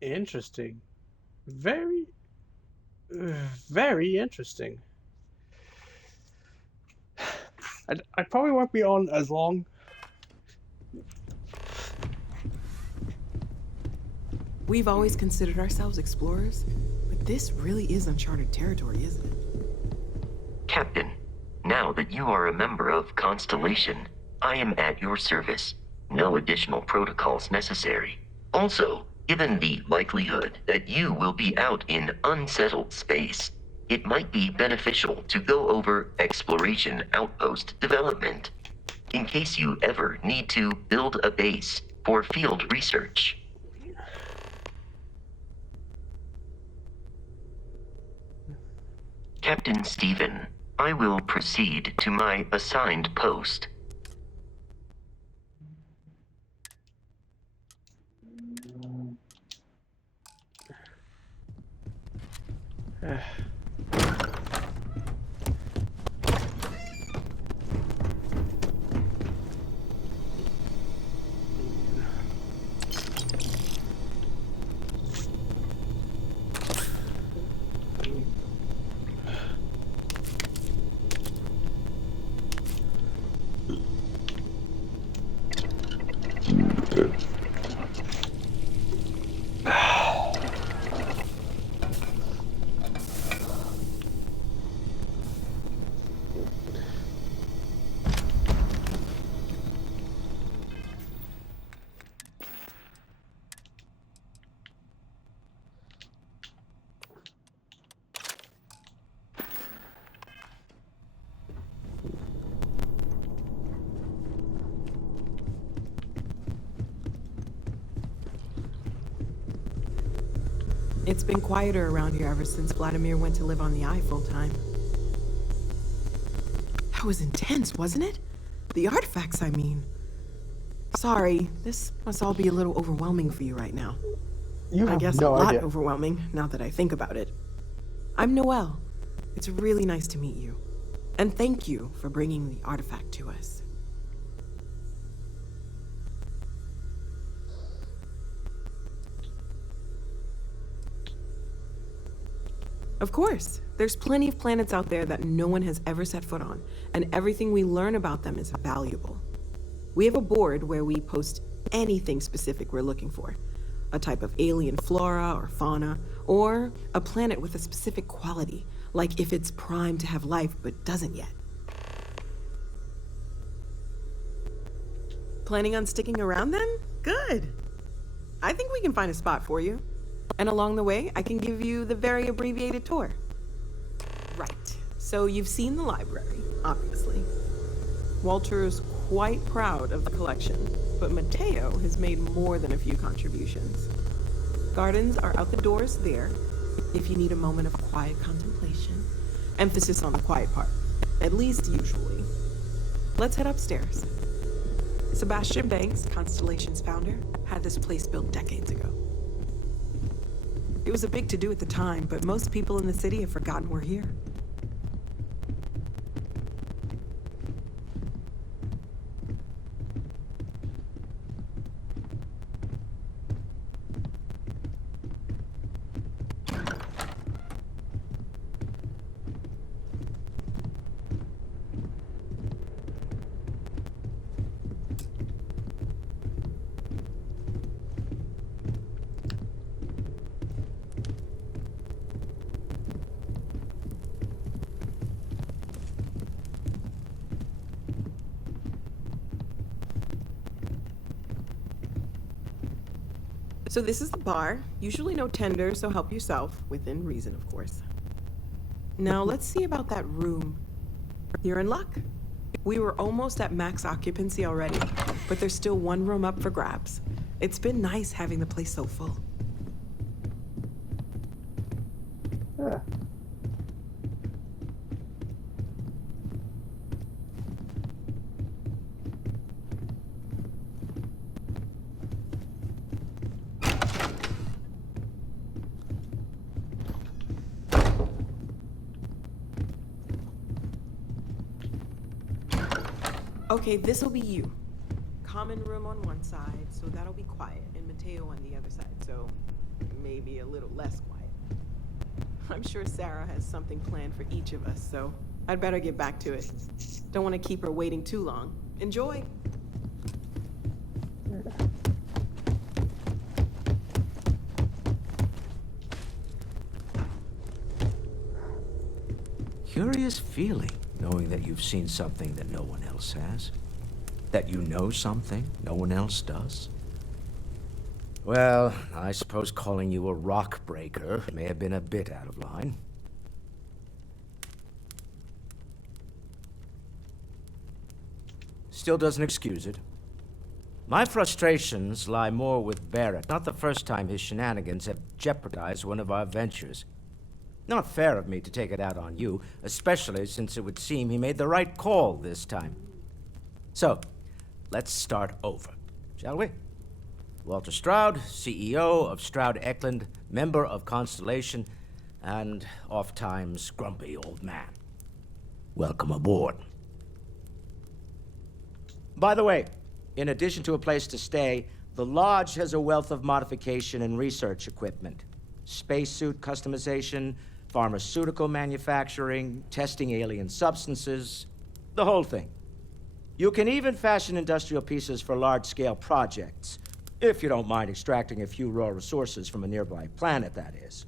Interesting. Very, very interesting. I probably won't be on as long. We've always considered ourselves explorers, but this really is uncharted territory, isn't it? Captain, now that you are a member of Constellation, I am at your service. No additional protocols necessary. Also, given the likelihood that you will be out in unsettled space, it might be beneficial to go over exploration outpost development, in case you ever need to build a base for field research. Captain Stephen, I will proceed to my assigned post. It's been quieter around here ever since Vladimir went to live on the Eye full-time. That was intense, wasn't it? The artifacts, I mean. Sorry, this must all be a little overwhelming for you right now. I guess no a lot idea. overwhelming, now that I think about it. I'm Noelle. It's really nice to meet you. And thank you for bringing the artifact to us. Of course. There's plenty of planets out there that no one has ever set foot on, and everything we learn about them is valuable. We have a board where we post anything specific we're looking for. A type of alien flora or fauna, or a planet with a specific quality, like if it's primed to have life but doesn't yet. Planning on sticking around then? Good. I think we can find a spot for you. And along the way, I can give you the very abbreviated tour. Right. So you've seen the library, obviously. Walter is quite proud of the collection, but Mateo has made more than a few contributions. Gardens are out the doors there, if you need a moment of quiet contemplation. Emphasis on the quiet part, at least usually. Let's head upstairs. Sebastian Banks, Constellation's founder, had this place built decades ago. It was a big to-do at the time, but most people in the city have forgotten we're here. So this is the bar. Usually no tender, so help yourself. Within reason, of course. Now let's see about that room. You're in luck. We were almost at max occupancy already, but there's still one room up for grabs. It's been nice having the place so full. Yeah. Okay, this'll be you. Common room on one side, so that'll be quiet, and Mateo on the other side, so maybe a little less quiet. I'm sure Sarah has something planned for each of us, so I'd better get back to it. Don't want to keep her waiting too long. Enjoy! Curious feeling, knowing that you've seen something that no one else has. That you know something no one else does. Well, I suppose calling you a rock breaker may have been a bit out of line. Still doesn't excuse it. My frustrations lie more with Barrett, not the first time his shenanigans have jeopardized one of our ventures. Not fair of me to take it out on you, especially since it would seem he made the right call this time. So, let's start over, shall we? Walter Stroud, CEO of Stroud Eklund, member of Constellation, and oft-times grumpy old man. Welcome aboard. By the way, in addition to a place to stay, the Lodge has a wealth of modification and research equipment. Spacesuit customization, pharmaceutical manufacturing, testing alien substances, the whole thing. You can even fashion industrial pieces for large-scale projects, if you don't mind extracting a few raw resources from a nearby planet, that is.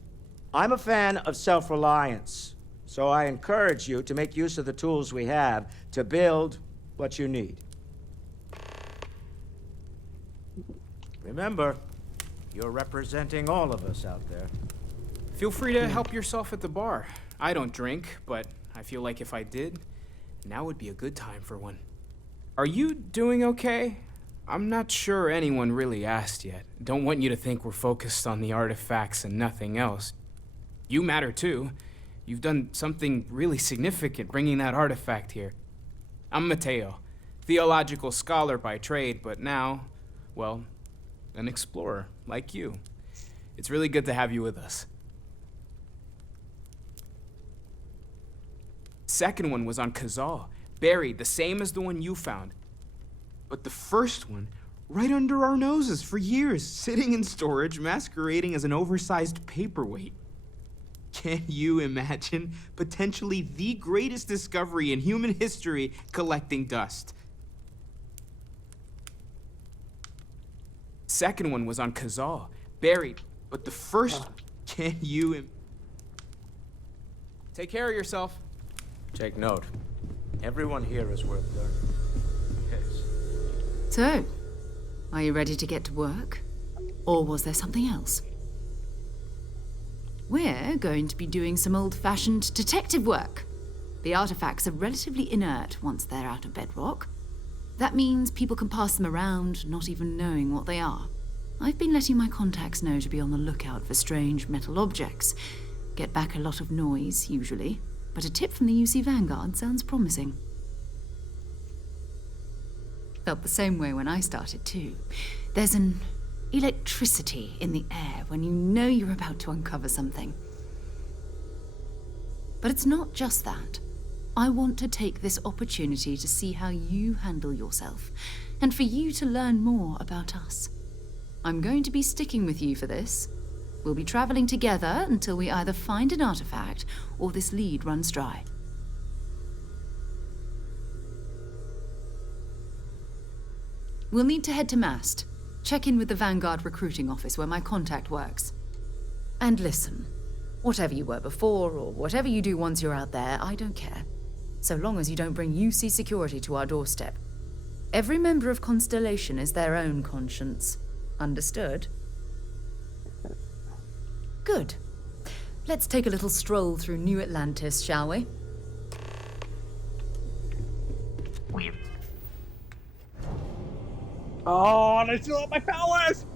I'm a fan of self-reliance, so I encourage you to make use of the tools we have to build what you need. Remember, you're representing all of us out there. Feel free to help yourself at the bar. I don't drink, but I feel like if I did, now would be a good time for one. Are you doing okay? I'm not sure anyone really asked yet. Don't want you to think we're focused on the artifacts and nothing else. You matter too. You've done something really significant bringing that artifact here. I'm Mateo, theological scholar by trade, but now, well, an explorer like you. It's really good to have you with us. Second one was on Kazal, buried, the same as the one you found. But the first one, right under our noses for years, sitting in storage, masquerading as an oversized paperweight. Can you imagine potentially the greatest discovery in human history collecting dust? Second one was on Kazal, buried, but the first, can you take care of yourself. Take note. Everyone here is worth learning. Yes. So, are you ready to get to work? Or was there something else? We're going to be doing some old-fashioned detective work. The artifacts are relatively inert once they're out of bedrock. That means people can pass them around, not even knowing what they are. I've been letting my contacts know to be on the lookout for strange metal objects. Get back a lot of noise, usually, but a tip from the UC Vanguard sounds promising. Felt the same way when I started, too. There's an electricity in the air when you know you're about to uncover something. But it's not just that. I want to take this opportunity to see how you handle yourself, and for you to learn more about us. I'm going to be sticking with you for this. We'll be traveling together until we either find an artifact or this lead runs dry. We'll need to head to Mast. Check in with the Vanguard recruiting office where my contact works. And listen, whatever you were before or whatever you do once you're out there, I don't care. So long as you don't bring UC security to our doorstep. Every member of Constellation is their own conscience. Understood? Good. Let's take a little stroll through New Atlantis, shall we? Oh, they still have my powers!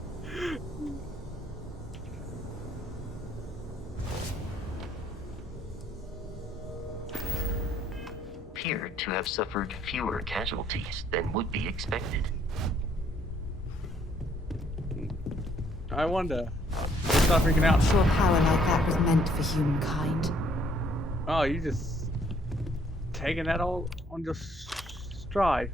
Appear to have suffered fewer casualties than would be expected. I wonder. Stop freaking out. Sure, power like that was meant for humankind. Oh, you just taking that all on your stride.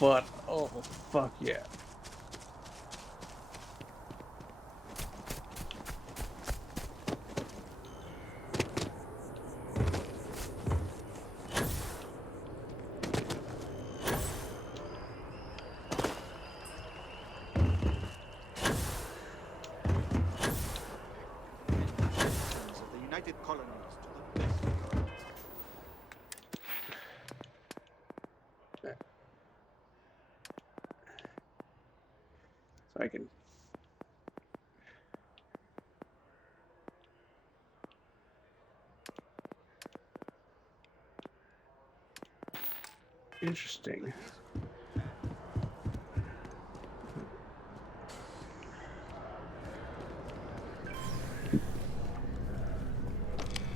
But, oh, fuck yeah. The United Colonies to the best of your So I can... Interesting.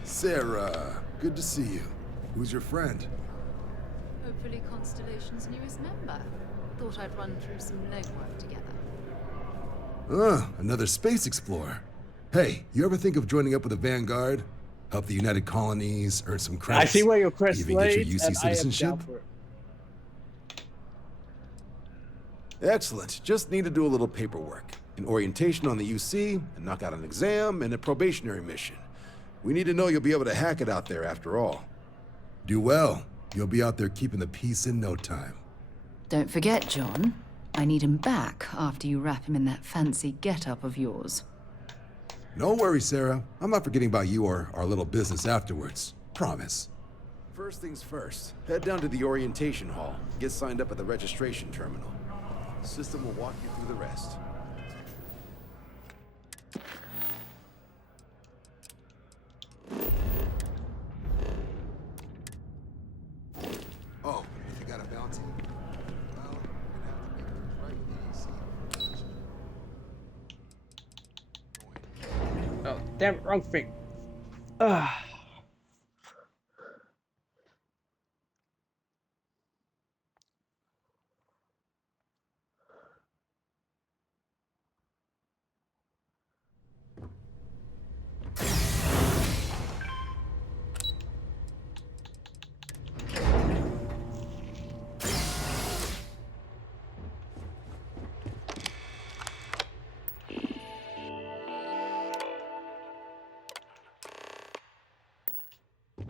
Sarah, good to see you. Who's your friend? Hopefully Constellation's newest member. Thought I'd run through some legwork together. Another space explorer. Hey, you ever think of joining up with the Vanguard? Help the United Colonies, earn some credits? I see where your crest even get your lays, UC and I am citizenship? down for it. Excellent. Just need to do a little paperwork. An orientation on the UC, and knock out an exam, and a probationary mission. We need to know you'll be able to hack it out there after all. Do well. You'll be out there keeping the peace in no time. Don't forget, John. I need him back after you wrap him in that fancy get-up of yours. No worries, Sarah. I'm not forgetting about you or our little business afterwards. Promise. First things first, head down to the orientation hall. Get signed up at the registration terminal. The system will walk you through the rest. Oh, you got a bounty? Well, you're gonna have to make things right with the AC. Oh, damn it, wrong thing. Ah.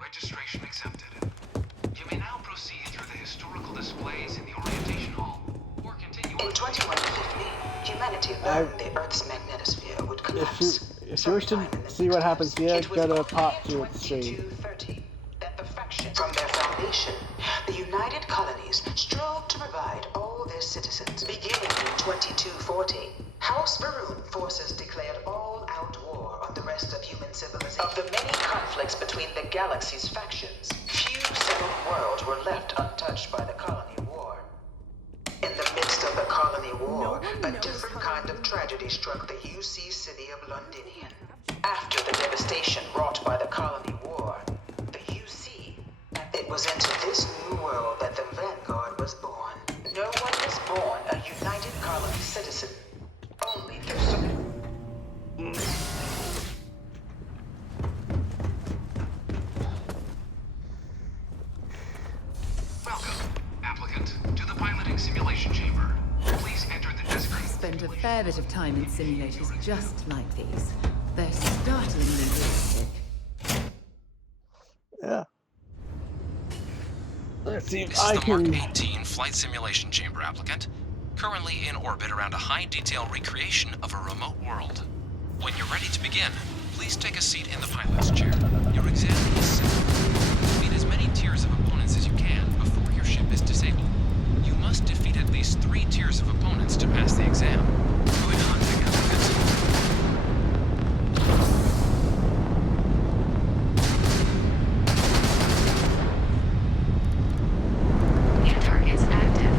Registration accepted. You may now proceed through the historical displays in the orientation hall, or continue on. In 2150, humanity learned the Earth's magnetosphere would collapse. If you wish to see what happens here, go to part 2 of the stream. From their foundation, the United Colonies strove to provide all their citizens. Beginning in 2240, House Varun forces declared all-out war on the rest of human civilization. Of the many conflicts between the galaxy's factions, few settled worlds were left untouched by the colony war. In the midst of the colony war, a different kind of tragedy struck the UC city of Londinian. After the devastation wrought by the colony war, the UC, it was into this new world that the Vanguard was born. No one was born a United Colony citizen, only through some... Welcome, applicant, to the piloting simulation chamber. Please enter the designated... Spent a fair bit of time in simulators just like these. They're startlingly realistic. Yeah. Let's see if This I is the Mark can... 18 flight simulation chamber applicant, currently in orbit around a high-detail recreation of a remote world. When you're ready to begin, please take a seat in the pilot's chair. Your exam is simple. Defeat as many tiers of opponents as you can before your ship is disabled. You must defeat at least 3 tiers of opponents to pass the exam. Good hunting, applicant. New targets active.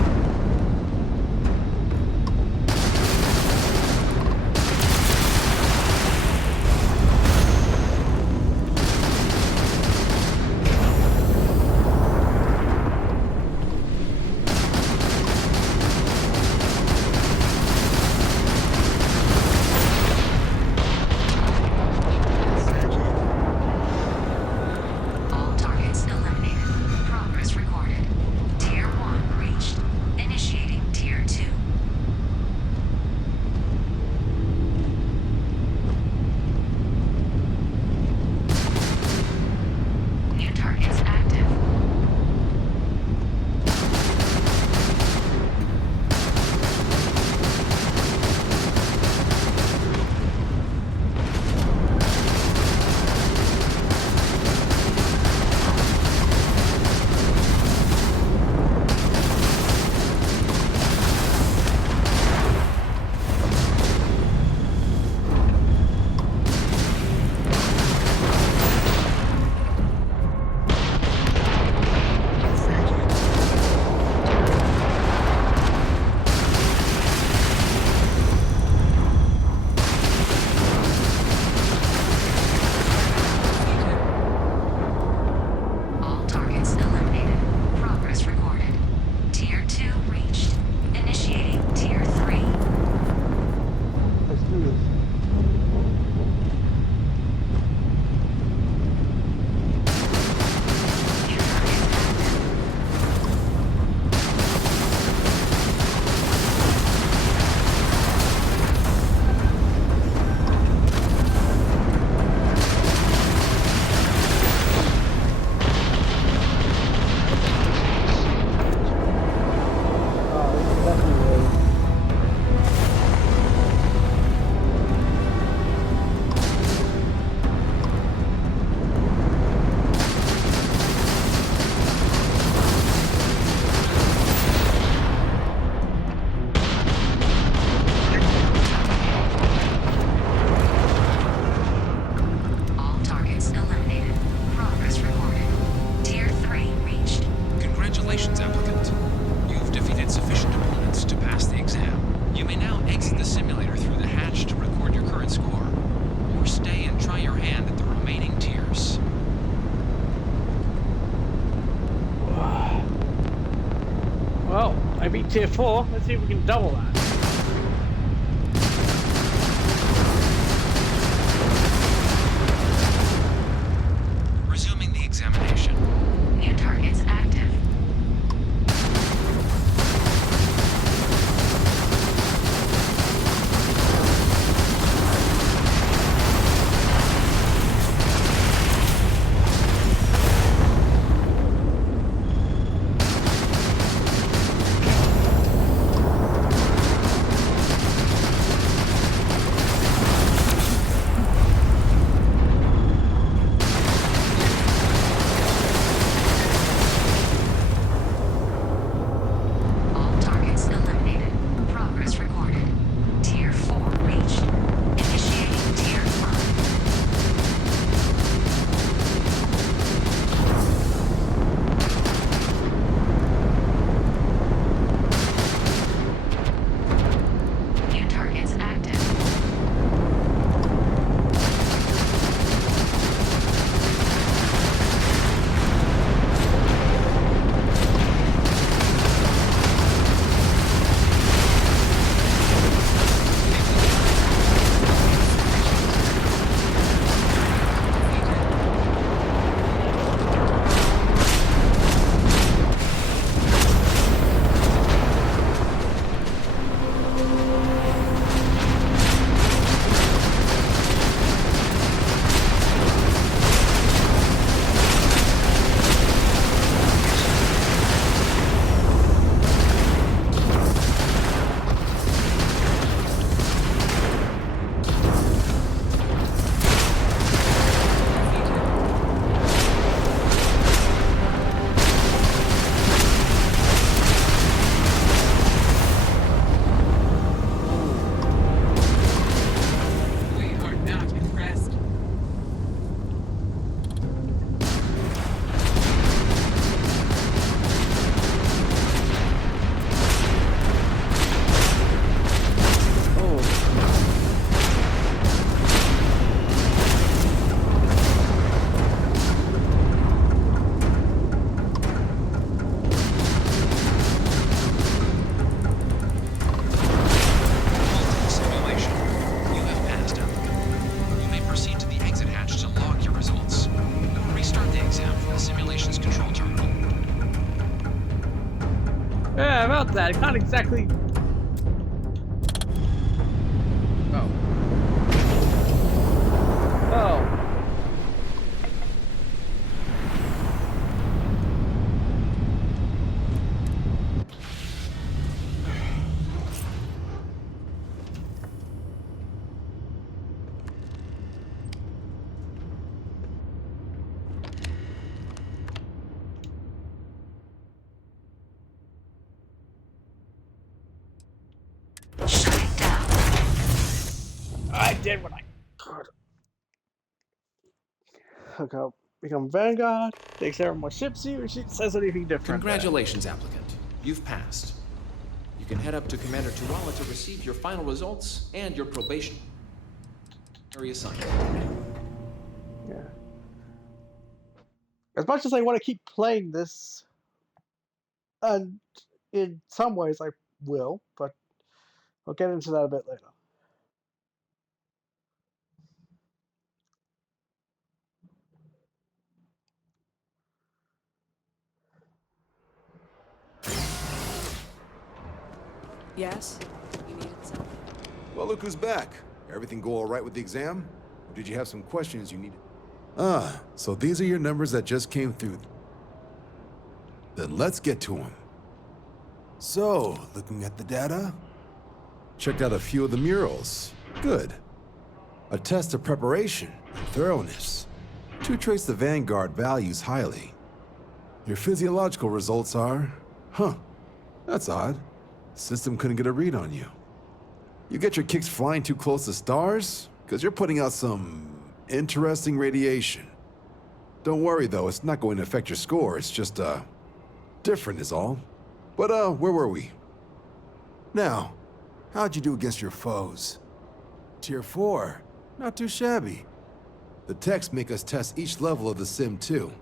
Tier 4. Let's see if we can double that. Resuming the examination. New targets active. Yeah, about that. I can't exactly. Oh. Oh. I did what I could. Hook up, become Vanguard, takes care of my ship, see if she says anything different. Congratulations, applicant. You've passed. You can head up to Commander Turala to receive your final results and your probation assignment. Yeah. As much as I want to keep playing this, and in some ways I will, but I'll get into that a bit later. Yes? You needed something? Well, look who's back. Everything go all right with the exam? Or did you have some questions you needed? Ah, so these are your numbers that just came through. Then let's get to them. So, looking at the data, checked out a few of the murals. Good. A test of preparation and thoroughness. Two traits the Vanguard values highly. Your physiological results are, that's odd. System couldn't get a read on you. You get your kicks flying too close to stars? Because you're putting out some interesting radiation. Don't worry though, it's not going to affect your score, it's just, different is all. But, where were we? Now, how'd you do against your foes? Tier 4, not too shabby. The techs make us test each level of the sim too.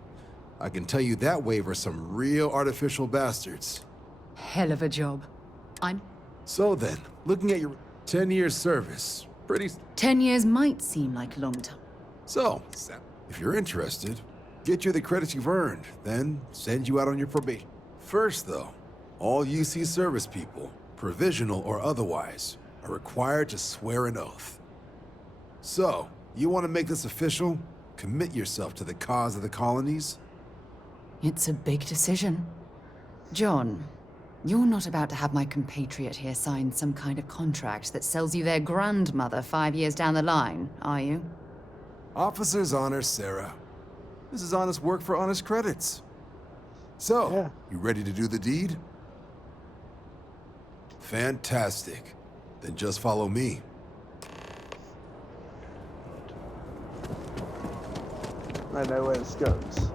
I can tell you that wave are some real artificial bastards. Hell of a job. I'm... So then, looking at your 10 years service, pretty... 10 years might seem like a long time. So, if you're interested, get you the credits you've earned, then send you out on your probation. First, though, all UC service people, provisional or otherwise, are required to swear an oath. So, you want to make this official? Commit yourself to the cause of the colonies? It's a big decision. John, you're not about to have my compatriot here sign some kind of contract that sells you their grandmother 5 years down the line, are you? Officer's honor, Sarah. This is honest work for honest credits. So, you ready to do the deed? Fantastic. Then just follow me. I know where this goes.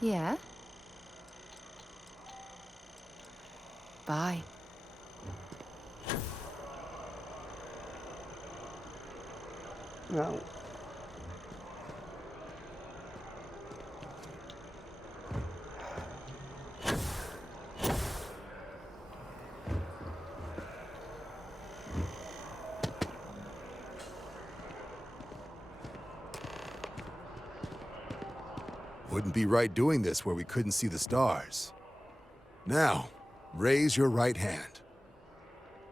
Yeah? Bye. No. Wouldn't be right doing this where we couldn't see the stars. Now, raise your right hand.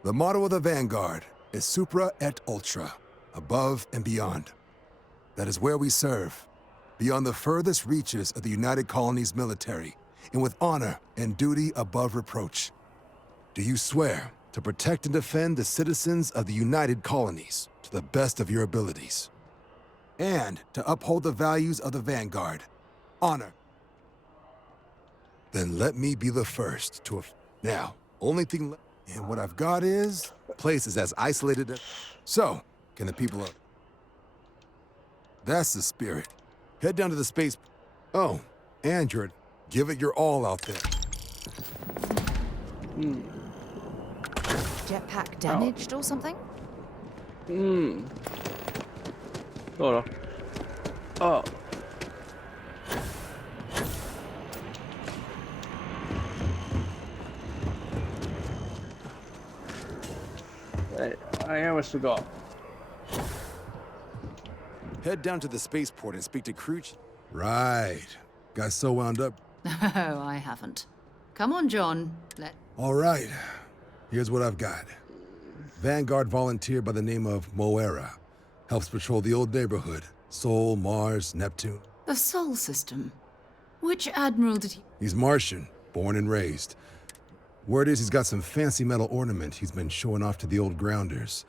The motto of the Vanguard is Supra et Ultra, above and beyond. That is where we serve, beyond the furthest reaches of the United Colonies military, and with honor and duty above reproach. Do you swear to protect and defend the citizens of the United Colonies to the best of your abilities? And to uphold the values of the Vanguard, honor? Then let me be the first to... Now, only thing left... And what I've got is... Place is as isolated as... So, can the people up? That's the spirit. Head down to the space... Oh, and you're... Give it your all out there. Jetpack damaged or something? Sort of. Oh. I almost forgot. Head down to the spaceport and speak to crew... Right. Got so wound up. No, I haven't. Come on, John. All right. Here's what I've got. Vanguard volunteer by the name of Moera. Helps patrol the old neighborhood. Sol, Mars, Neptune. The Sol system. Which admiral did he... He's Martian, born and raised. Word is he's got some fancy metal ornament he's been showing off to the old grounders.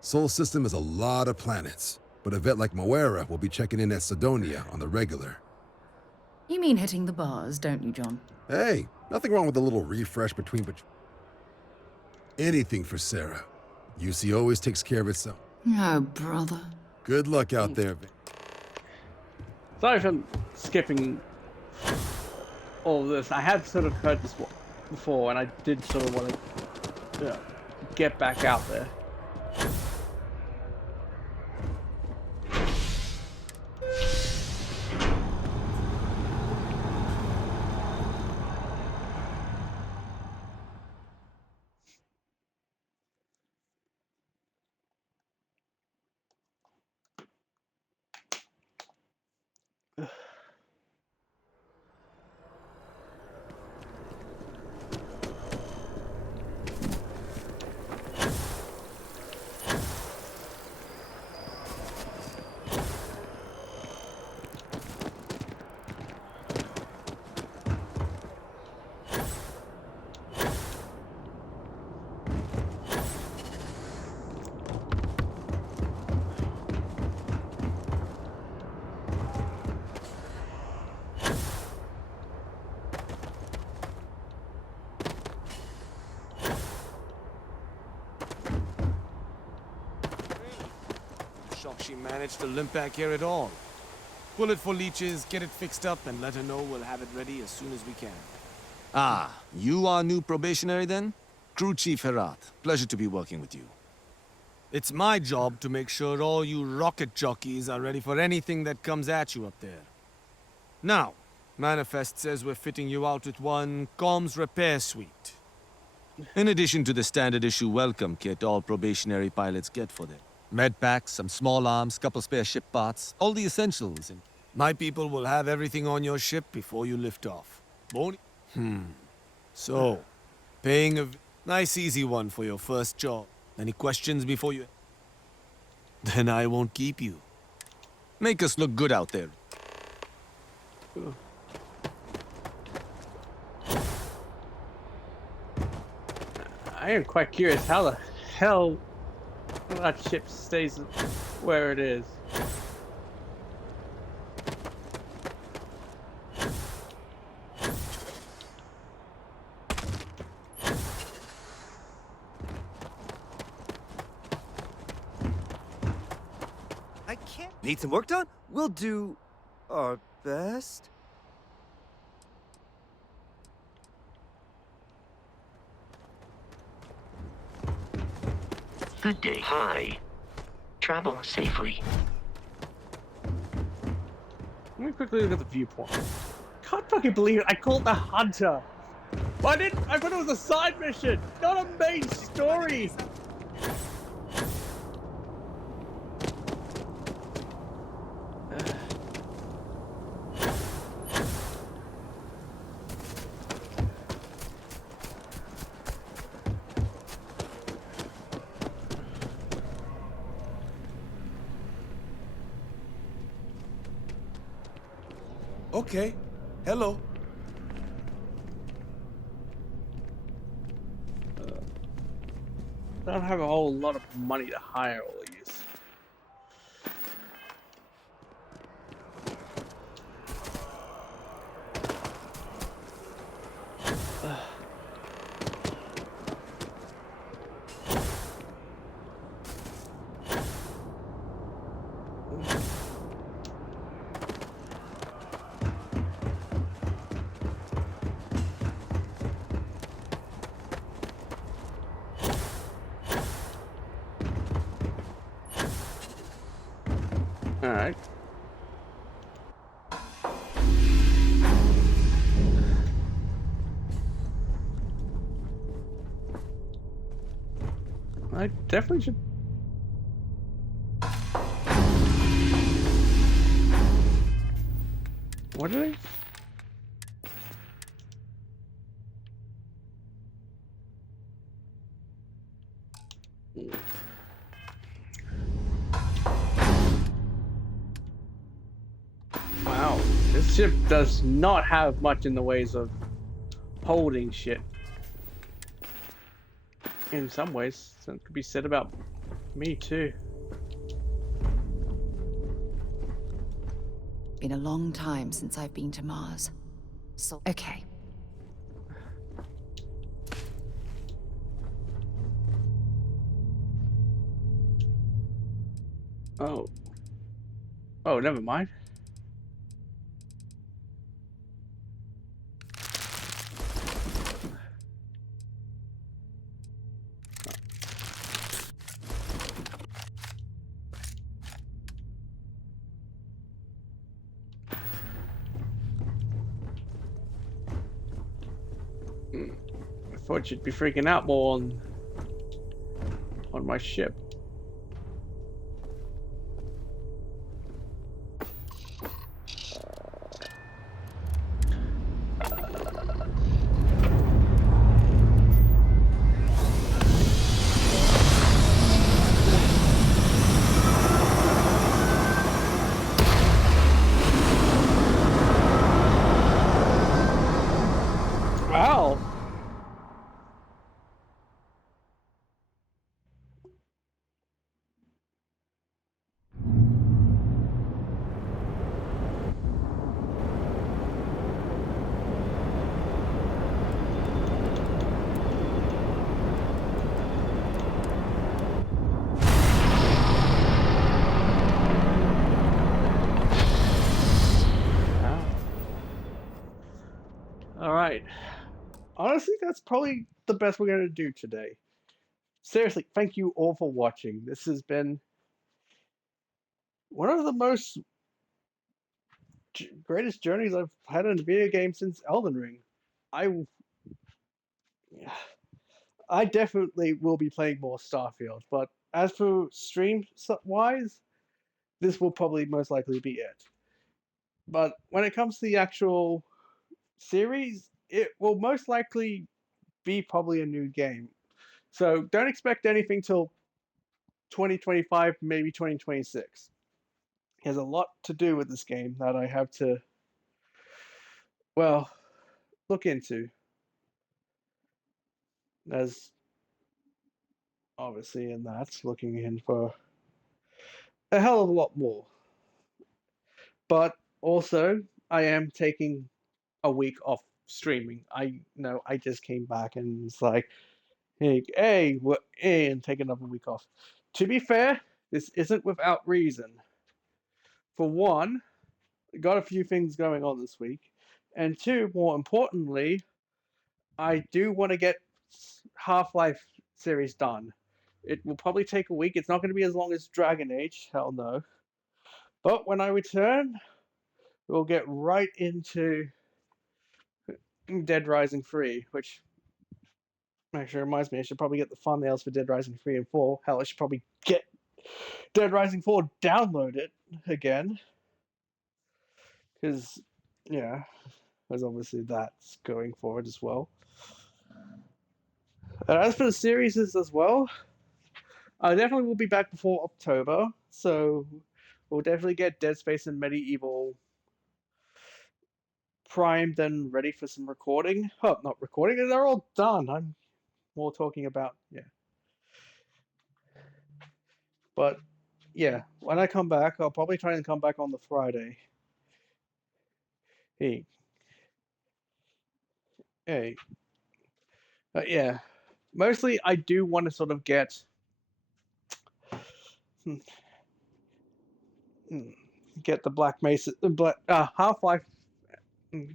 Sol system is a lot of planets, but a vet like Moera will be checking in at Sidonia on the regular. You mean hitting the bars, don't you, John? Hey, nothing wrong with a little refresh between... Anything for Sarah. UC always takes care of itself. Oh, brother. Good luck out there, Vic. Sorry for skipping all of this. I had sort of heard this before, and I did sort of want to get back out there. Shocked she managed to limp back here at all. Pull it for leeches, get it fixed up, and let her know we'll have it ready as soon as we can. Ah, you are new probationary then? Crew Chief Herat. Pleasure to be working with you. It's my job to make sure all you rocket jockeys are ready for anything that comes at you up there. Now, Manifest says we're fitting you out with one comms repair suite. In addition to the standard issue welcome kit all probationary pilots get for them. Med packs, some small arms, couple spare ship parts, all the essentials. My people will have everything on your ship before you lift off. Won't it? So, paying a nice easy one for your first job. Any questions before you... Then I won't keep you. Make us look good out there. I am quite curious how the hell that ship stays where it is. I can't. Need some work done? We'll do our best. Good day. Hi. Travel safely. Let me quickly look at the viewpoint. Can't fucking believe it. I called the hunter. Why didn't I thought it was a side mission, not a main story. Okay. Hello. I don't have a whole lot of money to hire all these. Alright. I definitely should. What did I? Wow, this ship does not have much in the ways of holding shit. In some ways, something could be said about me too. Been a long time since I've been to Mars. So, okay. Oh. Oh, never mind. I thought you'd be freaking out more on my ship. Wow. All right. Honestly, that's probably the best we're going to do today. Seriously, thank you all for watching. This has been one of the most greatest journeys I've had in a video game since Elden Ring. I definitely will be playing more Starfield, but as for stream wise, this will probably most likely be it. But when it comes to the actual series, it will most likely be probably a new game. So don't expect anything till 2025, maybe 2026. There's a lot to do with this game that I have to, well, look into. As obviously in that, looking in for a hell of a lot more. But also, I am taking a week off streaming. I know I just came back and it's like, hey, we're in, take another week off. To be fair, this isn't without reason. For one, got a few things going on this week, and two, more importantly, I do want to get Half-Life series done. It will probably take a week. It's not going to be as long as Dragon Age, hell no. But when I return, we'll get right into Dead Rising 3, which actually reminds me, I should probably get the thumbnails for Dead Rising 3 and 4. Hell, I should probably get Dead Rising 4, download it again. Because, yeah, there's obviously that's going forward as well. And as for the series as well, I definitely will be back before October, so we'll definitely get Dead Space and Medieval primed and ready for some recording. Oh, not recording, they're all done. I'm more talking about, yeah. But, yeah, when I come back, I'll probably try and come back on the Friday. Hey. Yeah. Mostly, I do want to sort of get the Black Mesa, Half-Life,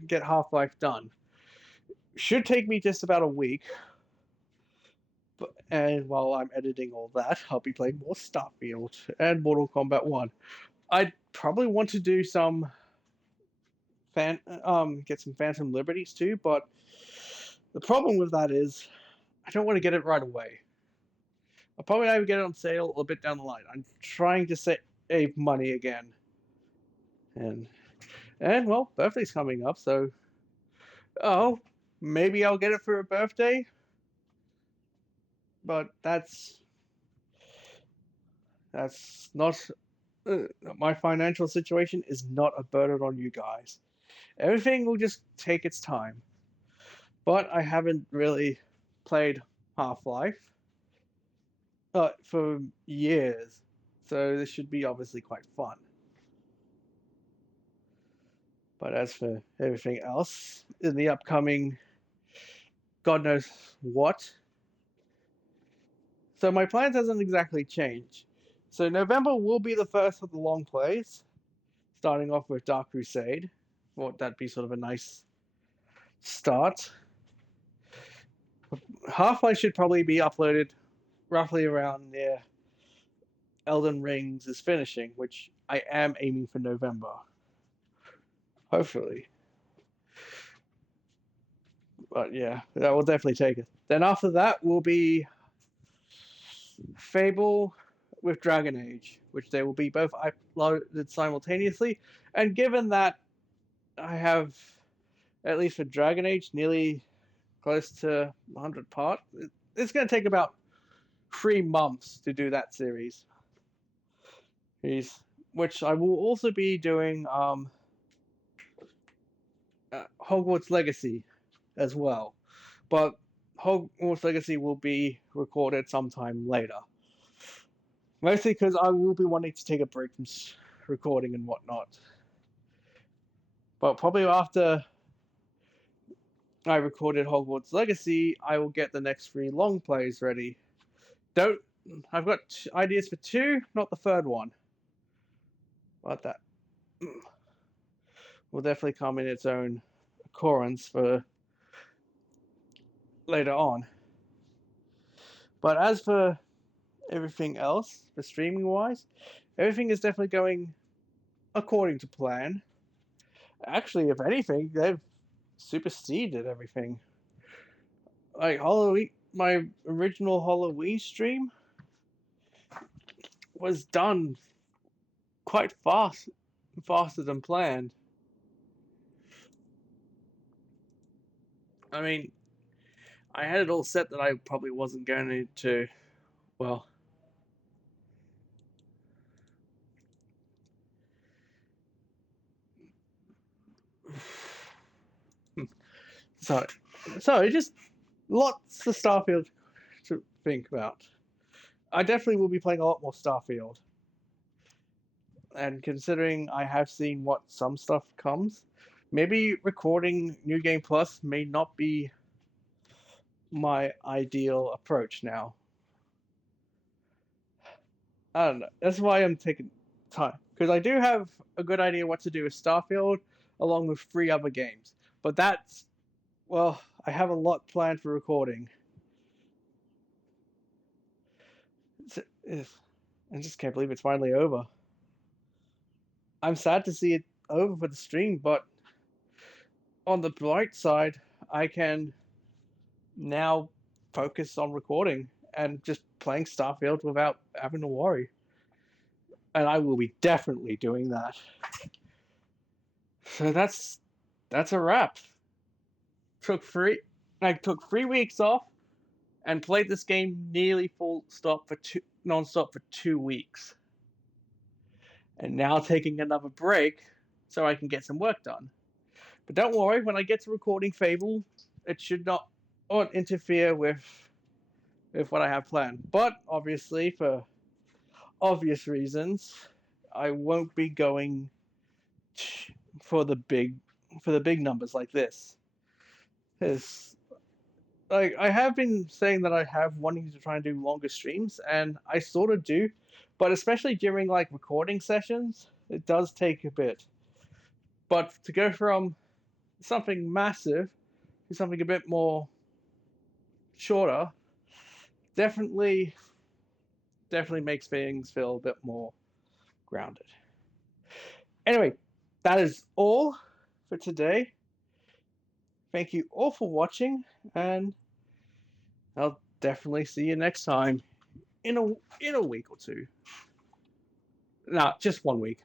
get Half-Life done. Should take me just about a week. And while I'm editing all that, I'll be playing more Starfield and Mortal Kombat 1. I'd probably want to do some get some Phantom Liberties too, but the problem with that is I don't want to get it right away. I'll probably either get it on sale a bit down the line. I'm trying to save money again. And well, birthday's coming up, so maybe I'll get it for a birthday. But that's not my financial situation is not a burden on you guys. Everything will just take its time. But I haven't really played Half-Life for years, so this should be obviously quite fun. But as for everything else in the upcoming God knows what, so my plans hasn't exactly changed. So November will be the first of the long plays, starting off with Dark Crusade. Thought that'd be sort of a nice start. Half-Life should probably be uploaded roughly around near Elden Rings is finishing, which I am aiming for November. Hopefully. But yeah, that will definitely take it. Then after that will be Fable with Dragon Age, which they will be both uploaded simultaneously. And given that I have, at least for Dragon Age, nearly close to 100 parts, it's going to take about 3 months to do that series. Which I will also be doing Hogwarts Legacy as well. But Hogwarts Legacy will be recorded sometime later. Mostly because I will be wanting to take a break from recording and whatnot. But probably after I recorded Hogwarts Legacy, I will get the next 3 long plays ready. I've got ideas for 2, not the third one. But that will definitely come in its own occurrence for later on. But as for everything else, for streaming wise, everything is definitely going according to plan. Actually, if anything, they've superseded everything. Like Halloween, my original Halloween stream was done quite faster than planned. I mean, I had it all set that I probably wasn't going to, well, so just lots of Starfield to think about. I definitely will be playing a lot more Starfield. And considering I have seen what some stuff comes, maybe recording New Game Plus may not be my ideal approach now. I don't know. That's why I'm taking time. Because I do have a good idea what to do with Starfield, along with 3 other games. But that's, well, I have a lot planned for recording. I just can't believe it's finally over. I'm sad to see it over for the stream, but on the bright side, I can now focus on recording and just playing Starfield without having to worry. And I will be definitely doing that. So that's a wrap. I took 3 weeks off and played this game nearly non-stop for 2 weeks. And now taking another break so I can get some work done. But don't worry, when I get to recording Fable, it should not interfere with what I have planned. But obviously, for obvious reasons, I won't be going for the big numbers like this. Like, I have been saying that I have wanting to try and do longer streams, and I sort of do, but especially during like recording sessions, it does take a bit. But to go from something massive to something a bit more shorter definitely makes things feel a bit more grounded. Anyway, that is all for today. Thank you all for watching, and I'll definitely see you next time in a week or two. No, just 1 week.